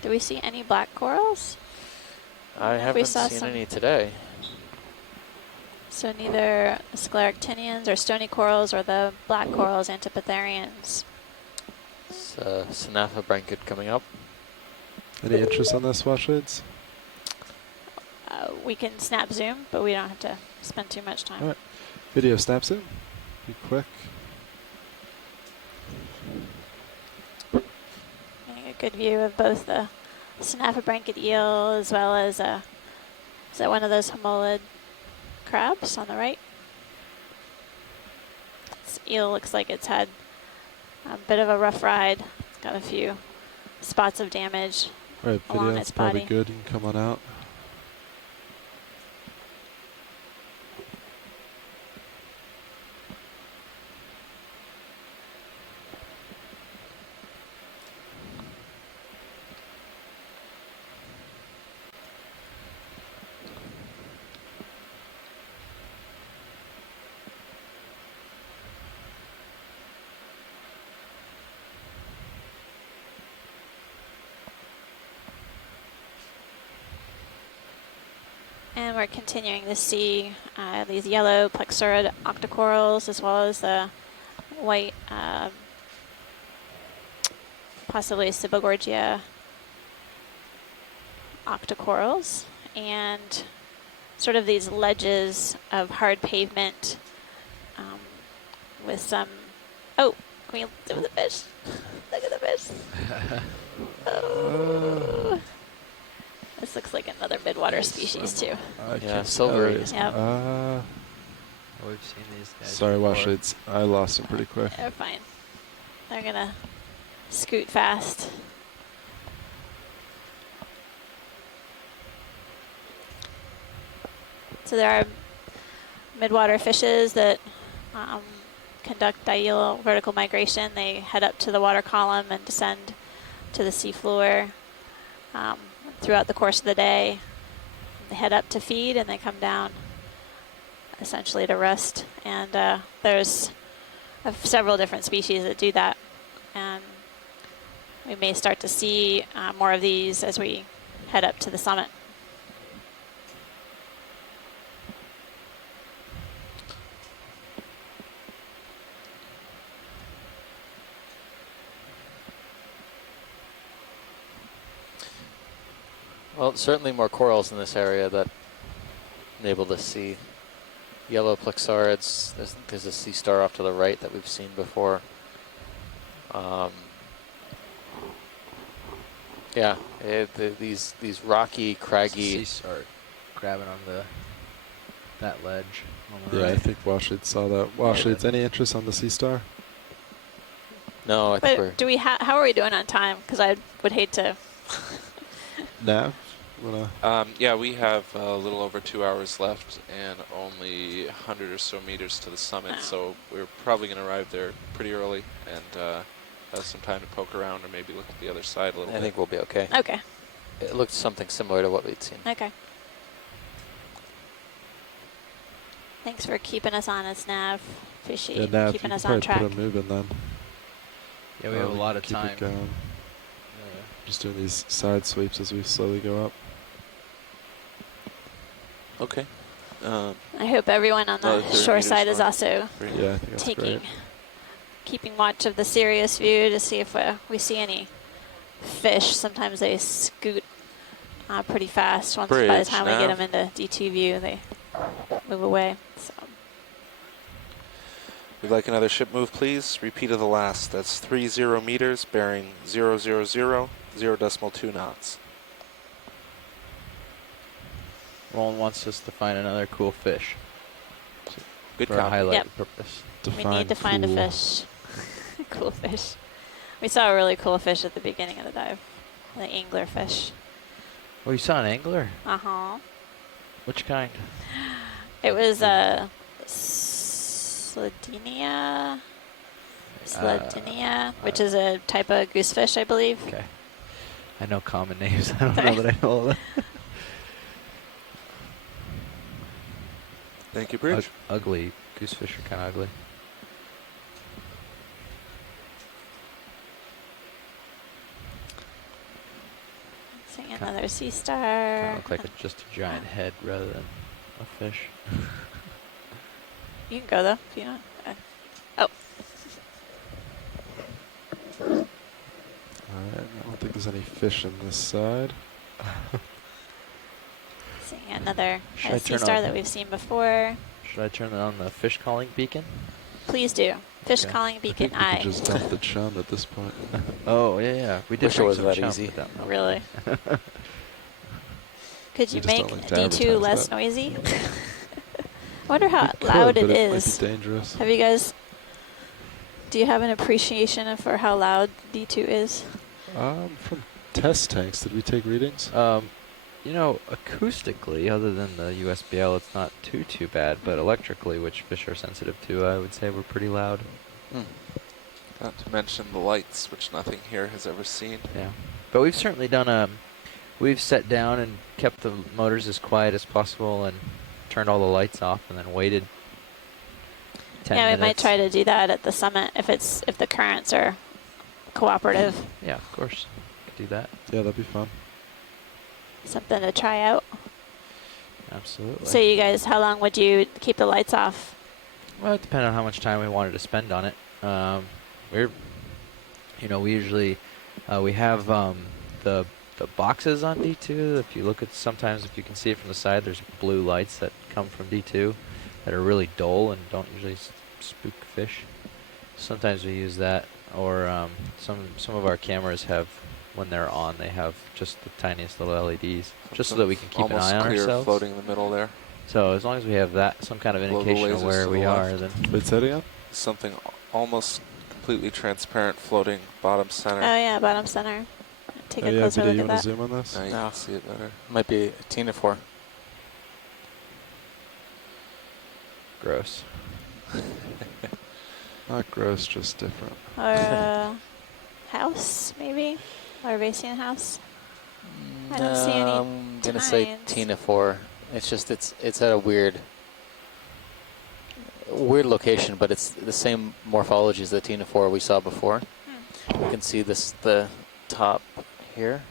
Do we see any black corals? I haven't seen any today. So neither scleractinians or stony corals or the black corals, Antipotherians. It's Synapha coming up. Any interest on this, Washades? We can snap zoom, but we don't have to spend too much time. All right. Video snap zoom. Be quick. Getting a good view of both the Synapha eel as well as is that one of those homolid crabs on the right? This eel looks like it's had a bit of a rough ride. It's got a few spots of damage All right, along video, its it's probably body. good. You can come on out. And we're continuing to see these yellow plexurid octocorals as well as the white, possibly Cibogorgia octocorals, and sort of these ledges of hard pavement with some... Oh, can we look at the fish? Look at the fish. Oh. This looks like another midwater species too. Yeah, silvery. Yep. We've seen these guys. Sorry, before. Washades. I lost them pretty quick. They're fine. They're gonna scoot fast. So there are midwater fishes that conduct diurnal vertical migration. They head up to the water column and descend to the seafloor throughout the course of the day. They head up to feed and they come down essentially to rest. And there's of several different species that do that. And we may start to see more of these as we head up to the summit. Well, certainly more corals in this area that I'm able to see. Yellow plexarids. There's a sea star off to the right that we've seen before. Yeah, these rocky, craggy. Sea star grabbing on that ledge. On the Yeah, right. I think Washlead saw that. Washlead, any interest on the sea star? No, I think But do we? How are we doing on time? Because I would hate to. Nav? Yeah, we have a little over 2 hours left and only 100 or so meters to the summit, so we're probably going to arrive there pretty early and have some time to poke around or maybe look at the other side a little bit. I think we'll be okay. Okay. It looked something similar to what we'd seen. Okay. Thanks for keeping us honest, Nav. Appreciate Yeah, Nav, keeping you us can on probably track. put a move in then. Yeah, we have a lot of keep time. It going. Just doing these side sweeps as we slowly go up. Okay. I hope everyone on the shore side is also yeah, I think that's great. keeping watch of the Sirius view to see if we see any fish. Sometimes they scoot pretty fast. By the time we get them into D2 view, they move away. So. We'd like another ship move, please. Repeat of the last. That's 30 meters, bearing 000, 0.2 knots. Roland wants us to find another cool fish. Good for a highlight Yep. purpose. We need to find a fish. Cool fish. We saw a really cool fish at the beginning of the dive. The angler fish. Oh, you saw an angler? Uh-huh. Which kind? It was a Sladinia, which is a type of goosefish, I believe. Okay. I know common names. I don't know that I know all that. Thank you, Bridge. Ugly. Goosefish are kind of ugly. Seeing another sea star. Kind of look like just a giant head rather than a fish. You can go though if you want. Oh. Alright, I don't think there's any fish on this side. Seeing another Should I sea turn star on- that we've seen before. Should I turn on the fish calling beacon? Please do. Fish Okay. calling I beacon think we eye. could just dump the chum at this point. Oh, yeah. We did Wish it bring was some that chum, easy. but that- Really? Could you just make don't like to D2 advertise less that. noisy? I wonder how We loud could, it but is. It might be dangerous. Have you guys, do you have an appreciation for how loud D2 is? From test tanks, did we take readings? You know, acoustically, other than the USBL, it's not too bad, but electrically, which fish are sensitive to, I would say we're pretty loud. Not to mention the lights, which nothing here has ever seen. Yeah. But we've certainly done we've set down and kept the motors as quiet as possible and turned all the lights off and then waited 10 Yeah, minutes. we might try to do that at the summit if the currents are cooperative. Yeah, of course. Could do that. Yeah, that'd be fun. Something to try out. Absolutely. So you guys, how long would you keep the lights off? Well, it depended on how much time we wanted to spend on it. We usually, we have the boxes on D2. If you look at, sometimes if you can see it from the side, there's blue lights that come from D2 that are really dull and don't usually spook fish. Sometimes we use that, or some of our cameras have, when they're on, they have just the tiniest little LEDs, just so that we can keep an eye on clear ourselves. Floating in the middle there. So as long as we have that, some kind of Blow the indication of lasers where to we the are, left. then. Wait, say it again? Something almost completely transparent floating bottom center. Oh yeah, bottom center. Take a yeah, closer BD, look you at want to that. zoom on this? Now you can see it better. Might be Athena 4. Gross. Not gross, just different. Or a house, maybe? Or a Vasian house? I don't see any I'm gonna say tines. Tina 4. It's just it's at a weird weird location, but it's the same morphology as the Athena 4 we saw before. You can see the top here,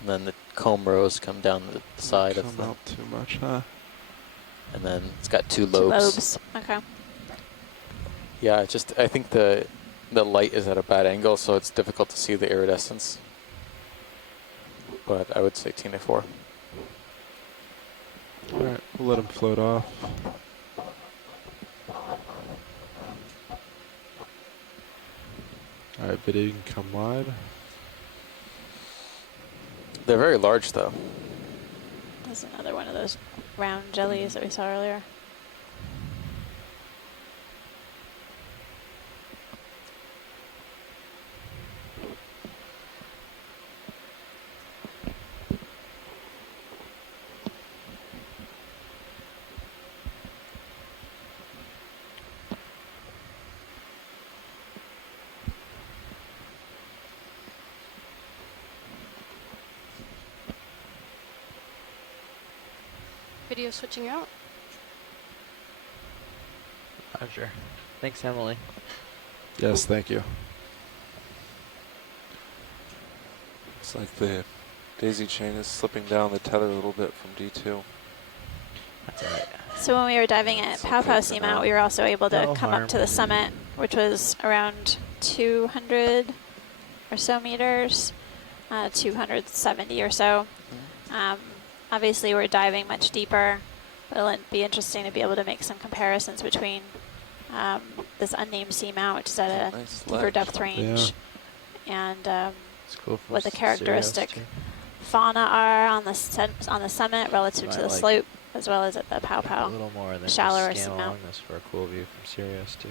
and then the comb rows come down the side of the. Come out too much, huh? And then it's got two lobes. Okay. Yeah, I think the light is at a bad angle, so it's difficult to see the iridescence. But I would say Athena 4. All right, we'll let him float off. All right, video, you can come wide. They're very large, though. There's another one of those round jellies that we saw earlier. Video switching out. Roger. Thanks, Emily. Yes, thank you. Looks like the daisy chain is slipping down the tether a little bit from D2. That's all right. So when we were diving at Pow Pow Seamount, we were also able to come up to the summit, which was around 200 or so meters, 270 or so. Obviously, we're diving much deeper, but it'll be interesting to be able to make some comparisons between this unnamed seamount, which is at a deeper depth range, and cool what the characteristic fauna are on the summit relative to the slope, as well as at the Pow Pow a little more than shallower just scan seamount. along this for a cool view from Sirius too.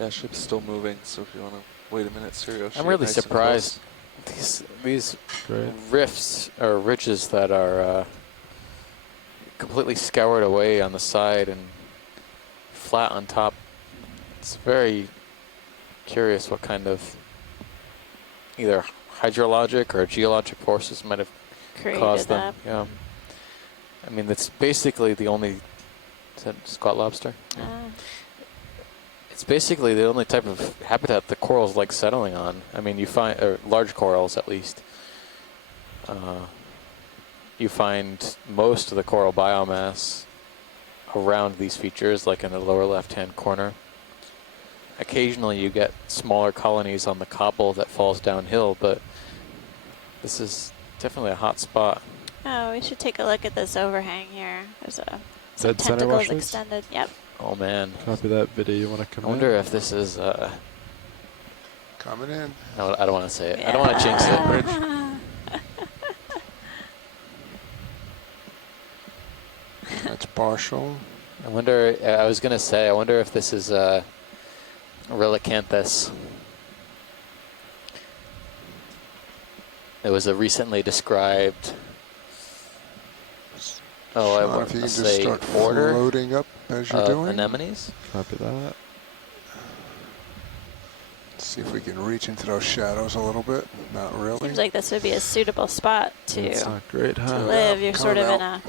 Yeah, ship's still moving, so if you want to wait a minute, Sirius. I'm really surprised. These rifts or ridges that are completely scoured away on the side and flat on top. It's very curious what kind of either hydrologic or geologic forces might have caused them. Yeah. I mean, that's basically the only. Is that squat lobster? It's basically the only type of habitat the corals like settling on. I mean, you find large corals at least. You find most of the coral biomass around these features, like in the lower left-hand corner. Occasionally, you get smaller colonies on the cobble that falls downhill, but this is definitely a hot spot. Oh, we should take a look at this overhang here. There's some tentacles extended. Yep. Oh man. Copy that video. You want to come in? I wonder if this is coming in. No, I don't want to say it. Yeah. I don't want to jinx it, Rich. That's partial. I wonder. I was gonna say. I wonder if this is Relicanthus. It was a recently described. Oh, I want to say order floating up as you're doing. Anemones. Copy that. Let's see if we can reach into those shadows a little bit. Not really. Seems like this would be a suitable spot to That's not great, huh? to live. You're sort of in a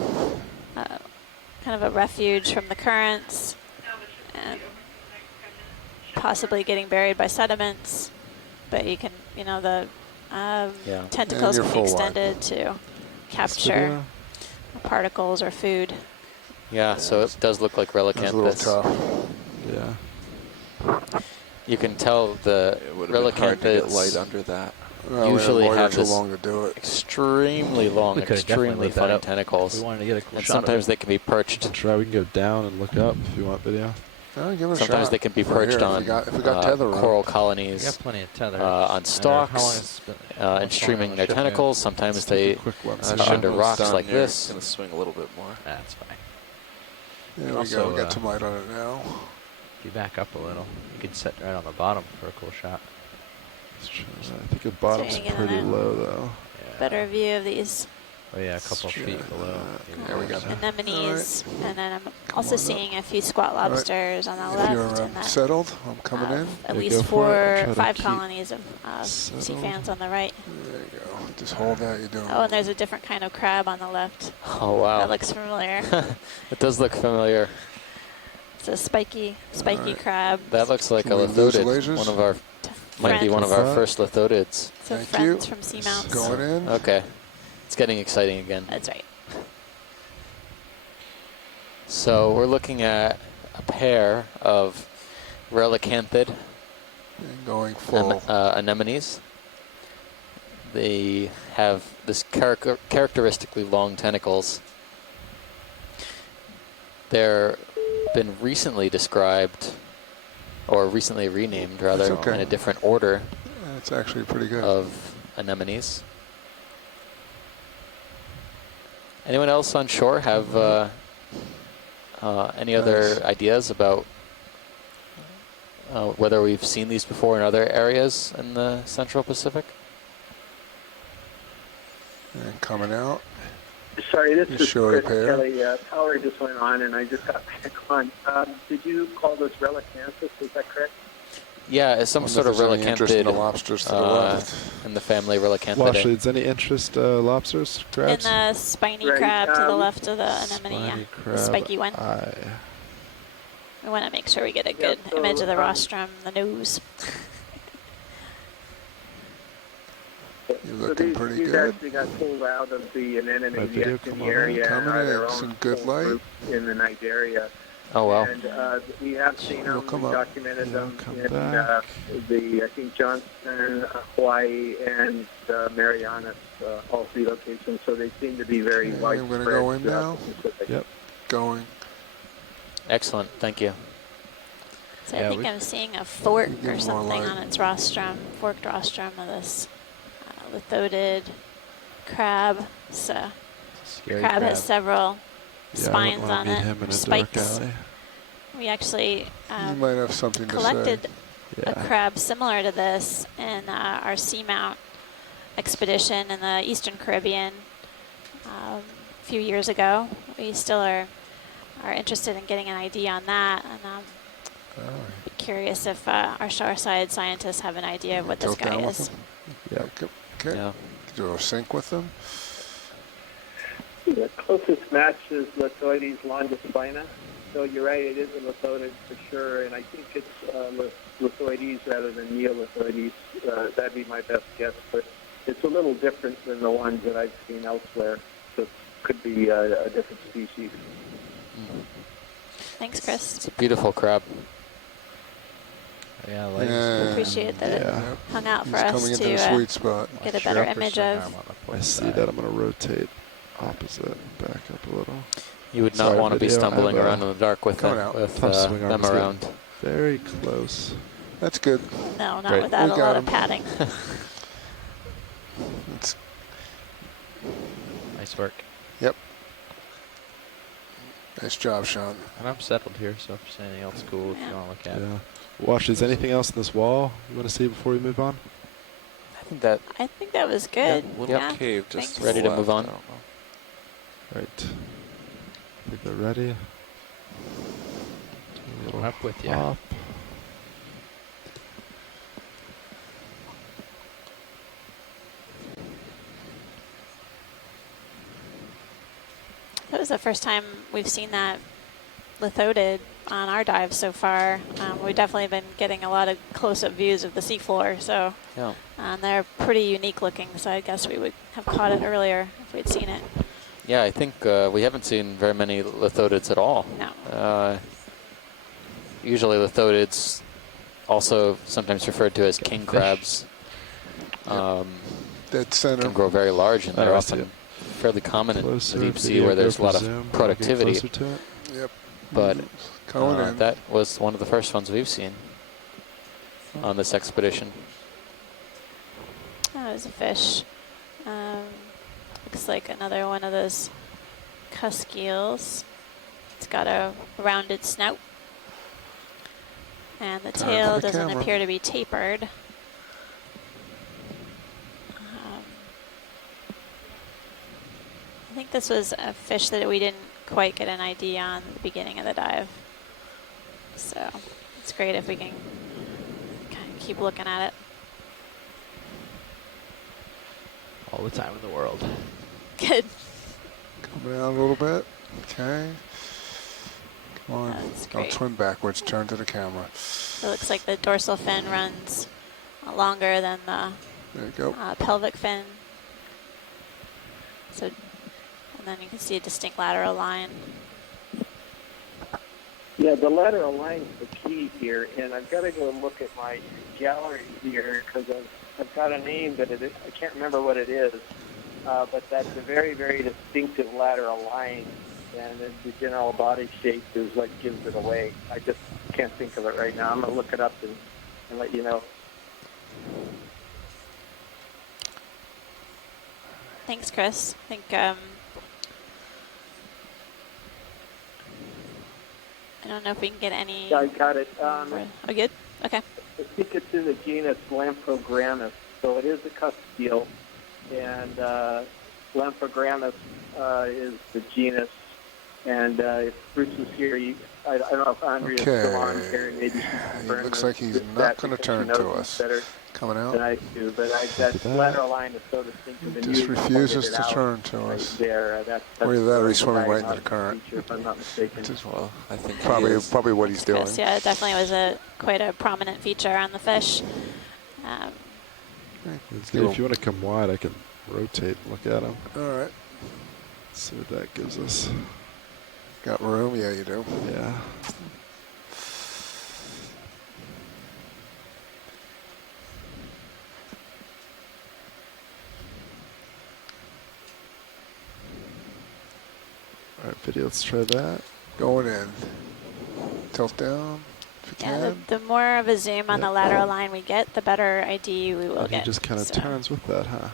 kind of a refuge from the currents, and possibly getting buried by sediments. But you can, the tentacles can be extended to capture particles or food. Yeah, so it does look like Relicanthus. A little tough. Yeah. You can tell the Relicanthus light under that. Usually have this long to do it. extremely long, extremely fine tentacles. We wanted to get a cool and shot sometimes they can be perched. We can go down and look up if you want video. Give it a sometimes shot. they can be perched on coral colonies, we got plenty of tether. On stalks, and streaming their tentacles. Sometimes they are under rocks like this. It's going to swing a little bit more. That's fine. There we go. We got some light on it now. If you back up a little, you can sit right on the bottom for a cool shot. I think the bottom's pretty low, though. Better view of these Oh yeah, a couple feet below. There we go. Anemones, and then I'm also seeing a few squat lobsters on the If left. you're and then, settled, I'm coming in. At Yeah, least go for it. 5 colonies of sea fans on the right. There you go. Just hold that. You're doing. Oh, and there's a different kind of crab on the left. Oh, wow. That looks familiar. It does look familiar. It's a spiky crab. That looks like Can a we lose lithodid. lasers? One of our might be one of our first lithodids. So Thank friends you. from Seamount. Going in. Okay. It's getting exciting again. That's right. So we're looking at a pair of relicanthid And going full. anemones. They have this characteristically long tentacles. They're been recently described, or recently renamed rather, okay. in a different order. That's actually pretty good. Of anemones. Anyone else on shore have any other ideas about whether we've seen these before in other areas in the Central Pacific? And coming out. Sorry, this is showed Chris Kelly. Power just went on, and I just got back on. Did you call this relicanthus? Is that correct? Yeah, it's some sort of interest in relicanthid the lobsters to the left. in the family Relicanthidae. Washleads, any interest lobsters, crabs? And the spiny crab to the left of the anemone, yeah. Crab, The spiky one. We want to make sure we get a good image of the rostrum, the nose. You're looking pretty good. Actually got pulled out of the anemone video in come the on. area. Coming and are in, their some own good full light. group in the night area. Oh, wow. And we have seen them, come we up. documented them in back. I think, Johnston, Hawaii, and Marianas, all 3 locations. So they seem to be very Okay, widespread. I'm going to go in throughout now. the Pacific. Yep. Going. Excellent, thank you. So I think I'm seeing a fork Give or more something light. on its rostrum, forked rostrum of this lithodid crab. So crab has several spines on it, spikes. We actually You might have something to collected say. a crab similar to this in our Seamount expedition in the Eastern Caribbean a few years ago. We still are interested in getting an ID on that, and be curious if our shoreside scientists have an idea of what this Tilt guy down with is. them? Okay. Yeah. Do a sync with them. The closest match is Lithoides longispina. So you're right, it is a lithodid for sure, and I think it's Lithoides rather than Neolithoides. That'd be my best guess, but it's a little different than the ones that I've seen elsewhere. So it could be a different species. Thanks, Chris. It's a beautiful crab. Yeah, We appreciate that it hung out for us coming to into the sweet spot. get a better image of. I see that. I'm going to rotate opposite, back up a little. You would not want to be stumbling around in the dark with them around. Very close. That's good. No, not Great. without We a got lot him. of padding. Nice work. Yep. Nice job, Sean. And I'm settled here, so if there's anything else cool, if you want to look at it. Yeah. Wash, is anything else in this wall you want to see before we move on? I think that was good. Little Yeah, cave just thanks. Ready to move on? Right. I think they're ready. I'm up with you. Hop. That was the first time we've seen that lithodid on our dive so far. We've definitely been getting a lot of close-up views of the seafloor, so they're pretty unique looking, so I guess we would have caught it earlier if we'd seen it. Yeah, I think we haven't seen very many lithodids at all. No. Usually lithodids, also sometimes referred to as king crabs, Dead center. can grow very large, and they're often fairly common in the deep sea where there's a lot of productivity. Yep. But Going in. that was one of the first ones we've seen on this expedition. That was a fish. Looks like another one of those cusk eels. It's got a rounded snout. And the tail for the doesn't camera. appear to be tapered. think this was a fish that we didn't quite get an ID on at the beginning of the dive. So it's great if we can kind of keep looking at it. All the time in the world. Good. Come down a little bit. Okay. Come on. That's I'll great. swim backwards. Turn to the camera. So it looks like the dorsal fin runs longer than the There you go. pelvic fin. So, and then you can see a distinct lateral line. Yeah, the lateral line is the key here, and I've got to go look at my gallery here because I've got a name, but I can't remember what it is. But that's a very, very distinctive lateral line, and the general body shape is what gives it away. I just can't think of it right now. I'm going to look it up and let you know. Thanks, Chris. I think I don't know if we can get any. Yeah, I got it. Oh, good? Okay. I think it's in the genus Lamprogrammus, so it is a custodial, and Lamprogrammus is the genus, and if Bruce is here, I don't know if Andrea is still on here, maybe she can He confirm looks like he's not going to turn to us. Coming out. Than I do, but that lateral line is so distinctive. And Just refuses to turn to right us. there. That's Or either that or he's the swimming right into the diagnostic current. feature, if I'm not mistaken. Well, I think probably what he's doing. Chris, yeah, it definitely was quite a prominent feature on the fish. If you want to come wide, I can rotate and look at him. All right. See what that gives us. Got room? Yeah, you do. Yeah. All right, video, let's try that. Going in. Tilt down if you Yeah, can. the more of a zoom on the lateral line we get, the better ID we will And he get. just kind of turns with that, huh?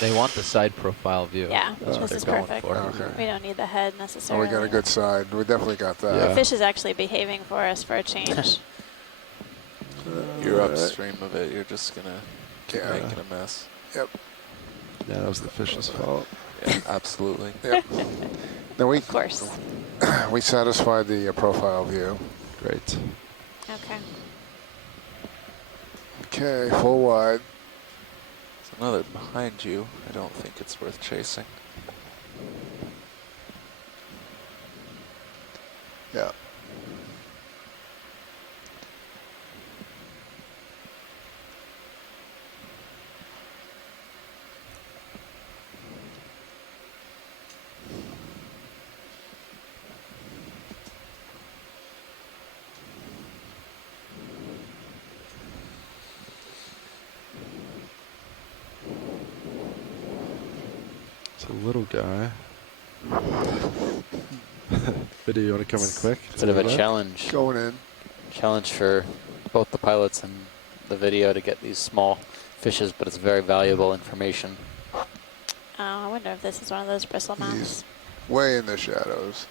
They want the side profile view. Yeah, That's what this they're is going perfect. for. Okay. We don't need the head Oh, necessarily. we got a good side. We definitely got that. The fish is actually behaving for us for a change. You're upstream of it. You're just going to keep Yeah. making a mess. Yep. Yeah, that was the fish's fault. Yeah, absolutely. Yep. Now Of course. we satisfied the profile view. Great. Okay. Okay, full wide. There's another behind you. I don't think it's worth chasing. Yeah. It's a little guy. Video, you want to come in quick? It's a bit of a challenge. Going in. Challenge for both the pilots and the video to get these small fishes, but it's very valuable information. Oh, I wonder if this is one of those bristle mounts. He's way in the shadows.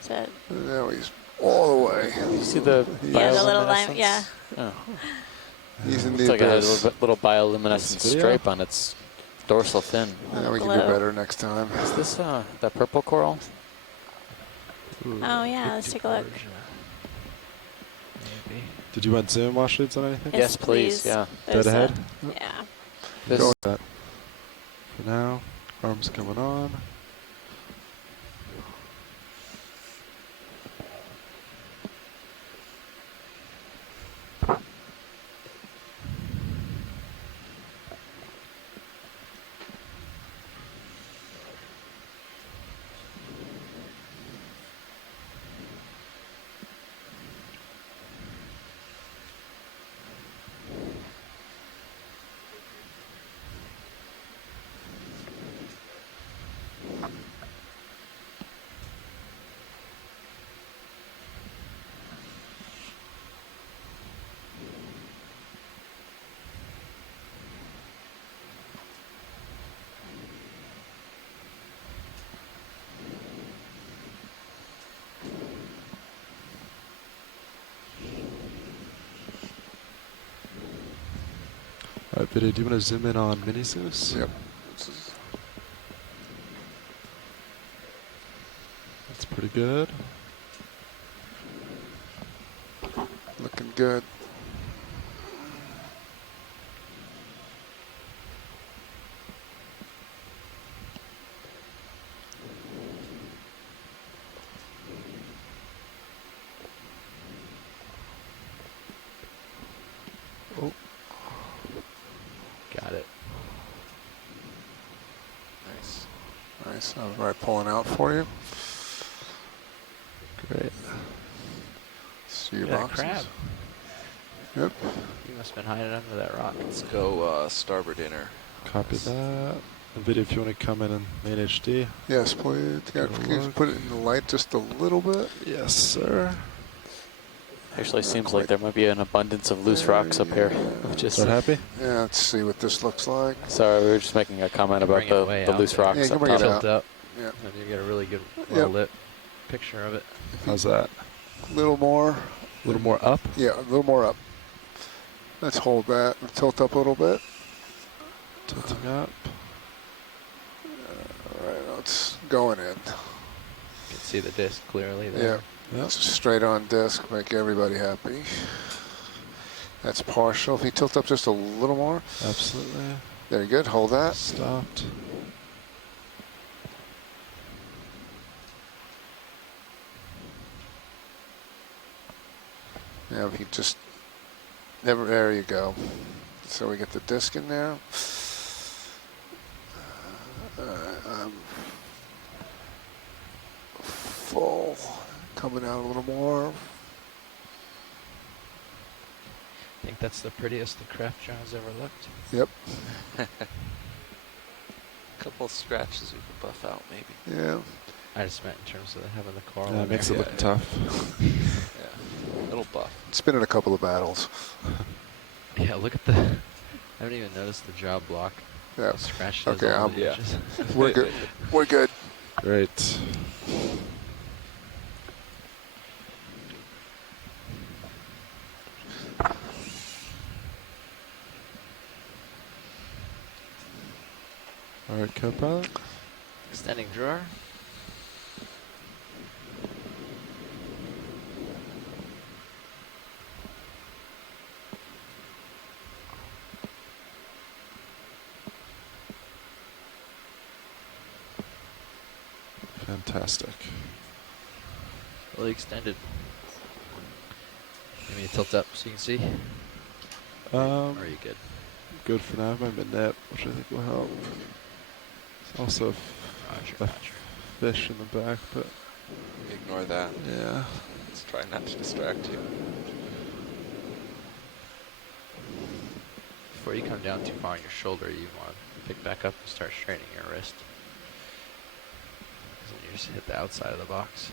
So, Now he's all the way. You see the yeah, the little line, bioluminescence? yeah. Oh. He's in It's the like a abyss. little bioluminescent Video? stripe on its dorsal fin. Yeah, we can do glow. better next time. Is this that purple coral? Oh, yeah, let's take a look. Maybe. Did you want zoom wash leads on anything? Yes, please. Yeah. There's Dead ahead? yeah. This, Go with that. For now, arms coming on. All right, video, do you want to zoom in on Mini Zeus? Yep. Pretty good. Looking good. Oh. Got it. Nice. Nice. I was right pulling out for you. Great. See your Yeah, boxes. crab. Yep. You must have been hiding under that rock. Let's go starboard inner. Copy that. NVIDIA, if you want to come in main HD. Yes, please. Can you put it in the light just a little bit? Yes, sir. Actually, seems like there might be an abundance of loose rocks up here. Just so happy? Yeah, let's see what this looks like. Sorry, we were just making a comment about the loose rocks. Yeah, you can up bring it top. out. Yeah. And you get a really good, well-lit picture of it. How's that? A little more. A little more up? Yeah, a little more up. Let's hold that. Tilt up a little bit. Tilting up. All right, it's going in. You can see the disc clearly there. Yeah, it's a straight on disc, make everybody happy. That's partial. If you tilt up just a little more. Absolutely. Very good, hold that. Stopped. Yeah, if you just, there you go. So we get the disc in there. Full. Coming out a little more. I think that's the prettiest the craft jaw's ever looked. Yep. Couple scratches we could buff out, maybe. Yeah. I just meant in terms of having the coral. Yeah, it makes it look tough. Yeah, little buff. It's been in a couple of battles. Yeah, look at the. I haven't even noticed the jaw block. Yeah. Scratches. Okay, yeah. We're good. We're good. Great. All right, co-pilot. Extending drawer. Fantastic. Really extended. Give me a tilt up so you can see. Or are you good? Good for now. My mid-net, which I think will help. There's also a fish in the back, but Ignore that. yeah. Let's try not to distract you. Before you come down too far on your shoulder, you want to pick back up and start straightening your wrist. So you just hit the outside of the box.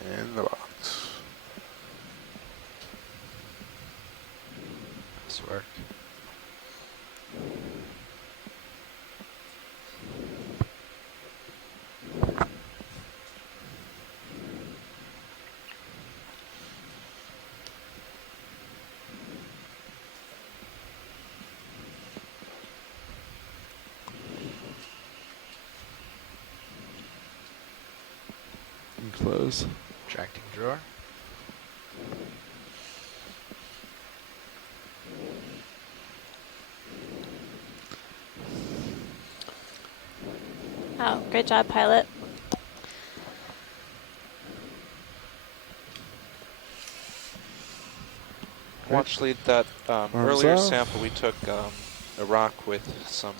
In the box. Nice work. And close. Retracting drawer. Oh, great job, pilot. Watch lead, that Arms earlier off. sample we took a rock with some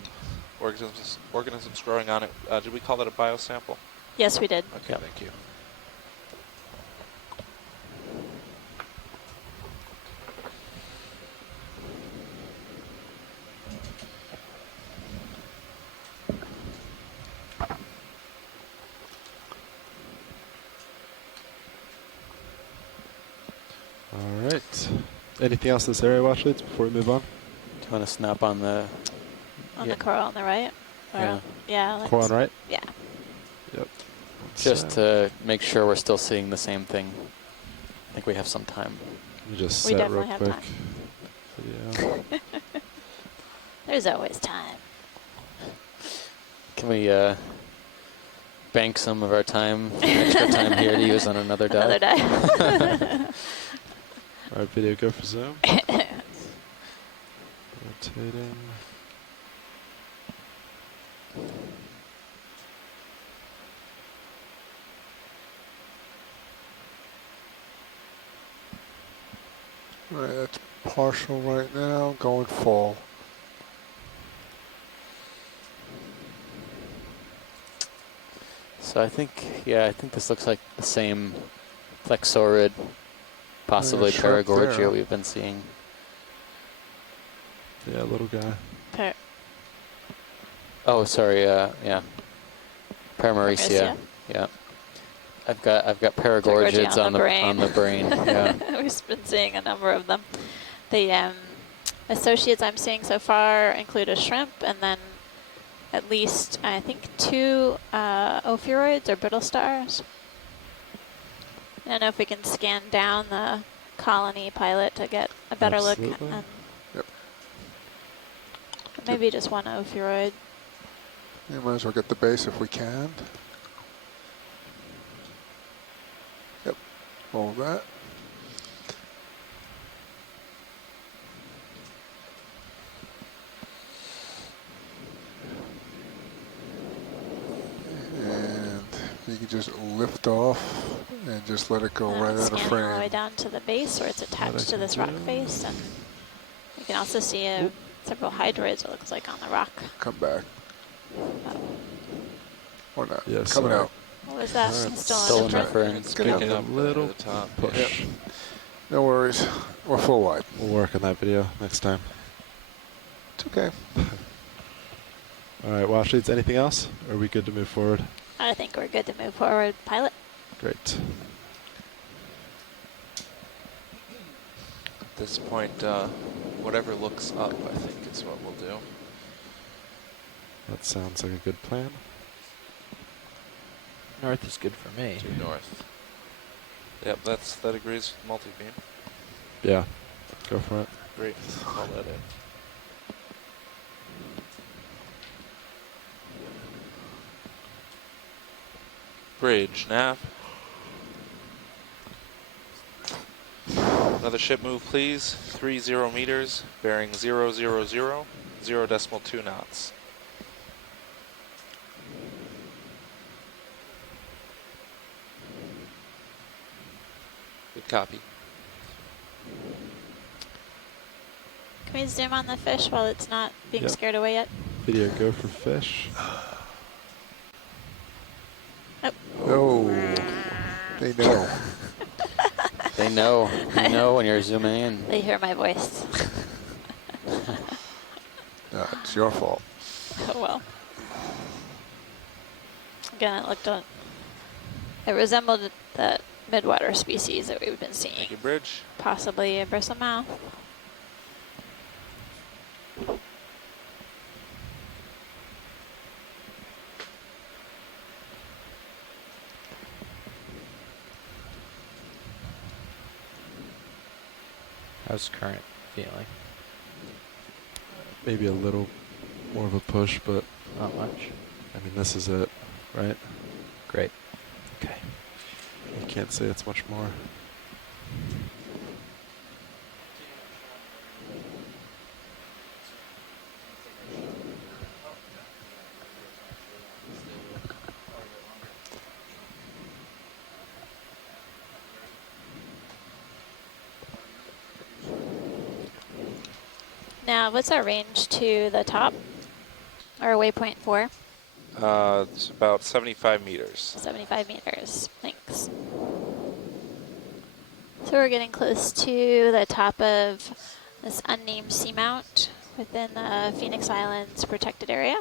organisms growing on it. Did we call that a biosample? Yes, we did. Okay, thank you. All right. Anything else in this area, watch leads, before we move on? Do you want to snap on the... On the coral on the right? Or yeah. Coral on right? Yeah. Yep. Just to make sure we're still seeing the same thing. I think we have some time. Let me just We set real definitely quick. have time. Video. There's always time. Can we bank some of our time, extra time here to use on another dive? Another dive. All right, video, go for zoom. Rotating. All right, that's partial right now, going full. So I think this looks like the same flexorid, possibly shrimp paragorgia there. we've been seeing. Yeah, little guy. Oh, sorry. Yeah. Paramaricia. Yeah. I've got paragorgids on the brain. Yeah. We've been seeing a number of them. The associates I'm seeing so far include a shrimp and then at least, I think, 2 ophiuroids or brittle stars. I don't know if we can scan down the colony pilot to get a better look. Yep. Maybe just 1 ophiuroid. You might as well get the base if we can. Yep, all that. And you can just lift off and just let it go right out of Scanning frame. all the way down to the base where it's attached to this rock face, and you can also see several hydroids, it looks like, on the rock. Come back. Or not. Yeah, Coming out. What was that? Right. Still in the front? It's picking up a little at the top. push. Yep. No worries. We're full wide. We'll work on that video next time. It's okay. All right, watch leads, anything else? Or are we good to move forward? I think we're good to move forward. Pilot. Great. At this point, whatever looks up, I think, is what we'll do. That sounds like a good plan. North is good for me. Due north. Yep, that agrees with multi-beam. Yeah, go for it. Great, call that in. Bridge, nav. Another ship move, please. 30 meters, bearing 000, 0.2 knots. Good copy. Can we zoom on the fish while it's not being Yep. scared away yet? Video, go for fish. No. They know. They know. They know when you're zooming in. They hear my voice. No, it's your fault. Oh well. Again, it resembled the midwater species that we've been seeing. Thank you, Bridge. Possibly a bristlemouth. How's current feeling? Maybe a little more of a push, but Not much. I mean, this is it, right? Great. Okay. You can't say it's much more. Now, what's our range to the top? Or waypoint 4? It's about 75 meters. 75 meters. Thanks. So we're getting close to the top of this unnamed seamount within the Phoenix Islands protected area.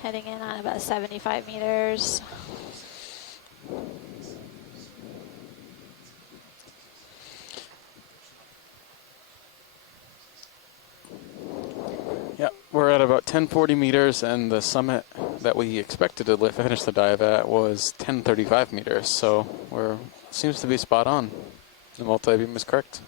Heading in on about 75 meters. Yeah, we're at about 1040 meters, and the summit that we expected to finish the dive at was 1035 meters, so seems to be spot on. The multi-beam is correct.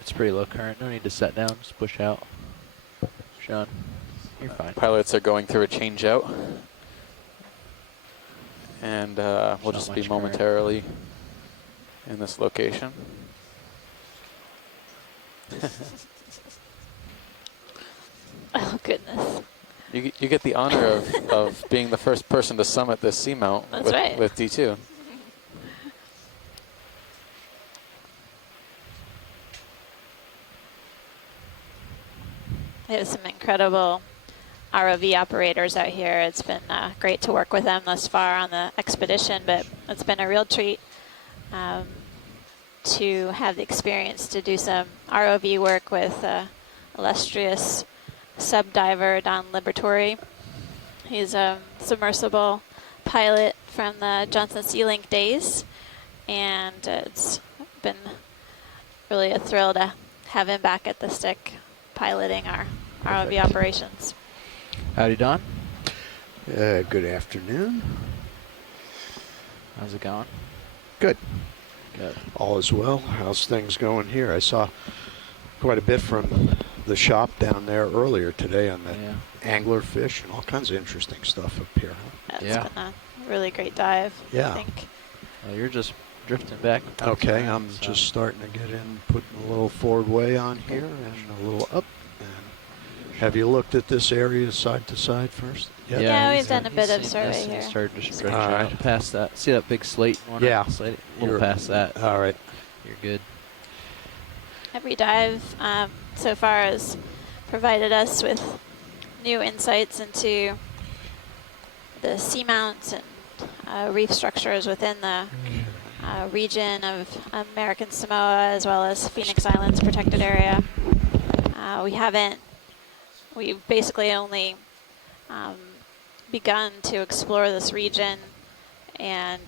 It's pretty low current. No need to set down. Just push out. Sean, you're fine. Pilots are going through a change out, and we'll just be momentarily in this location. Oh, goodness. You get the honor of being the first person to summit this seamount with D2. We have some incredible ROV operators out here. It's been great to work with them thus far on the expedition, but it's been a real treat to have the experience to do some ROV work with illustrious subdiver Don Liberatore. He's a submersible pilot from the Johnson Sea-Link days, and it's been really a thrill to have him back at the stick piloting our ROV operations. Howdy, Don. Good afternoon. How's it going? Good. Good. All is well. How's things going here? I saw quite a bit from the shop down there earlier today on the anglerfish and all kinds of interesting stuff up here. Huh? It's been a really great dive, Yeah. I think. You're just drifting back. Okay, I'm just starting to get in, putting a little forward way on here and a little up. And have you looked at this area side to side first? Yeah, we've done a bit of survey here. Started to stretch out past that. See that big slate? Yeah. Slate? A little past that. All right. You're good. Every dive so far has provided us with new insights into the seamounts and reef structures within the region of American Samoa, as well as Phoenix Islands protected area. We've basically only begun to explore this region and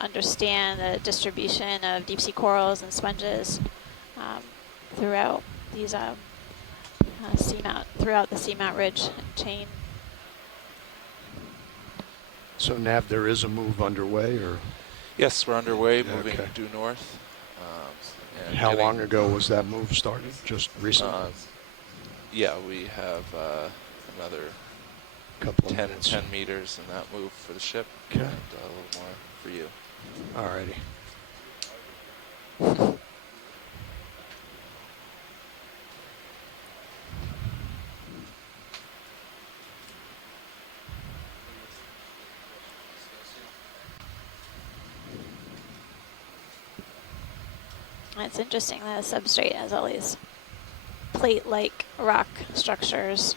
understand the distribution of deep sea corals and sponges throughout these throughout the Seamount Ridge chain. So, Nav, there is a move underway, or? Yes, we're underway, moving due north. And how long ago was that move started? Just recently? Yeah, we have another couple 10 meters in that move for the ship, and a little more for you. Alrighty. It's interesting that the substrate has all these plate-like rock structures.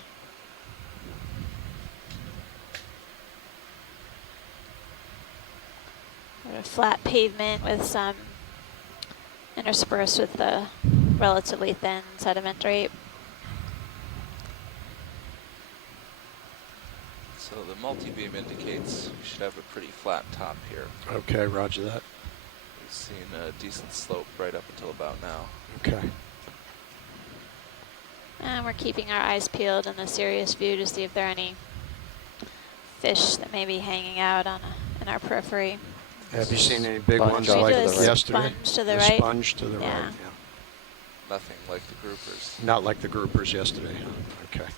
A flat pavement with some interspersed with the relatively thin sediment drape. So the multi-beam indicates we should have a pretty flat top here. Okay, roger that. We've seen a decent slope right up until about now. Okay. And we're keeping our eyes peeled in the Sirius view to see if there are any fish that may be hanging out in our periphery. Have you seen any big ones like yesterday? Sponge to the right. Sponge to the right, yeah. Nothing like the groupers. Not like the groupers yesterday, huh? Okay.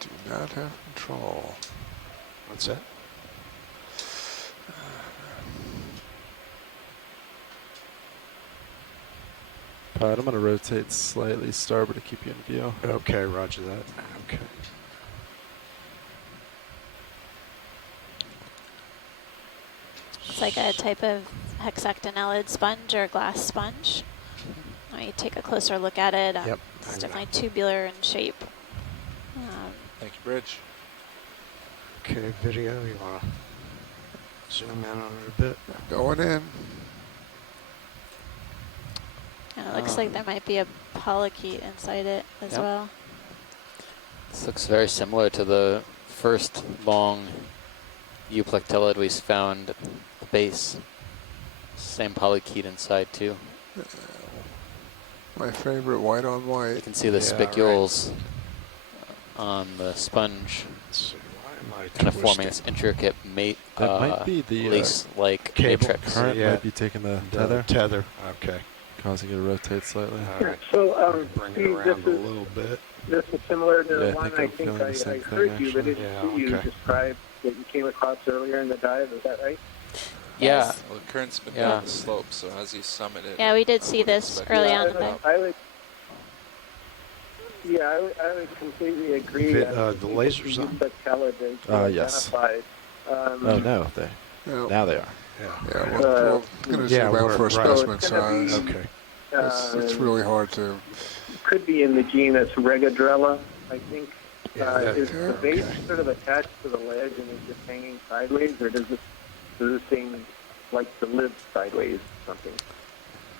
Do not have control. What's that? All right, I'm going to rotate slightly starboard to keep you in view. Okay, roger that. Okay. It's like a type of hexactinellid sponge or glass sponge. When you take a closer look at it, Yep, it's definitely tubular in shape. Thank you, Bridge. Okay, video, you want to zoom in on it a bit? Going in. And it looks like there might be a polychaete inside it as Yep. well. This looks very similar to the first long euplectellid we found at the base. Same polychaete inside too. My favorite, white on white. You can see the spicules on the sponge. Let's see, why am I kind of forming twisting? this intricate That might be the lace-like cable matrix. Current Yeah. might be taking the The tether, okay. causing it to rotate slightly. All right. So, Bring it Steve, around a little bit. This is similar to Yeah, the I one think I I'm think feeling the I same thing, heard you, but actually. didn't Yeah, see you okay. describe that you came across earlier in the dive. Is that right? Yeah. Well, the current's been Yeah. down the slope, so as you summit it, Yeah, we did I see would this expect early it on to in the go. I would completely agree. Fit, I the think lasers that on? the Tellid is Yes. identified. Oh no, now they are. Yeah, we're going to zoom out for a specimen size. Okay. It's really hard to. Could be in the genus Regadrella, I think. Yeah, Is the base okay. sort of attached to the ledge and is just hanging sideways, or does this thing like to live sideways or something?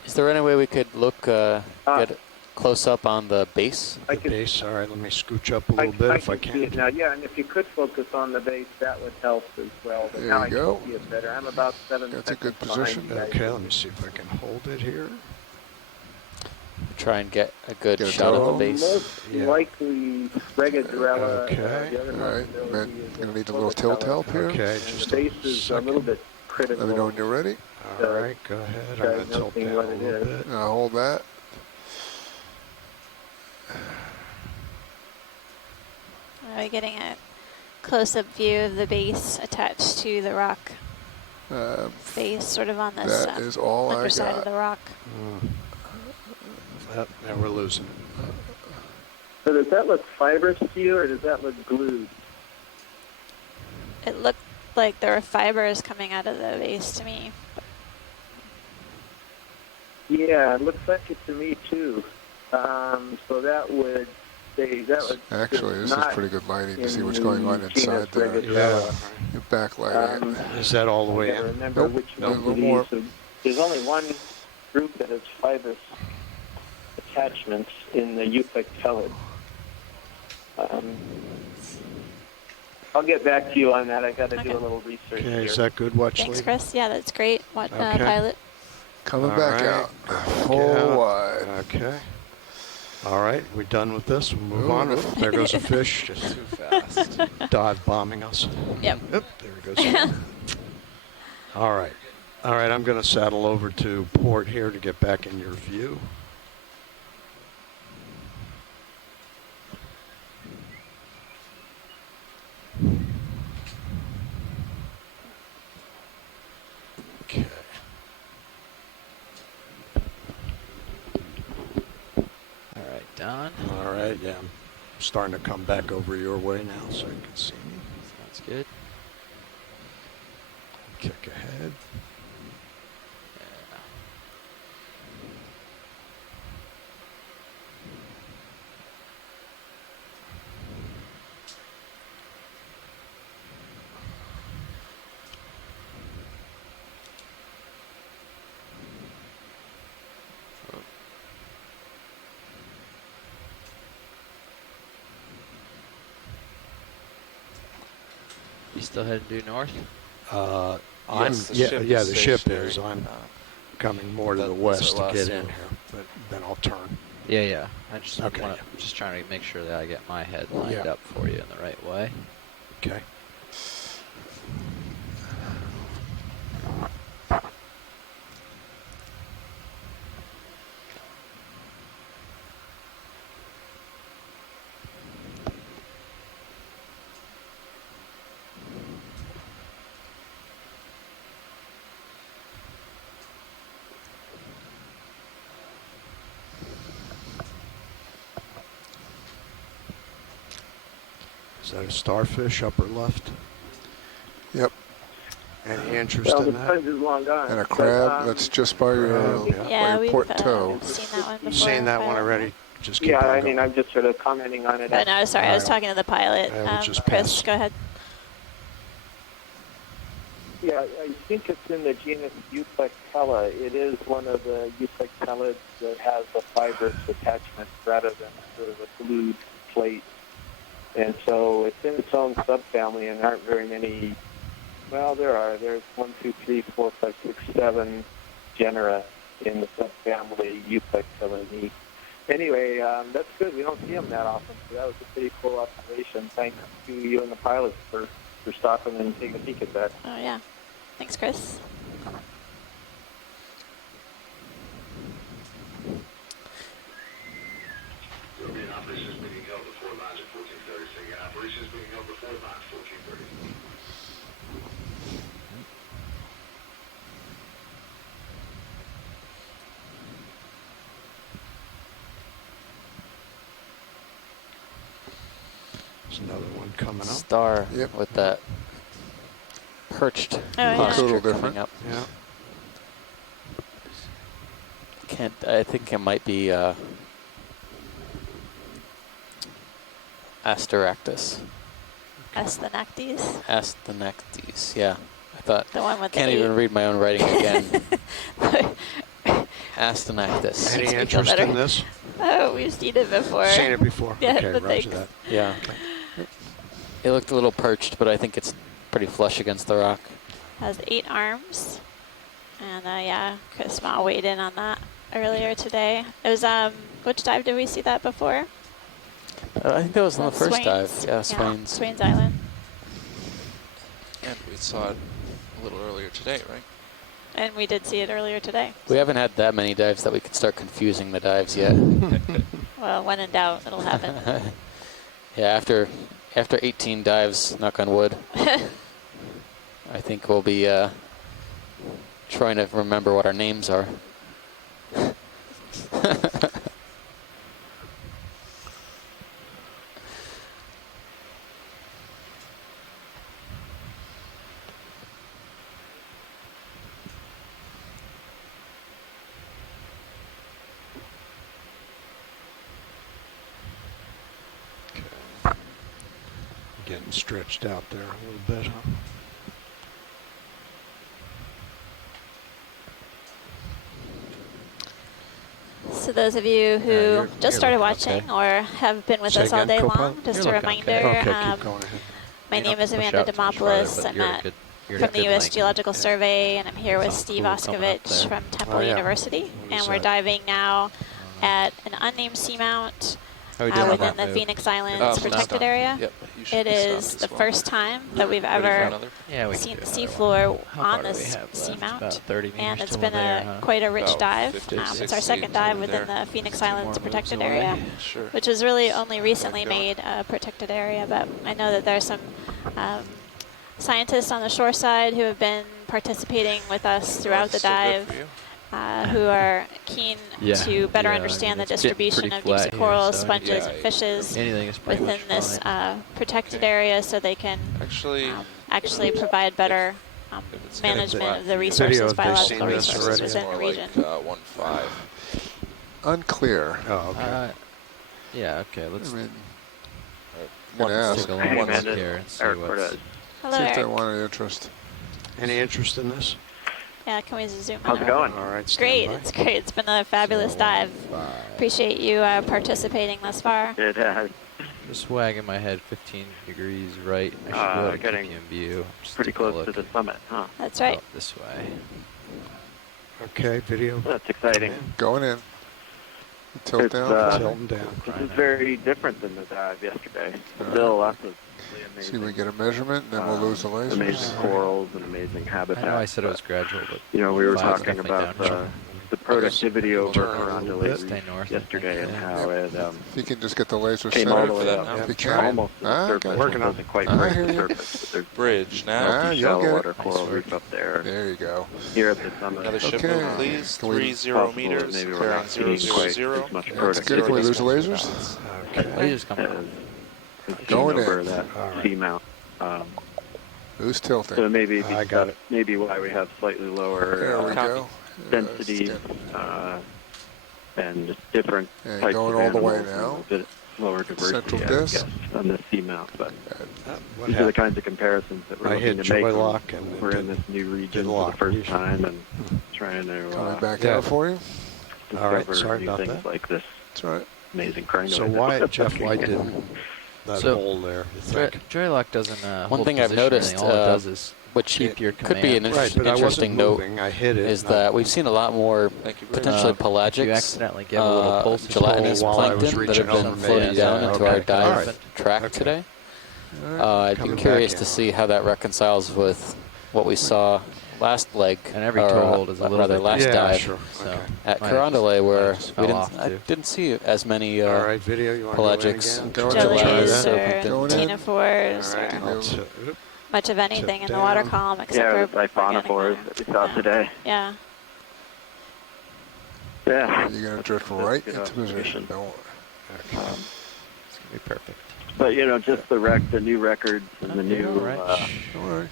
Is there any way we could look, get close up on the base? The base, all right, let me scooch up a little bit if I see can. it now. Yeah, and if you could focus on the base, that would help as well. But There now you I go. can see it better. I'm about 7 That's a seconds good position. behind you guys. Okay, let me see if I can hold it here. Try and get a good Get a shot of the total. base. Most Yeah. likely Regadrella. Okay. The other All right, possibility man, is going to need a Okeanos. little tilt help here. Okay, And just the a base is a little second. bit critical. Let me know when you're ready. All right, go ahead. I'm going to tilt diagnosing down a what it little is. bit. Hold that. Are we getting a close-up view of the base attached to the rock face, sort of on this That is all I underside got. of the rock? Now we're losing it. So does that look fibrous to you, or does that look glued? It looked like there were fibers coming out of the base to me. Yeah, it looks like it to me too. So that would say that would Actually, this is not pretty good lighting to see in what's going on the inside genus there. Regadrella. You're backlighting it. Is that all the way I in? remember Nope, which no, ones no of more. these. There's only one group that has fibrous attachments in the euplectellid. I'll get back to you on that. I got to do a little research Okay, here. is that good, Watch Thanks, Lee? Chris. Yeah, that's great. What, Okay. pilot? Coming All back right. out. Back Full out. wide. Okay. All right, we done with this? We'll move Ooh. on. Oop, there goes a fish. Just Too fast. dive bombing us. Yep. Oop, there he goes. All right. All right, I'm going to saddle over to port here to get back in your view. Okay. All right, Don. All right, yeah. I'm starting to come back over your way now so you can see me. Sounds good. Kick ahead. You still heading due north? I'm Yes, the yeah, ship yeah, is the ship stationary. is. I'm coming more to That- the that's west to what get last in year. here, but then I'll turn. Yeah, yeah. I just Okay, wanna, yeah. just trying to make sure that I get my head lined Yeah. up for you in the right way. Okay. Is that a starfish, upper left? Yep. Any interest in that? And a crab that's just by your, by your port toe. Seen that one before. You've seen that one already? Just keep Yeah, on I going. mean, I'm just sort of commenting on it. Oh, no, sorry, I was talking to the pilot. we'll just Chris, pass. go ahead. Yeah, I think it's in the genus Euplectella. It is one of the Euplectellids that has a fibrous attachment rather than sort of a glued plate. And so it's in its own subfamily, and aren't very many. Well, there are. There's 1, 2, 3, 4, 5, 6, 7 genera in the subfamily Euplectellinae. Anyway, that's good. We don't see them that often, so that was a pretty cool observation. Thanks to you and the pilots for stopping and taking a peek at that. Oh, yeah. Thanks, Chris. Operations being held before lines at 1430. Operations being held before lines 1430. There's another one coming up. Star with that perched posture coming up. Yeah. I think it might be Asteractus. Asthenactes? Asthenactes, yeah. I thought, The one with can't the even eight. read my own writing again. Asthenactus. Any interest in this? Oh, we've seen it before. Seen it before. Yeah, Okay, but roger thanks. that. Yeah. It looked a little perched, but I think it's pretty flush against the rock. Has 8 arms. And yeah, Chris Ma weighed in on that earlier today. It was, which dive did we see that before? I think that was on the first dive. Swain's? Yeah, Swain's. Swain's Island. And we saw it a little earlier today, right? And we did see it earlier today. We haven't had that many dives that we could start confusing the dives yet. Well, when in doubt, it'll happen. Yeah, after 18 dives, knock on wood, I think we'll be trying to remember what our names are. Getting stretched out there a little bit, huh? So those of you who just started watching or have been with us all day long, just a reminder, my name is Amanda Demopoulos. I'm from the U.S. Geological Survey, and I'm here with Steve Oskovich from Temple University, and we're diving now at an unnamed seamount within the Phoenix Islands protected area. Yep, it is the first time that we've ever seen the seafloor on this seamount, and it's been quite a rich dive. It's our second dive within the Phoenix Islands protected area, which was really only recently made a protected area, but I know that there's some scientists on the shore side who have been participating with us throughout the dive, who are keen to better understand the distribution of deep sea corals, sponges, and fishes within this protected area, so they can actually provide better management of the resources, biological resources within the region. 1.5. Unclear. Oh, okay. Yeah, okay, let's take a long look here and see what's... Hello, see if they Eric. want any interest. Any interest in this? Yeah, can we zoom in? How's it going? All right, Great, it's great. It's been a fabulous dive. Appreciate you participating thus far. It has. Just wagging my head 15 degrees right. I should be able to getting keep you in view. Just pretty take a close to look. the summit, huh? That's right. Up this way. Okay, video. That's exciting. Going in. Tilt It's, down. Tilting down. This is very different than the dive yesterday. Still lots of really amazing. See, we get a measurement, and then we'll lose the lasers. Amazing corals and amazing I habitats. know I said it was gradual, but You know, we were five's talking definitely about downhill. the productivity over Carondelet Stay north, yesterday and how it If you can just get the laser came set all up the way up. if you It's can. almost to the surface. Working It on doesn't quite I break hear the you. surface. But there's Bridge now. You'll shallow get water it. coral reef up there. There you go. Here at the summit. Another ship Okay. move, please. Can we- 30 meters. Maybe we're Bearing not seeing quite 000. as much That's good. Can we lose the lasers? Okay. Lasers coming up. Going over in. that seamount. Who's tilting? So maybe I got it. Maybe why we have slightly lower There we go. densities and just different And types going of all the way animals and now. a bit lower diversity, Central I disc. guess, on the seamount. But What these are the happened? kinds of comparisons that we're I looking hit to make joy when lock and we're it in this new region didn't for the lock. first time and trying to Coming back out for you. All right, discover sorry new about things that. like this That's right. amazing crinoid. So why, Jeff, why didn't that So, hole there, you think? Joylock doesn't One hold thing I've position or noticed, anything. All it does is which keep your could be an command. Right, but I wasn't interesting note, moving. I hit it. is and I- that we've seen a lot more potentially pelagics, if you accidentally give a little pulse gelatinous while I was plankton that have reaching been over, floating maybe, down yeah, into okay. our dive All right. track Okay. today. I'd be Coming curious back to in. see how that reconciles with what we saw last leg, And every or, toehold is a little rather bit last Yeah, dive sure. So Okay. at might have Carondelet, where just we fell off, didn't, I too. didn't see as many All right, video, you want to pelagics. go in Going again? in. Jellies Going or in. ctenophores All right, or I'll tip- much of anything tip in the water down. column except Yeah, for the siphonophores that we saw today. Yeah. Yeah. You're going to drift That's right good into observation. position. Don't worry. It's gonna be perfect. But just the new records and the new All right. Don't worry.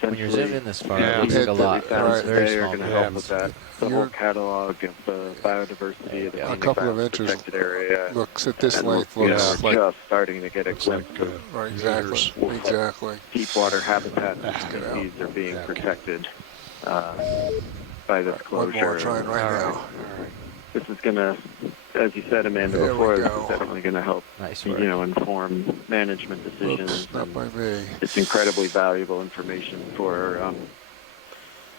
When you're zoomed in this far, Yeah. it looks like a lot. That we found It's very today are small. going to Yeah. help with that. The whole catalog of the biodiversity of the A Phoenix couple of Islands inches. protected area. Looks at this And length. we're Looks like just starting to get a Looks like glimpse of right, exactly. Exactly. deep water habitat get out. species are being protected by this One closure. more trying right now. This is going to, as you said, Amanda, There we before, this go. is definitely going to help, Nice work. inform management decisions. Oops, not and by me. It's incredibly valuable information for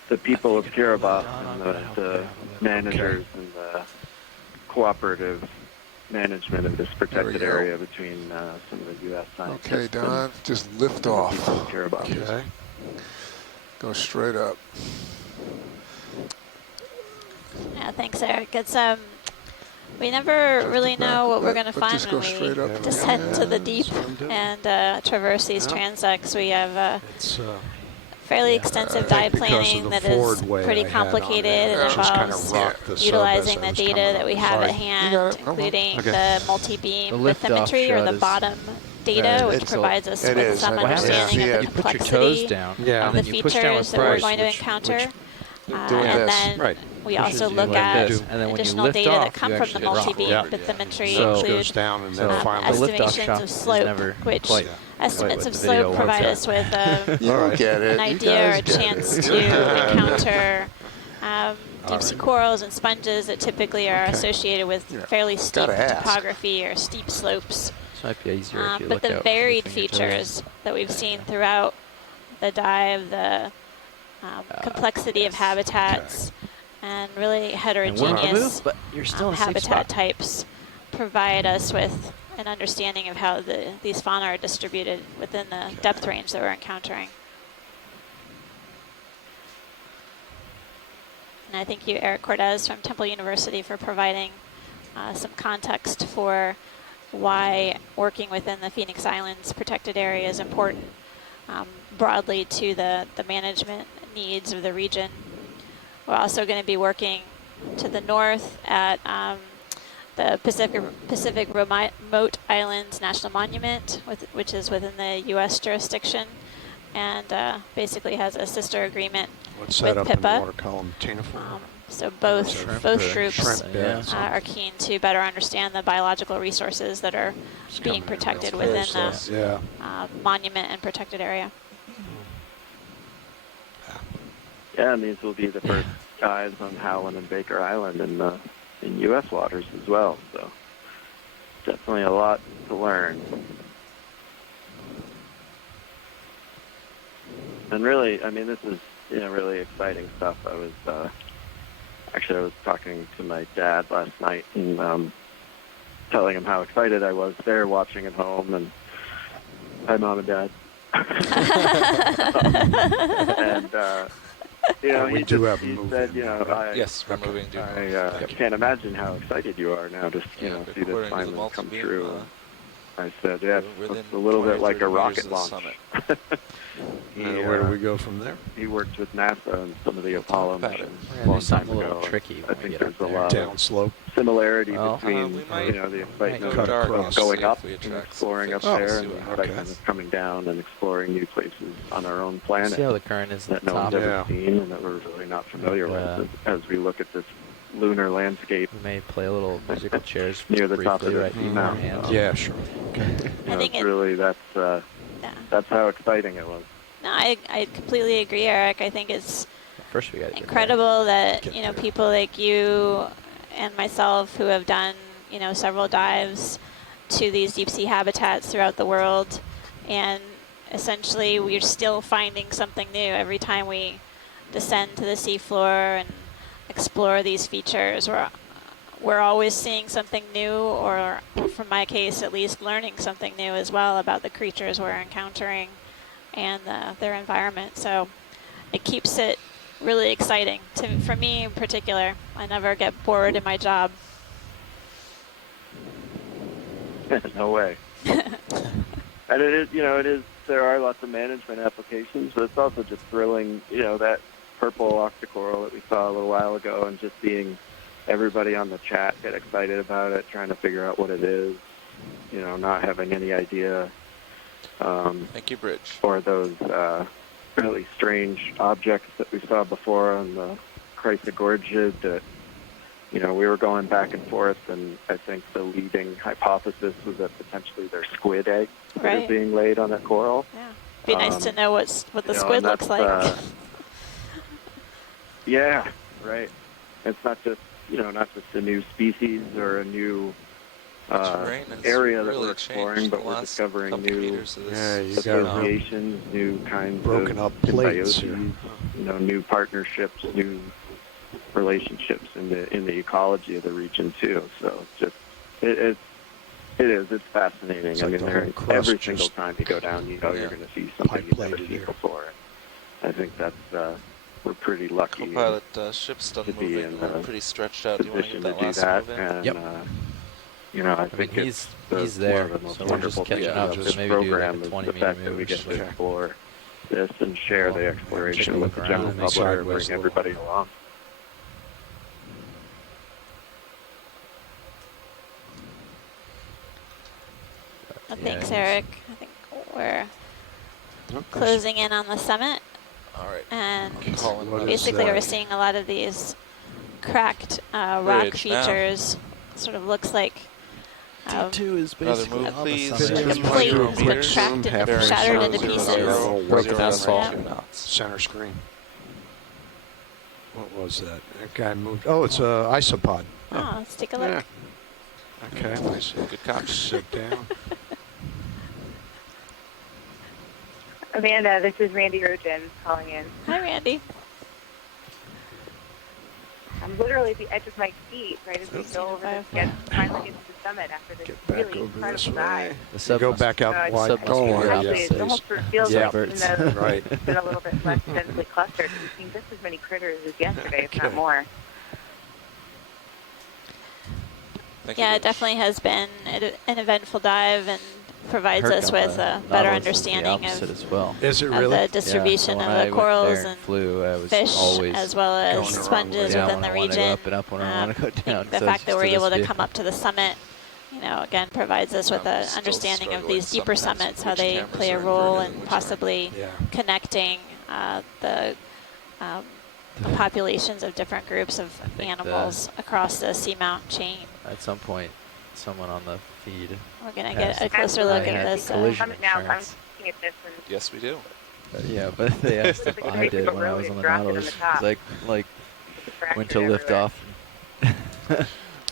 the people of Kiribati and the managers and the cooperative management of this protected go. area between some of the U.S. scientists. Okay, Don, just lift off. and the people of Kiribati. Okay. Go straight up. Yeah, thanks, Eric. It's we never really know what we're going to but find just go when straight up. we descend into the deep and traverse these transects. We have It's fairly extensive I dive think because of planning the that forward is way pretty I had on complicated there, and it just kind involves of rocked the sub utilizing as I the was data coming that up. we have Sorry. at hand, You got it. Come on. including Okay. the multi-beam The lift-off bathymetry or shot the is- bottom data, Yeah, which it's provides us it with is. some What happens is understanding of the You put your complexity toes down, Yeah. of and the then you push down with features that we're force, going to which encounter. doing And this. then Right. we pushes also you look like at this, and then when you additional lift data off, that come you from the actually drop multi-beam over. bathymetry So it include goes down and then So finally. the liftoff estimations shot of is slope, never which quite estimates what of the video slope provide works us with You don't get it. an You idea or guys a get chance it. to encounter deep sea right. corals and sponges that typically are associated with fairly steep gotta ask. topography or steep slopes. This might be easier if you But look the out varied between your toes. features that we've seen throughout the dive, the complexity of habitats, and really heterogeneous but you're still in a safe habitat spot. types provide us with an understanding of how these fauna are distributed within the depth range that we're encountering. And I thank you, Eric Cortez from Temple University, for providing some context for why working within the Phoenix Islands protected area is important broadly to the management needs of the region. We're also going to be working to the north at the Pacific Remote Islands National Monument, which is within the U.S. jurisdiction, and basically has a sister agreement What's with that up in the PIPA. water column? Ctenophore? So both groups Shrimp, yeah. are keen to better understand the biological resources that are being protected within the monument and protected area. Yeah, and these will be the first dives on Howland and Baker Island in U.S. waters as well. So definitely a lot to learn. And really, I mean, this is really exciting stuff. I was talking to my dad last night and telling him how excited I was there, watching at home, and hi, Mom and Dad. And we do have a he move said, in. Yes, we're moving. I can't imagine how excited you are now to see this according to the finally come multi-beam, true. I said, yeah, We're it's a little bit like a rocket launch. Where do we go from there? He worked with NASA and some of the Apollo missions Yeah, a long do time something a ago. little tricky I when we think get there's up a there. lot Down of slope. similarity Well, between we might, the excitement go of dark going and up see if we and attract exploring up fish. there, See and the what excitement happens. of coming down and exploring new places on our own planet. See how the current is at that the no one's top? ever seen and that we're really not familiar with as we look at this lunar landscape. We may play a little musical chairs near the top of briefly the right Seamount. beforehand. Yeah, sure. I think it's really that's how exciting it was. No, I completely agree, Eric. I think it's First we got to incredible that people like you and myself who have done several dives to these deep sea habitats throughout the world, and essentially we're still finding something new every time we descend to the seafloor and explore these features. We're always seeing something new, or from my case at least, learning something new as well about the creatures we're encountering and their environment. So it keeps it really exciting. For me in particular, I never get bored in my job. No way. And it is, there are lots of management applications, but it's also just thrilling, that purple octocoral that we saw a little while ago, and just seeing everybody on the chat get excited about it, trying to figure out what it is, not having any idea. Thank you, Bridge. Or those really strange objects that we saw before on the Chrysogorgia that, we were going back and forth, and I think the leading hypothesis was that potentially they're squid eggs that are being laid on that coral. Yeah. Be nice to know what the squid looks like. Yeah, right. It's not just a new species or a new area that we're exploring, but we're discovering new associations, new kinds broken of up plates here. New partnerships, new relationships in the ecology of the region too. So it's fascinating. It's I like mean, the whole every crust single just- time you go down, you're going to see something you've never seen before. I think that's we're pretty lucky. Co-pilot, ship's done to be moving. in We're the pretty stretched out. Do you want to position get that do last that, move in? and, Yep. I think he's it's there, one of the most so we're just wonderful catching things up, of so this maybe do like a program is 20 the meter fact that move we or get to something. explore this and share the exploration take a with look the general around, make public and sideways bring a little. everybody along. Well, thanks, Eric. I think we're closing in on the summit. All right. And What basically is we're seeing a lot of these cracked rock Bridge now. features. Sort of looks like T2 is Another move, please. like a plate that's been cracked and shattered into pieces. Broken Yeah. Center screen. What was that? That guy moved. Oh, it's a isopod. Oh, let's take a look. Okay, I see. Good catch. Sit down. Amanda, this is Randy Rogen calling in. Hi, Randy. I'm literally at the edge of my seat right as we go over to get finally into the summit after this really incredible dive. Go back out wide. Actually, it almost sort of feels like even though Right. it's been a little bit less densely clustered, we've seen just as many critters as yesterday, if not more. Yeah, it definitely has been an eventful dive and provides us with a better understanding of, as well. Is it of really? the distribution Yeah, so of when the I corals went there and flew, I was fish, always as well as going the wrong sponges way. within the When I wanna go region. up and up, when I wanna go I think down. the So fact it's that we're just able to this come up to the summit, again, provides us with an understanding of these deeper summits, how they play a role in possibly connecting the populations of different groups of animals across the Seamount chain. At some point, someone on the feed. We're going to get a closer look at this. Summit now, I'm looking at this and Yes, we do. Yeah, but they asked if I did when I was on the Nautilus. It's like went to lift off.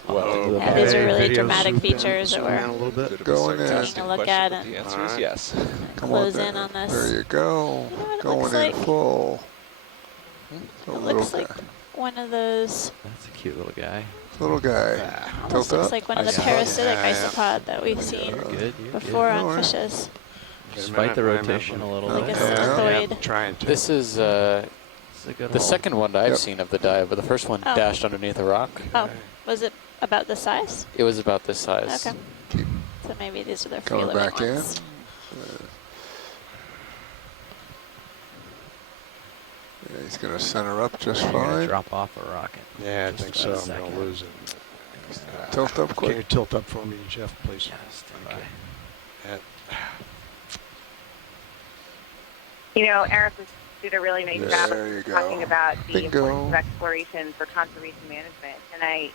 Well, yeah, these are really dramatic features that down a little we're bit. Going in. taking a look at and The answer is yes. close in on this. There you go. Going looks in like? full. A It little looks like guy. one of those. That's a cute little guy. Little guy. Almost Tilt looks up. like one of the parasitic isopod that we've seen before on fishes. Despite the rotation a little Like bit. a sphenoid. Trying to. This is the second one that I've seen of the dive, but the first one dashed underneath a rock. Oh, was it about the size? It was about this size. Okay. So maybe these are the Coming free-living back ones. Yeah, he's going to center up just You're gonna fine. drop off a rocket. Yeah, I Just think about so. a I'm going to second. lose it. Tilt up quick. Can you tilt up for me, Jeff, please? Yes, Okay. And You know, Eric did a really nice job There you of go. talking about the Bingo. importance of exploration for conservation management. And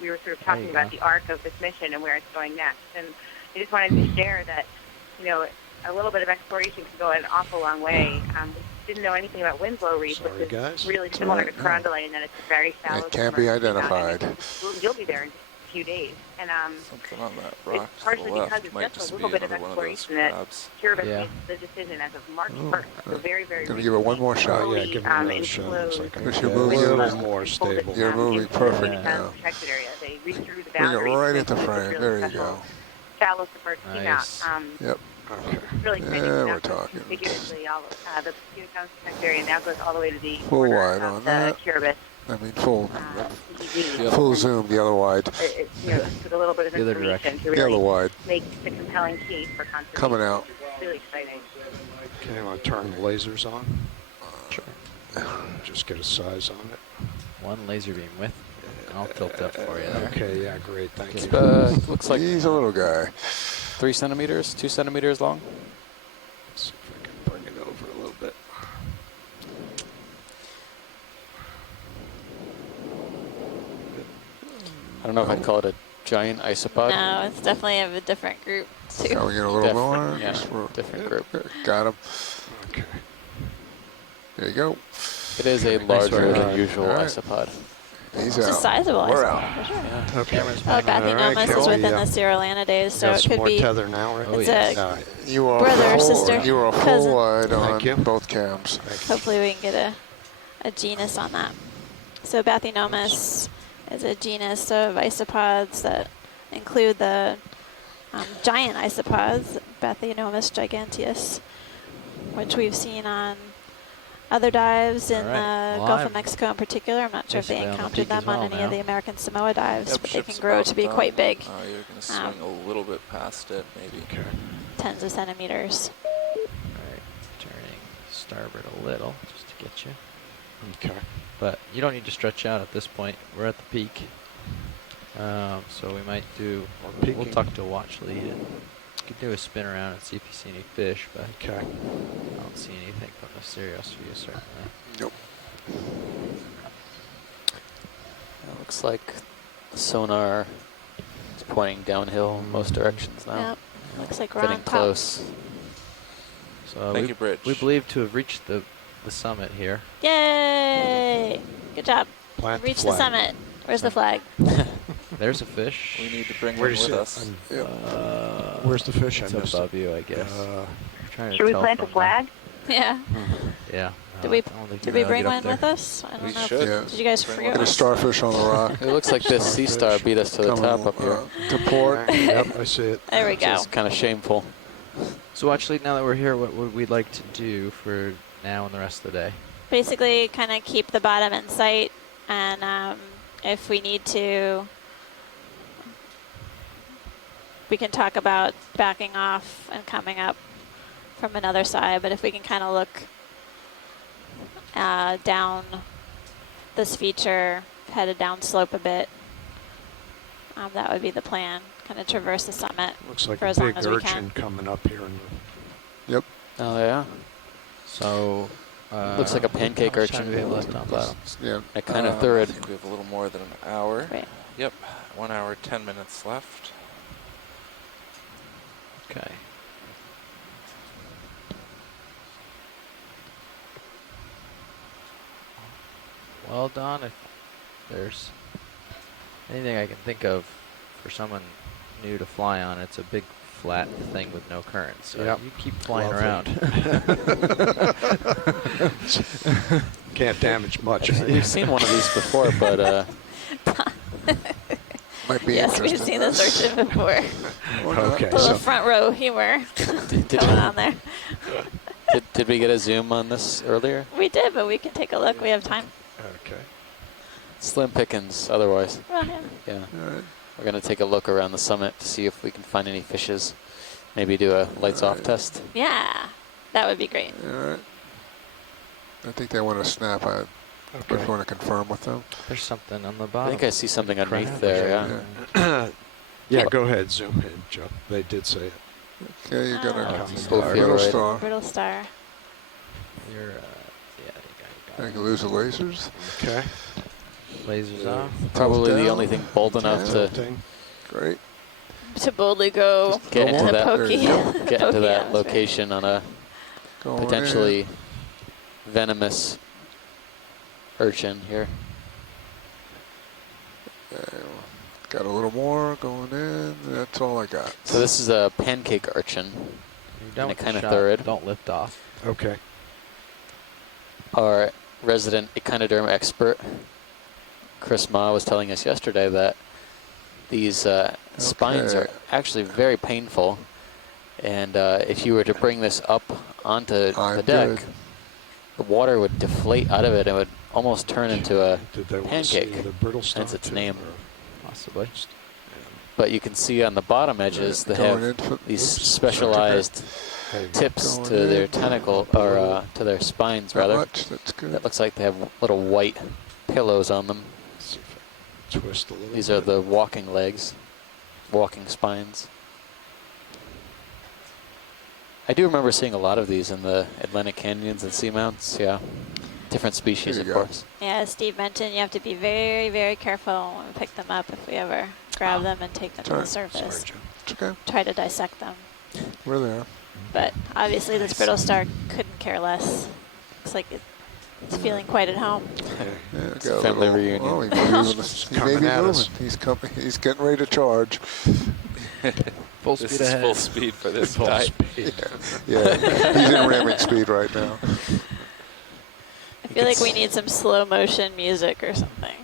we were sort of There talking you about go. the arc of this mission and where it's going next. And I just wanted to share that, you know, a little bit of exploration can go an awful long way. We didn't know anything about Winslow Reef, Sorry, which guys. is really similar to Carondelet in that it's a very shallow. It can't be submerged amount, identified. and you'll be there in just a few days. And Something on that rock it's to partially the because left it's might just just a be little bit of another one of those exploration that crabs. Kiribati Yeah. made the decision as of March 1st. So very, very Gonna give it one more shot. Oh, yeah, give me another shot. Looks like Because I'm you're a moving little more stable. You're moving perfect now. protected area. They redrew the Bring it boundaries. right to into include this frame. really There you special go. Shallow submerged Nice. seamount. Yep. Okay. Really exciting. Yeah, Now we're goes talking. contiguously all the Okeanos protected area now goes all the way to the Full border wide of on the that. Kiribati. I mean, full CED. full zoom, the other wide. It, you know, took a little bit of The other information to The really other wide. make the compelling case for conservation. Coming out. Which is really exciting. Okay, I want to turn the lasers on. Sure. Just get a size on it. One laser beam with. I'll tilt up for you there. Okay, yeah, great. Thank It's, you. looks like He's a little guy. 3 centimeters, 2 centimeters long. Let's see if I can bring it over a little bit. I don't know if I'd call it a giant isopod. No, it's definitely of a different group too. Going in a little more. Yeah, Just different group. Got him. Okay. There you go. It is a larger than usual All right. isopod. He's It's a out. sizable We're isopod, out. for sure. Yeah. Okay. Oh, Bathinomus is within the Sierra so got it some could more be. tether now, right? It's No, You are brother or full, sister, You are full cousin. wide Thank you. on both cams. Hopefully we can get a genus on that. So Bathinomus is a genus of isopods that include the giant isopods, Bathinomus giganteus, which we've seen on other dives in All right. the Well, Gulf I'm of Mexico in particular. I'm not sure if they basically on the encountered peak as them on well any now. of the American Samoa dives, Yep, but they ship's can grow about to be done. quite big, You're going to swing a little bit past it, maybe. Okay. tens of centimeters. Alright, turning starboard a little just to get you. Okay. But you don't need to stretch out at this point. We're at the peak. So we might do, we'll tuck to watch lead. And you can do a spin around and see if you see any fish, but Okay. I don't see anything from the Sirius view, certainly. Nope. It looks like the sonar is pointing downhill in most directions now. Yep. Looks like we're Getting on top. close. So Thank we, you, Bridge. we believe to have reached the summit here. Yay! Good job. Plant Reach the flag. summit. Where's the flag? There's a fish. We need to bring Where one do you with see us. Where's the fish? It's I missed above it. you, I guess. Uh, I'm trying to Should we tell plant a from flag? Yeah. Yeah. Did we I don't think did you're we bring allowed one to get with up us? I don't We know. should. Yeah. Did you guys Bring forget Get a one? starfish on the rock. It looks like this sea star beat us to the top up here. To port. Yep, I see it. There we Which go. is kind of shameful. So actually, now that we're here, what would we like to do for now and the rest of the day? Basically, kind of keep the bottom in sight, and if we need to, we can talk about backing off and coming up from another side. But if we can kind of look down this feature, headed down slope a bit, that would be the plan. Kind of traverse the summit Looks like for a as long big as we urchin can. coming up here. Yep. Oh, yeah. So Looks like a pancake how much time urchin. do we have left on bottom? Yeah. I kind of I threw it. think we have a little more than an hour. Right. Yep, 1 hour, 10 minutes left. Okay. Well, Don, if there's anything I can think of for someone new to fly on, it's a big flat thing with no current. So Yep. you keep flying Lovely. around. Can't damage much. We've seen one of these before, but Might be Yes, we've interesting. seen this urchin before. Okay, Little so front row humor did, going on there. did we get a zoom on this earlier? We did, but we can take a look. We have time. okay. Slim pickings otherwise. Well, yeah. Yeah. All right. We're going to take a look around the summit to see if we can find any fishes. Maybe do a lights off test. Yeah, that would be great. All right. I think they want to snap. I just want to confirm with them. There's something on the I bottom. think I see something underneath there, yeah. Yeah, go ahead, zoom in, Joe. They did say it. Okay, you got a Ophiuroid. brittle star. Brittle star. You're, I can lose the lasers. Okay. Lasers off. Probably the only thing bold enough to Great. To boldly go get into the that, pokey. get into that Okeanos, location on a potentially venomous urchin here. Got a little more going in. That's all I got. So this is a pancake urchin. And a kind of third. Don't lift off. Okay. Our resident echinoderm expert, Chris Ma, was telling us yesterday that these spines are actually very painful. And if you were to bring this up onto the deck, the water would deflate out of it and would almost turn into a pancake. Hence its name. Possibly. But you can see on the bottom edges they have these specialized tips to their tentacle, or to their spines rather. That's good. That looks like they have little white pillows on them. Twist a little. These are the walking legs, walking spines. I do remember seeing a lot of these in the Atlantic canyons and seamounts. Yeah, different species, of course. Yeah, as Steve mentioned, you have to be very, very careful when we pick them up if we ever grab them and take them to the surface. Okay. Try to dissect them. We're there. But obviously this brittle star couldn't care less. Looks like it's feeling quite at home. Yeah, It's a family reunion. Oh, he may be moving. He's coming. He's getting ready to charge. Full This speed is ahead. full speed for this Full guy. speed. Yeah, he's in ramming speed right now. I feel like we need some slow motion music or something.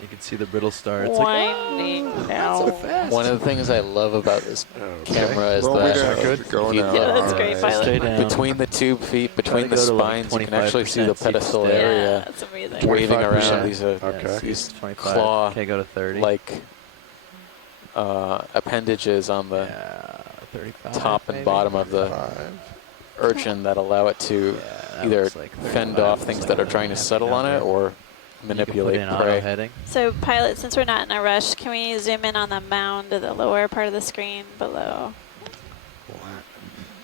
You can see the brittle star. It's Winding down. One of the things I love about this camera is Well, that That's great, Pilot. between the tube feet, between the spines, you can actually see the pedestal Yeah, area that's amazing. waving 25%. around these, Okay. these 25. claw Okay, go to 30. like appendages on the 35 top and maybe? bottom of the urchin that allow it to either looks like fend 35, off looks things like that are a trying to happy settle on it number. or manipulate in auto prey. heading. So, Pilot, since we're not in a rush, can we zoom in on the mound to the lower part of the screen below?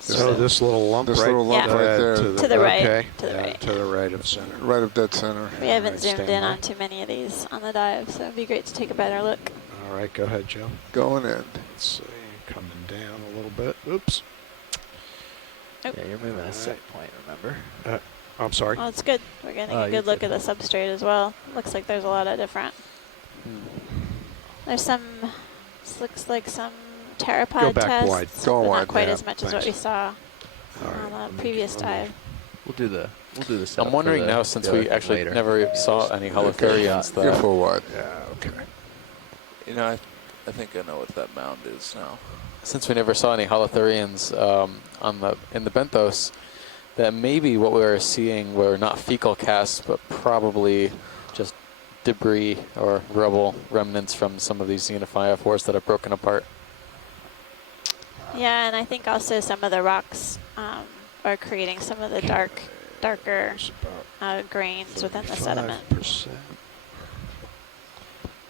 So this little lump, This right, little lump right there. To the right. Okay. To the right. To the right of center. Right of dead center. We haven't Right, zoomed stand in by. on too many of these on the dive, so it'd be great to take a better look. All right, go ahead, Joe. Going in. Let's see, coming down a little bit. Oops. Nope. Yeah, you're moving a set point, remember? I'm sorry. Well, it's good. We're getting Oh, a you're good look good. at the substrate as well. Looks like there's a lot of different. There's some. This looks like some pteropod Go back tests, wide. Go but wide, not quite yeah, as much as what thanks. we saw All right, on the previous dive. We'll do the setup. I'm wondering for the, now, since the we other actually later. never saw any holothurians, You're that full wide. Yeah, okay. You know, I think I know what that mound is now. since we never saw any holothurians in the benthos, that maybe what we were seeing were not fecal casts, but probably just debris or rubble remnants from some of these xenophyophores that are broken apart. Yeah, and I think also some of the rocks are creating some of the darker grains within the sediment. 5%.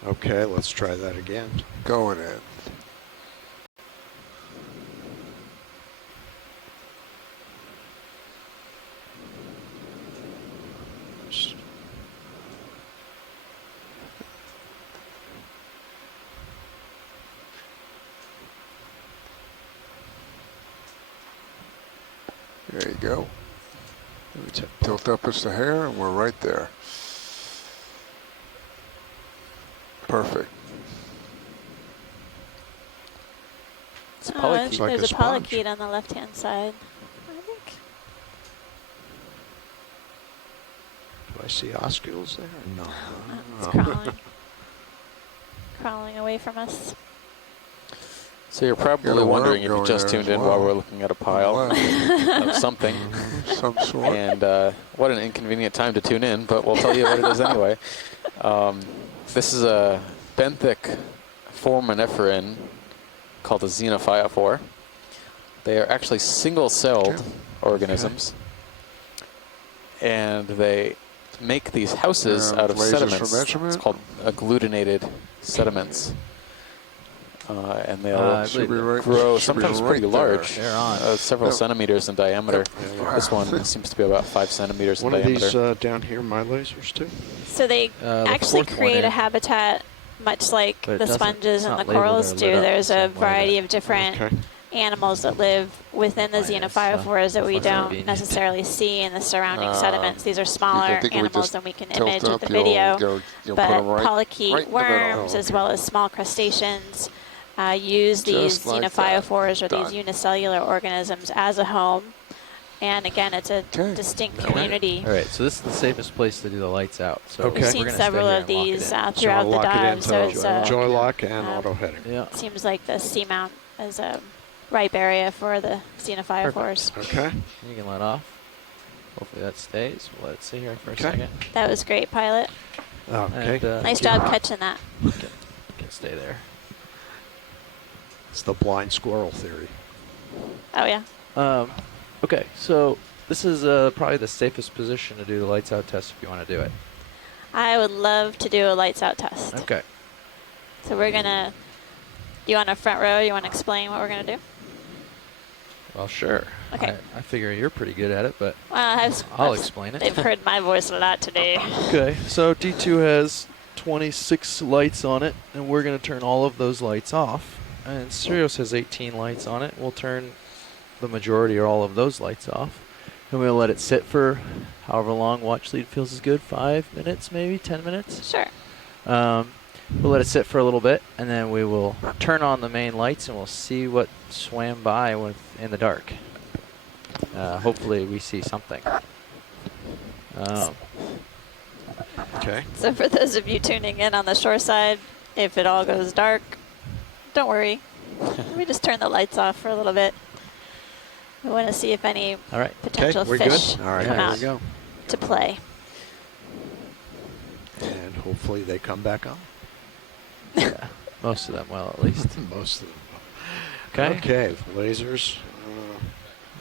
Okay, let's try that again. Going in. There you go. Tilt up as the hair, and we're right there. Perfect. It's a Oh, polychaete. there's a polychaete on the left-hand side. I think. Do I see oscules there? No. It's crawling. Crawling away from us. So you're probably Got a wondering if worm you just going tuned there in as while well. we're looking at a pile of something. Some sort. And what an inconvenient time to tune in, but we'll tell you what it is anyway. This is a benthic foraminiferin called a xenophyophore. They are actually single-celled organisms, and they make these houses out of sediments. It's called agglutinated sediments. And they'll grow sometimes pretty large, several centimeters in diameter. This one seems to be about 5 centimeters in diameter. One of these down here, my lasers too? So they actually create a habitat much like the sponges and the corals do. There's a variety of different animals that live within the xenophyophores that we don't necessarily see in the surrounding sediments. These are smaller animals than we can image with the video, but polychaete worms as well as small crustaceans use these xenophyophores or these unicellular organisms as a home. And again, it's a distinct community. All right, so this is the safest place to do the lights out. So we've seen several of these throughout the dive. So it's joy lock and auto heading. It seems like the Seamount is a ripe area for the xenophyophores. Okay. You can let off. Hopefully that stays. We'll let it sit here for a second. That was great, pilot. Okay. And, nice job catching that. Can stay there. It's the blind squirrel theory. Oh, yeah. Okay, so this is probably the safest position to do the lights out test if you want to do it. I would love to do a lights out test. Okay. So we're going to, you want a front row? You want to explain what we're going to do? Well, sure. Okay. I figure you're pretty good at it, but well, I'll explain it. They've heard my voice a lot today. Okay, so D2 has 26 lights on it, and we're going to turn all of those lights off. And Sirius has 18 lights on it. We'll turn the majority or all of those lights off. And we'll let it sit for however long watch lead feels is good, 5 minutes, maybe 10 minutes. Sure. We'll let it sit for a little bit, and then we will turn on the main lights, and we'll see what swam by in the dark. Hopefully we see something. Okay. So for those of you tuning in on the shore side, if it all goes dark, don't worry. We just turn the lights off for a little bit. We want to see if any potential fish come out to play. And hopefully they come back on. Yeah, most of them will, at least. Most of them will. Okay. Okay, lasers.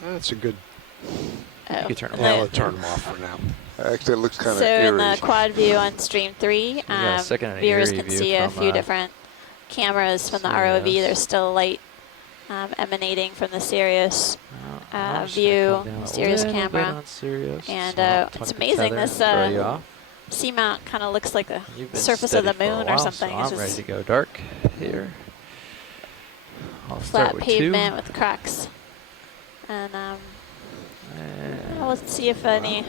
That's a good... You can turn them off. I'll turn them off for now. Actually, it looks kind of So in the quad view on stream 3, viewers can see a few different cameras from the ROV. There's still light emanating from the Sirius view, Sirius camera. And it's amazing, this Seamount kind of looks like the surface of the moon or something. So I'm ready to go dark here. I'll flat start with pavement 2. with cracks. And let's see if any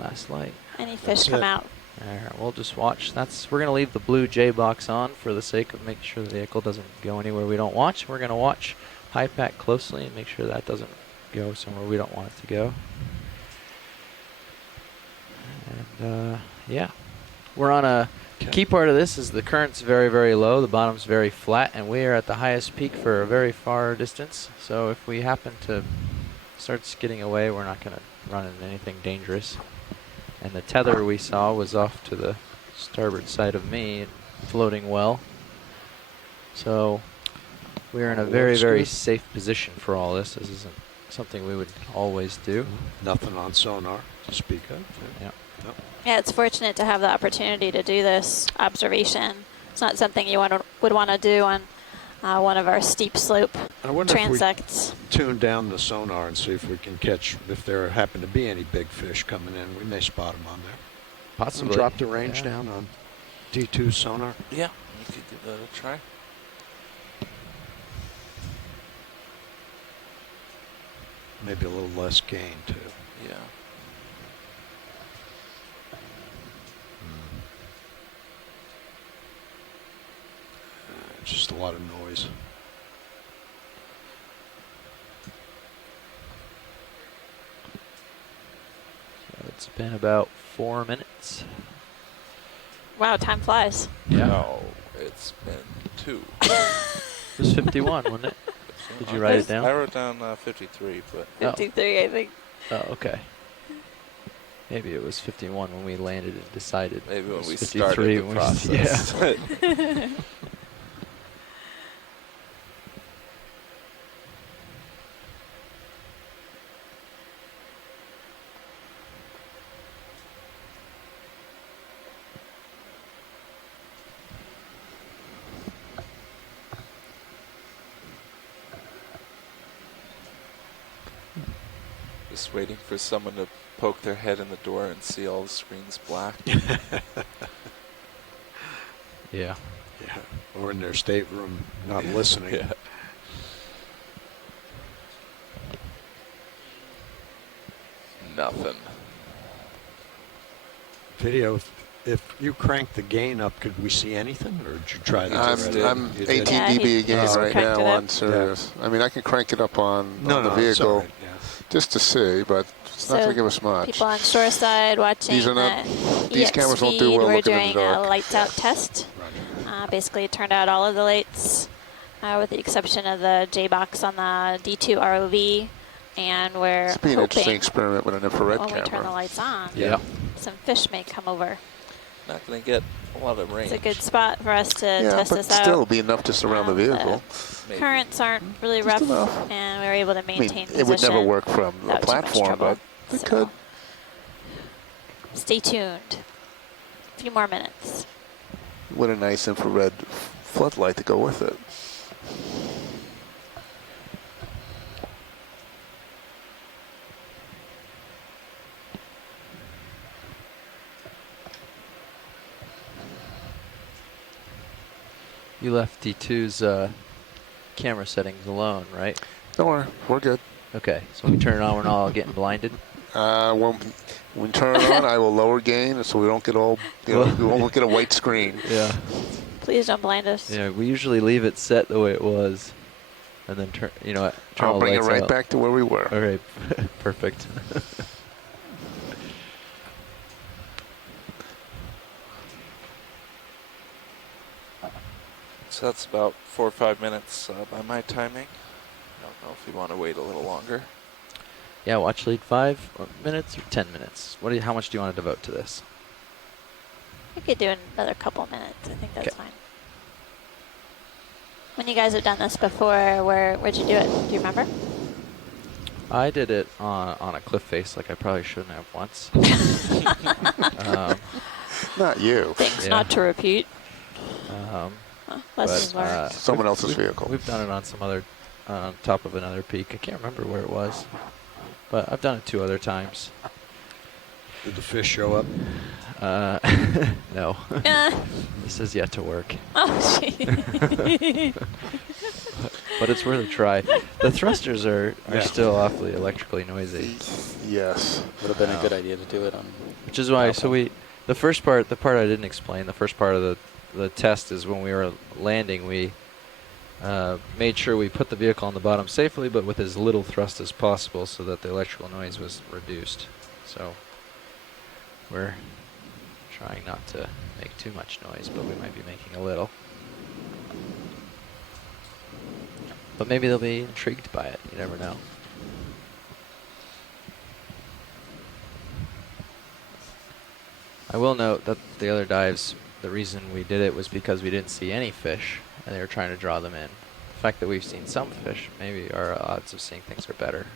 last light. Any fish come out. There, we'll just watch. We're going to leave the blue J box on for the sake of making sure the vehicle doesn't go anywhere we don't watch. We're going to watch high pack closely and make sure that doesn't go somewhere we don't want it to go. And yeah, we're on a key part of this is the current's very, very low. The bottom's very flat, and we are at the highest peak for a very far distance. So if we happen to start skidding away, we're not going to run into anything dangerous. And the tether we saw was off to the starboard side of me, floating well. So we're in a very, very safe position for all this. This isn't something we would always do. Nothing on sonar to speak of. Yeah. No. Yeah, it's fortunate to have the opportunity to do this observation. It's not something you would want to do on one of our steep slope transects. If we tune down the sonar and see if we can catch, if there happen to be any big fish coming in, we may spot them on there. Possibly. Drop the range down on D2 sonar. Yeah, you could give that a try. Maybe a little less gain too. Yeah. Just a lot of noise. So it's been about 4 minutes. Wow, time flies. Yeah. No, it's been 2. It was 51, wasn't it? Did you write it down? I wrote down 53, but... 53, I think. Oh, okay. Maybe it was 51 when we landed and decided. Maybe when we started the process. Yeah. Yeah. Just waiting for someone to poke their head in the door and see all the screens black. Yeah. Yeah. Or in their stateroom, not listening. Yeah. Nothing. Video, if you crank the gain up, could we see anything, or did you try that? I'm 18 dB again right now on Sirius. I mean, I can crank it up on the vehicle just to see, but it's not going to give us much. People on shoreside watching these cameras don't do well we're looking in the doing dark. a lights out test. Basically turned out all of the lights with the exception of the J-box on the D2 ROV. And we're It's be an interesting experiment with an infrared camera. When we turn the lights on, some fish may come over. Not going to get a lot of rain. It's a good spot for us to test this out. Yeah, but still it'll be enough just around the vehicle. The currents aren't really rough, and we were able to maintain position. It would never work from a platform, but it could. Stay tuned. A few more minutes. With a nice infrared floodlight to go with it. You left D2's camera settings alone, right? Don't worry, we're good. Okay, so when we turn it on, we're not all getting blinded? When we turn it on, I will lower gain so we don't get all, we won't get a white screen. Yeah. Please don't blind us. Yeah, we usually leave it set the way it was, and then turn I'll bring it right out. back to where we were. All right, perfect. So that's about 4 or 5 minutes by my timing. I don't know if you want to wait a little longer. Yeah, watch lead 5 minutes or 10 minutes. How much do you want to devote to this? We could do another couple minutes. I think that's fine. When you guys have done this before, where'd you do it? Do you remember? I did it on a cliff face, like I probably shouldn't have once. Not you. Things not to repeat. Lessons learned. Someone else's vehicle. We've done it on some other, on top of another peak. I can't remember where it was, but I've done it 2 other times. Did the fish show up? No. This is yet to work. Oh, gee. But it's worth a try. The thrusters are still awfully electrically noisy. Yes. Would have been a good idea to do it on. Which is why, the first part, the part I didn't explain, the first part of the test is when we were landing, we made sure we put the vehicle on the bottom safely, but with as little thrust as possible so that the electrical noise was reduced. So we're trying not to make too much noise, but we might be making a little. But maybe they'll be intrigued by it. You never know. I will note that the other dives, the reason we did it was because we didn't see any fish, and they were trying to draw them in. The fact that we've seen some fish, maybe our odds of seeing things are better.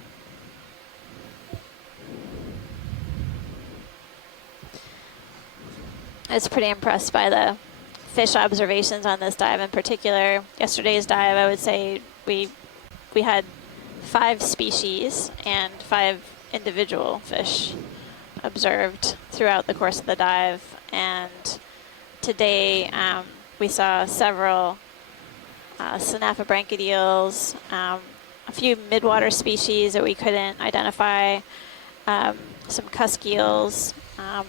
I was pretty impressed by the fish observations on this dive in particular. Yesterday's dive, I would say we had 5 species and 5 individual fish observed throughout the course of the dive. And today we saw several Synaphabranchid eels, a few midwater species that we couldn't identify, some cusk eels,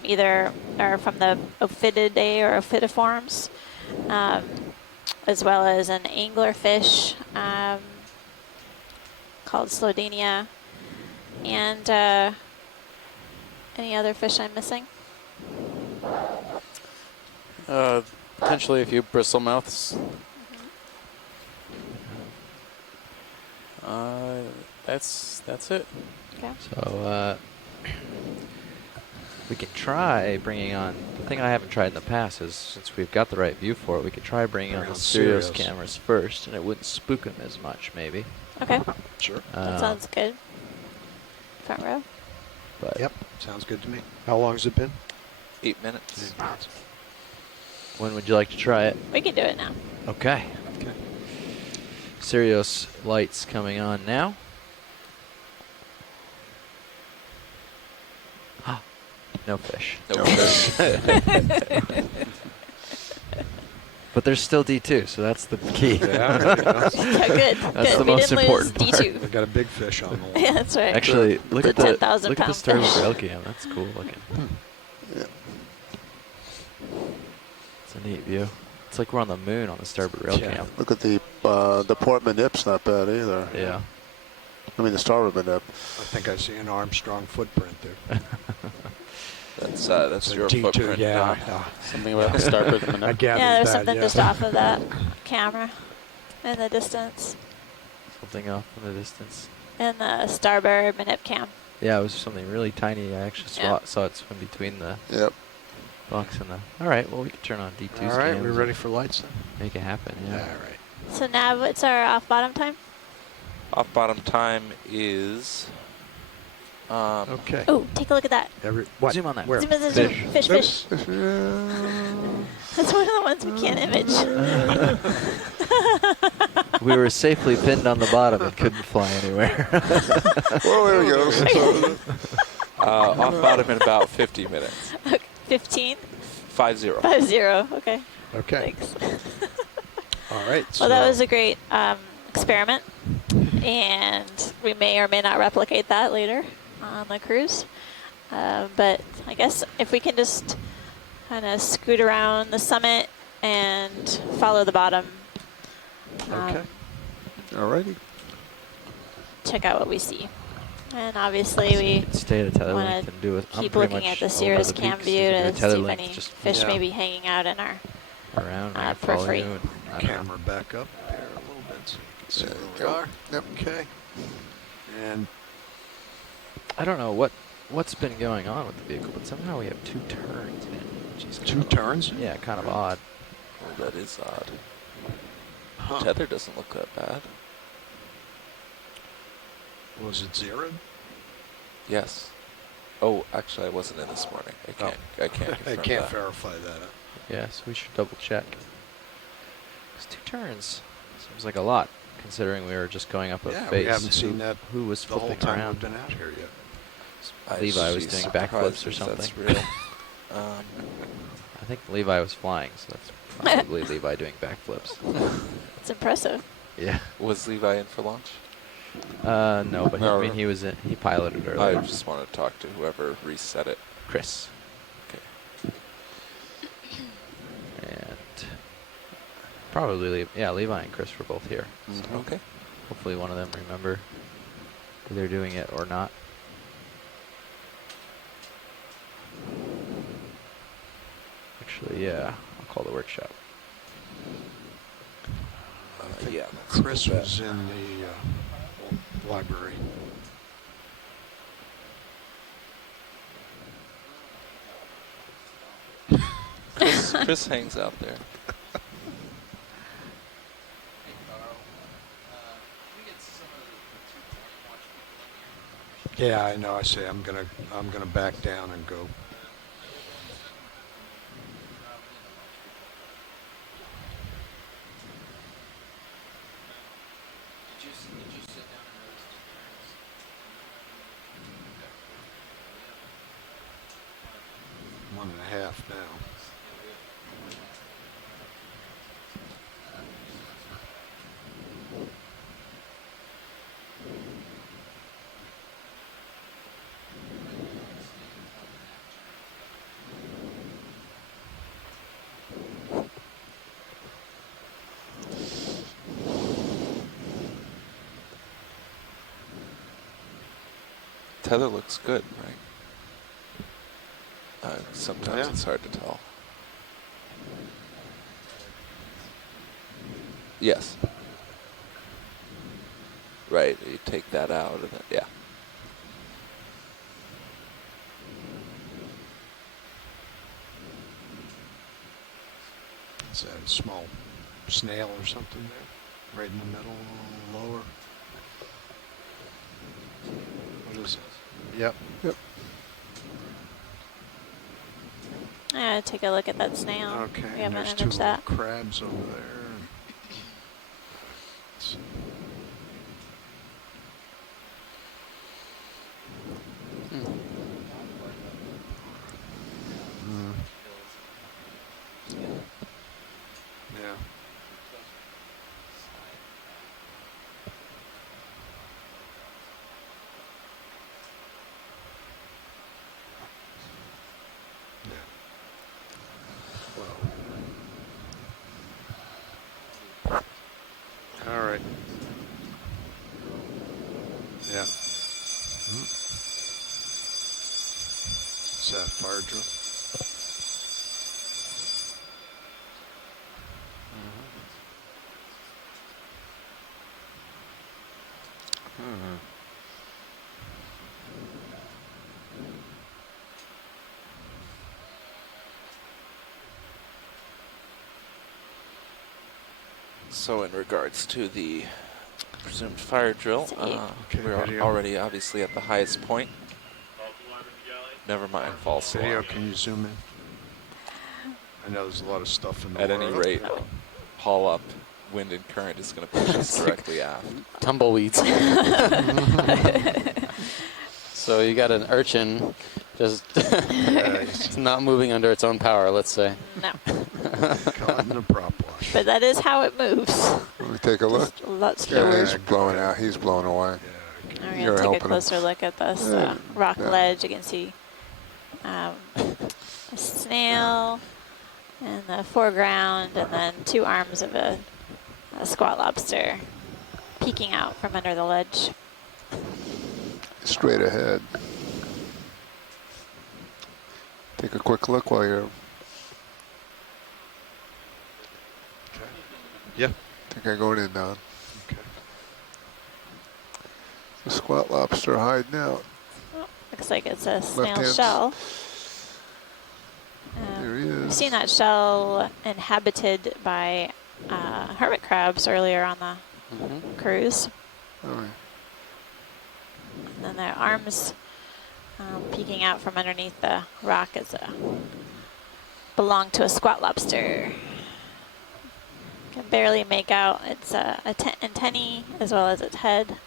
either are from the Ophididae or Ophidiforms, as well as an anglerfish called Slodenia, and any other fish I'm missing? Potentially a few bristlemouths. That's it. Okay. So we can try bringing on, the thing I haven't tried in the past is, since we've got the right view for it, we could try bringing on the Sirius cameras first, and it wouldn't spook them as much, maybe. Okay. Sure. That sounds good. Front row? But yep, sounds good to me. How long has it been? 8 minutes. 8 minutes. When would you like to try it? We can do it now. Okay. Okay. Sirius lights coming on now. No fish. No fish. But there's still D2, so that's the key. Yeah, there you go. Yeah, good. That's good. the We most didn't important lose part. D2. We got a big fish on the line. Yeah, that's right. Actually, look at the 10,000 look at the pound starboard fish. rail cam. That's cool looking. Yeah. It's a neat view. It's like we're on the moon on the starboard rail cam. Look at the port manip's not bad either. Yeah. I mean the starboard manip. I think I see an Armstrong footprint there. That's your D2, footprint. yeah. Something about the starboard manip. I gathered Yeah, there's that, something yeah. just off of that camera in the distance. Something off in the distance. In the starboard manip cam. Yeah, it was something really tiny. I actually saw it swim between the box and the... All right, well, we can turn on D2's All right, cams we're ready for lights then? Make it happen, yeah. All right. So now what's our off-bottom time? Off bottom time is. Okay. Oh, take a look at that. What? Zoom on that. Where? Zoom, zoom, zoom. Fish, fish. Fish. That's one of the ones we can't image. We were safely pinned on the bottom and couldn't fly anywhere. Well, there we go. Off bottom in about 50 minutes. Okay, 15? 50. 50, okay. Okay. Thanks. All right. Well, that was a great experiment, and we may or may not replicate that later on the cruise. But I guess if we can just kind of scoot around the summit and follow the bottom. Okay. All righty. Check out what we see. And obviously we stay at a tether want length to and do it. keep looking at the Cirrus cam view to see if any fish may be hanging out in our around periphery. Camera back up there a little bit so you can see where we are. Yep. Okay. And I don't know what's been going on with the vehicle, but somehow we have 2 turns, man. Which is two turns? Yeah, kind of odd. Well, that is odd. Huh. Tether doesn't look that bad. Was it zeroed? Yes. Oh, actually, I wasn't in this morning. I can't. I can't. I confirm can't that. verify that. Yes, we should double check. It's 2 turns. Seems like a lot, considering we were just going up a face. We haven't seen that who was the whole flipping time around. we've been out here yet. Levi was doing backflips or something. That's real. I think Levi was flying, so that's probably Levi doing backflips. It's impressive. Yeah. Was Levi in for launch? No, but No. I mean he was in. He piloted earlier. I just want to talk to whoever reset it. Chris. Okay. And probably Levi and Chris were both here. So Okay. hopefully one of them remember if they're doing it or not. Actually, yeah, I'll call the workshop. Yeah. Chris was in the library. Chris hangs out there. Yeah, I know. I say I'm gonna back down and go. One and a half now. Tether looks good, right? Sometimes it's hard to tell. Yes. Right, you take that out and then, yeah. Is that a small snail or something there? Right in the middle, a little lower. What is it? Yep. Yep. Yeah, take a look at that snail. Okay. We haven't There's 2 imaged little that. crabs over there. Let's see. Yeah. Is that fire drill? So in regards to the presumed fire drill, we're already obviously at the highest point. Never mind false alarm. Video, can you zoom in? I know there's a lot of stuff in the At water. any rate, haul up, wind and current is going to push us directly aft. Tumbleweeds. So you got an urchin just it's not moving under its own power, let's say. No. Caught in the prop wash. But that is how it moves. Let me take a look. Just a lot slower. Yeah, he's blowing out. He's blowing away. We're going to take a closer look at this rock ledge. You can see a snail in the foreground, and then two arms of a squat lobster peeking out from under the ledge. Straight ahead. Take a quick look while you're... Okay. Yeah. I think I'm going in, Don. Okay. The squat lobster hiding out. Oh, looks like it's a snail Left-hand. shell. There he is. We've seen that shell inhabited by hermit crabs earlier on the cruise. All right. And then their arms peeking out from underneath the rock belong to a squat lobster. Can barely make out its antennae as well as its head.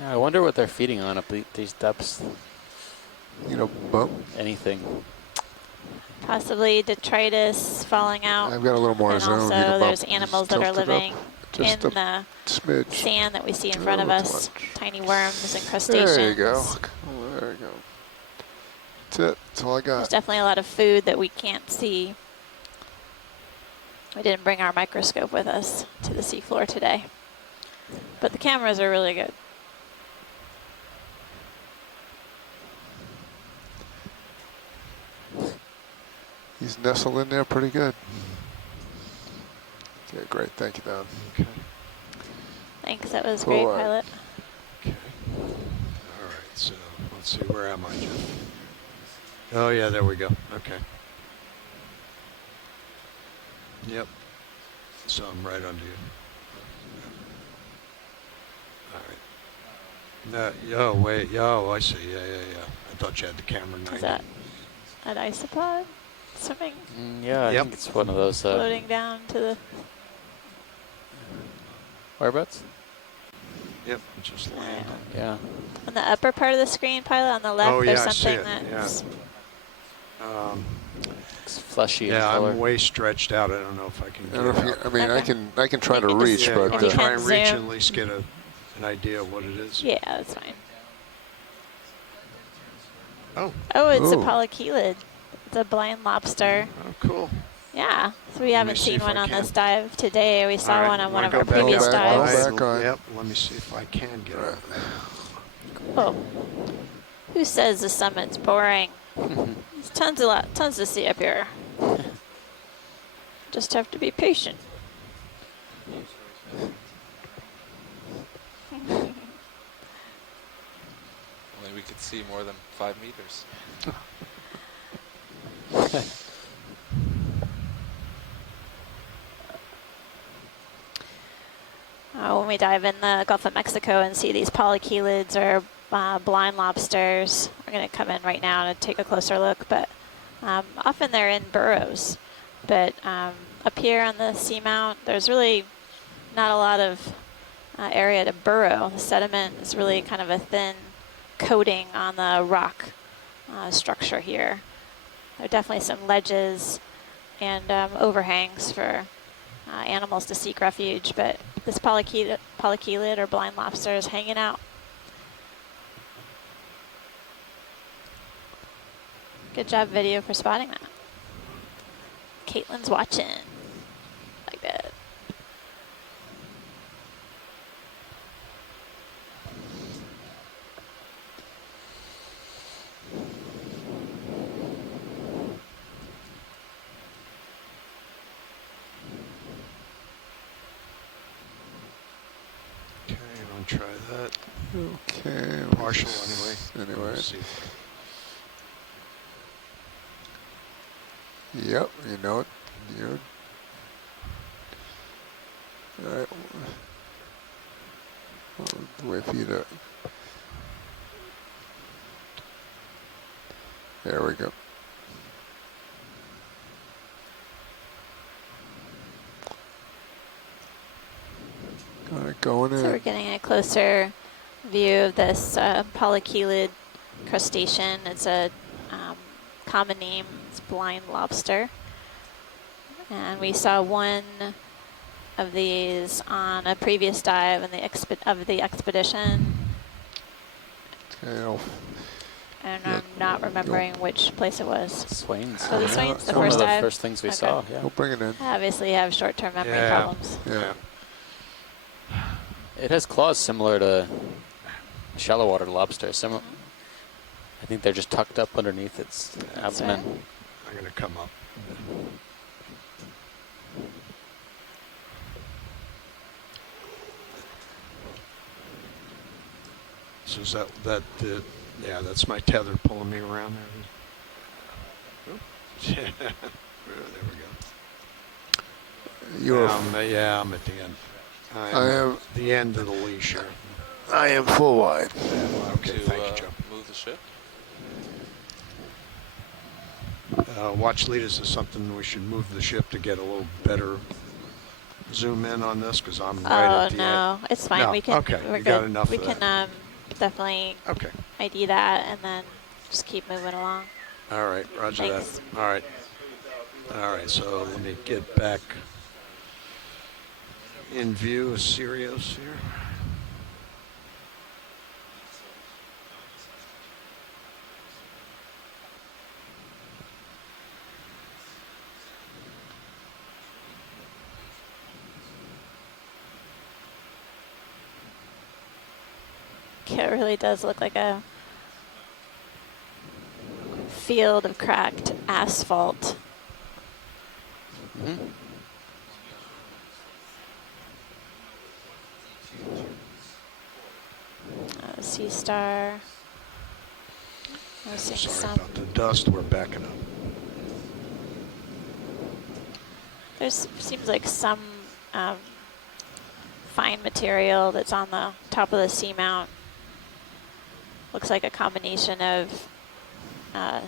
I wonder what they're feeding on up these depths. You know, bump. Anything. Possibly detritus falling out. I've got a little more and zoom. also there's animals that are living in the sand that we see in front of us. Tiny worms and crustaceans. There you go. There you go. That's it. That's all I got. There's definitely a lot of food that we can't see. We didn't bring our microscope with us to the seafloor today. But the cameras are really good. He's nestled in there pretty good. Okay, great. Thank you, Don. Okay. Thanks, that was great, pilot. Okay. All right, so let's see, where am I, Jeff? Oh, yeah, there we go. Okay. Yep. So I'm right under you. All right. Oh, wait. Oh, I see. Yeah. I thought you had the camera 90. Is that an isopod swimming? Yeah, I think it's one of those. Floating down to the... Whereabouts? Yep, just landed. Yeah. On the upper part of the screen, pilot, on the left, there's something that's... It's fleshy in yeah, color. I'm way stretched out. I don't know if I can get out. I mean, I can try to reach, but... If you try and reach, at least get an idea of what it is. Yeah, that's fine. Oh. Oh, it's a polychelid. It's a blind lobster. Oh, cool. Yeah, so we haven't seen one on this dive today. We saw one on one of our previous dives. Yep, let me see if I can get it. Cool. Who says the summit's boring? There's tons to see up here. Just have to be patient. Only we could see more than 5 meters. When we dive in the Gulf of Mexico and see these polychelids or blind lobsters, we're going to come in right now to take a closer look, but often they're in burrows. But up here on the Seamount, there's really not a lot of area to burrow. The sediment is really kind of a thin coating on the rock structure here. There are definitely some ledges and overhangs for animals to seek refuge, but this polychelid or blind lobster is hanging out. Good job, video, for spotting that. Caitlin's watching like that. try that. Okay. Partial anyway. Anyway. Yep, you know it. All right. Wait for you to. There we go. Got it going in. So we're getting a closer view of this polychelid crustacean. It's a common name. It's blind lobster. And we saw one of these on a previous dive in the expedition. Okay, and I'm not remembering which place it was. Swains. Oh, the Swains, the one first of the dive? first things we saw, yeah. We'll bring it in. I obviously have short-term memory problems. Yeah. It has claws similar to shallow water lobster. I think they're just tucked up underneath its abdomen. Right. I'm going to come up. So is that yeah, that's my tether pulling me around there. There we go. Yeah, I'm at the end. I am the end of the leash here. I am full wide. Okay, thank you, Joe. Move the ship. Watch leaders is something we should move the ship to get a little better zoom in on this because I'm right at the end. Oh, no, it's fine. No. We can. Okay, We're you good. got enough we of can that. Definitely ID that and then just keep moving along. All right, roger Thanks. that. All right, so let me get back in view of Sirius here. It really does look like a field of cracked asphalt. Mm-hmm. Sea Star. We're seeing Sorry some. about the dust. We're backing up. There seems like some fine material that's on the top of the seamount. Looks like a combination of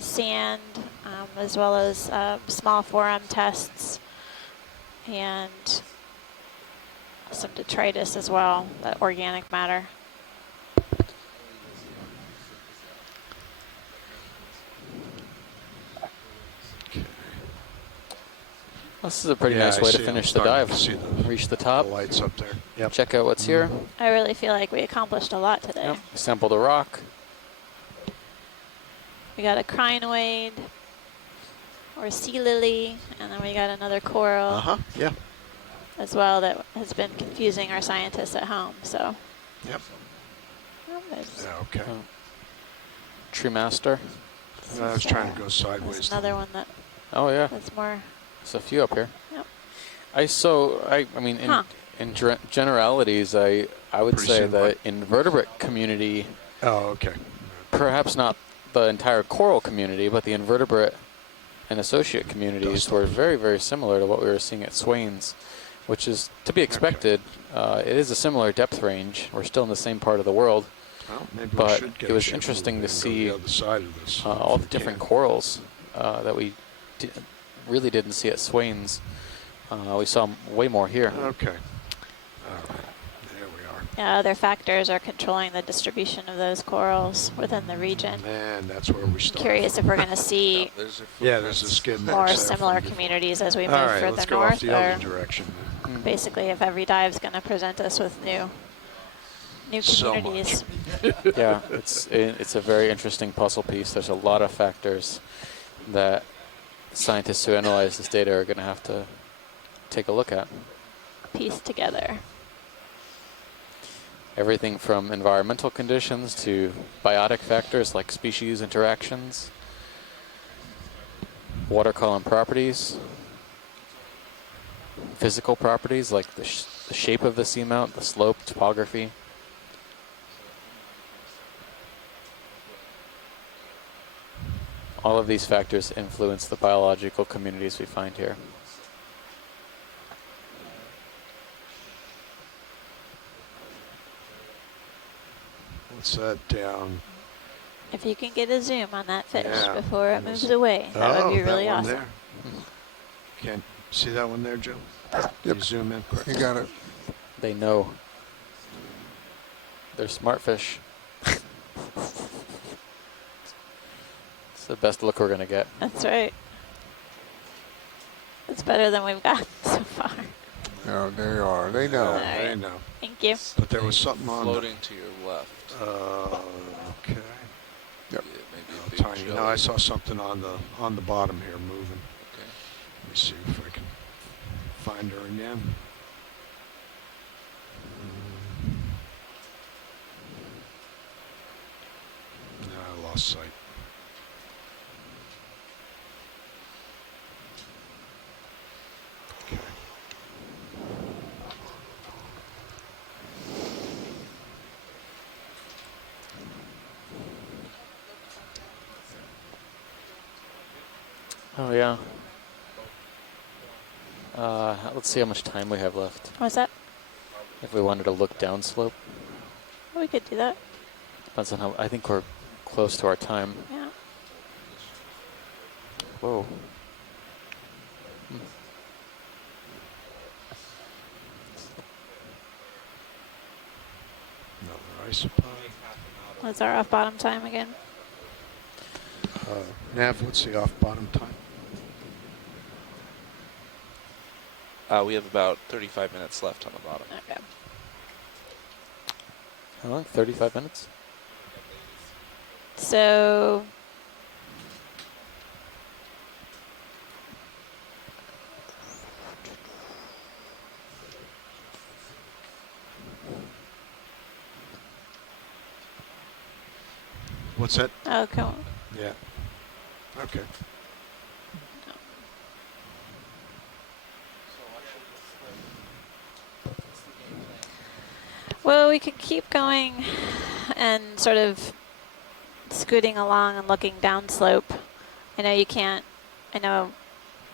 sand as well as small forum tests and some detritus as well, that organic matter. This is a pretty nice way to finish the dive. Reach the top. The lights up there. Yep. Check out what's here. I really feel like we accomplished a lot today. Yep. Sampled a rock. We got a crinoid or sea lily, and then we got another coral yeah. as well that has been confusing our scientists at home. So. Yep. Well, okay. Tree master. I was trying to go sideways. There's another one that. Oh yeah. That's more. There's a few up here. Yep. I mean, in generalities, I would say the invertebrate community. Oh, okay. Perhaps not the entire coral community, but the invertebrate and associate communities were very, very similar to what we were seeing at Swains, which is to be expected. It is a similar depth range. We're still in the same part of the world. Well, but it was interesting to see all the different corals that we really didn't see at Swains. We saw way more here. Okay. All right. There we are. Yeah, other factors are controlling the distribution of those corals within the region. And that's where we start. Curious if we're going to see there's a skid more similar communities as we move further let's go north, off the other direction. Basically if every dive is going to present us with new communities. Yeah, it's a very interesting puzzle piece. There's a lot of factors that scientists who analyze this data are going to have to take a look at. Piece together. Everything from environmental conditions to biotic factors like species interactions, water column properties, physical properties like the shape of the seamount, the slope, topography. All of these factors influence the biological communities we find here. What's that down? If you can get a zoom on that fish before it moves away, that would be really that one awesome. There. Can't see that one there, Joe? Yep. You zoom in. You got it. They know. They're smart fish. It's the best look we're going to get. That's right. It's better than we've got so far. No, they are. They know. Right. They know. Thank you. But there was something on floating to your left. Okay. Yep. Maybe tiny. No, I saw something on the bottom here moving. Okay. Let me see if I can find her again. No, I lost sight. Okay. Oh, yeah. Let's see how much time we have left. What's that? If we wanted to look downslope. We could do that. Depends on how, I think we're close to our time. Yeah. Whoa. Another isopod. What's our off bottom time again? Nav, what's the off bottom time? We have about 35 minutes left on the bottom. Okay. How long? 35 minutes? So What's that? oh, come on. Yeah. Okay. Well, we could keep going and sort of scooting along and looking downslope. I know you can't, I know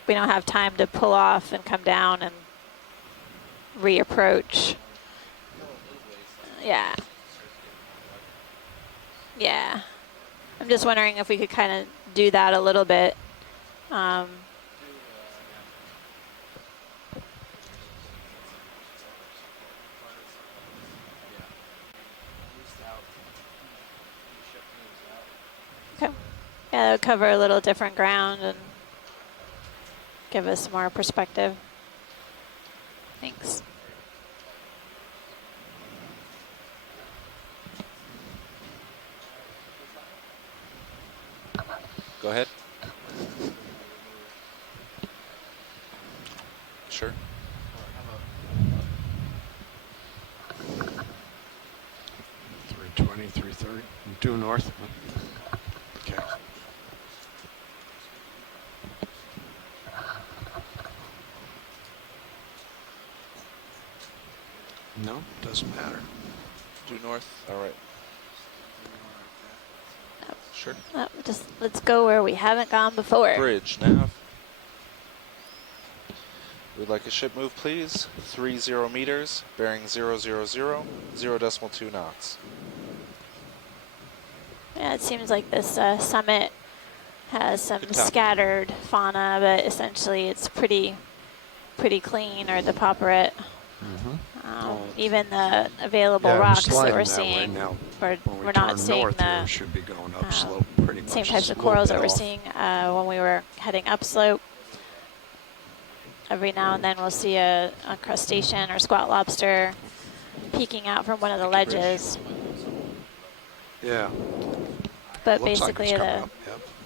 we don't have time to pull off and come down and reapproach. Yeah. Yeah. I'm just wondering if we could kind of do that a little bit. Okay. Yeah, that would cover a little different ground and give us more perspective. Thanks. Go ahead. Sure. 320, 330. Due north. Okay. No, doesn't matter. Due north. All right. Sure. Just let's go where we haven't gone before. Bridge nav. We'd like a ship move, please. 30 meters, bearing 000, 0.2 knots. Yeah, it seems like this summit has some scattered fauna, but essentially it's pretty clean, or the pauperate. Even the available rocks that we're seeing, we're not seeing the should be going upslope pretty much same types of corals that we're seeing when we were heading upslope. Every now and then we'll see a crustacean or squat lobster peeking out from one of the ledges. Yeah. But basically the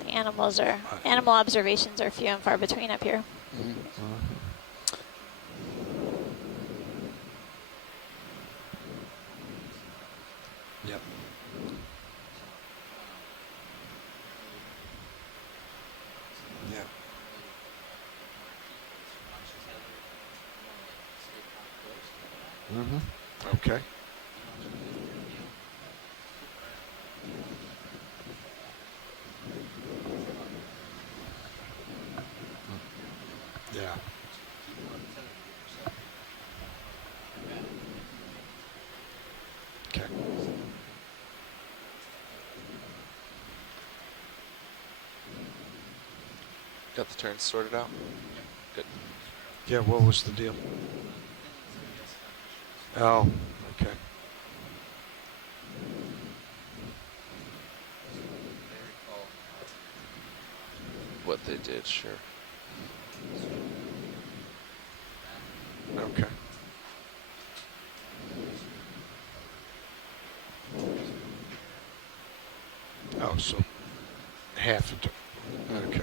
animals are, animal observations are few and far between up here. Yep. Yeah. Okay. Okay. Got the turns sorted out? Good. Yeah, what was the deal? Oh, okay. What they did, sure. Okay. Oh, so half a turn. Okay.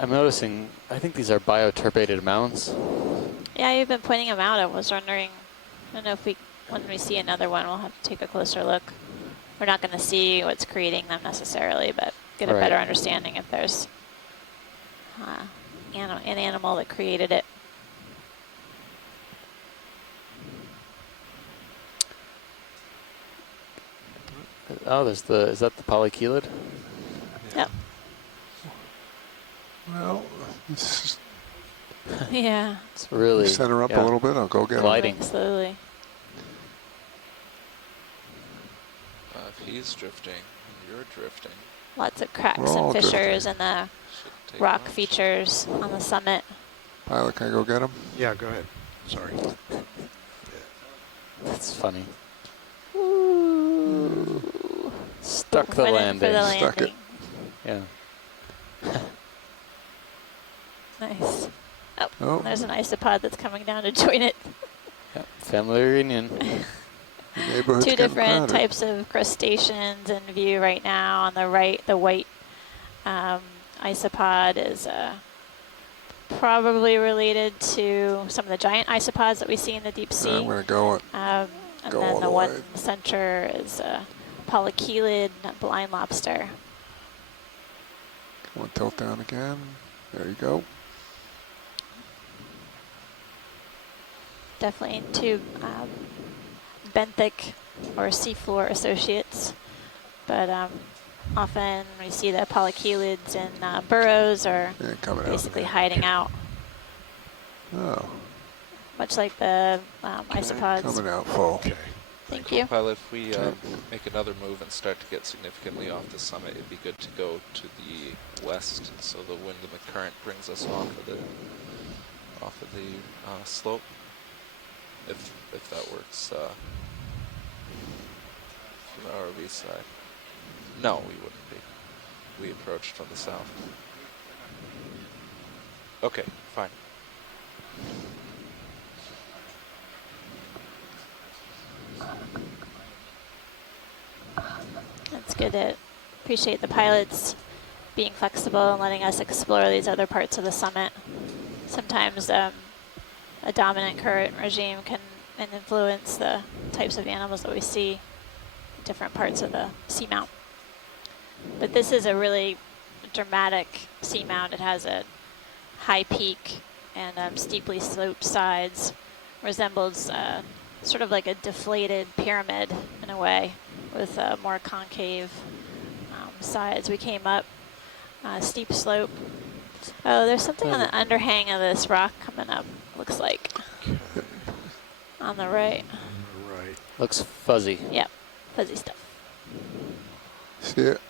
I'm noticing, I think these are bioturbated mounds. Yeah, you've been pointing them out. I was wondering, I don't know if when we see another one, we'll have to take a closer look. We're not going to see what's creating them necessarily, but get a better understanding if there's an animal that created it. Oh, is that the polychelid? Yep. Well, this yeah. It's really center her up a little bit. I'll go get gliding him. Slowly. If he's drifting, you're drifting. Lots of cracks and fissures in the rock features on the summit. Pilot, can I go get him? Yeah, go ahead. Sorry. That's funny. Ooh. Stuck the landing. Stuck it. Yeah. Nice. Oh, there's an isopod that's coming down to join it. Yep. Family reunion. Two different types of crustaceans in view right now. On the right, the white isopod is probably related to some of the giant isopods that we see in the deep sea. I'm going to go it. And then the one in the center is a polychelid blind lobster. Come on, tilt down again. There you go. Definitely two benthic or seafloor associates, but often we see the polychelids in burrows or basically hiding out. Oh. Much like the isopods. Coming out full. Okay. Thank you. Pilot, if we make another move and start to get significantly off the summit, it'd be good to go to the west, so the wind and the current brings us off of the slope. If that works from the ROV side. No, we wouldn't be. We approached from the south. Okay, fine. That's good. To appreciate the pilots being flexible and letting us explore these other parts of the summit. Sometimes a dominant current regime can influence the types of animals that we see in different parts of the seamount. But this is a really dramatic seamount. It has a high peak and steeply sloped sides. Resembles sort of like a deflated pyramid in a way, with more concave sides. We came up steep slope. Oh, there's something on the underhang of this rock coming up, looks like. On the right. Right. Looks fuzzy. Yep, fuzzy stuff. See it?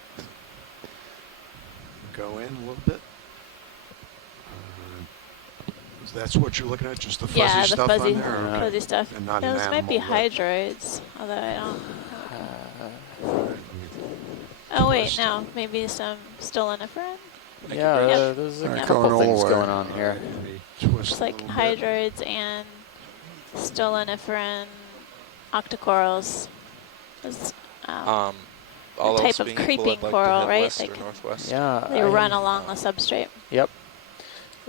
Go in a little bit. That's what you're looking at, just the fuzzy yeah, stuff the fuzzy, on there? Okay. Fuzzy stuff. And not Those an might be animal, hydroids, although I don't. Oh wait, no, maybe some stoloniferan. Yeah, there's a couple things going on here. Looks like hydroids and stoloniferan octocorals. All a type of creeping coral, right? Yeah, they run along the substrate. Yep.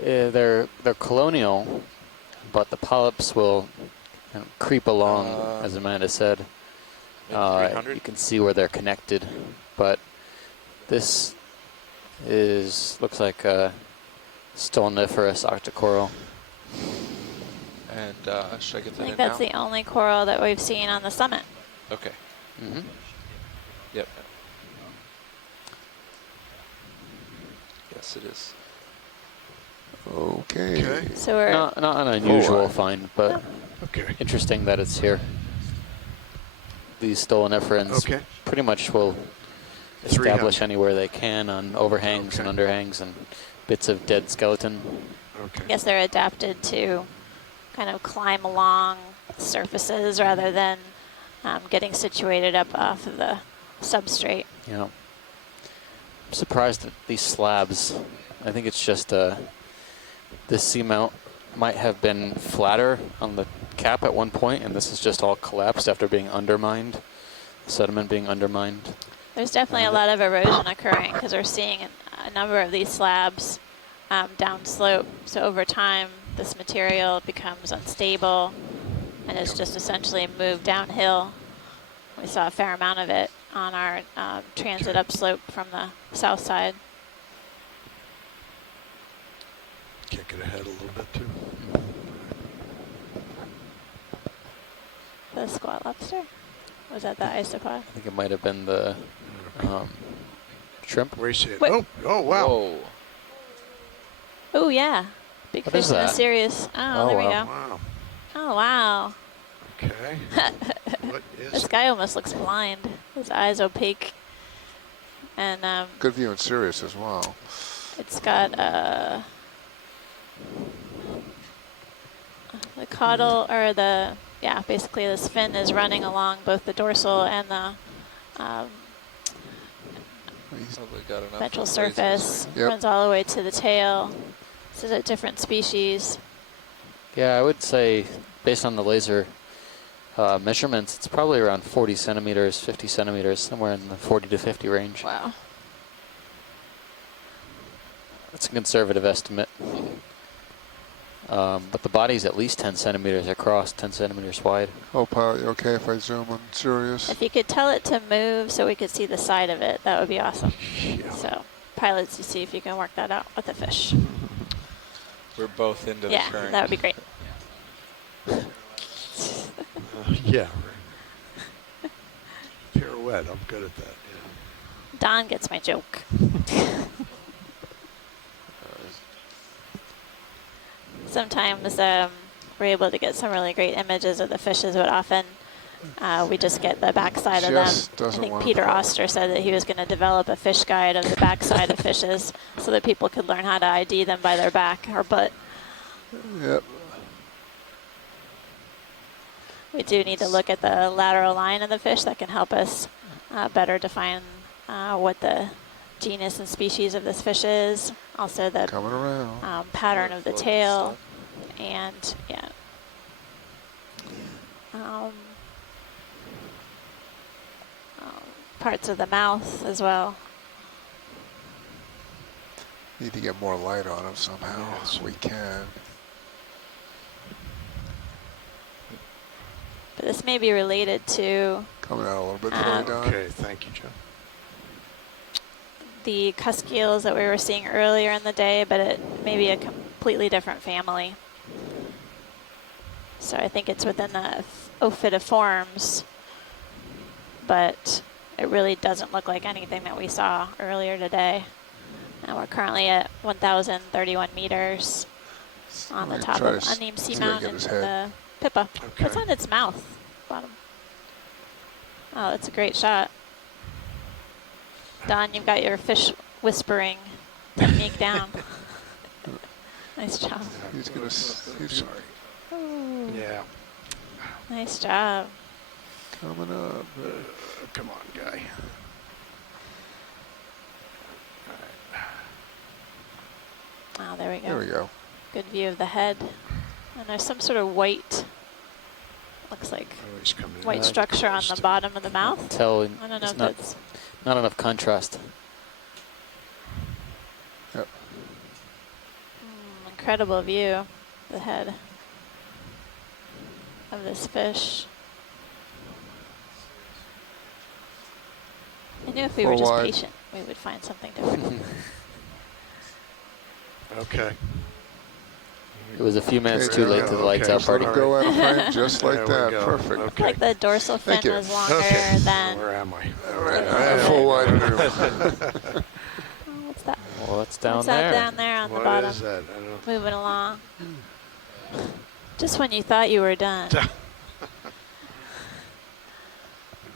They're colonial, but the polyps will kind of creep along, as Amanda said. You can see where they're connected, but this looks like a stoloniferous octocoral. And should I get that I think in that's now? the only coral that we've seen on the summit. Okay. Mm-hmm. Yep. Yes, it is. Okay. So we're not an unusual find, but interesting that it's here. These stoloniferans pretty much will establish anywhere they can on overhangs and underhangs and bits of dead skeleton. I guess they're adapted to kind of climb along surfaces rather than getting situated up off of the substrate. Yeah. I'm surprised at these slabs. I think it's just this seamount might have been flatter on the cap at one point, and this is just all collapsed after being undermined, sediment being undermined. There's definitely a lot of erosion occurring because we're seeing a number of these slabs downslope. So over time, this material becomes unstable and it's just essentially moved downhill. We saw a fair amount of it on our transit upslope from the south side. Kick it ahead a little bit too. The squat lobster? Was that the isopod? I think it might have been the shrimp. Where you see it? Wait. Oh, wow. Whoa. Oh, yeah. Big What fish is in the that? series. Oh, there we go. Wow. Oh, wow. Okay. What is This guy almost looks blind. His eyes opaque. And Good view in Sirius as well. it's got the caudal, or basically this fin is running along both the dorsal and the ventral surface. Runs all the way to the tail. This is a different species. Yeah, I would say, based on the laser measurements, it's probably around 40 centimeters, 50 centimeters, somewhere in the 40 to 50 range. Wow. That's a conservative estimate. But the body's at least 10 centimeters across, 10 centimeters wide. Oh, pilot, you okay if I zoom on Sirius? If you could tell it to move so we could see the side of it, that would be awesome. Yeah. So, pilots, you see if you can work that out with the fish. We're both into the current. Yeah, that would be great. Yeah. Pirouette, I'm good at that. Yeah. Don gets my joke. Sometimes we're able to get some really great images of the fishes, but often we just get the backside of them. I think Peter Oster said that he was going to develop a fish guide of the backside of fishes so that people could learn how to ID them by their back or butt. Yep. We do need to look at the lateral line of the fish. That can help us better define what the genus and species of this fish is. Also the pattern of the tail and parts of the mouth as well. Need to get more light on them somehow, so we can. But this may be related to coming out a little bit further down. Okay, thank you, Joe. The cusk eels that we were seeing earlier in the day, but it may be a completely different family. So I think it's within the Ophidiformes, but it really doesn't look like anything that we saw earlier today. And we're currently at 1,031 meters on the top of Unnamed Seamount and the Pippa. What's on its mouth? Bottom. Oh, that's a great shot. Don, you've got your fish whispering technique down. Nice job. He's sorry. Ooh. Yeah. Nice job. Coming up. Come on, guy. Oh, there we go. There we go. Good view of the head. And there's some sort of white, looks like white structure on the bottom of the mouth. I don't know if that's not enough contrast. Yep. Incredible view of the head of this fish. I knew if we were just patient, we would find something different. Okay. It was a few minutes too late to the lights out party. Go out of frame just like that. Perfect. Okay. Like the dorsal fin was longer than. Where am I? All right. Full wide. What's that? What's down What's there? that down there on the What bottom? is that? I don't know. Moving along. Just when you thought you were done.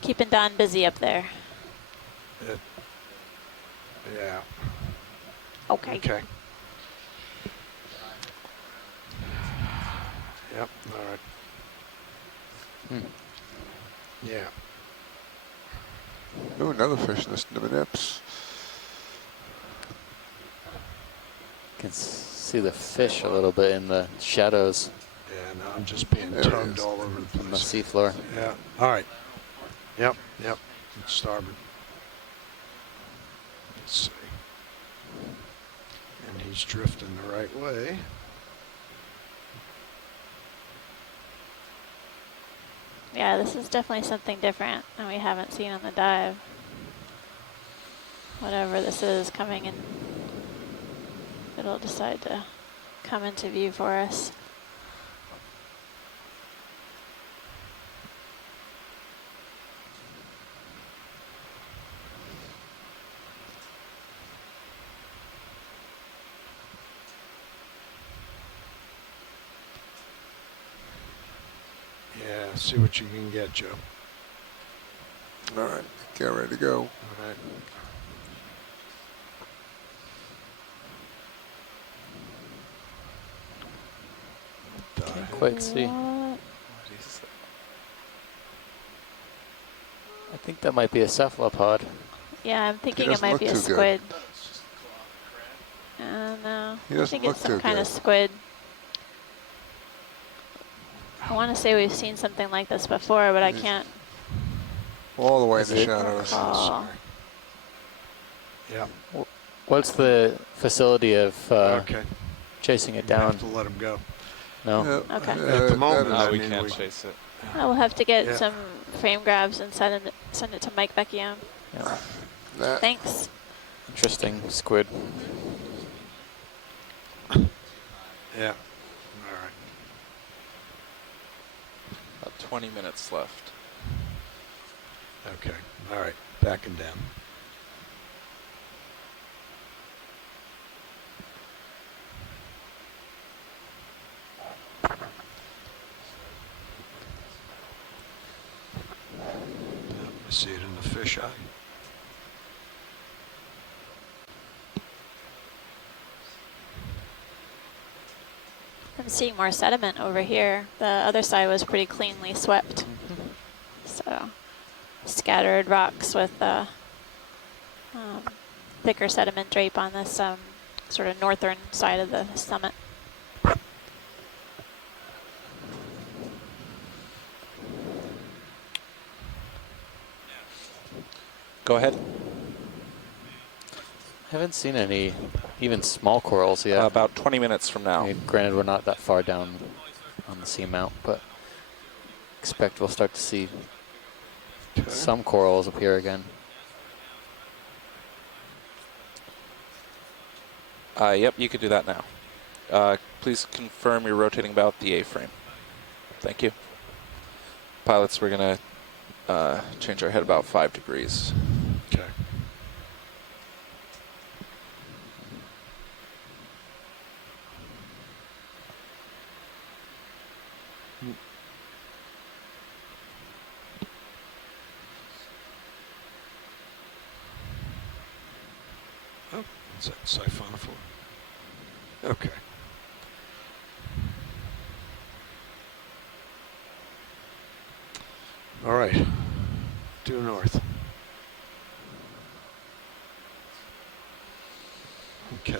Keeping Don busy up there. Yeah. Okay. Okay. Yep. All right. Yeah. Ooh, another fish listening to the nips. Can see the fish a little bit in the shadows. Yeah, no, I'm just being tugged all over the place. On the seafloor. Yeah. All right. Yep. It's starboard. Let's see. And he's drifting the right way. Yeah, this is definitely something different than we haven't seen on the dive. Whatever this is coming in, it'll decide to come into view for us. Yeah, see what you can get, Joe. All right, get ready to go. All right. Can't quite see. I think that might be a cephalopod. Yeah, I'm thinking it might be a squid. No, I think it's some kind of squid. I want to say we've seen something like this before, but I can't. All the way in the shadows. Oh. Yeah. What's the facility of chasing it down? Have to let him go. No. Okay. At the moment, No, I we mean, can't chase it. We'll have to get some frame grabs and send it to Mike Becchione. Yeah. Thanks. Interesting squid. Yeah. All right. About 20 minutes left. Okay. All right. Backing down. I see it in the fish eye. I'm seeing more sediment over here. The other side was pretty cleanly swept. So scattered rocks with thicker sediment drape on this sort of northern side of the summit. Go ahead. Haven't seen any even small corals yet. About 20 minutes from now. I mean, granted, we're not that far down on the seamount, but expect we'll start to see some corals appear again. Yep, you could do that now. Please confirm you're rotating about the A-frame. Thank you. Pilots, we're going to change our head about 5 degrees. Okay. Oh, is that siphonophore? Okay. All right. Due north. Okay.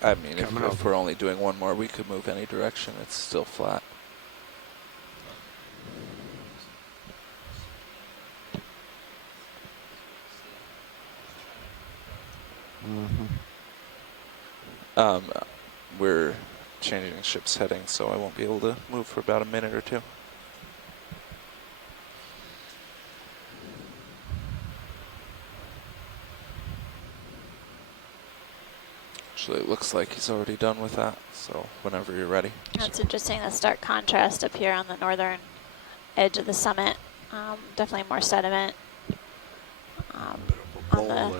I mean, if we're only doing one more, we could move any direction. It's still flat. We're changing ship's heading, so I won't be able to move for about a minute or two. Actually, it looks like he's already done with that, so whenever you're ready. That's interesting, the stark contrast up here on the northern edge of the summit. Definitely more sediment on the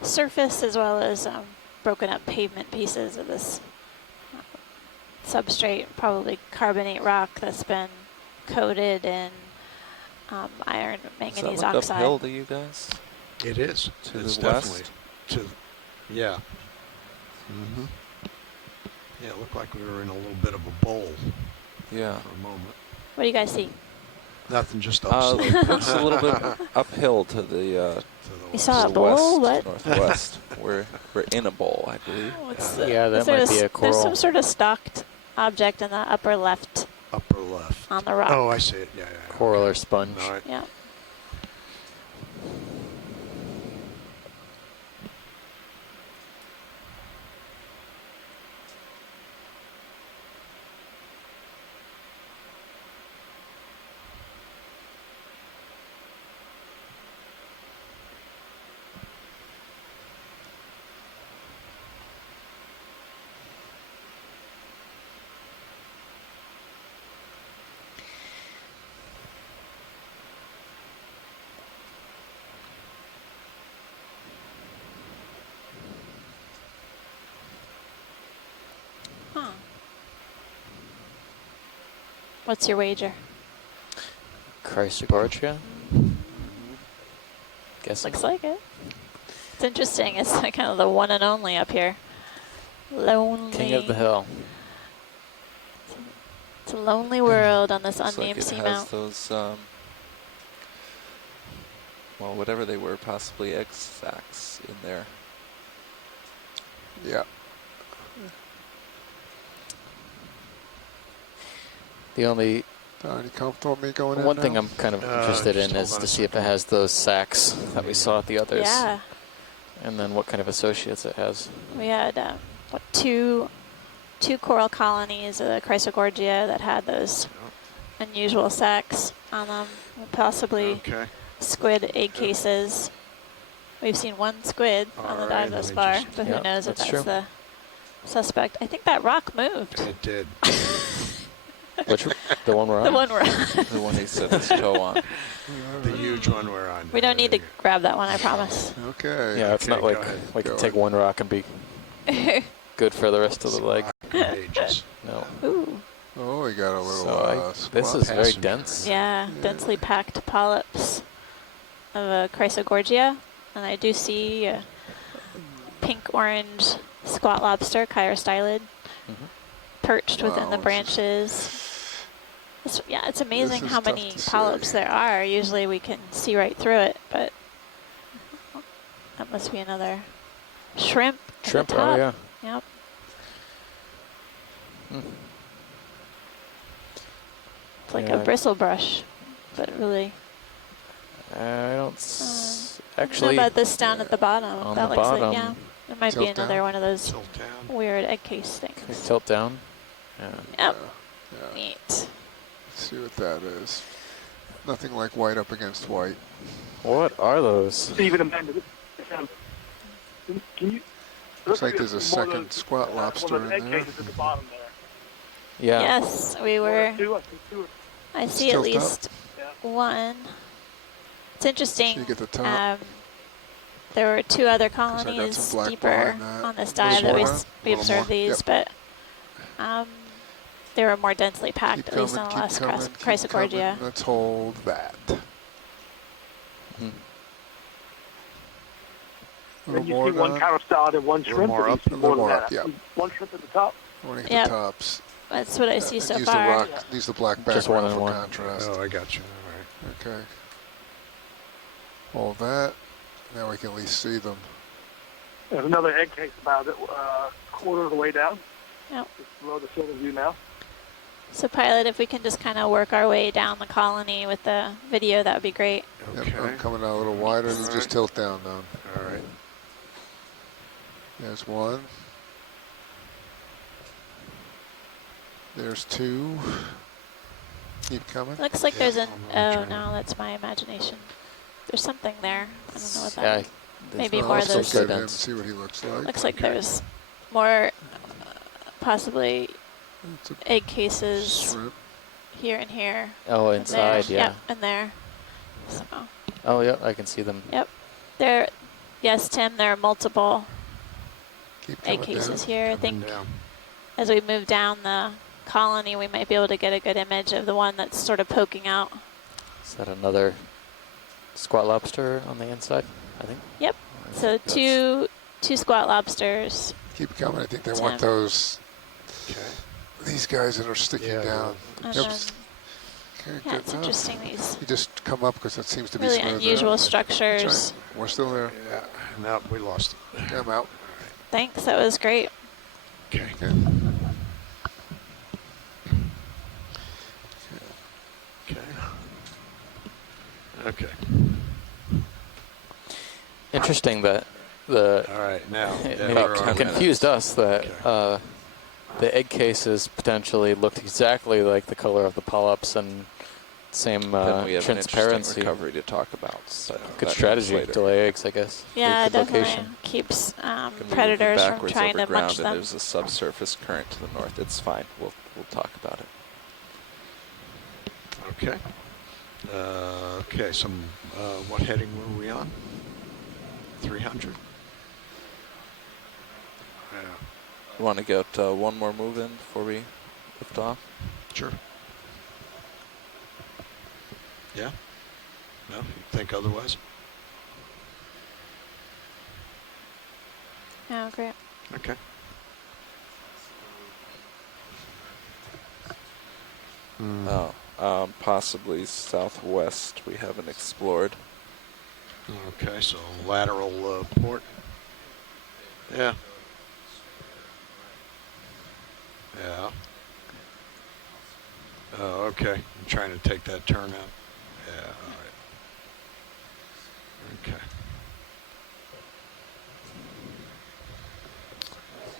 surface, as well as broken up pavement pieces of this substrate, probably carbonate rock that's been coated in iron manganese oxide. Does that look uphill to you guys? It is. To it's the definitely west? Yeah. Mm-hmm. Yeah, it looked like we were in a little bit of a bowl. Yeah. For a moment. What do you guys see? Nothing, just it's a little bit uphill to the you saw a bowl? What? Northwest. we're in a bowl, I believe. Yeah, that might be a coral. There's some sort of stalked object in the upper left. Upper left. On the rock. Oh, I see it. Yeah. Coral or sponge. All right. Yeah. What's your wager? Chrysoborgia? Guessing. Looks like it. It's interesting. It's like kind of the one and only up here. Lonely. King of the hill. It's a lonely world on this unnamed Looks like seamount. it has those, well, whatever they were, possibly egg sacs in there. Yeah. The only any comfortable with me going in one now? thing I'm kind of interested in is to see if it has those sacs that we saw at the others. Yeah. And then what kind of associates it has. We had what, two coral colonies of the Chrysogorgia that had those unusual sacs on them, possibly squid egg cases. We've seen one squid on the dive thus far, but who knows if that's the suspect. I think that rock moved. It did. Which, the one we're on? The one we're on. The one he set his toe on. The huge one we're on. We don't need to grab that one, I promise. Okay. Yeah, it's not like we can take one rock and be good for the rest of the leg. No. Ooh. Oh, we got a little. This is very dense. Yeah, densely packed polyps of a Chrysogorgia. And I do see a pink-orange squat lobster, chirostylid, perched within the branches. It's amazing how many polyps there are. Usually we can see right through it, but that must be another shrimp. Shrimp, at the top. oh yeah. Yep. It's like a bristle brush, but really. I don't actually. How about this down at the bottom? On that the looks bottom. like, it might be another one of those weird egg case things. Can we tilt down? Yeah. Yep. Neat. Let's see what that is. Nothing like white up against white. What are those? Stephen Amanda, can you? Looks like there's a second squat lobster one of the in egg there. cases at the bottom there. Yeah. Yes, we were. I see at Tilt least one. It's interesting. So you get the top. There were two other I got colonies some black deeper bar in that. on this A dive little that more? we A little observed more? these, but they were more densely packed, at least on the last Chrysogorgia. Let's hold that. Then you see one chirostylid and one shrimp. more up, and a little more up, that. One shrimp at the top. I want to get Yep. the tops. That's what I see so use far. The rock, use the black Just background one and for one. contrast. Oh, I got you. All right. Okay. Hold that. Now we can at least see them. There's another egg case about quarter of the way down. Yep. Just below the field of view now. So, Pilot, if we can just kind of work our way down the colony with the video, that would be great. Yep, I'm coming out a little wider and just tilt down. All right. There's one. There's two. Keep coming. Looks like there's an. Oh no, that's my imagination. There's something there. I don't know what that. Maybe more of those. Get him, see what he looks like. Looks like there's more possibly egg cases here and here. Oh, inside, yeah. Yep, and there. So. Oh, yeah, I can see them. Yep. Yes, Tim, there are multiple egg cases here. I think as we move down the colony, we might be able to get a good image of the one that's sort of poking out. Is that another squat lobster on the inside, I think? Yep. So two squat lobsters. Keep coming. I think they want those. These guys that are sticking down. Yep. Okay, yeah, it's interesting. These you just come up because it seems to be really unusual structures. That's right. We're still there. Yeah. No, we lost it. Yeah, I'm out. Thanks. That was great. Okay. Okay. Interesting that the. All right, now. It confused us that the egg cases potentially looked exactly like the color of the polyps and same then we have transparency. An recovery to talk about. So good strategy, delay eggs, I guess. Yeah, it definitely location. keeps predators from trying to munch them. There's a subsurface current to the north. It's fine. We'll talk about it. Okay. Okay. What heading were we on? 300. Yeah. You want to get one more move in before we lift off? Sure. Yeah? No? You think otherwise? Oh, great. Okay. Possibly southwest we haven't explored. Okay, so lateral port. Yeah. Yeah. Oh, okay. I'm trying to take that turn out. Yeah, all right. Okay.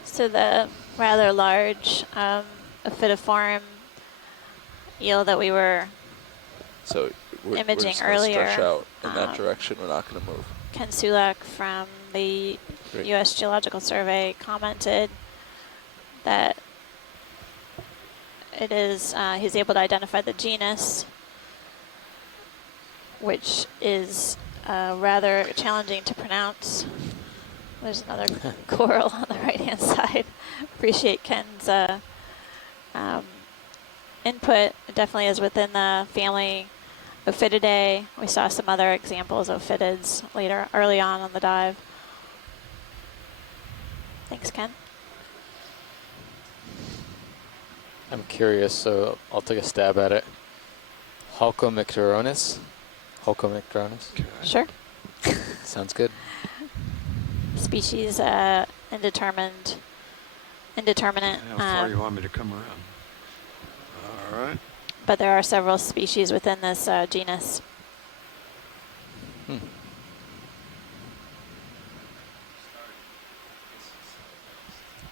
So the rather large ophidophorum eel that we were imaging earlier. Stretch out in that direction. We're not going to move. Ken Sulak from the U.S. Geological Survey commented that it is he's able to identify the genus, which is rather challenging to pronounce. There's another coral on the right-hand side. Appreciate Ken's input. It definitely is within the family Ophididae. We saw some other examples of ophidids early on the dive. Thanks, Ken. I'm curious, so I'll take a stab at it. Halcomicteronus? Halcomicteronus? Sure. Sounds good. Species indeterminate. How far do you want me to come around? All right. But there are several species within this genus.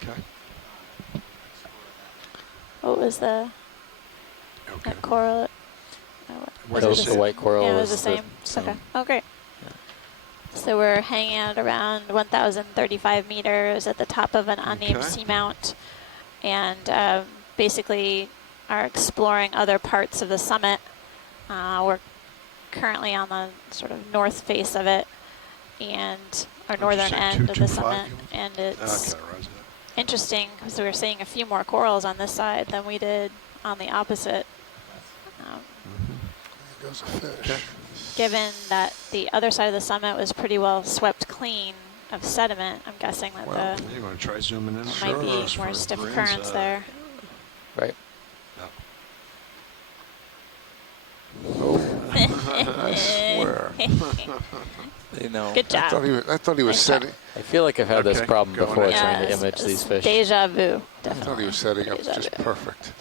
Okay. What was the that coral? That was the white coral. Yeah, it was the same. Okay. Oh, great. So we're hanging out around 1,035 meters at the top of an unnamed seamount, and basically are exploring other parts of the summit. We're currently on the sort of north face of it, and our northern end of the summit, and it's interesting because we're seeing a few more corals on this side than we did on the opposite. There goes a fish. Given that the other side of the summit was pretty well swept clean of sediment, I'm guessing that you want to try zooming in? might be more stiff currents there. Right. I swear. You know. Good job. I thought he was setting. I feel like I've had this problem before trying to image these fish. Deja vu. I thought he was setting up just perfect.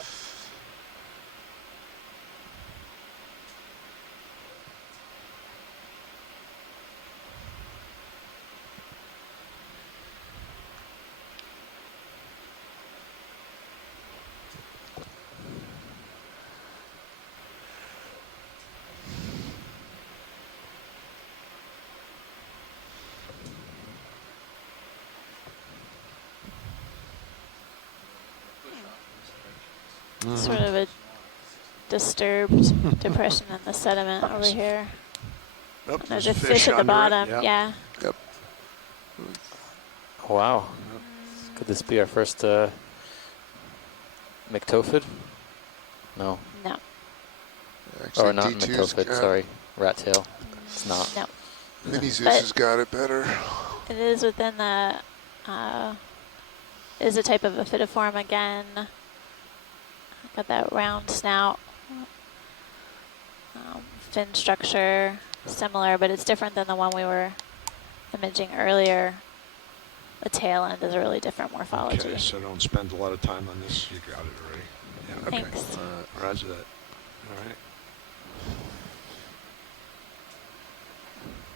sort of a disturbed depression in the sediment over here. Oh, there's a fish at the bottom. Yeah. Yep. Wow. Could this be our first myctophid? No. No. Actually, or not D2's myctophid, sorry. Rat tail. It's not. No. Mini Zeus has got it better. It is within the, is a type of ophidiform again. Got that round snout. Fin structure, similar, but it's different than the one we were imaging earlier. The tail end is a really different morphology. Okay, so don't spend a lot of time on this. You got it already. Yeah, okay. Thanks. Roger that.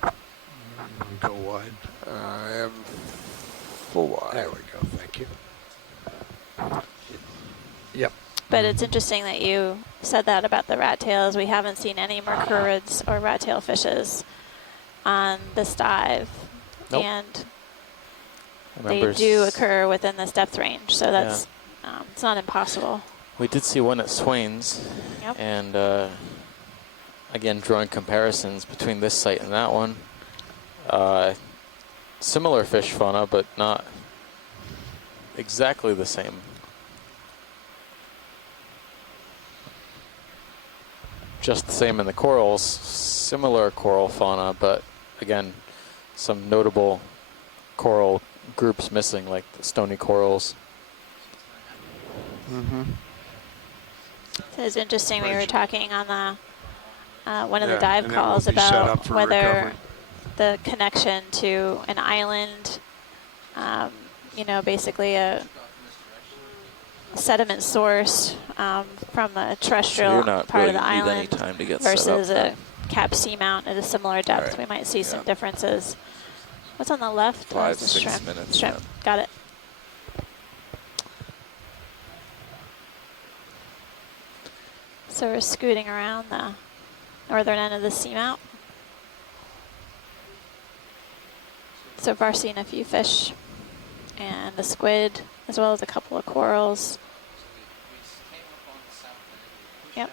All right. Go wide. I am full wide. There we go. Thank you. Yep. But it's interesting that you said that about the rat tails. We haven't seen any mercurids or rat tail fishes on this dive. Nope. And they do occur within this depth range, so that's it's not impossible. We did see one at Swains, and again, drawing comparisons between this site and that one. Similar fish fauna, but not exactly the same. Just the same in the corals, similar coral fauna, but again, some notable coral groups missing, like the stony corals. So it's interesting. We were talking on the one of the dive calls about whether the connection to an island, you know, basically a sediment source from the terrestrial part of the island versus a cap seamount at a similar depth. We might see some differences. What's on the left? 5, the 6 shrimp. minutes. Shrimp. Got it. So we're scooting around the northern end of the seamount. So far seen a few fish and a squid, as well as a couple of corals. Yep.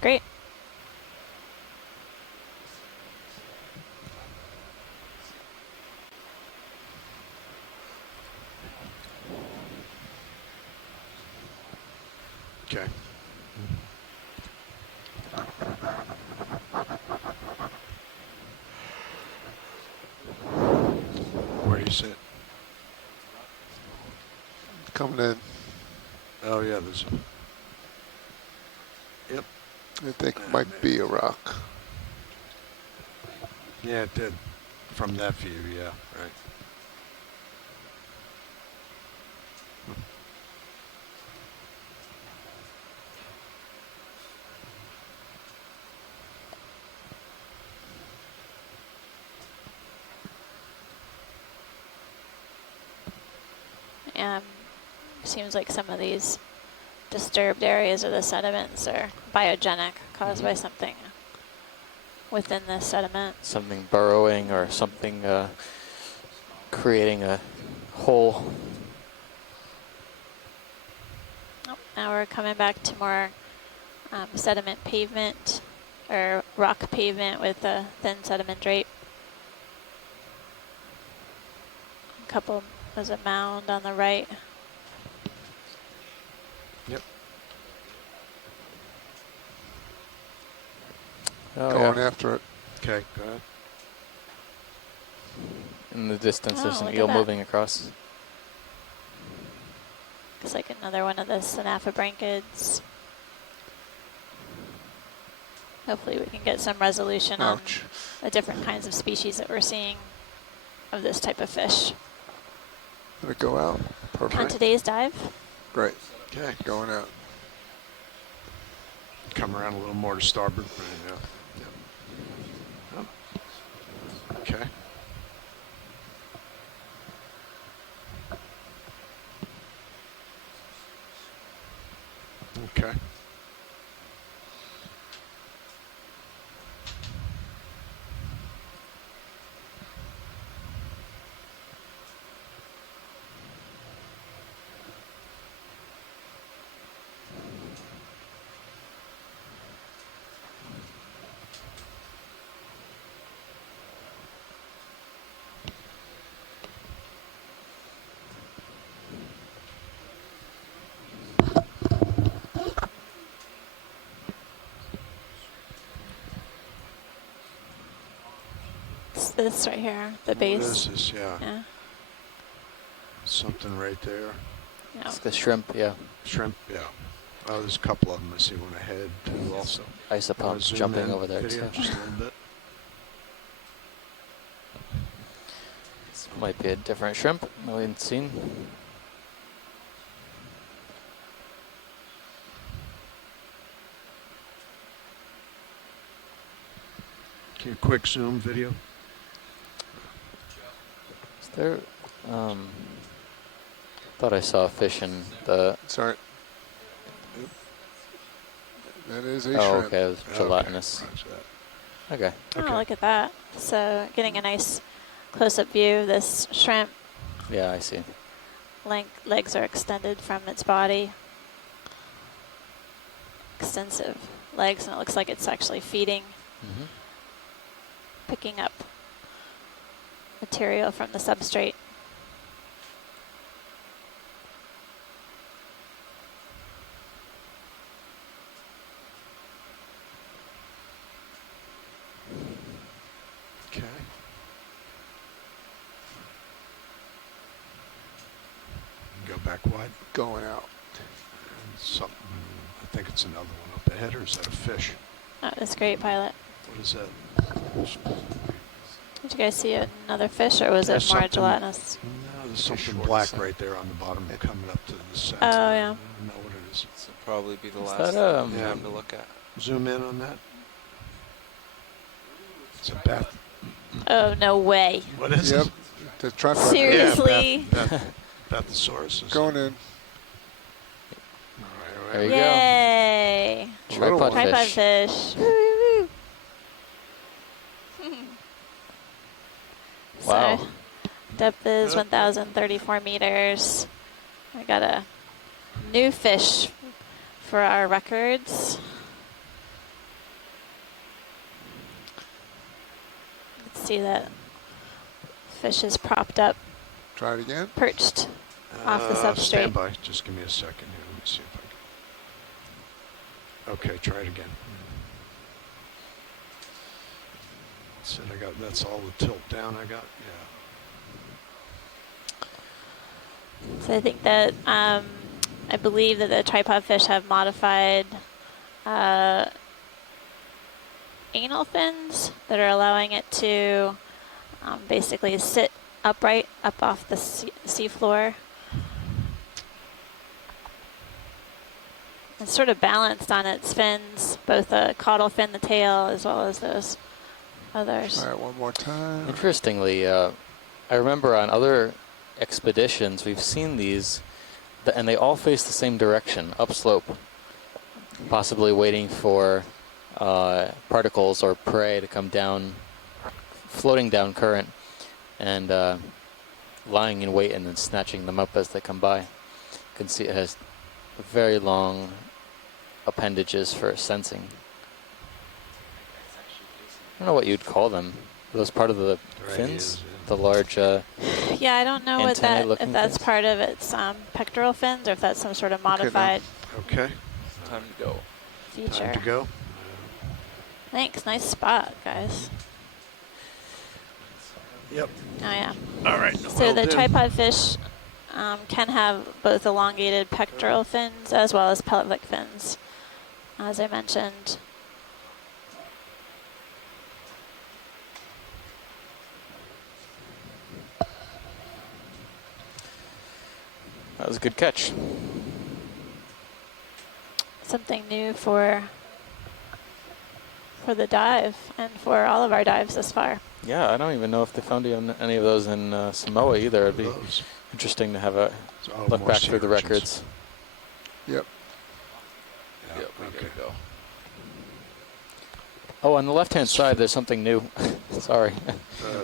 Great. Okay. Where do you sit? Coming in. Oh yeah, there's a. Yep. I think it might be a rock. Yeah, it did. From that view, yeah, right. Seems like some of these disturbed areas of the sediments are biogenic, caused by something within the sediment. Something burrowing or something creating a hole. Oh, now we're coming back to more sediment pavement or rock pavement with a thin sediment drape. A couple, there's a mound on the right. Yep. Going after it. Okay, go ahead. In the distance, there's an look eel at that. moving across. Looks like another one of the synaphobranchids. Hopefully we can get some resolution on the different kinds of species that we're seeing of this type of fish. Let it go out. Perfect. On today's dive. Great. Okay, going out. Come around a little more to starboard. Right, yeah. Oh. Okay. Okay. this right here, the base. What is this? Yeah. Yeah. Something right there. Yeah. It's the shrimp, yeah. Shrimp, yeah. Oh, there's a couple of them. I see one ahead, too, also. Isopumps jumping over there, video, too. just a little bit. This might be a different shrimp that we haven't seen. Can you quick zoom video? Is there, thought I saw a fish in the... Sorry. That is a oh, shrimp. okay, it was gelatinous. Okay. Oh, look at that. So getting a nice close-up view of this shrimp. Yeah, I see. Legs are extended from its body. Extensive legs, and it looks like it's actually feeding. Mm-hmm. Picking up material from the substrate. Okay. Go back wide. Going out. And something, I think it's another one up ahead, or is that a fish? Oh, that's great, pilot. What is that? Did you guys see another fish, or was it more gelatinous? No, there's something black right there on the bottom coming up to the center. Oh, yeah. I don't know what it is. This will probably be the Is last that, thing we have to look at. Zoom in on that. It's a bath. Oh, no way. What is Yep. it? The tripod. Seriously? Yeah, Bathosaurus. Going in. There you Yay. go. Tripod Tripod fish. fish. Woo. Wow. So, depth is 1,034 meters. I got a new fish for our records. Let's see that fish is propped up. Try it again. Perched off the substrate. Stand by. Just give me a second here. Let me see if I can. Okay, try it again. So I got, that's all the tilt down I got. Yeah. So I think that I believe that the tripod fish have modified anal fins that are allowing it to basically sit upright up off the sea floor. It's sort of balanced on its fins, both the caudal fin, the tail, as well as those others. Try it one more time. Interestingly, I remember on other expeditions we've seen these, and they all face the same direction, upslope, possibly waiting for particles or prey to come down, floating down current, and lying in wait and then snatching them up as they come by. You can see it has very long appendages for sensing. I don't know what you'd call them. Are those part of the fins? The large yeah, I don't know what that, if that's fins? part of its pectoral fins or if that's some sort of modified Okay. Time to go. feature. Time to go. Thanks, nice spot, guys. Yep. Oh yeah. All right. So the tripod fish can have both elongated pectoral fins as well as pelvic fins, as I mentioned. That was a good catch. Something new for the dive and for all of our dives thus far. Yeah, I don't even know if they found any of those in Samoa either. It'd be interesting to have a look back through the records. Yep. Yep, we gotta go. Oh, on the left-hand side, there's something new. Sorry.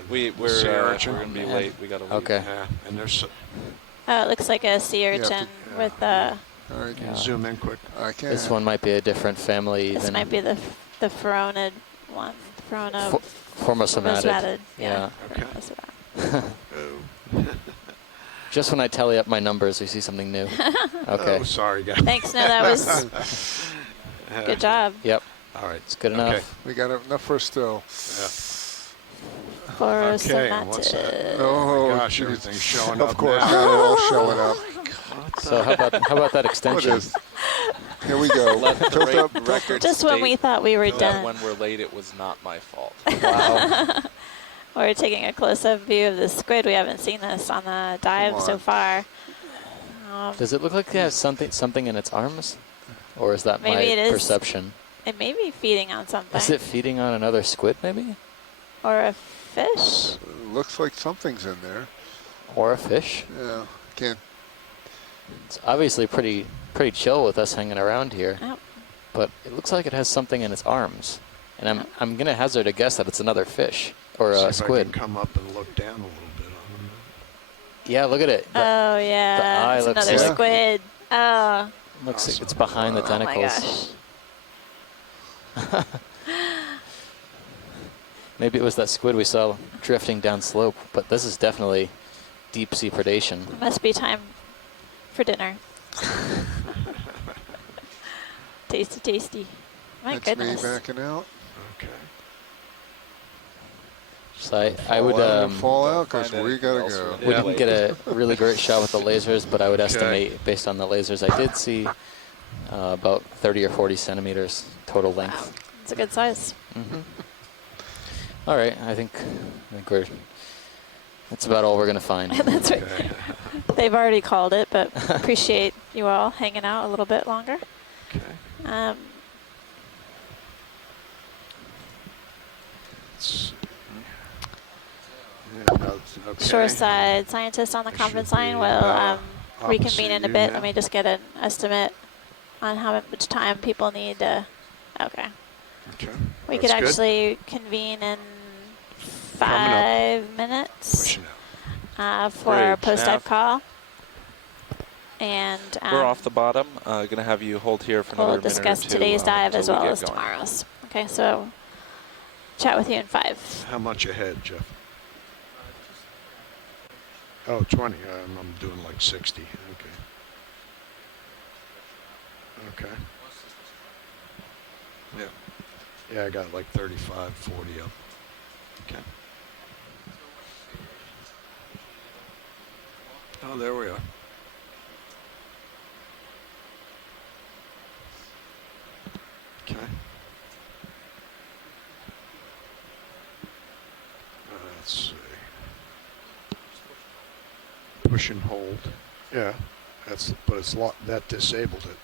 We're going to be late. We got to leave. Okay. Yeah, and there's. Oh, it looks like a sea urchin with All right, can you zoom in quick? I can. This one might be a different family. This might be the Phoronid one. Formosomatid. Yeah. Okay. Just when I tally up my numbers, we see something new. Okay. Oh, sorry, guys. Thanks. No, that was good job. Yep. All right. It's good enough. We got enough for a still. Yeah. Okay, and what's that? Oh, gosh, everything's showing up. Of course, now. now they're all showing up. So how about that extension? Here we go. Let the Tilt up. record Just when we thought we were that done. when we're late, it was not my fault. Wow. We're taking a close-up view of the squid. We haven't seen this on the dive so far. Does it look like it has something in its arms? Or is that Maybe my it is. perception? It may be feeding on something. Is it feeding on another squid, maybe? Or a fish? Looks like something's in there. Or a fish? Yeah, can't. It's obviously pretty chill with us hanging around here. Yep. But it looks like it has something in its arms. And I'm going to hazard a guess that it's another fish or a squid. I can come up and look down a little bit on them. Yeah, look at it. Oh, yeah. The eye it's looks another squid. Oh. Looks like it's behind the tentacles. Oh, my gosh. Maybe it was that squid we saw drifting down slope, but this is definitely deep sea predation. It must be time for dinner. Tasty, tasty. My That's goodness. me backing out. Okay. So I would fall out because we gotta go. We didn't get a really great shot with the lasers, but I would estimate based on the lasers I did see about 30 or 40 centimeters total length. Wow. It's a good size. Mm-hmm. All right, I think that's about all we're gonna find. That's right. They've already called it, but appreciate you all hanging out a little bit longer. Okay. Okay. Shoreside scientists on the conference line will reconvene in a bit. Let me just get an estimate on how much time people need to. Okay. Okay. We could actually convene in 5 minutes for our post-dive call. And we're off the bottom. Going to have you hold here for another minute or two. We'll discuss today's dive as well as tomorrow's. Okay, so chat with you in 5. How much ahead, Jeff? Oh, 20. I'm doing like 60. Okay. Okay. Yeah. Yeah, I got like 35, 40 up. Okay. Oh, there we are. Okay. Let's see. Push and hold. Yeah, but it's that disabled it.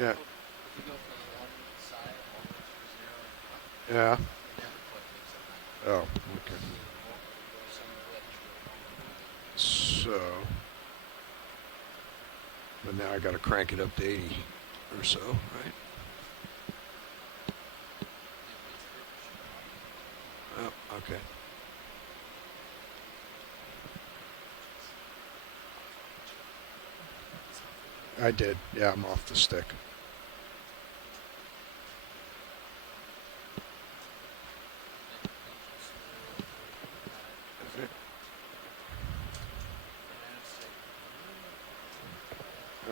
Yeah. Yeah. Oh, okay. So, but now I got to crank it up to 80 or so, right? Oh, okay. I did. Yeah, I'm off the stick.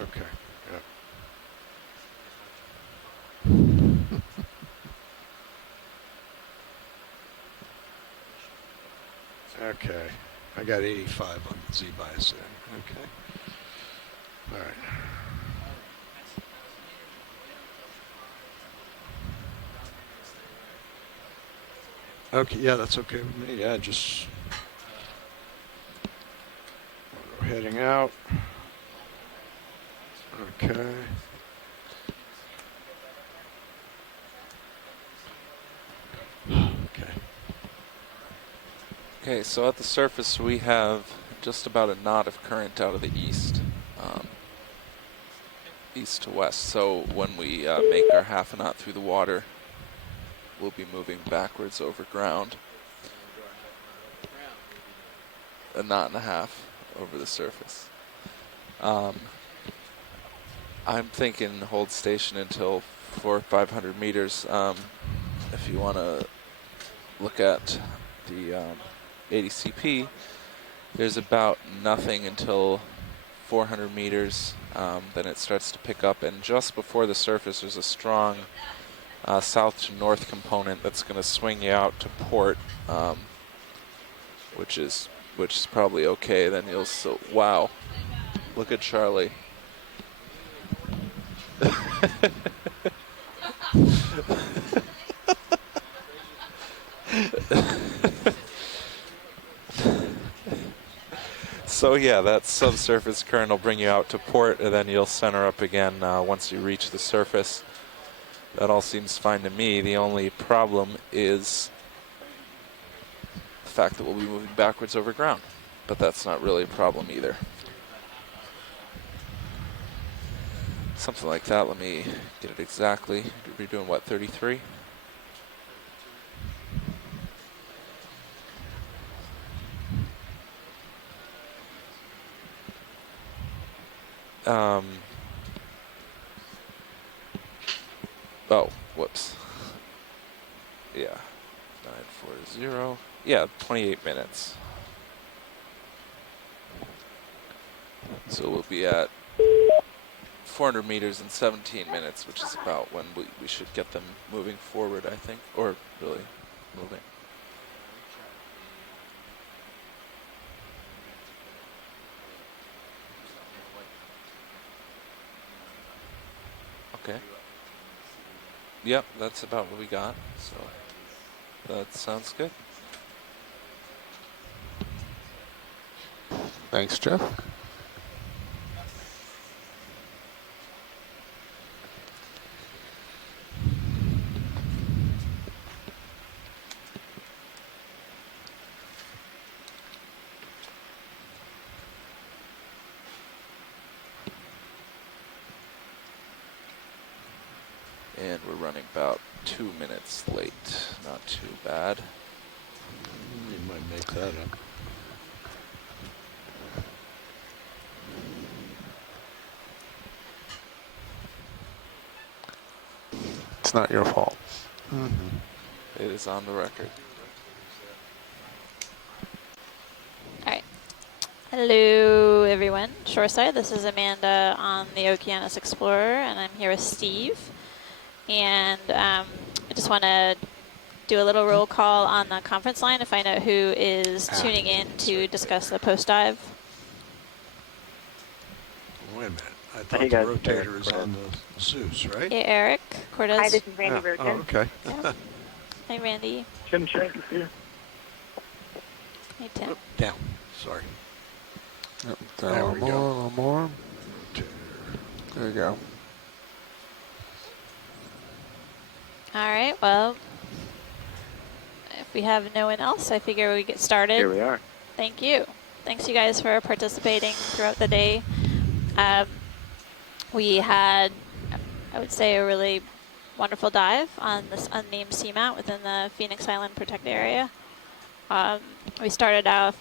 Okay. Yeah. Okay. I got 85 on the Z-bias there. Okay. All right. Okay, yeah, that's okay with me. Yeah, just we're heading out. Okay. Okay, so at the surface we have just about a knot of current out of the east, east to west. So when we make our half a knot through the water, we'll be moving backwards over ground. A knot and a half over the surface. I'm thinking hold station until 400 or 500 meters. If you want to look at the 80 CP, there's about nothing until 400 meters. Then it starts to pick up, and just before the surface there's a strong south to north component that's going to swing you out to port, which is probably okay. Then you'll still, wow, look at Charlie. So yeah, that subsurface current will bring you out to port, and then you'll center up again once you reach the surface. That all seems fine to me. The only problem is the fact that we'll be moving backwards over ground, but that's not really a problem either. Something like that. Let me get it exactly. We're doing what, 33? Oh, whoops. Yeah, 940. Yeah, 28 minutes. So we'll be at 400 meters in 17 minutes, which is about when we should get them moving forward, I think, or really moving. Okay. Yep, that's about what we got, so that sounds good. Thanks, Jeff. And we're running about 2 minutes late. Not too bad. You might make that up. It's not your fault. It is on the record. All right. Hello, everyone. Shoreside, this is Amanda on the Okeanos Explorer, and I'm here with Steve. And I just want to do a little roll call on the conference line to find out who is tuning in to discuss the post dive. Wait a minute. I thought the rotator is on the Zeus, right? Hey, Eric Cortez. Hi, this is Randy Virgin. Oh, okay. Yeah. Hi, Randy. Tim Shank is here. Hey, Tim. Down. Sorry. Yep, down a little more. There you go. All right, well, if we have no one else, I figure we get started. Here we are. Thank you. Thanks, you guys, for participating throughout the day. We had, I would say, a really wonderful dive on this unnamed seamount within the Phoenix Island protected area. We started off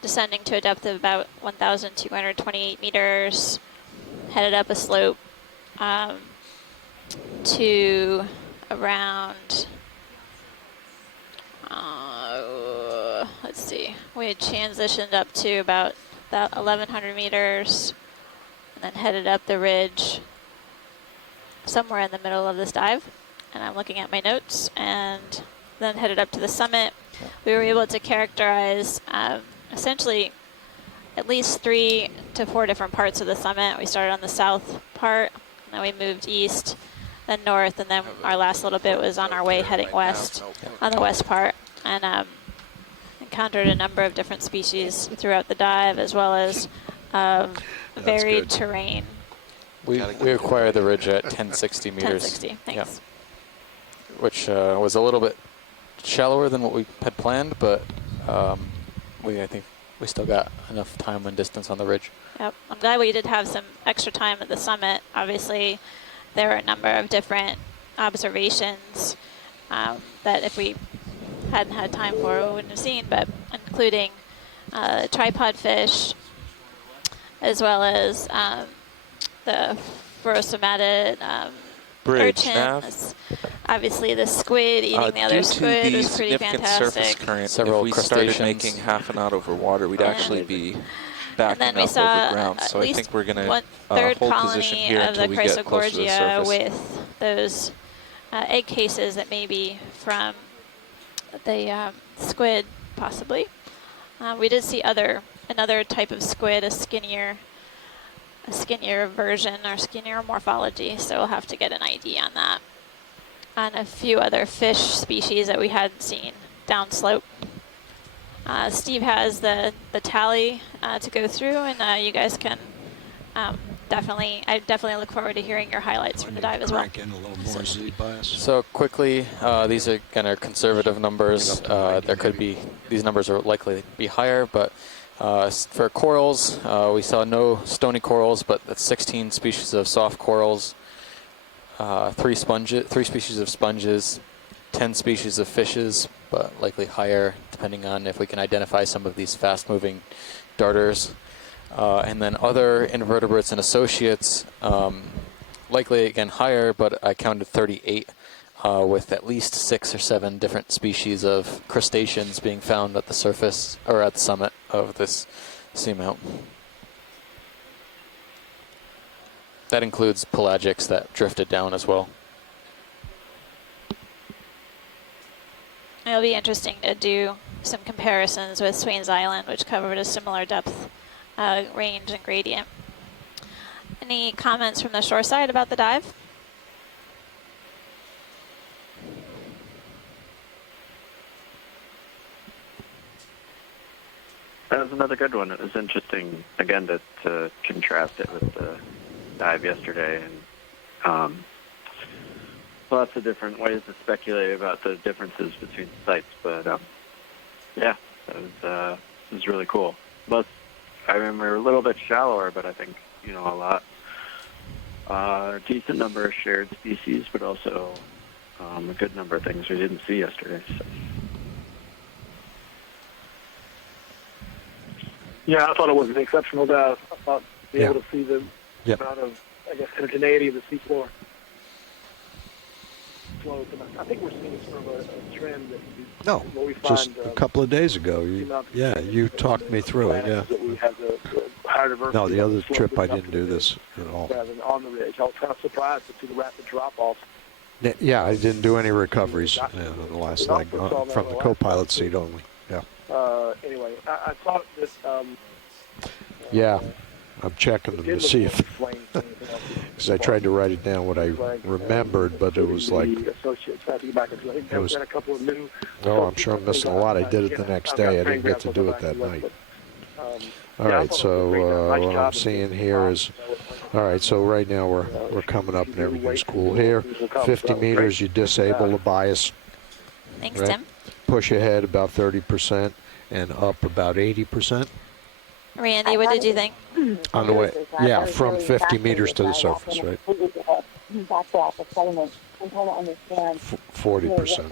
descending to a depth of about 1,228 meters, headed up a slope to around, let's see, we had transitioned up to about 1,100 meters and then headed up the ridge somewhere in the middle of this dive. And I'm looking at my notes, and then headed up to the summit. We were able to characterize essentially at least 3 to 4 different parts of the summit. We started on the south part, and then we moved east, then north, and then our last little bit was on our way heading west on the west part, and encountered a number of different species throughout the dive, as well as varied terrain. We acquired the ridge at 1060 meters. 1060, thanks. Yeah. Which was a little bit shallower than what we had planned, but I think we still got enough time and distance on the ridge. Yep, I'm glad we did have some extra time at the summit. Obviously, there were a number of different observations that if we hadn't had time for, we wouldn't have seen, but including tripod fish, as well as the fluorosomatid urchins. Obviously, the squid eating the other squid was pretty fantastic. Surface current, Several if we started crustaceans. making half a knot over water, we'd actually be backing up over ground. So I think we're going to hold position here until we get closer to the surface. With those egg cases that may be from the squid, possibly. We did see another type of squid, a skinnier version or skinnier morphology, so we'll have to get an ID on that. On a few other fish species that we hadn't seen downslope. Steve has the tally to go through, and you guys can I definitely look forward to hearing your highlights from the dive as well. In a little more Z bias. So quickly, these are kind of conservative numbers. These numbers are likely to be higher, but for corals, we saw no stony corals, but that's 16 species of soft corals, 3 species of sponges, 10 species of fishes, but likely higher depending on if we can identify some of these fast-moving darters. And then other invertebrates and associates, likely again higher, but I counted 38 with at least 6 or 7 different species of crustaceans being found at the surface or at the summit of this seamount. That includes pelagics that drifted down as well. It'll be interesting to do some comparisons with Swains Island, which covered a similar depth range and gradient. Any comments from the shore side about the dive? That was another good one. It was interesting, again, to contrast it with the dive yesterday. And lots of different ways to speculate about the differences between sites. But, yeah, it was really cool. Most, I remember a little bit shallower, but I think, a lot, a decent number of shared species, but also a good number of things we didn't see yesterday. So. Yeah, I thought it was an exceptional dive. I thought being able to see the amount of, heterogeneity of the seafloor. I think we're seeing sort of a trend that just a couple of days ago. You talked me through it. Yeah. No, the other trip I didn't do this at all. On the ridge, I was kind of surprised to see the rapid drop-off. Yeah, I didn't do any recoveries on the last leg from the co-pilot seat only. Yeah. Anyway, I thought that. Yeah, I'm checking them to see if, because I tried to write it down what I remembered, but it was like, I'm sure I'm missing a lot. I did it the next day. I didn't get to do it that night. All right, so what I'm seeing here is, all right, so right now we're coming up and everything's cool here. 50 meters, you disable the bias. Thanks, right? Tim. Push ahead about 30% and up about 80%. Randy, what did you think? On the way, yeah, from 50 meters to the surface, right? 40%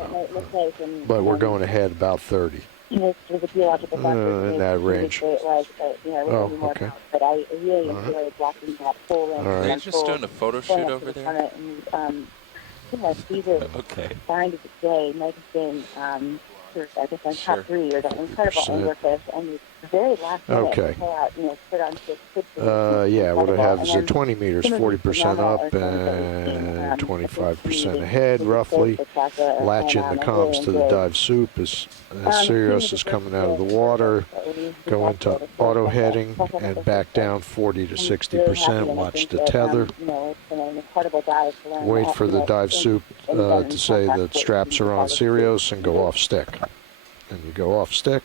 up. But we're going ahead about 30. In that range. Oh, okay. All right. Are you just doing a photo shoot over there? Okay. I guess on top 3 or the incredible overfish, and the very last minute okay. pull out, put on 6. Yeah, what I have is a 20 meters, 40% up and 25% ahead, roughly. Latch in the comms to the dive soup as Sirius is coming out of the water. Go into auto heading and back down 40 to 60%. Watch the tether. Wait for the dive soup to say that straps are on Sirius and go off stick. And you go off stick.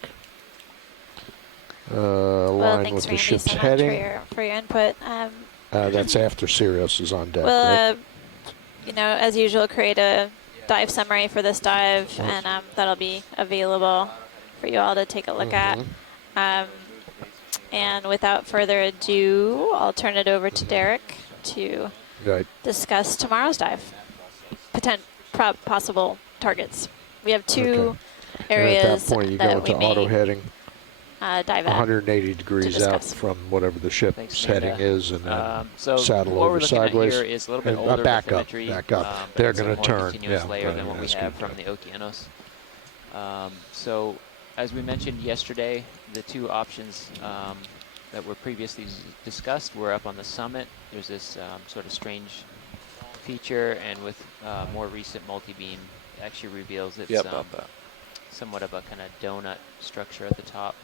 Line with the ship's heading. For your input. That's after Sirius is on deck, we'll, right? as usual, create a dive summary for this dive, and that'll be available for you all to take a look at. And without further ado, I'll turn it over to Derek to discuss tomorrow's dive. Possible targets. We have 2 areas. And at that point, you go into auto heading. Dive 180 degrees out from whatever the ship's heading is, and then saddle what over we're looking sideways. At here is a little bit older back up, bathymetry, back up. They're going to turn. Continuous layer than what we have from the Okeanos. So, as we mentioned yesterday, the 2 options that were previously discussed were up on the summit. There's this sort of strange feature, and with more recent multi-beam, it actually reveals it's somewhat of a kind of donut structure at the top.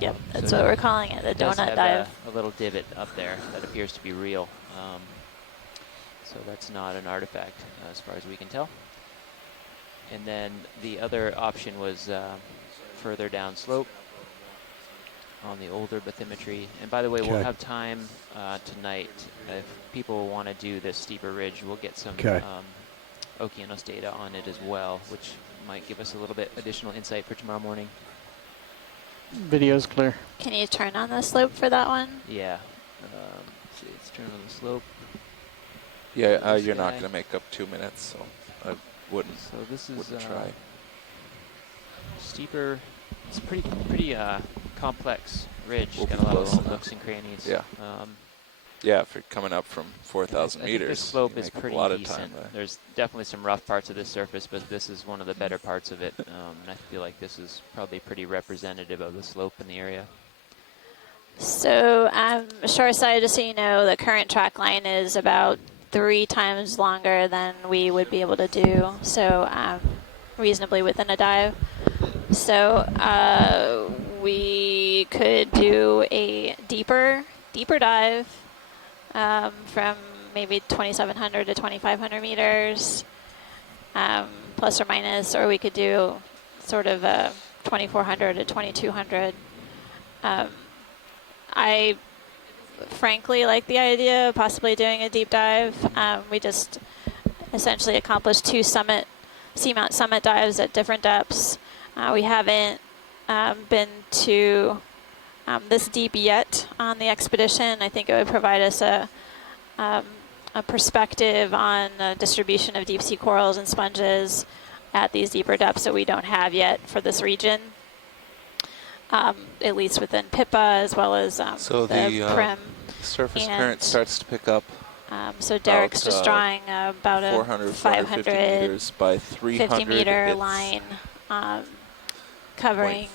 Yep, that's so what we're calling it, the donut dive. A little divot up there that appears to be real. So that's not an artifact as far as we can tell. And then the other option was further down slope on the older bathymetry. And by the way, we'll have time tonight. If people want to do this steeper ridge, we'll get some Okeanos data on it as well, which might give us a little bit additional insight for tomorrow morning. Video's clear. Can you turn on the slope for that one? Yeah. See, let's turn on the slope. Yeah, you're not going to make up 2 minutes, so I wouldn't. So this is try. Steeper. It's a pretty complex ridge. Got a lot of little nooks and crannies. Yeah. Yeah, if you're coming up from 4,000 meters, the slope is pretty a lot decent. of time. There's definitely some rough parts of this surface, but this is one of the better parts of it. And I feel like this is probably pretty representative of the slope in the area. So shoreside, just so you know, the current track line is about 3 times longer than we would be able to do, so reasonably within a dive. So we could do a deeper dive from maybe 2,700 to 2,500 meters, plus or minus, or we could do sort of a 2,400 to 2,200. I frankly like the idea of possibly doing a deep dive. We just essentially accomplished 2 Seamount summit dives at different depths. We haven't been to this deep yet on the expedition. I think it would provide us a perspective on the distribution of deep sea corals and sponges at these deeper depths that we don't have yet for this region, at least within PIPA as well as so the Prim. Surface current starts to pick up. So Derek's just drawing about a 450 meters by 300 50-meter line covering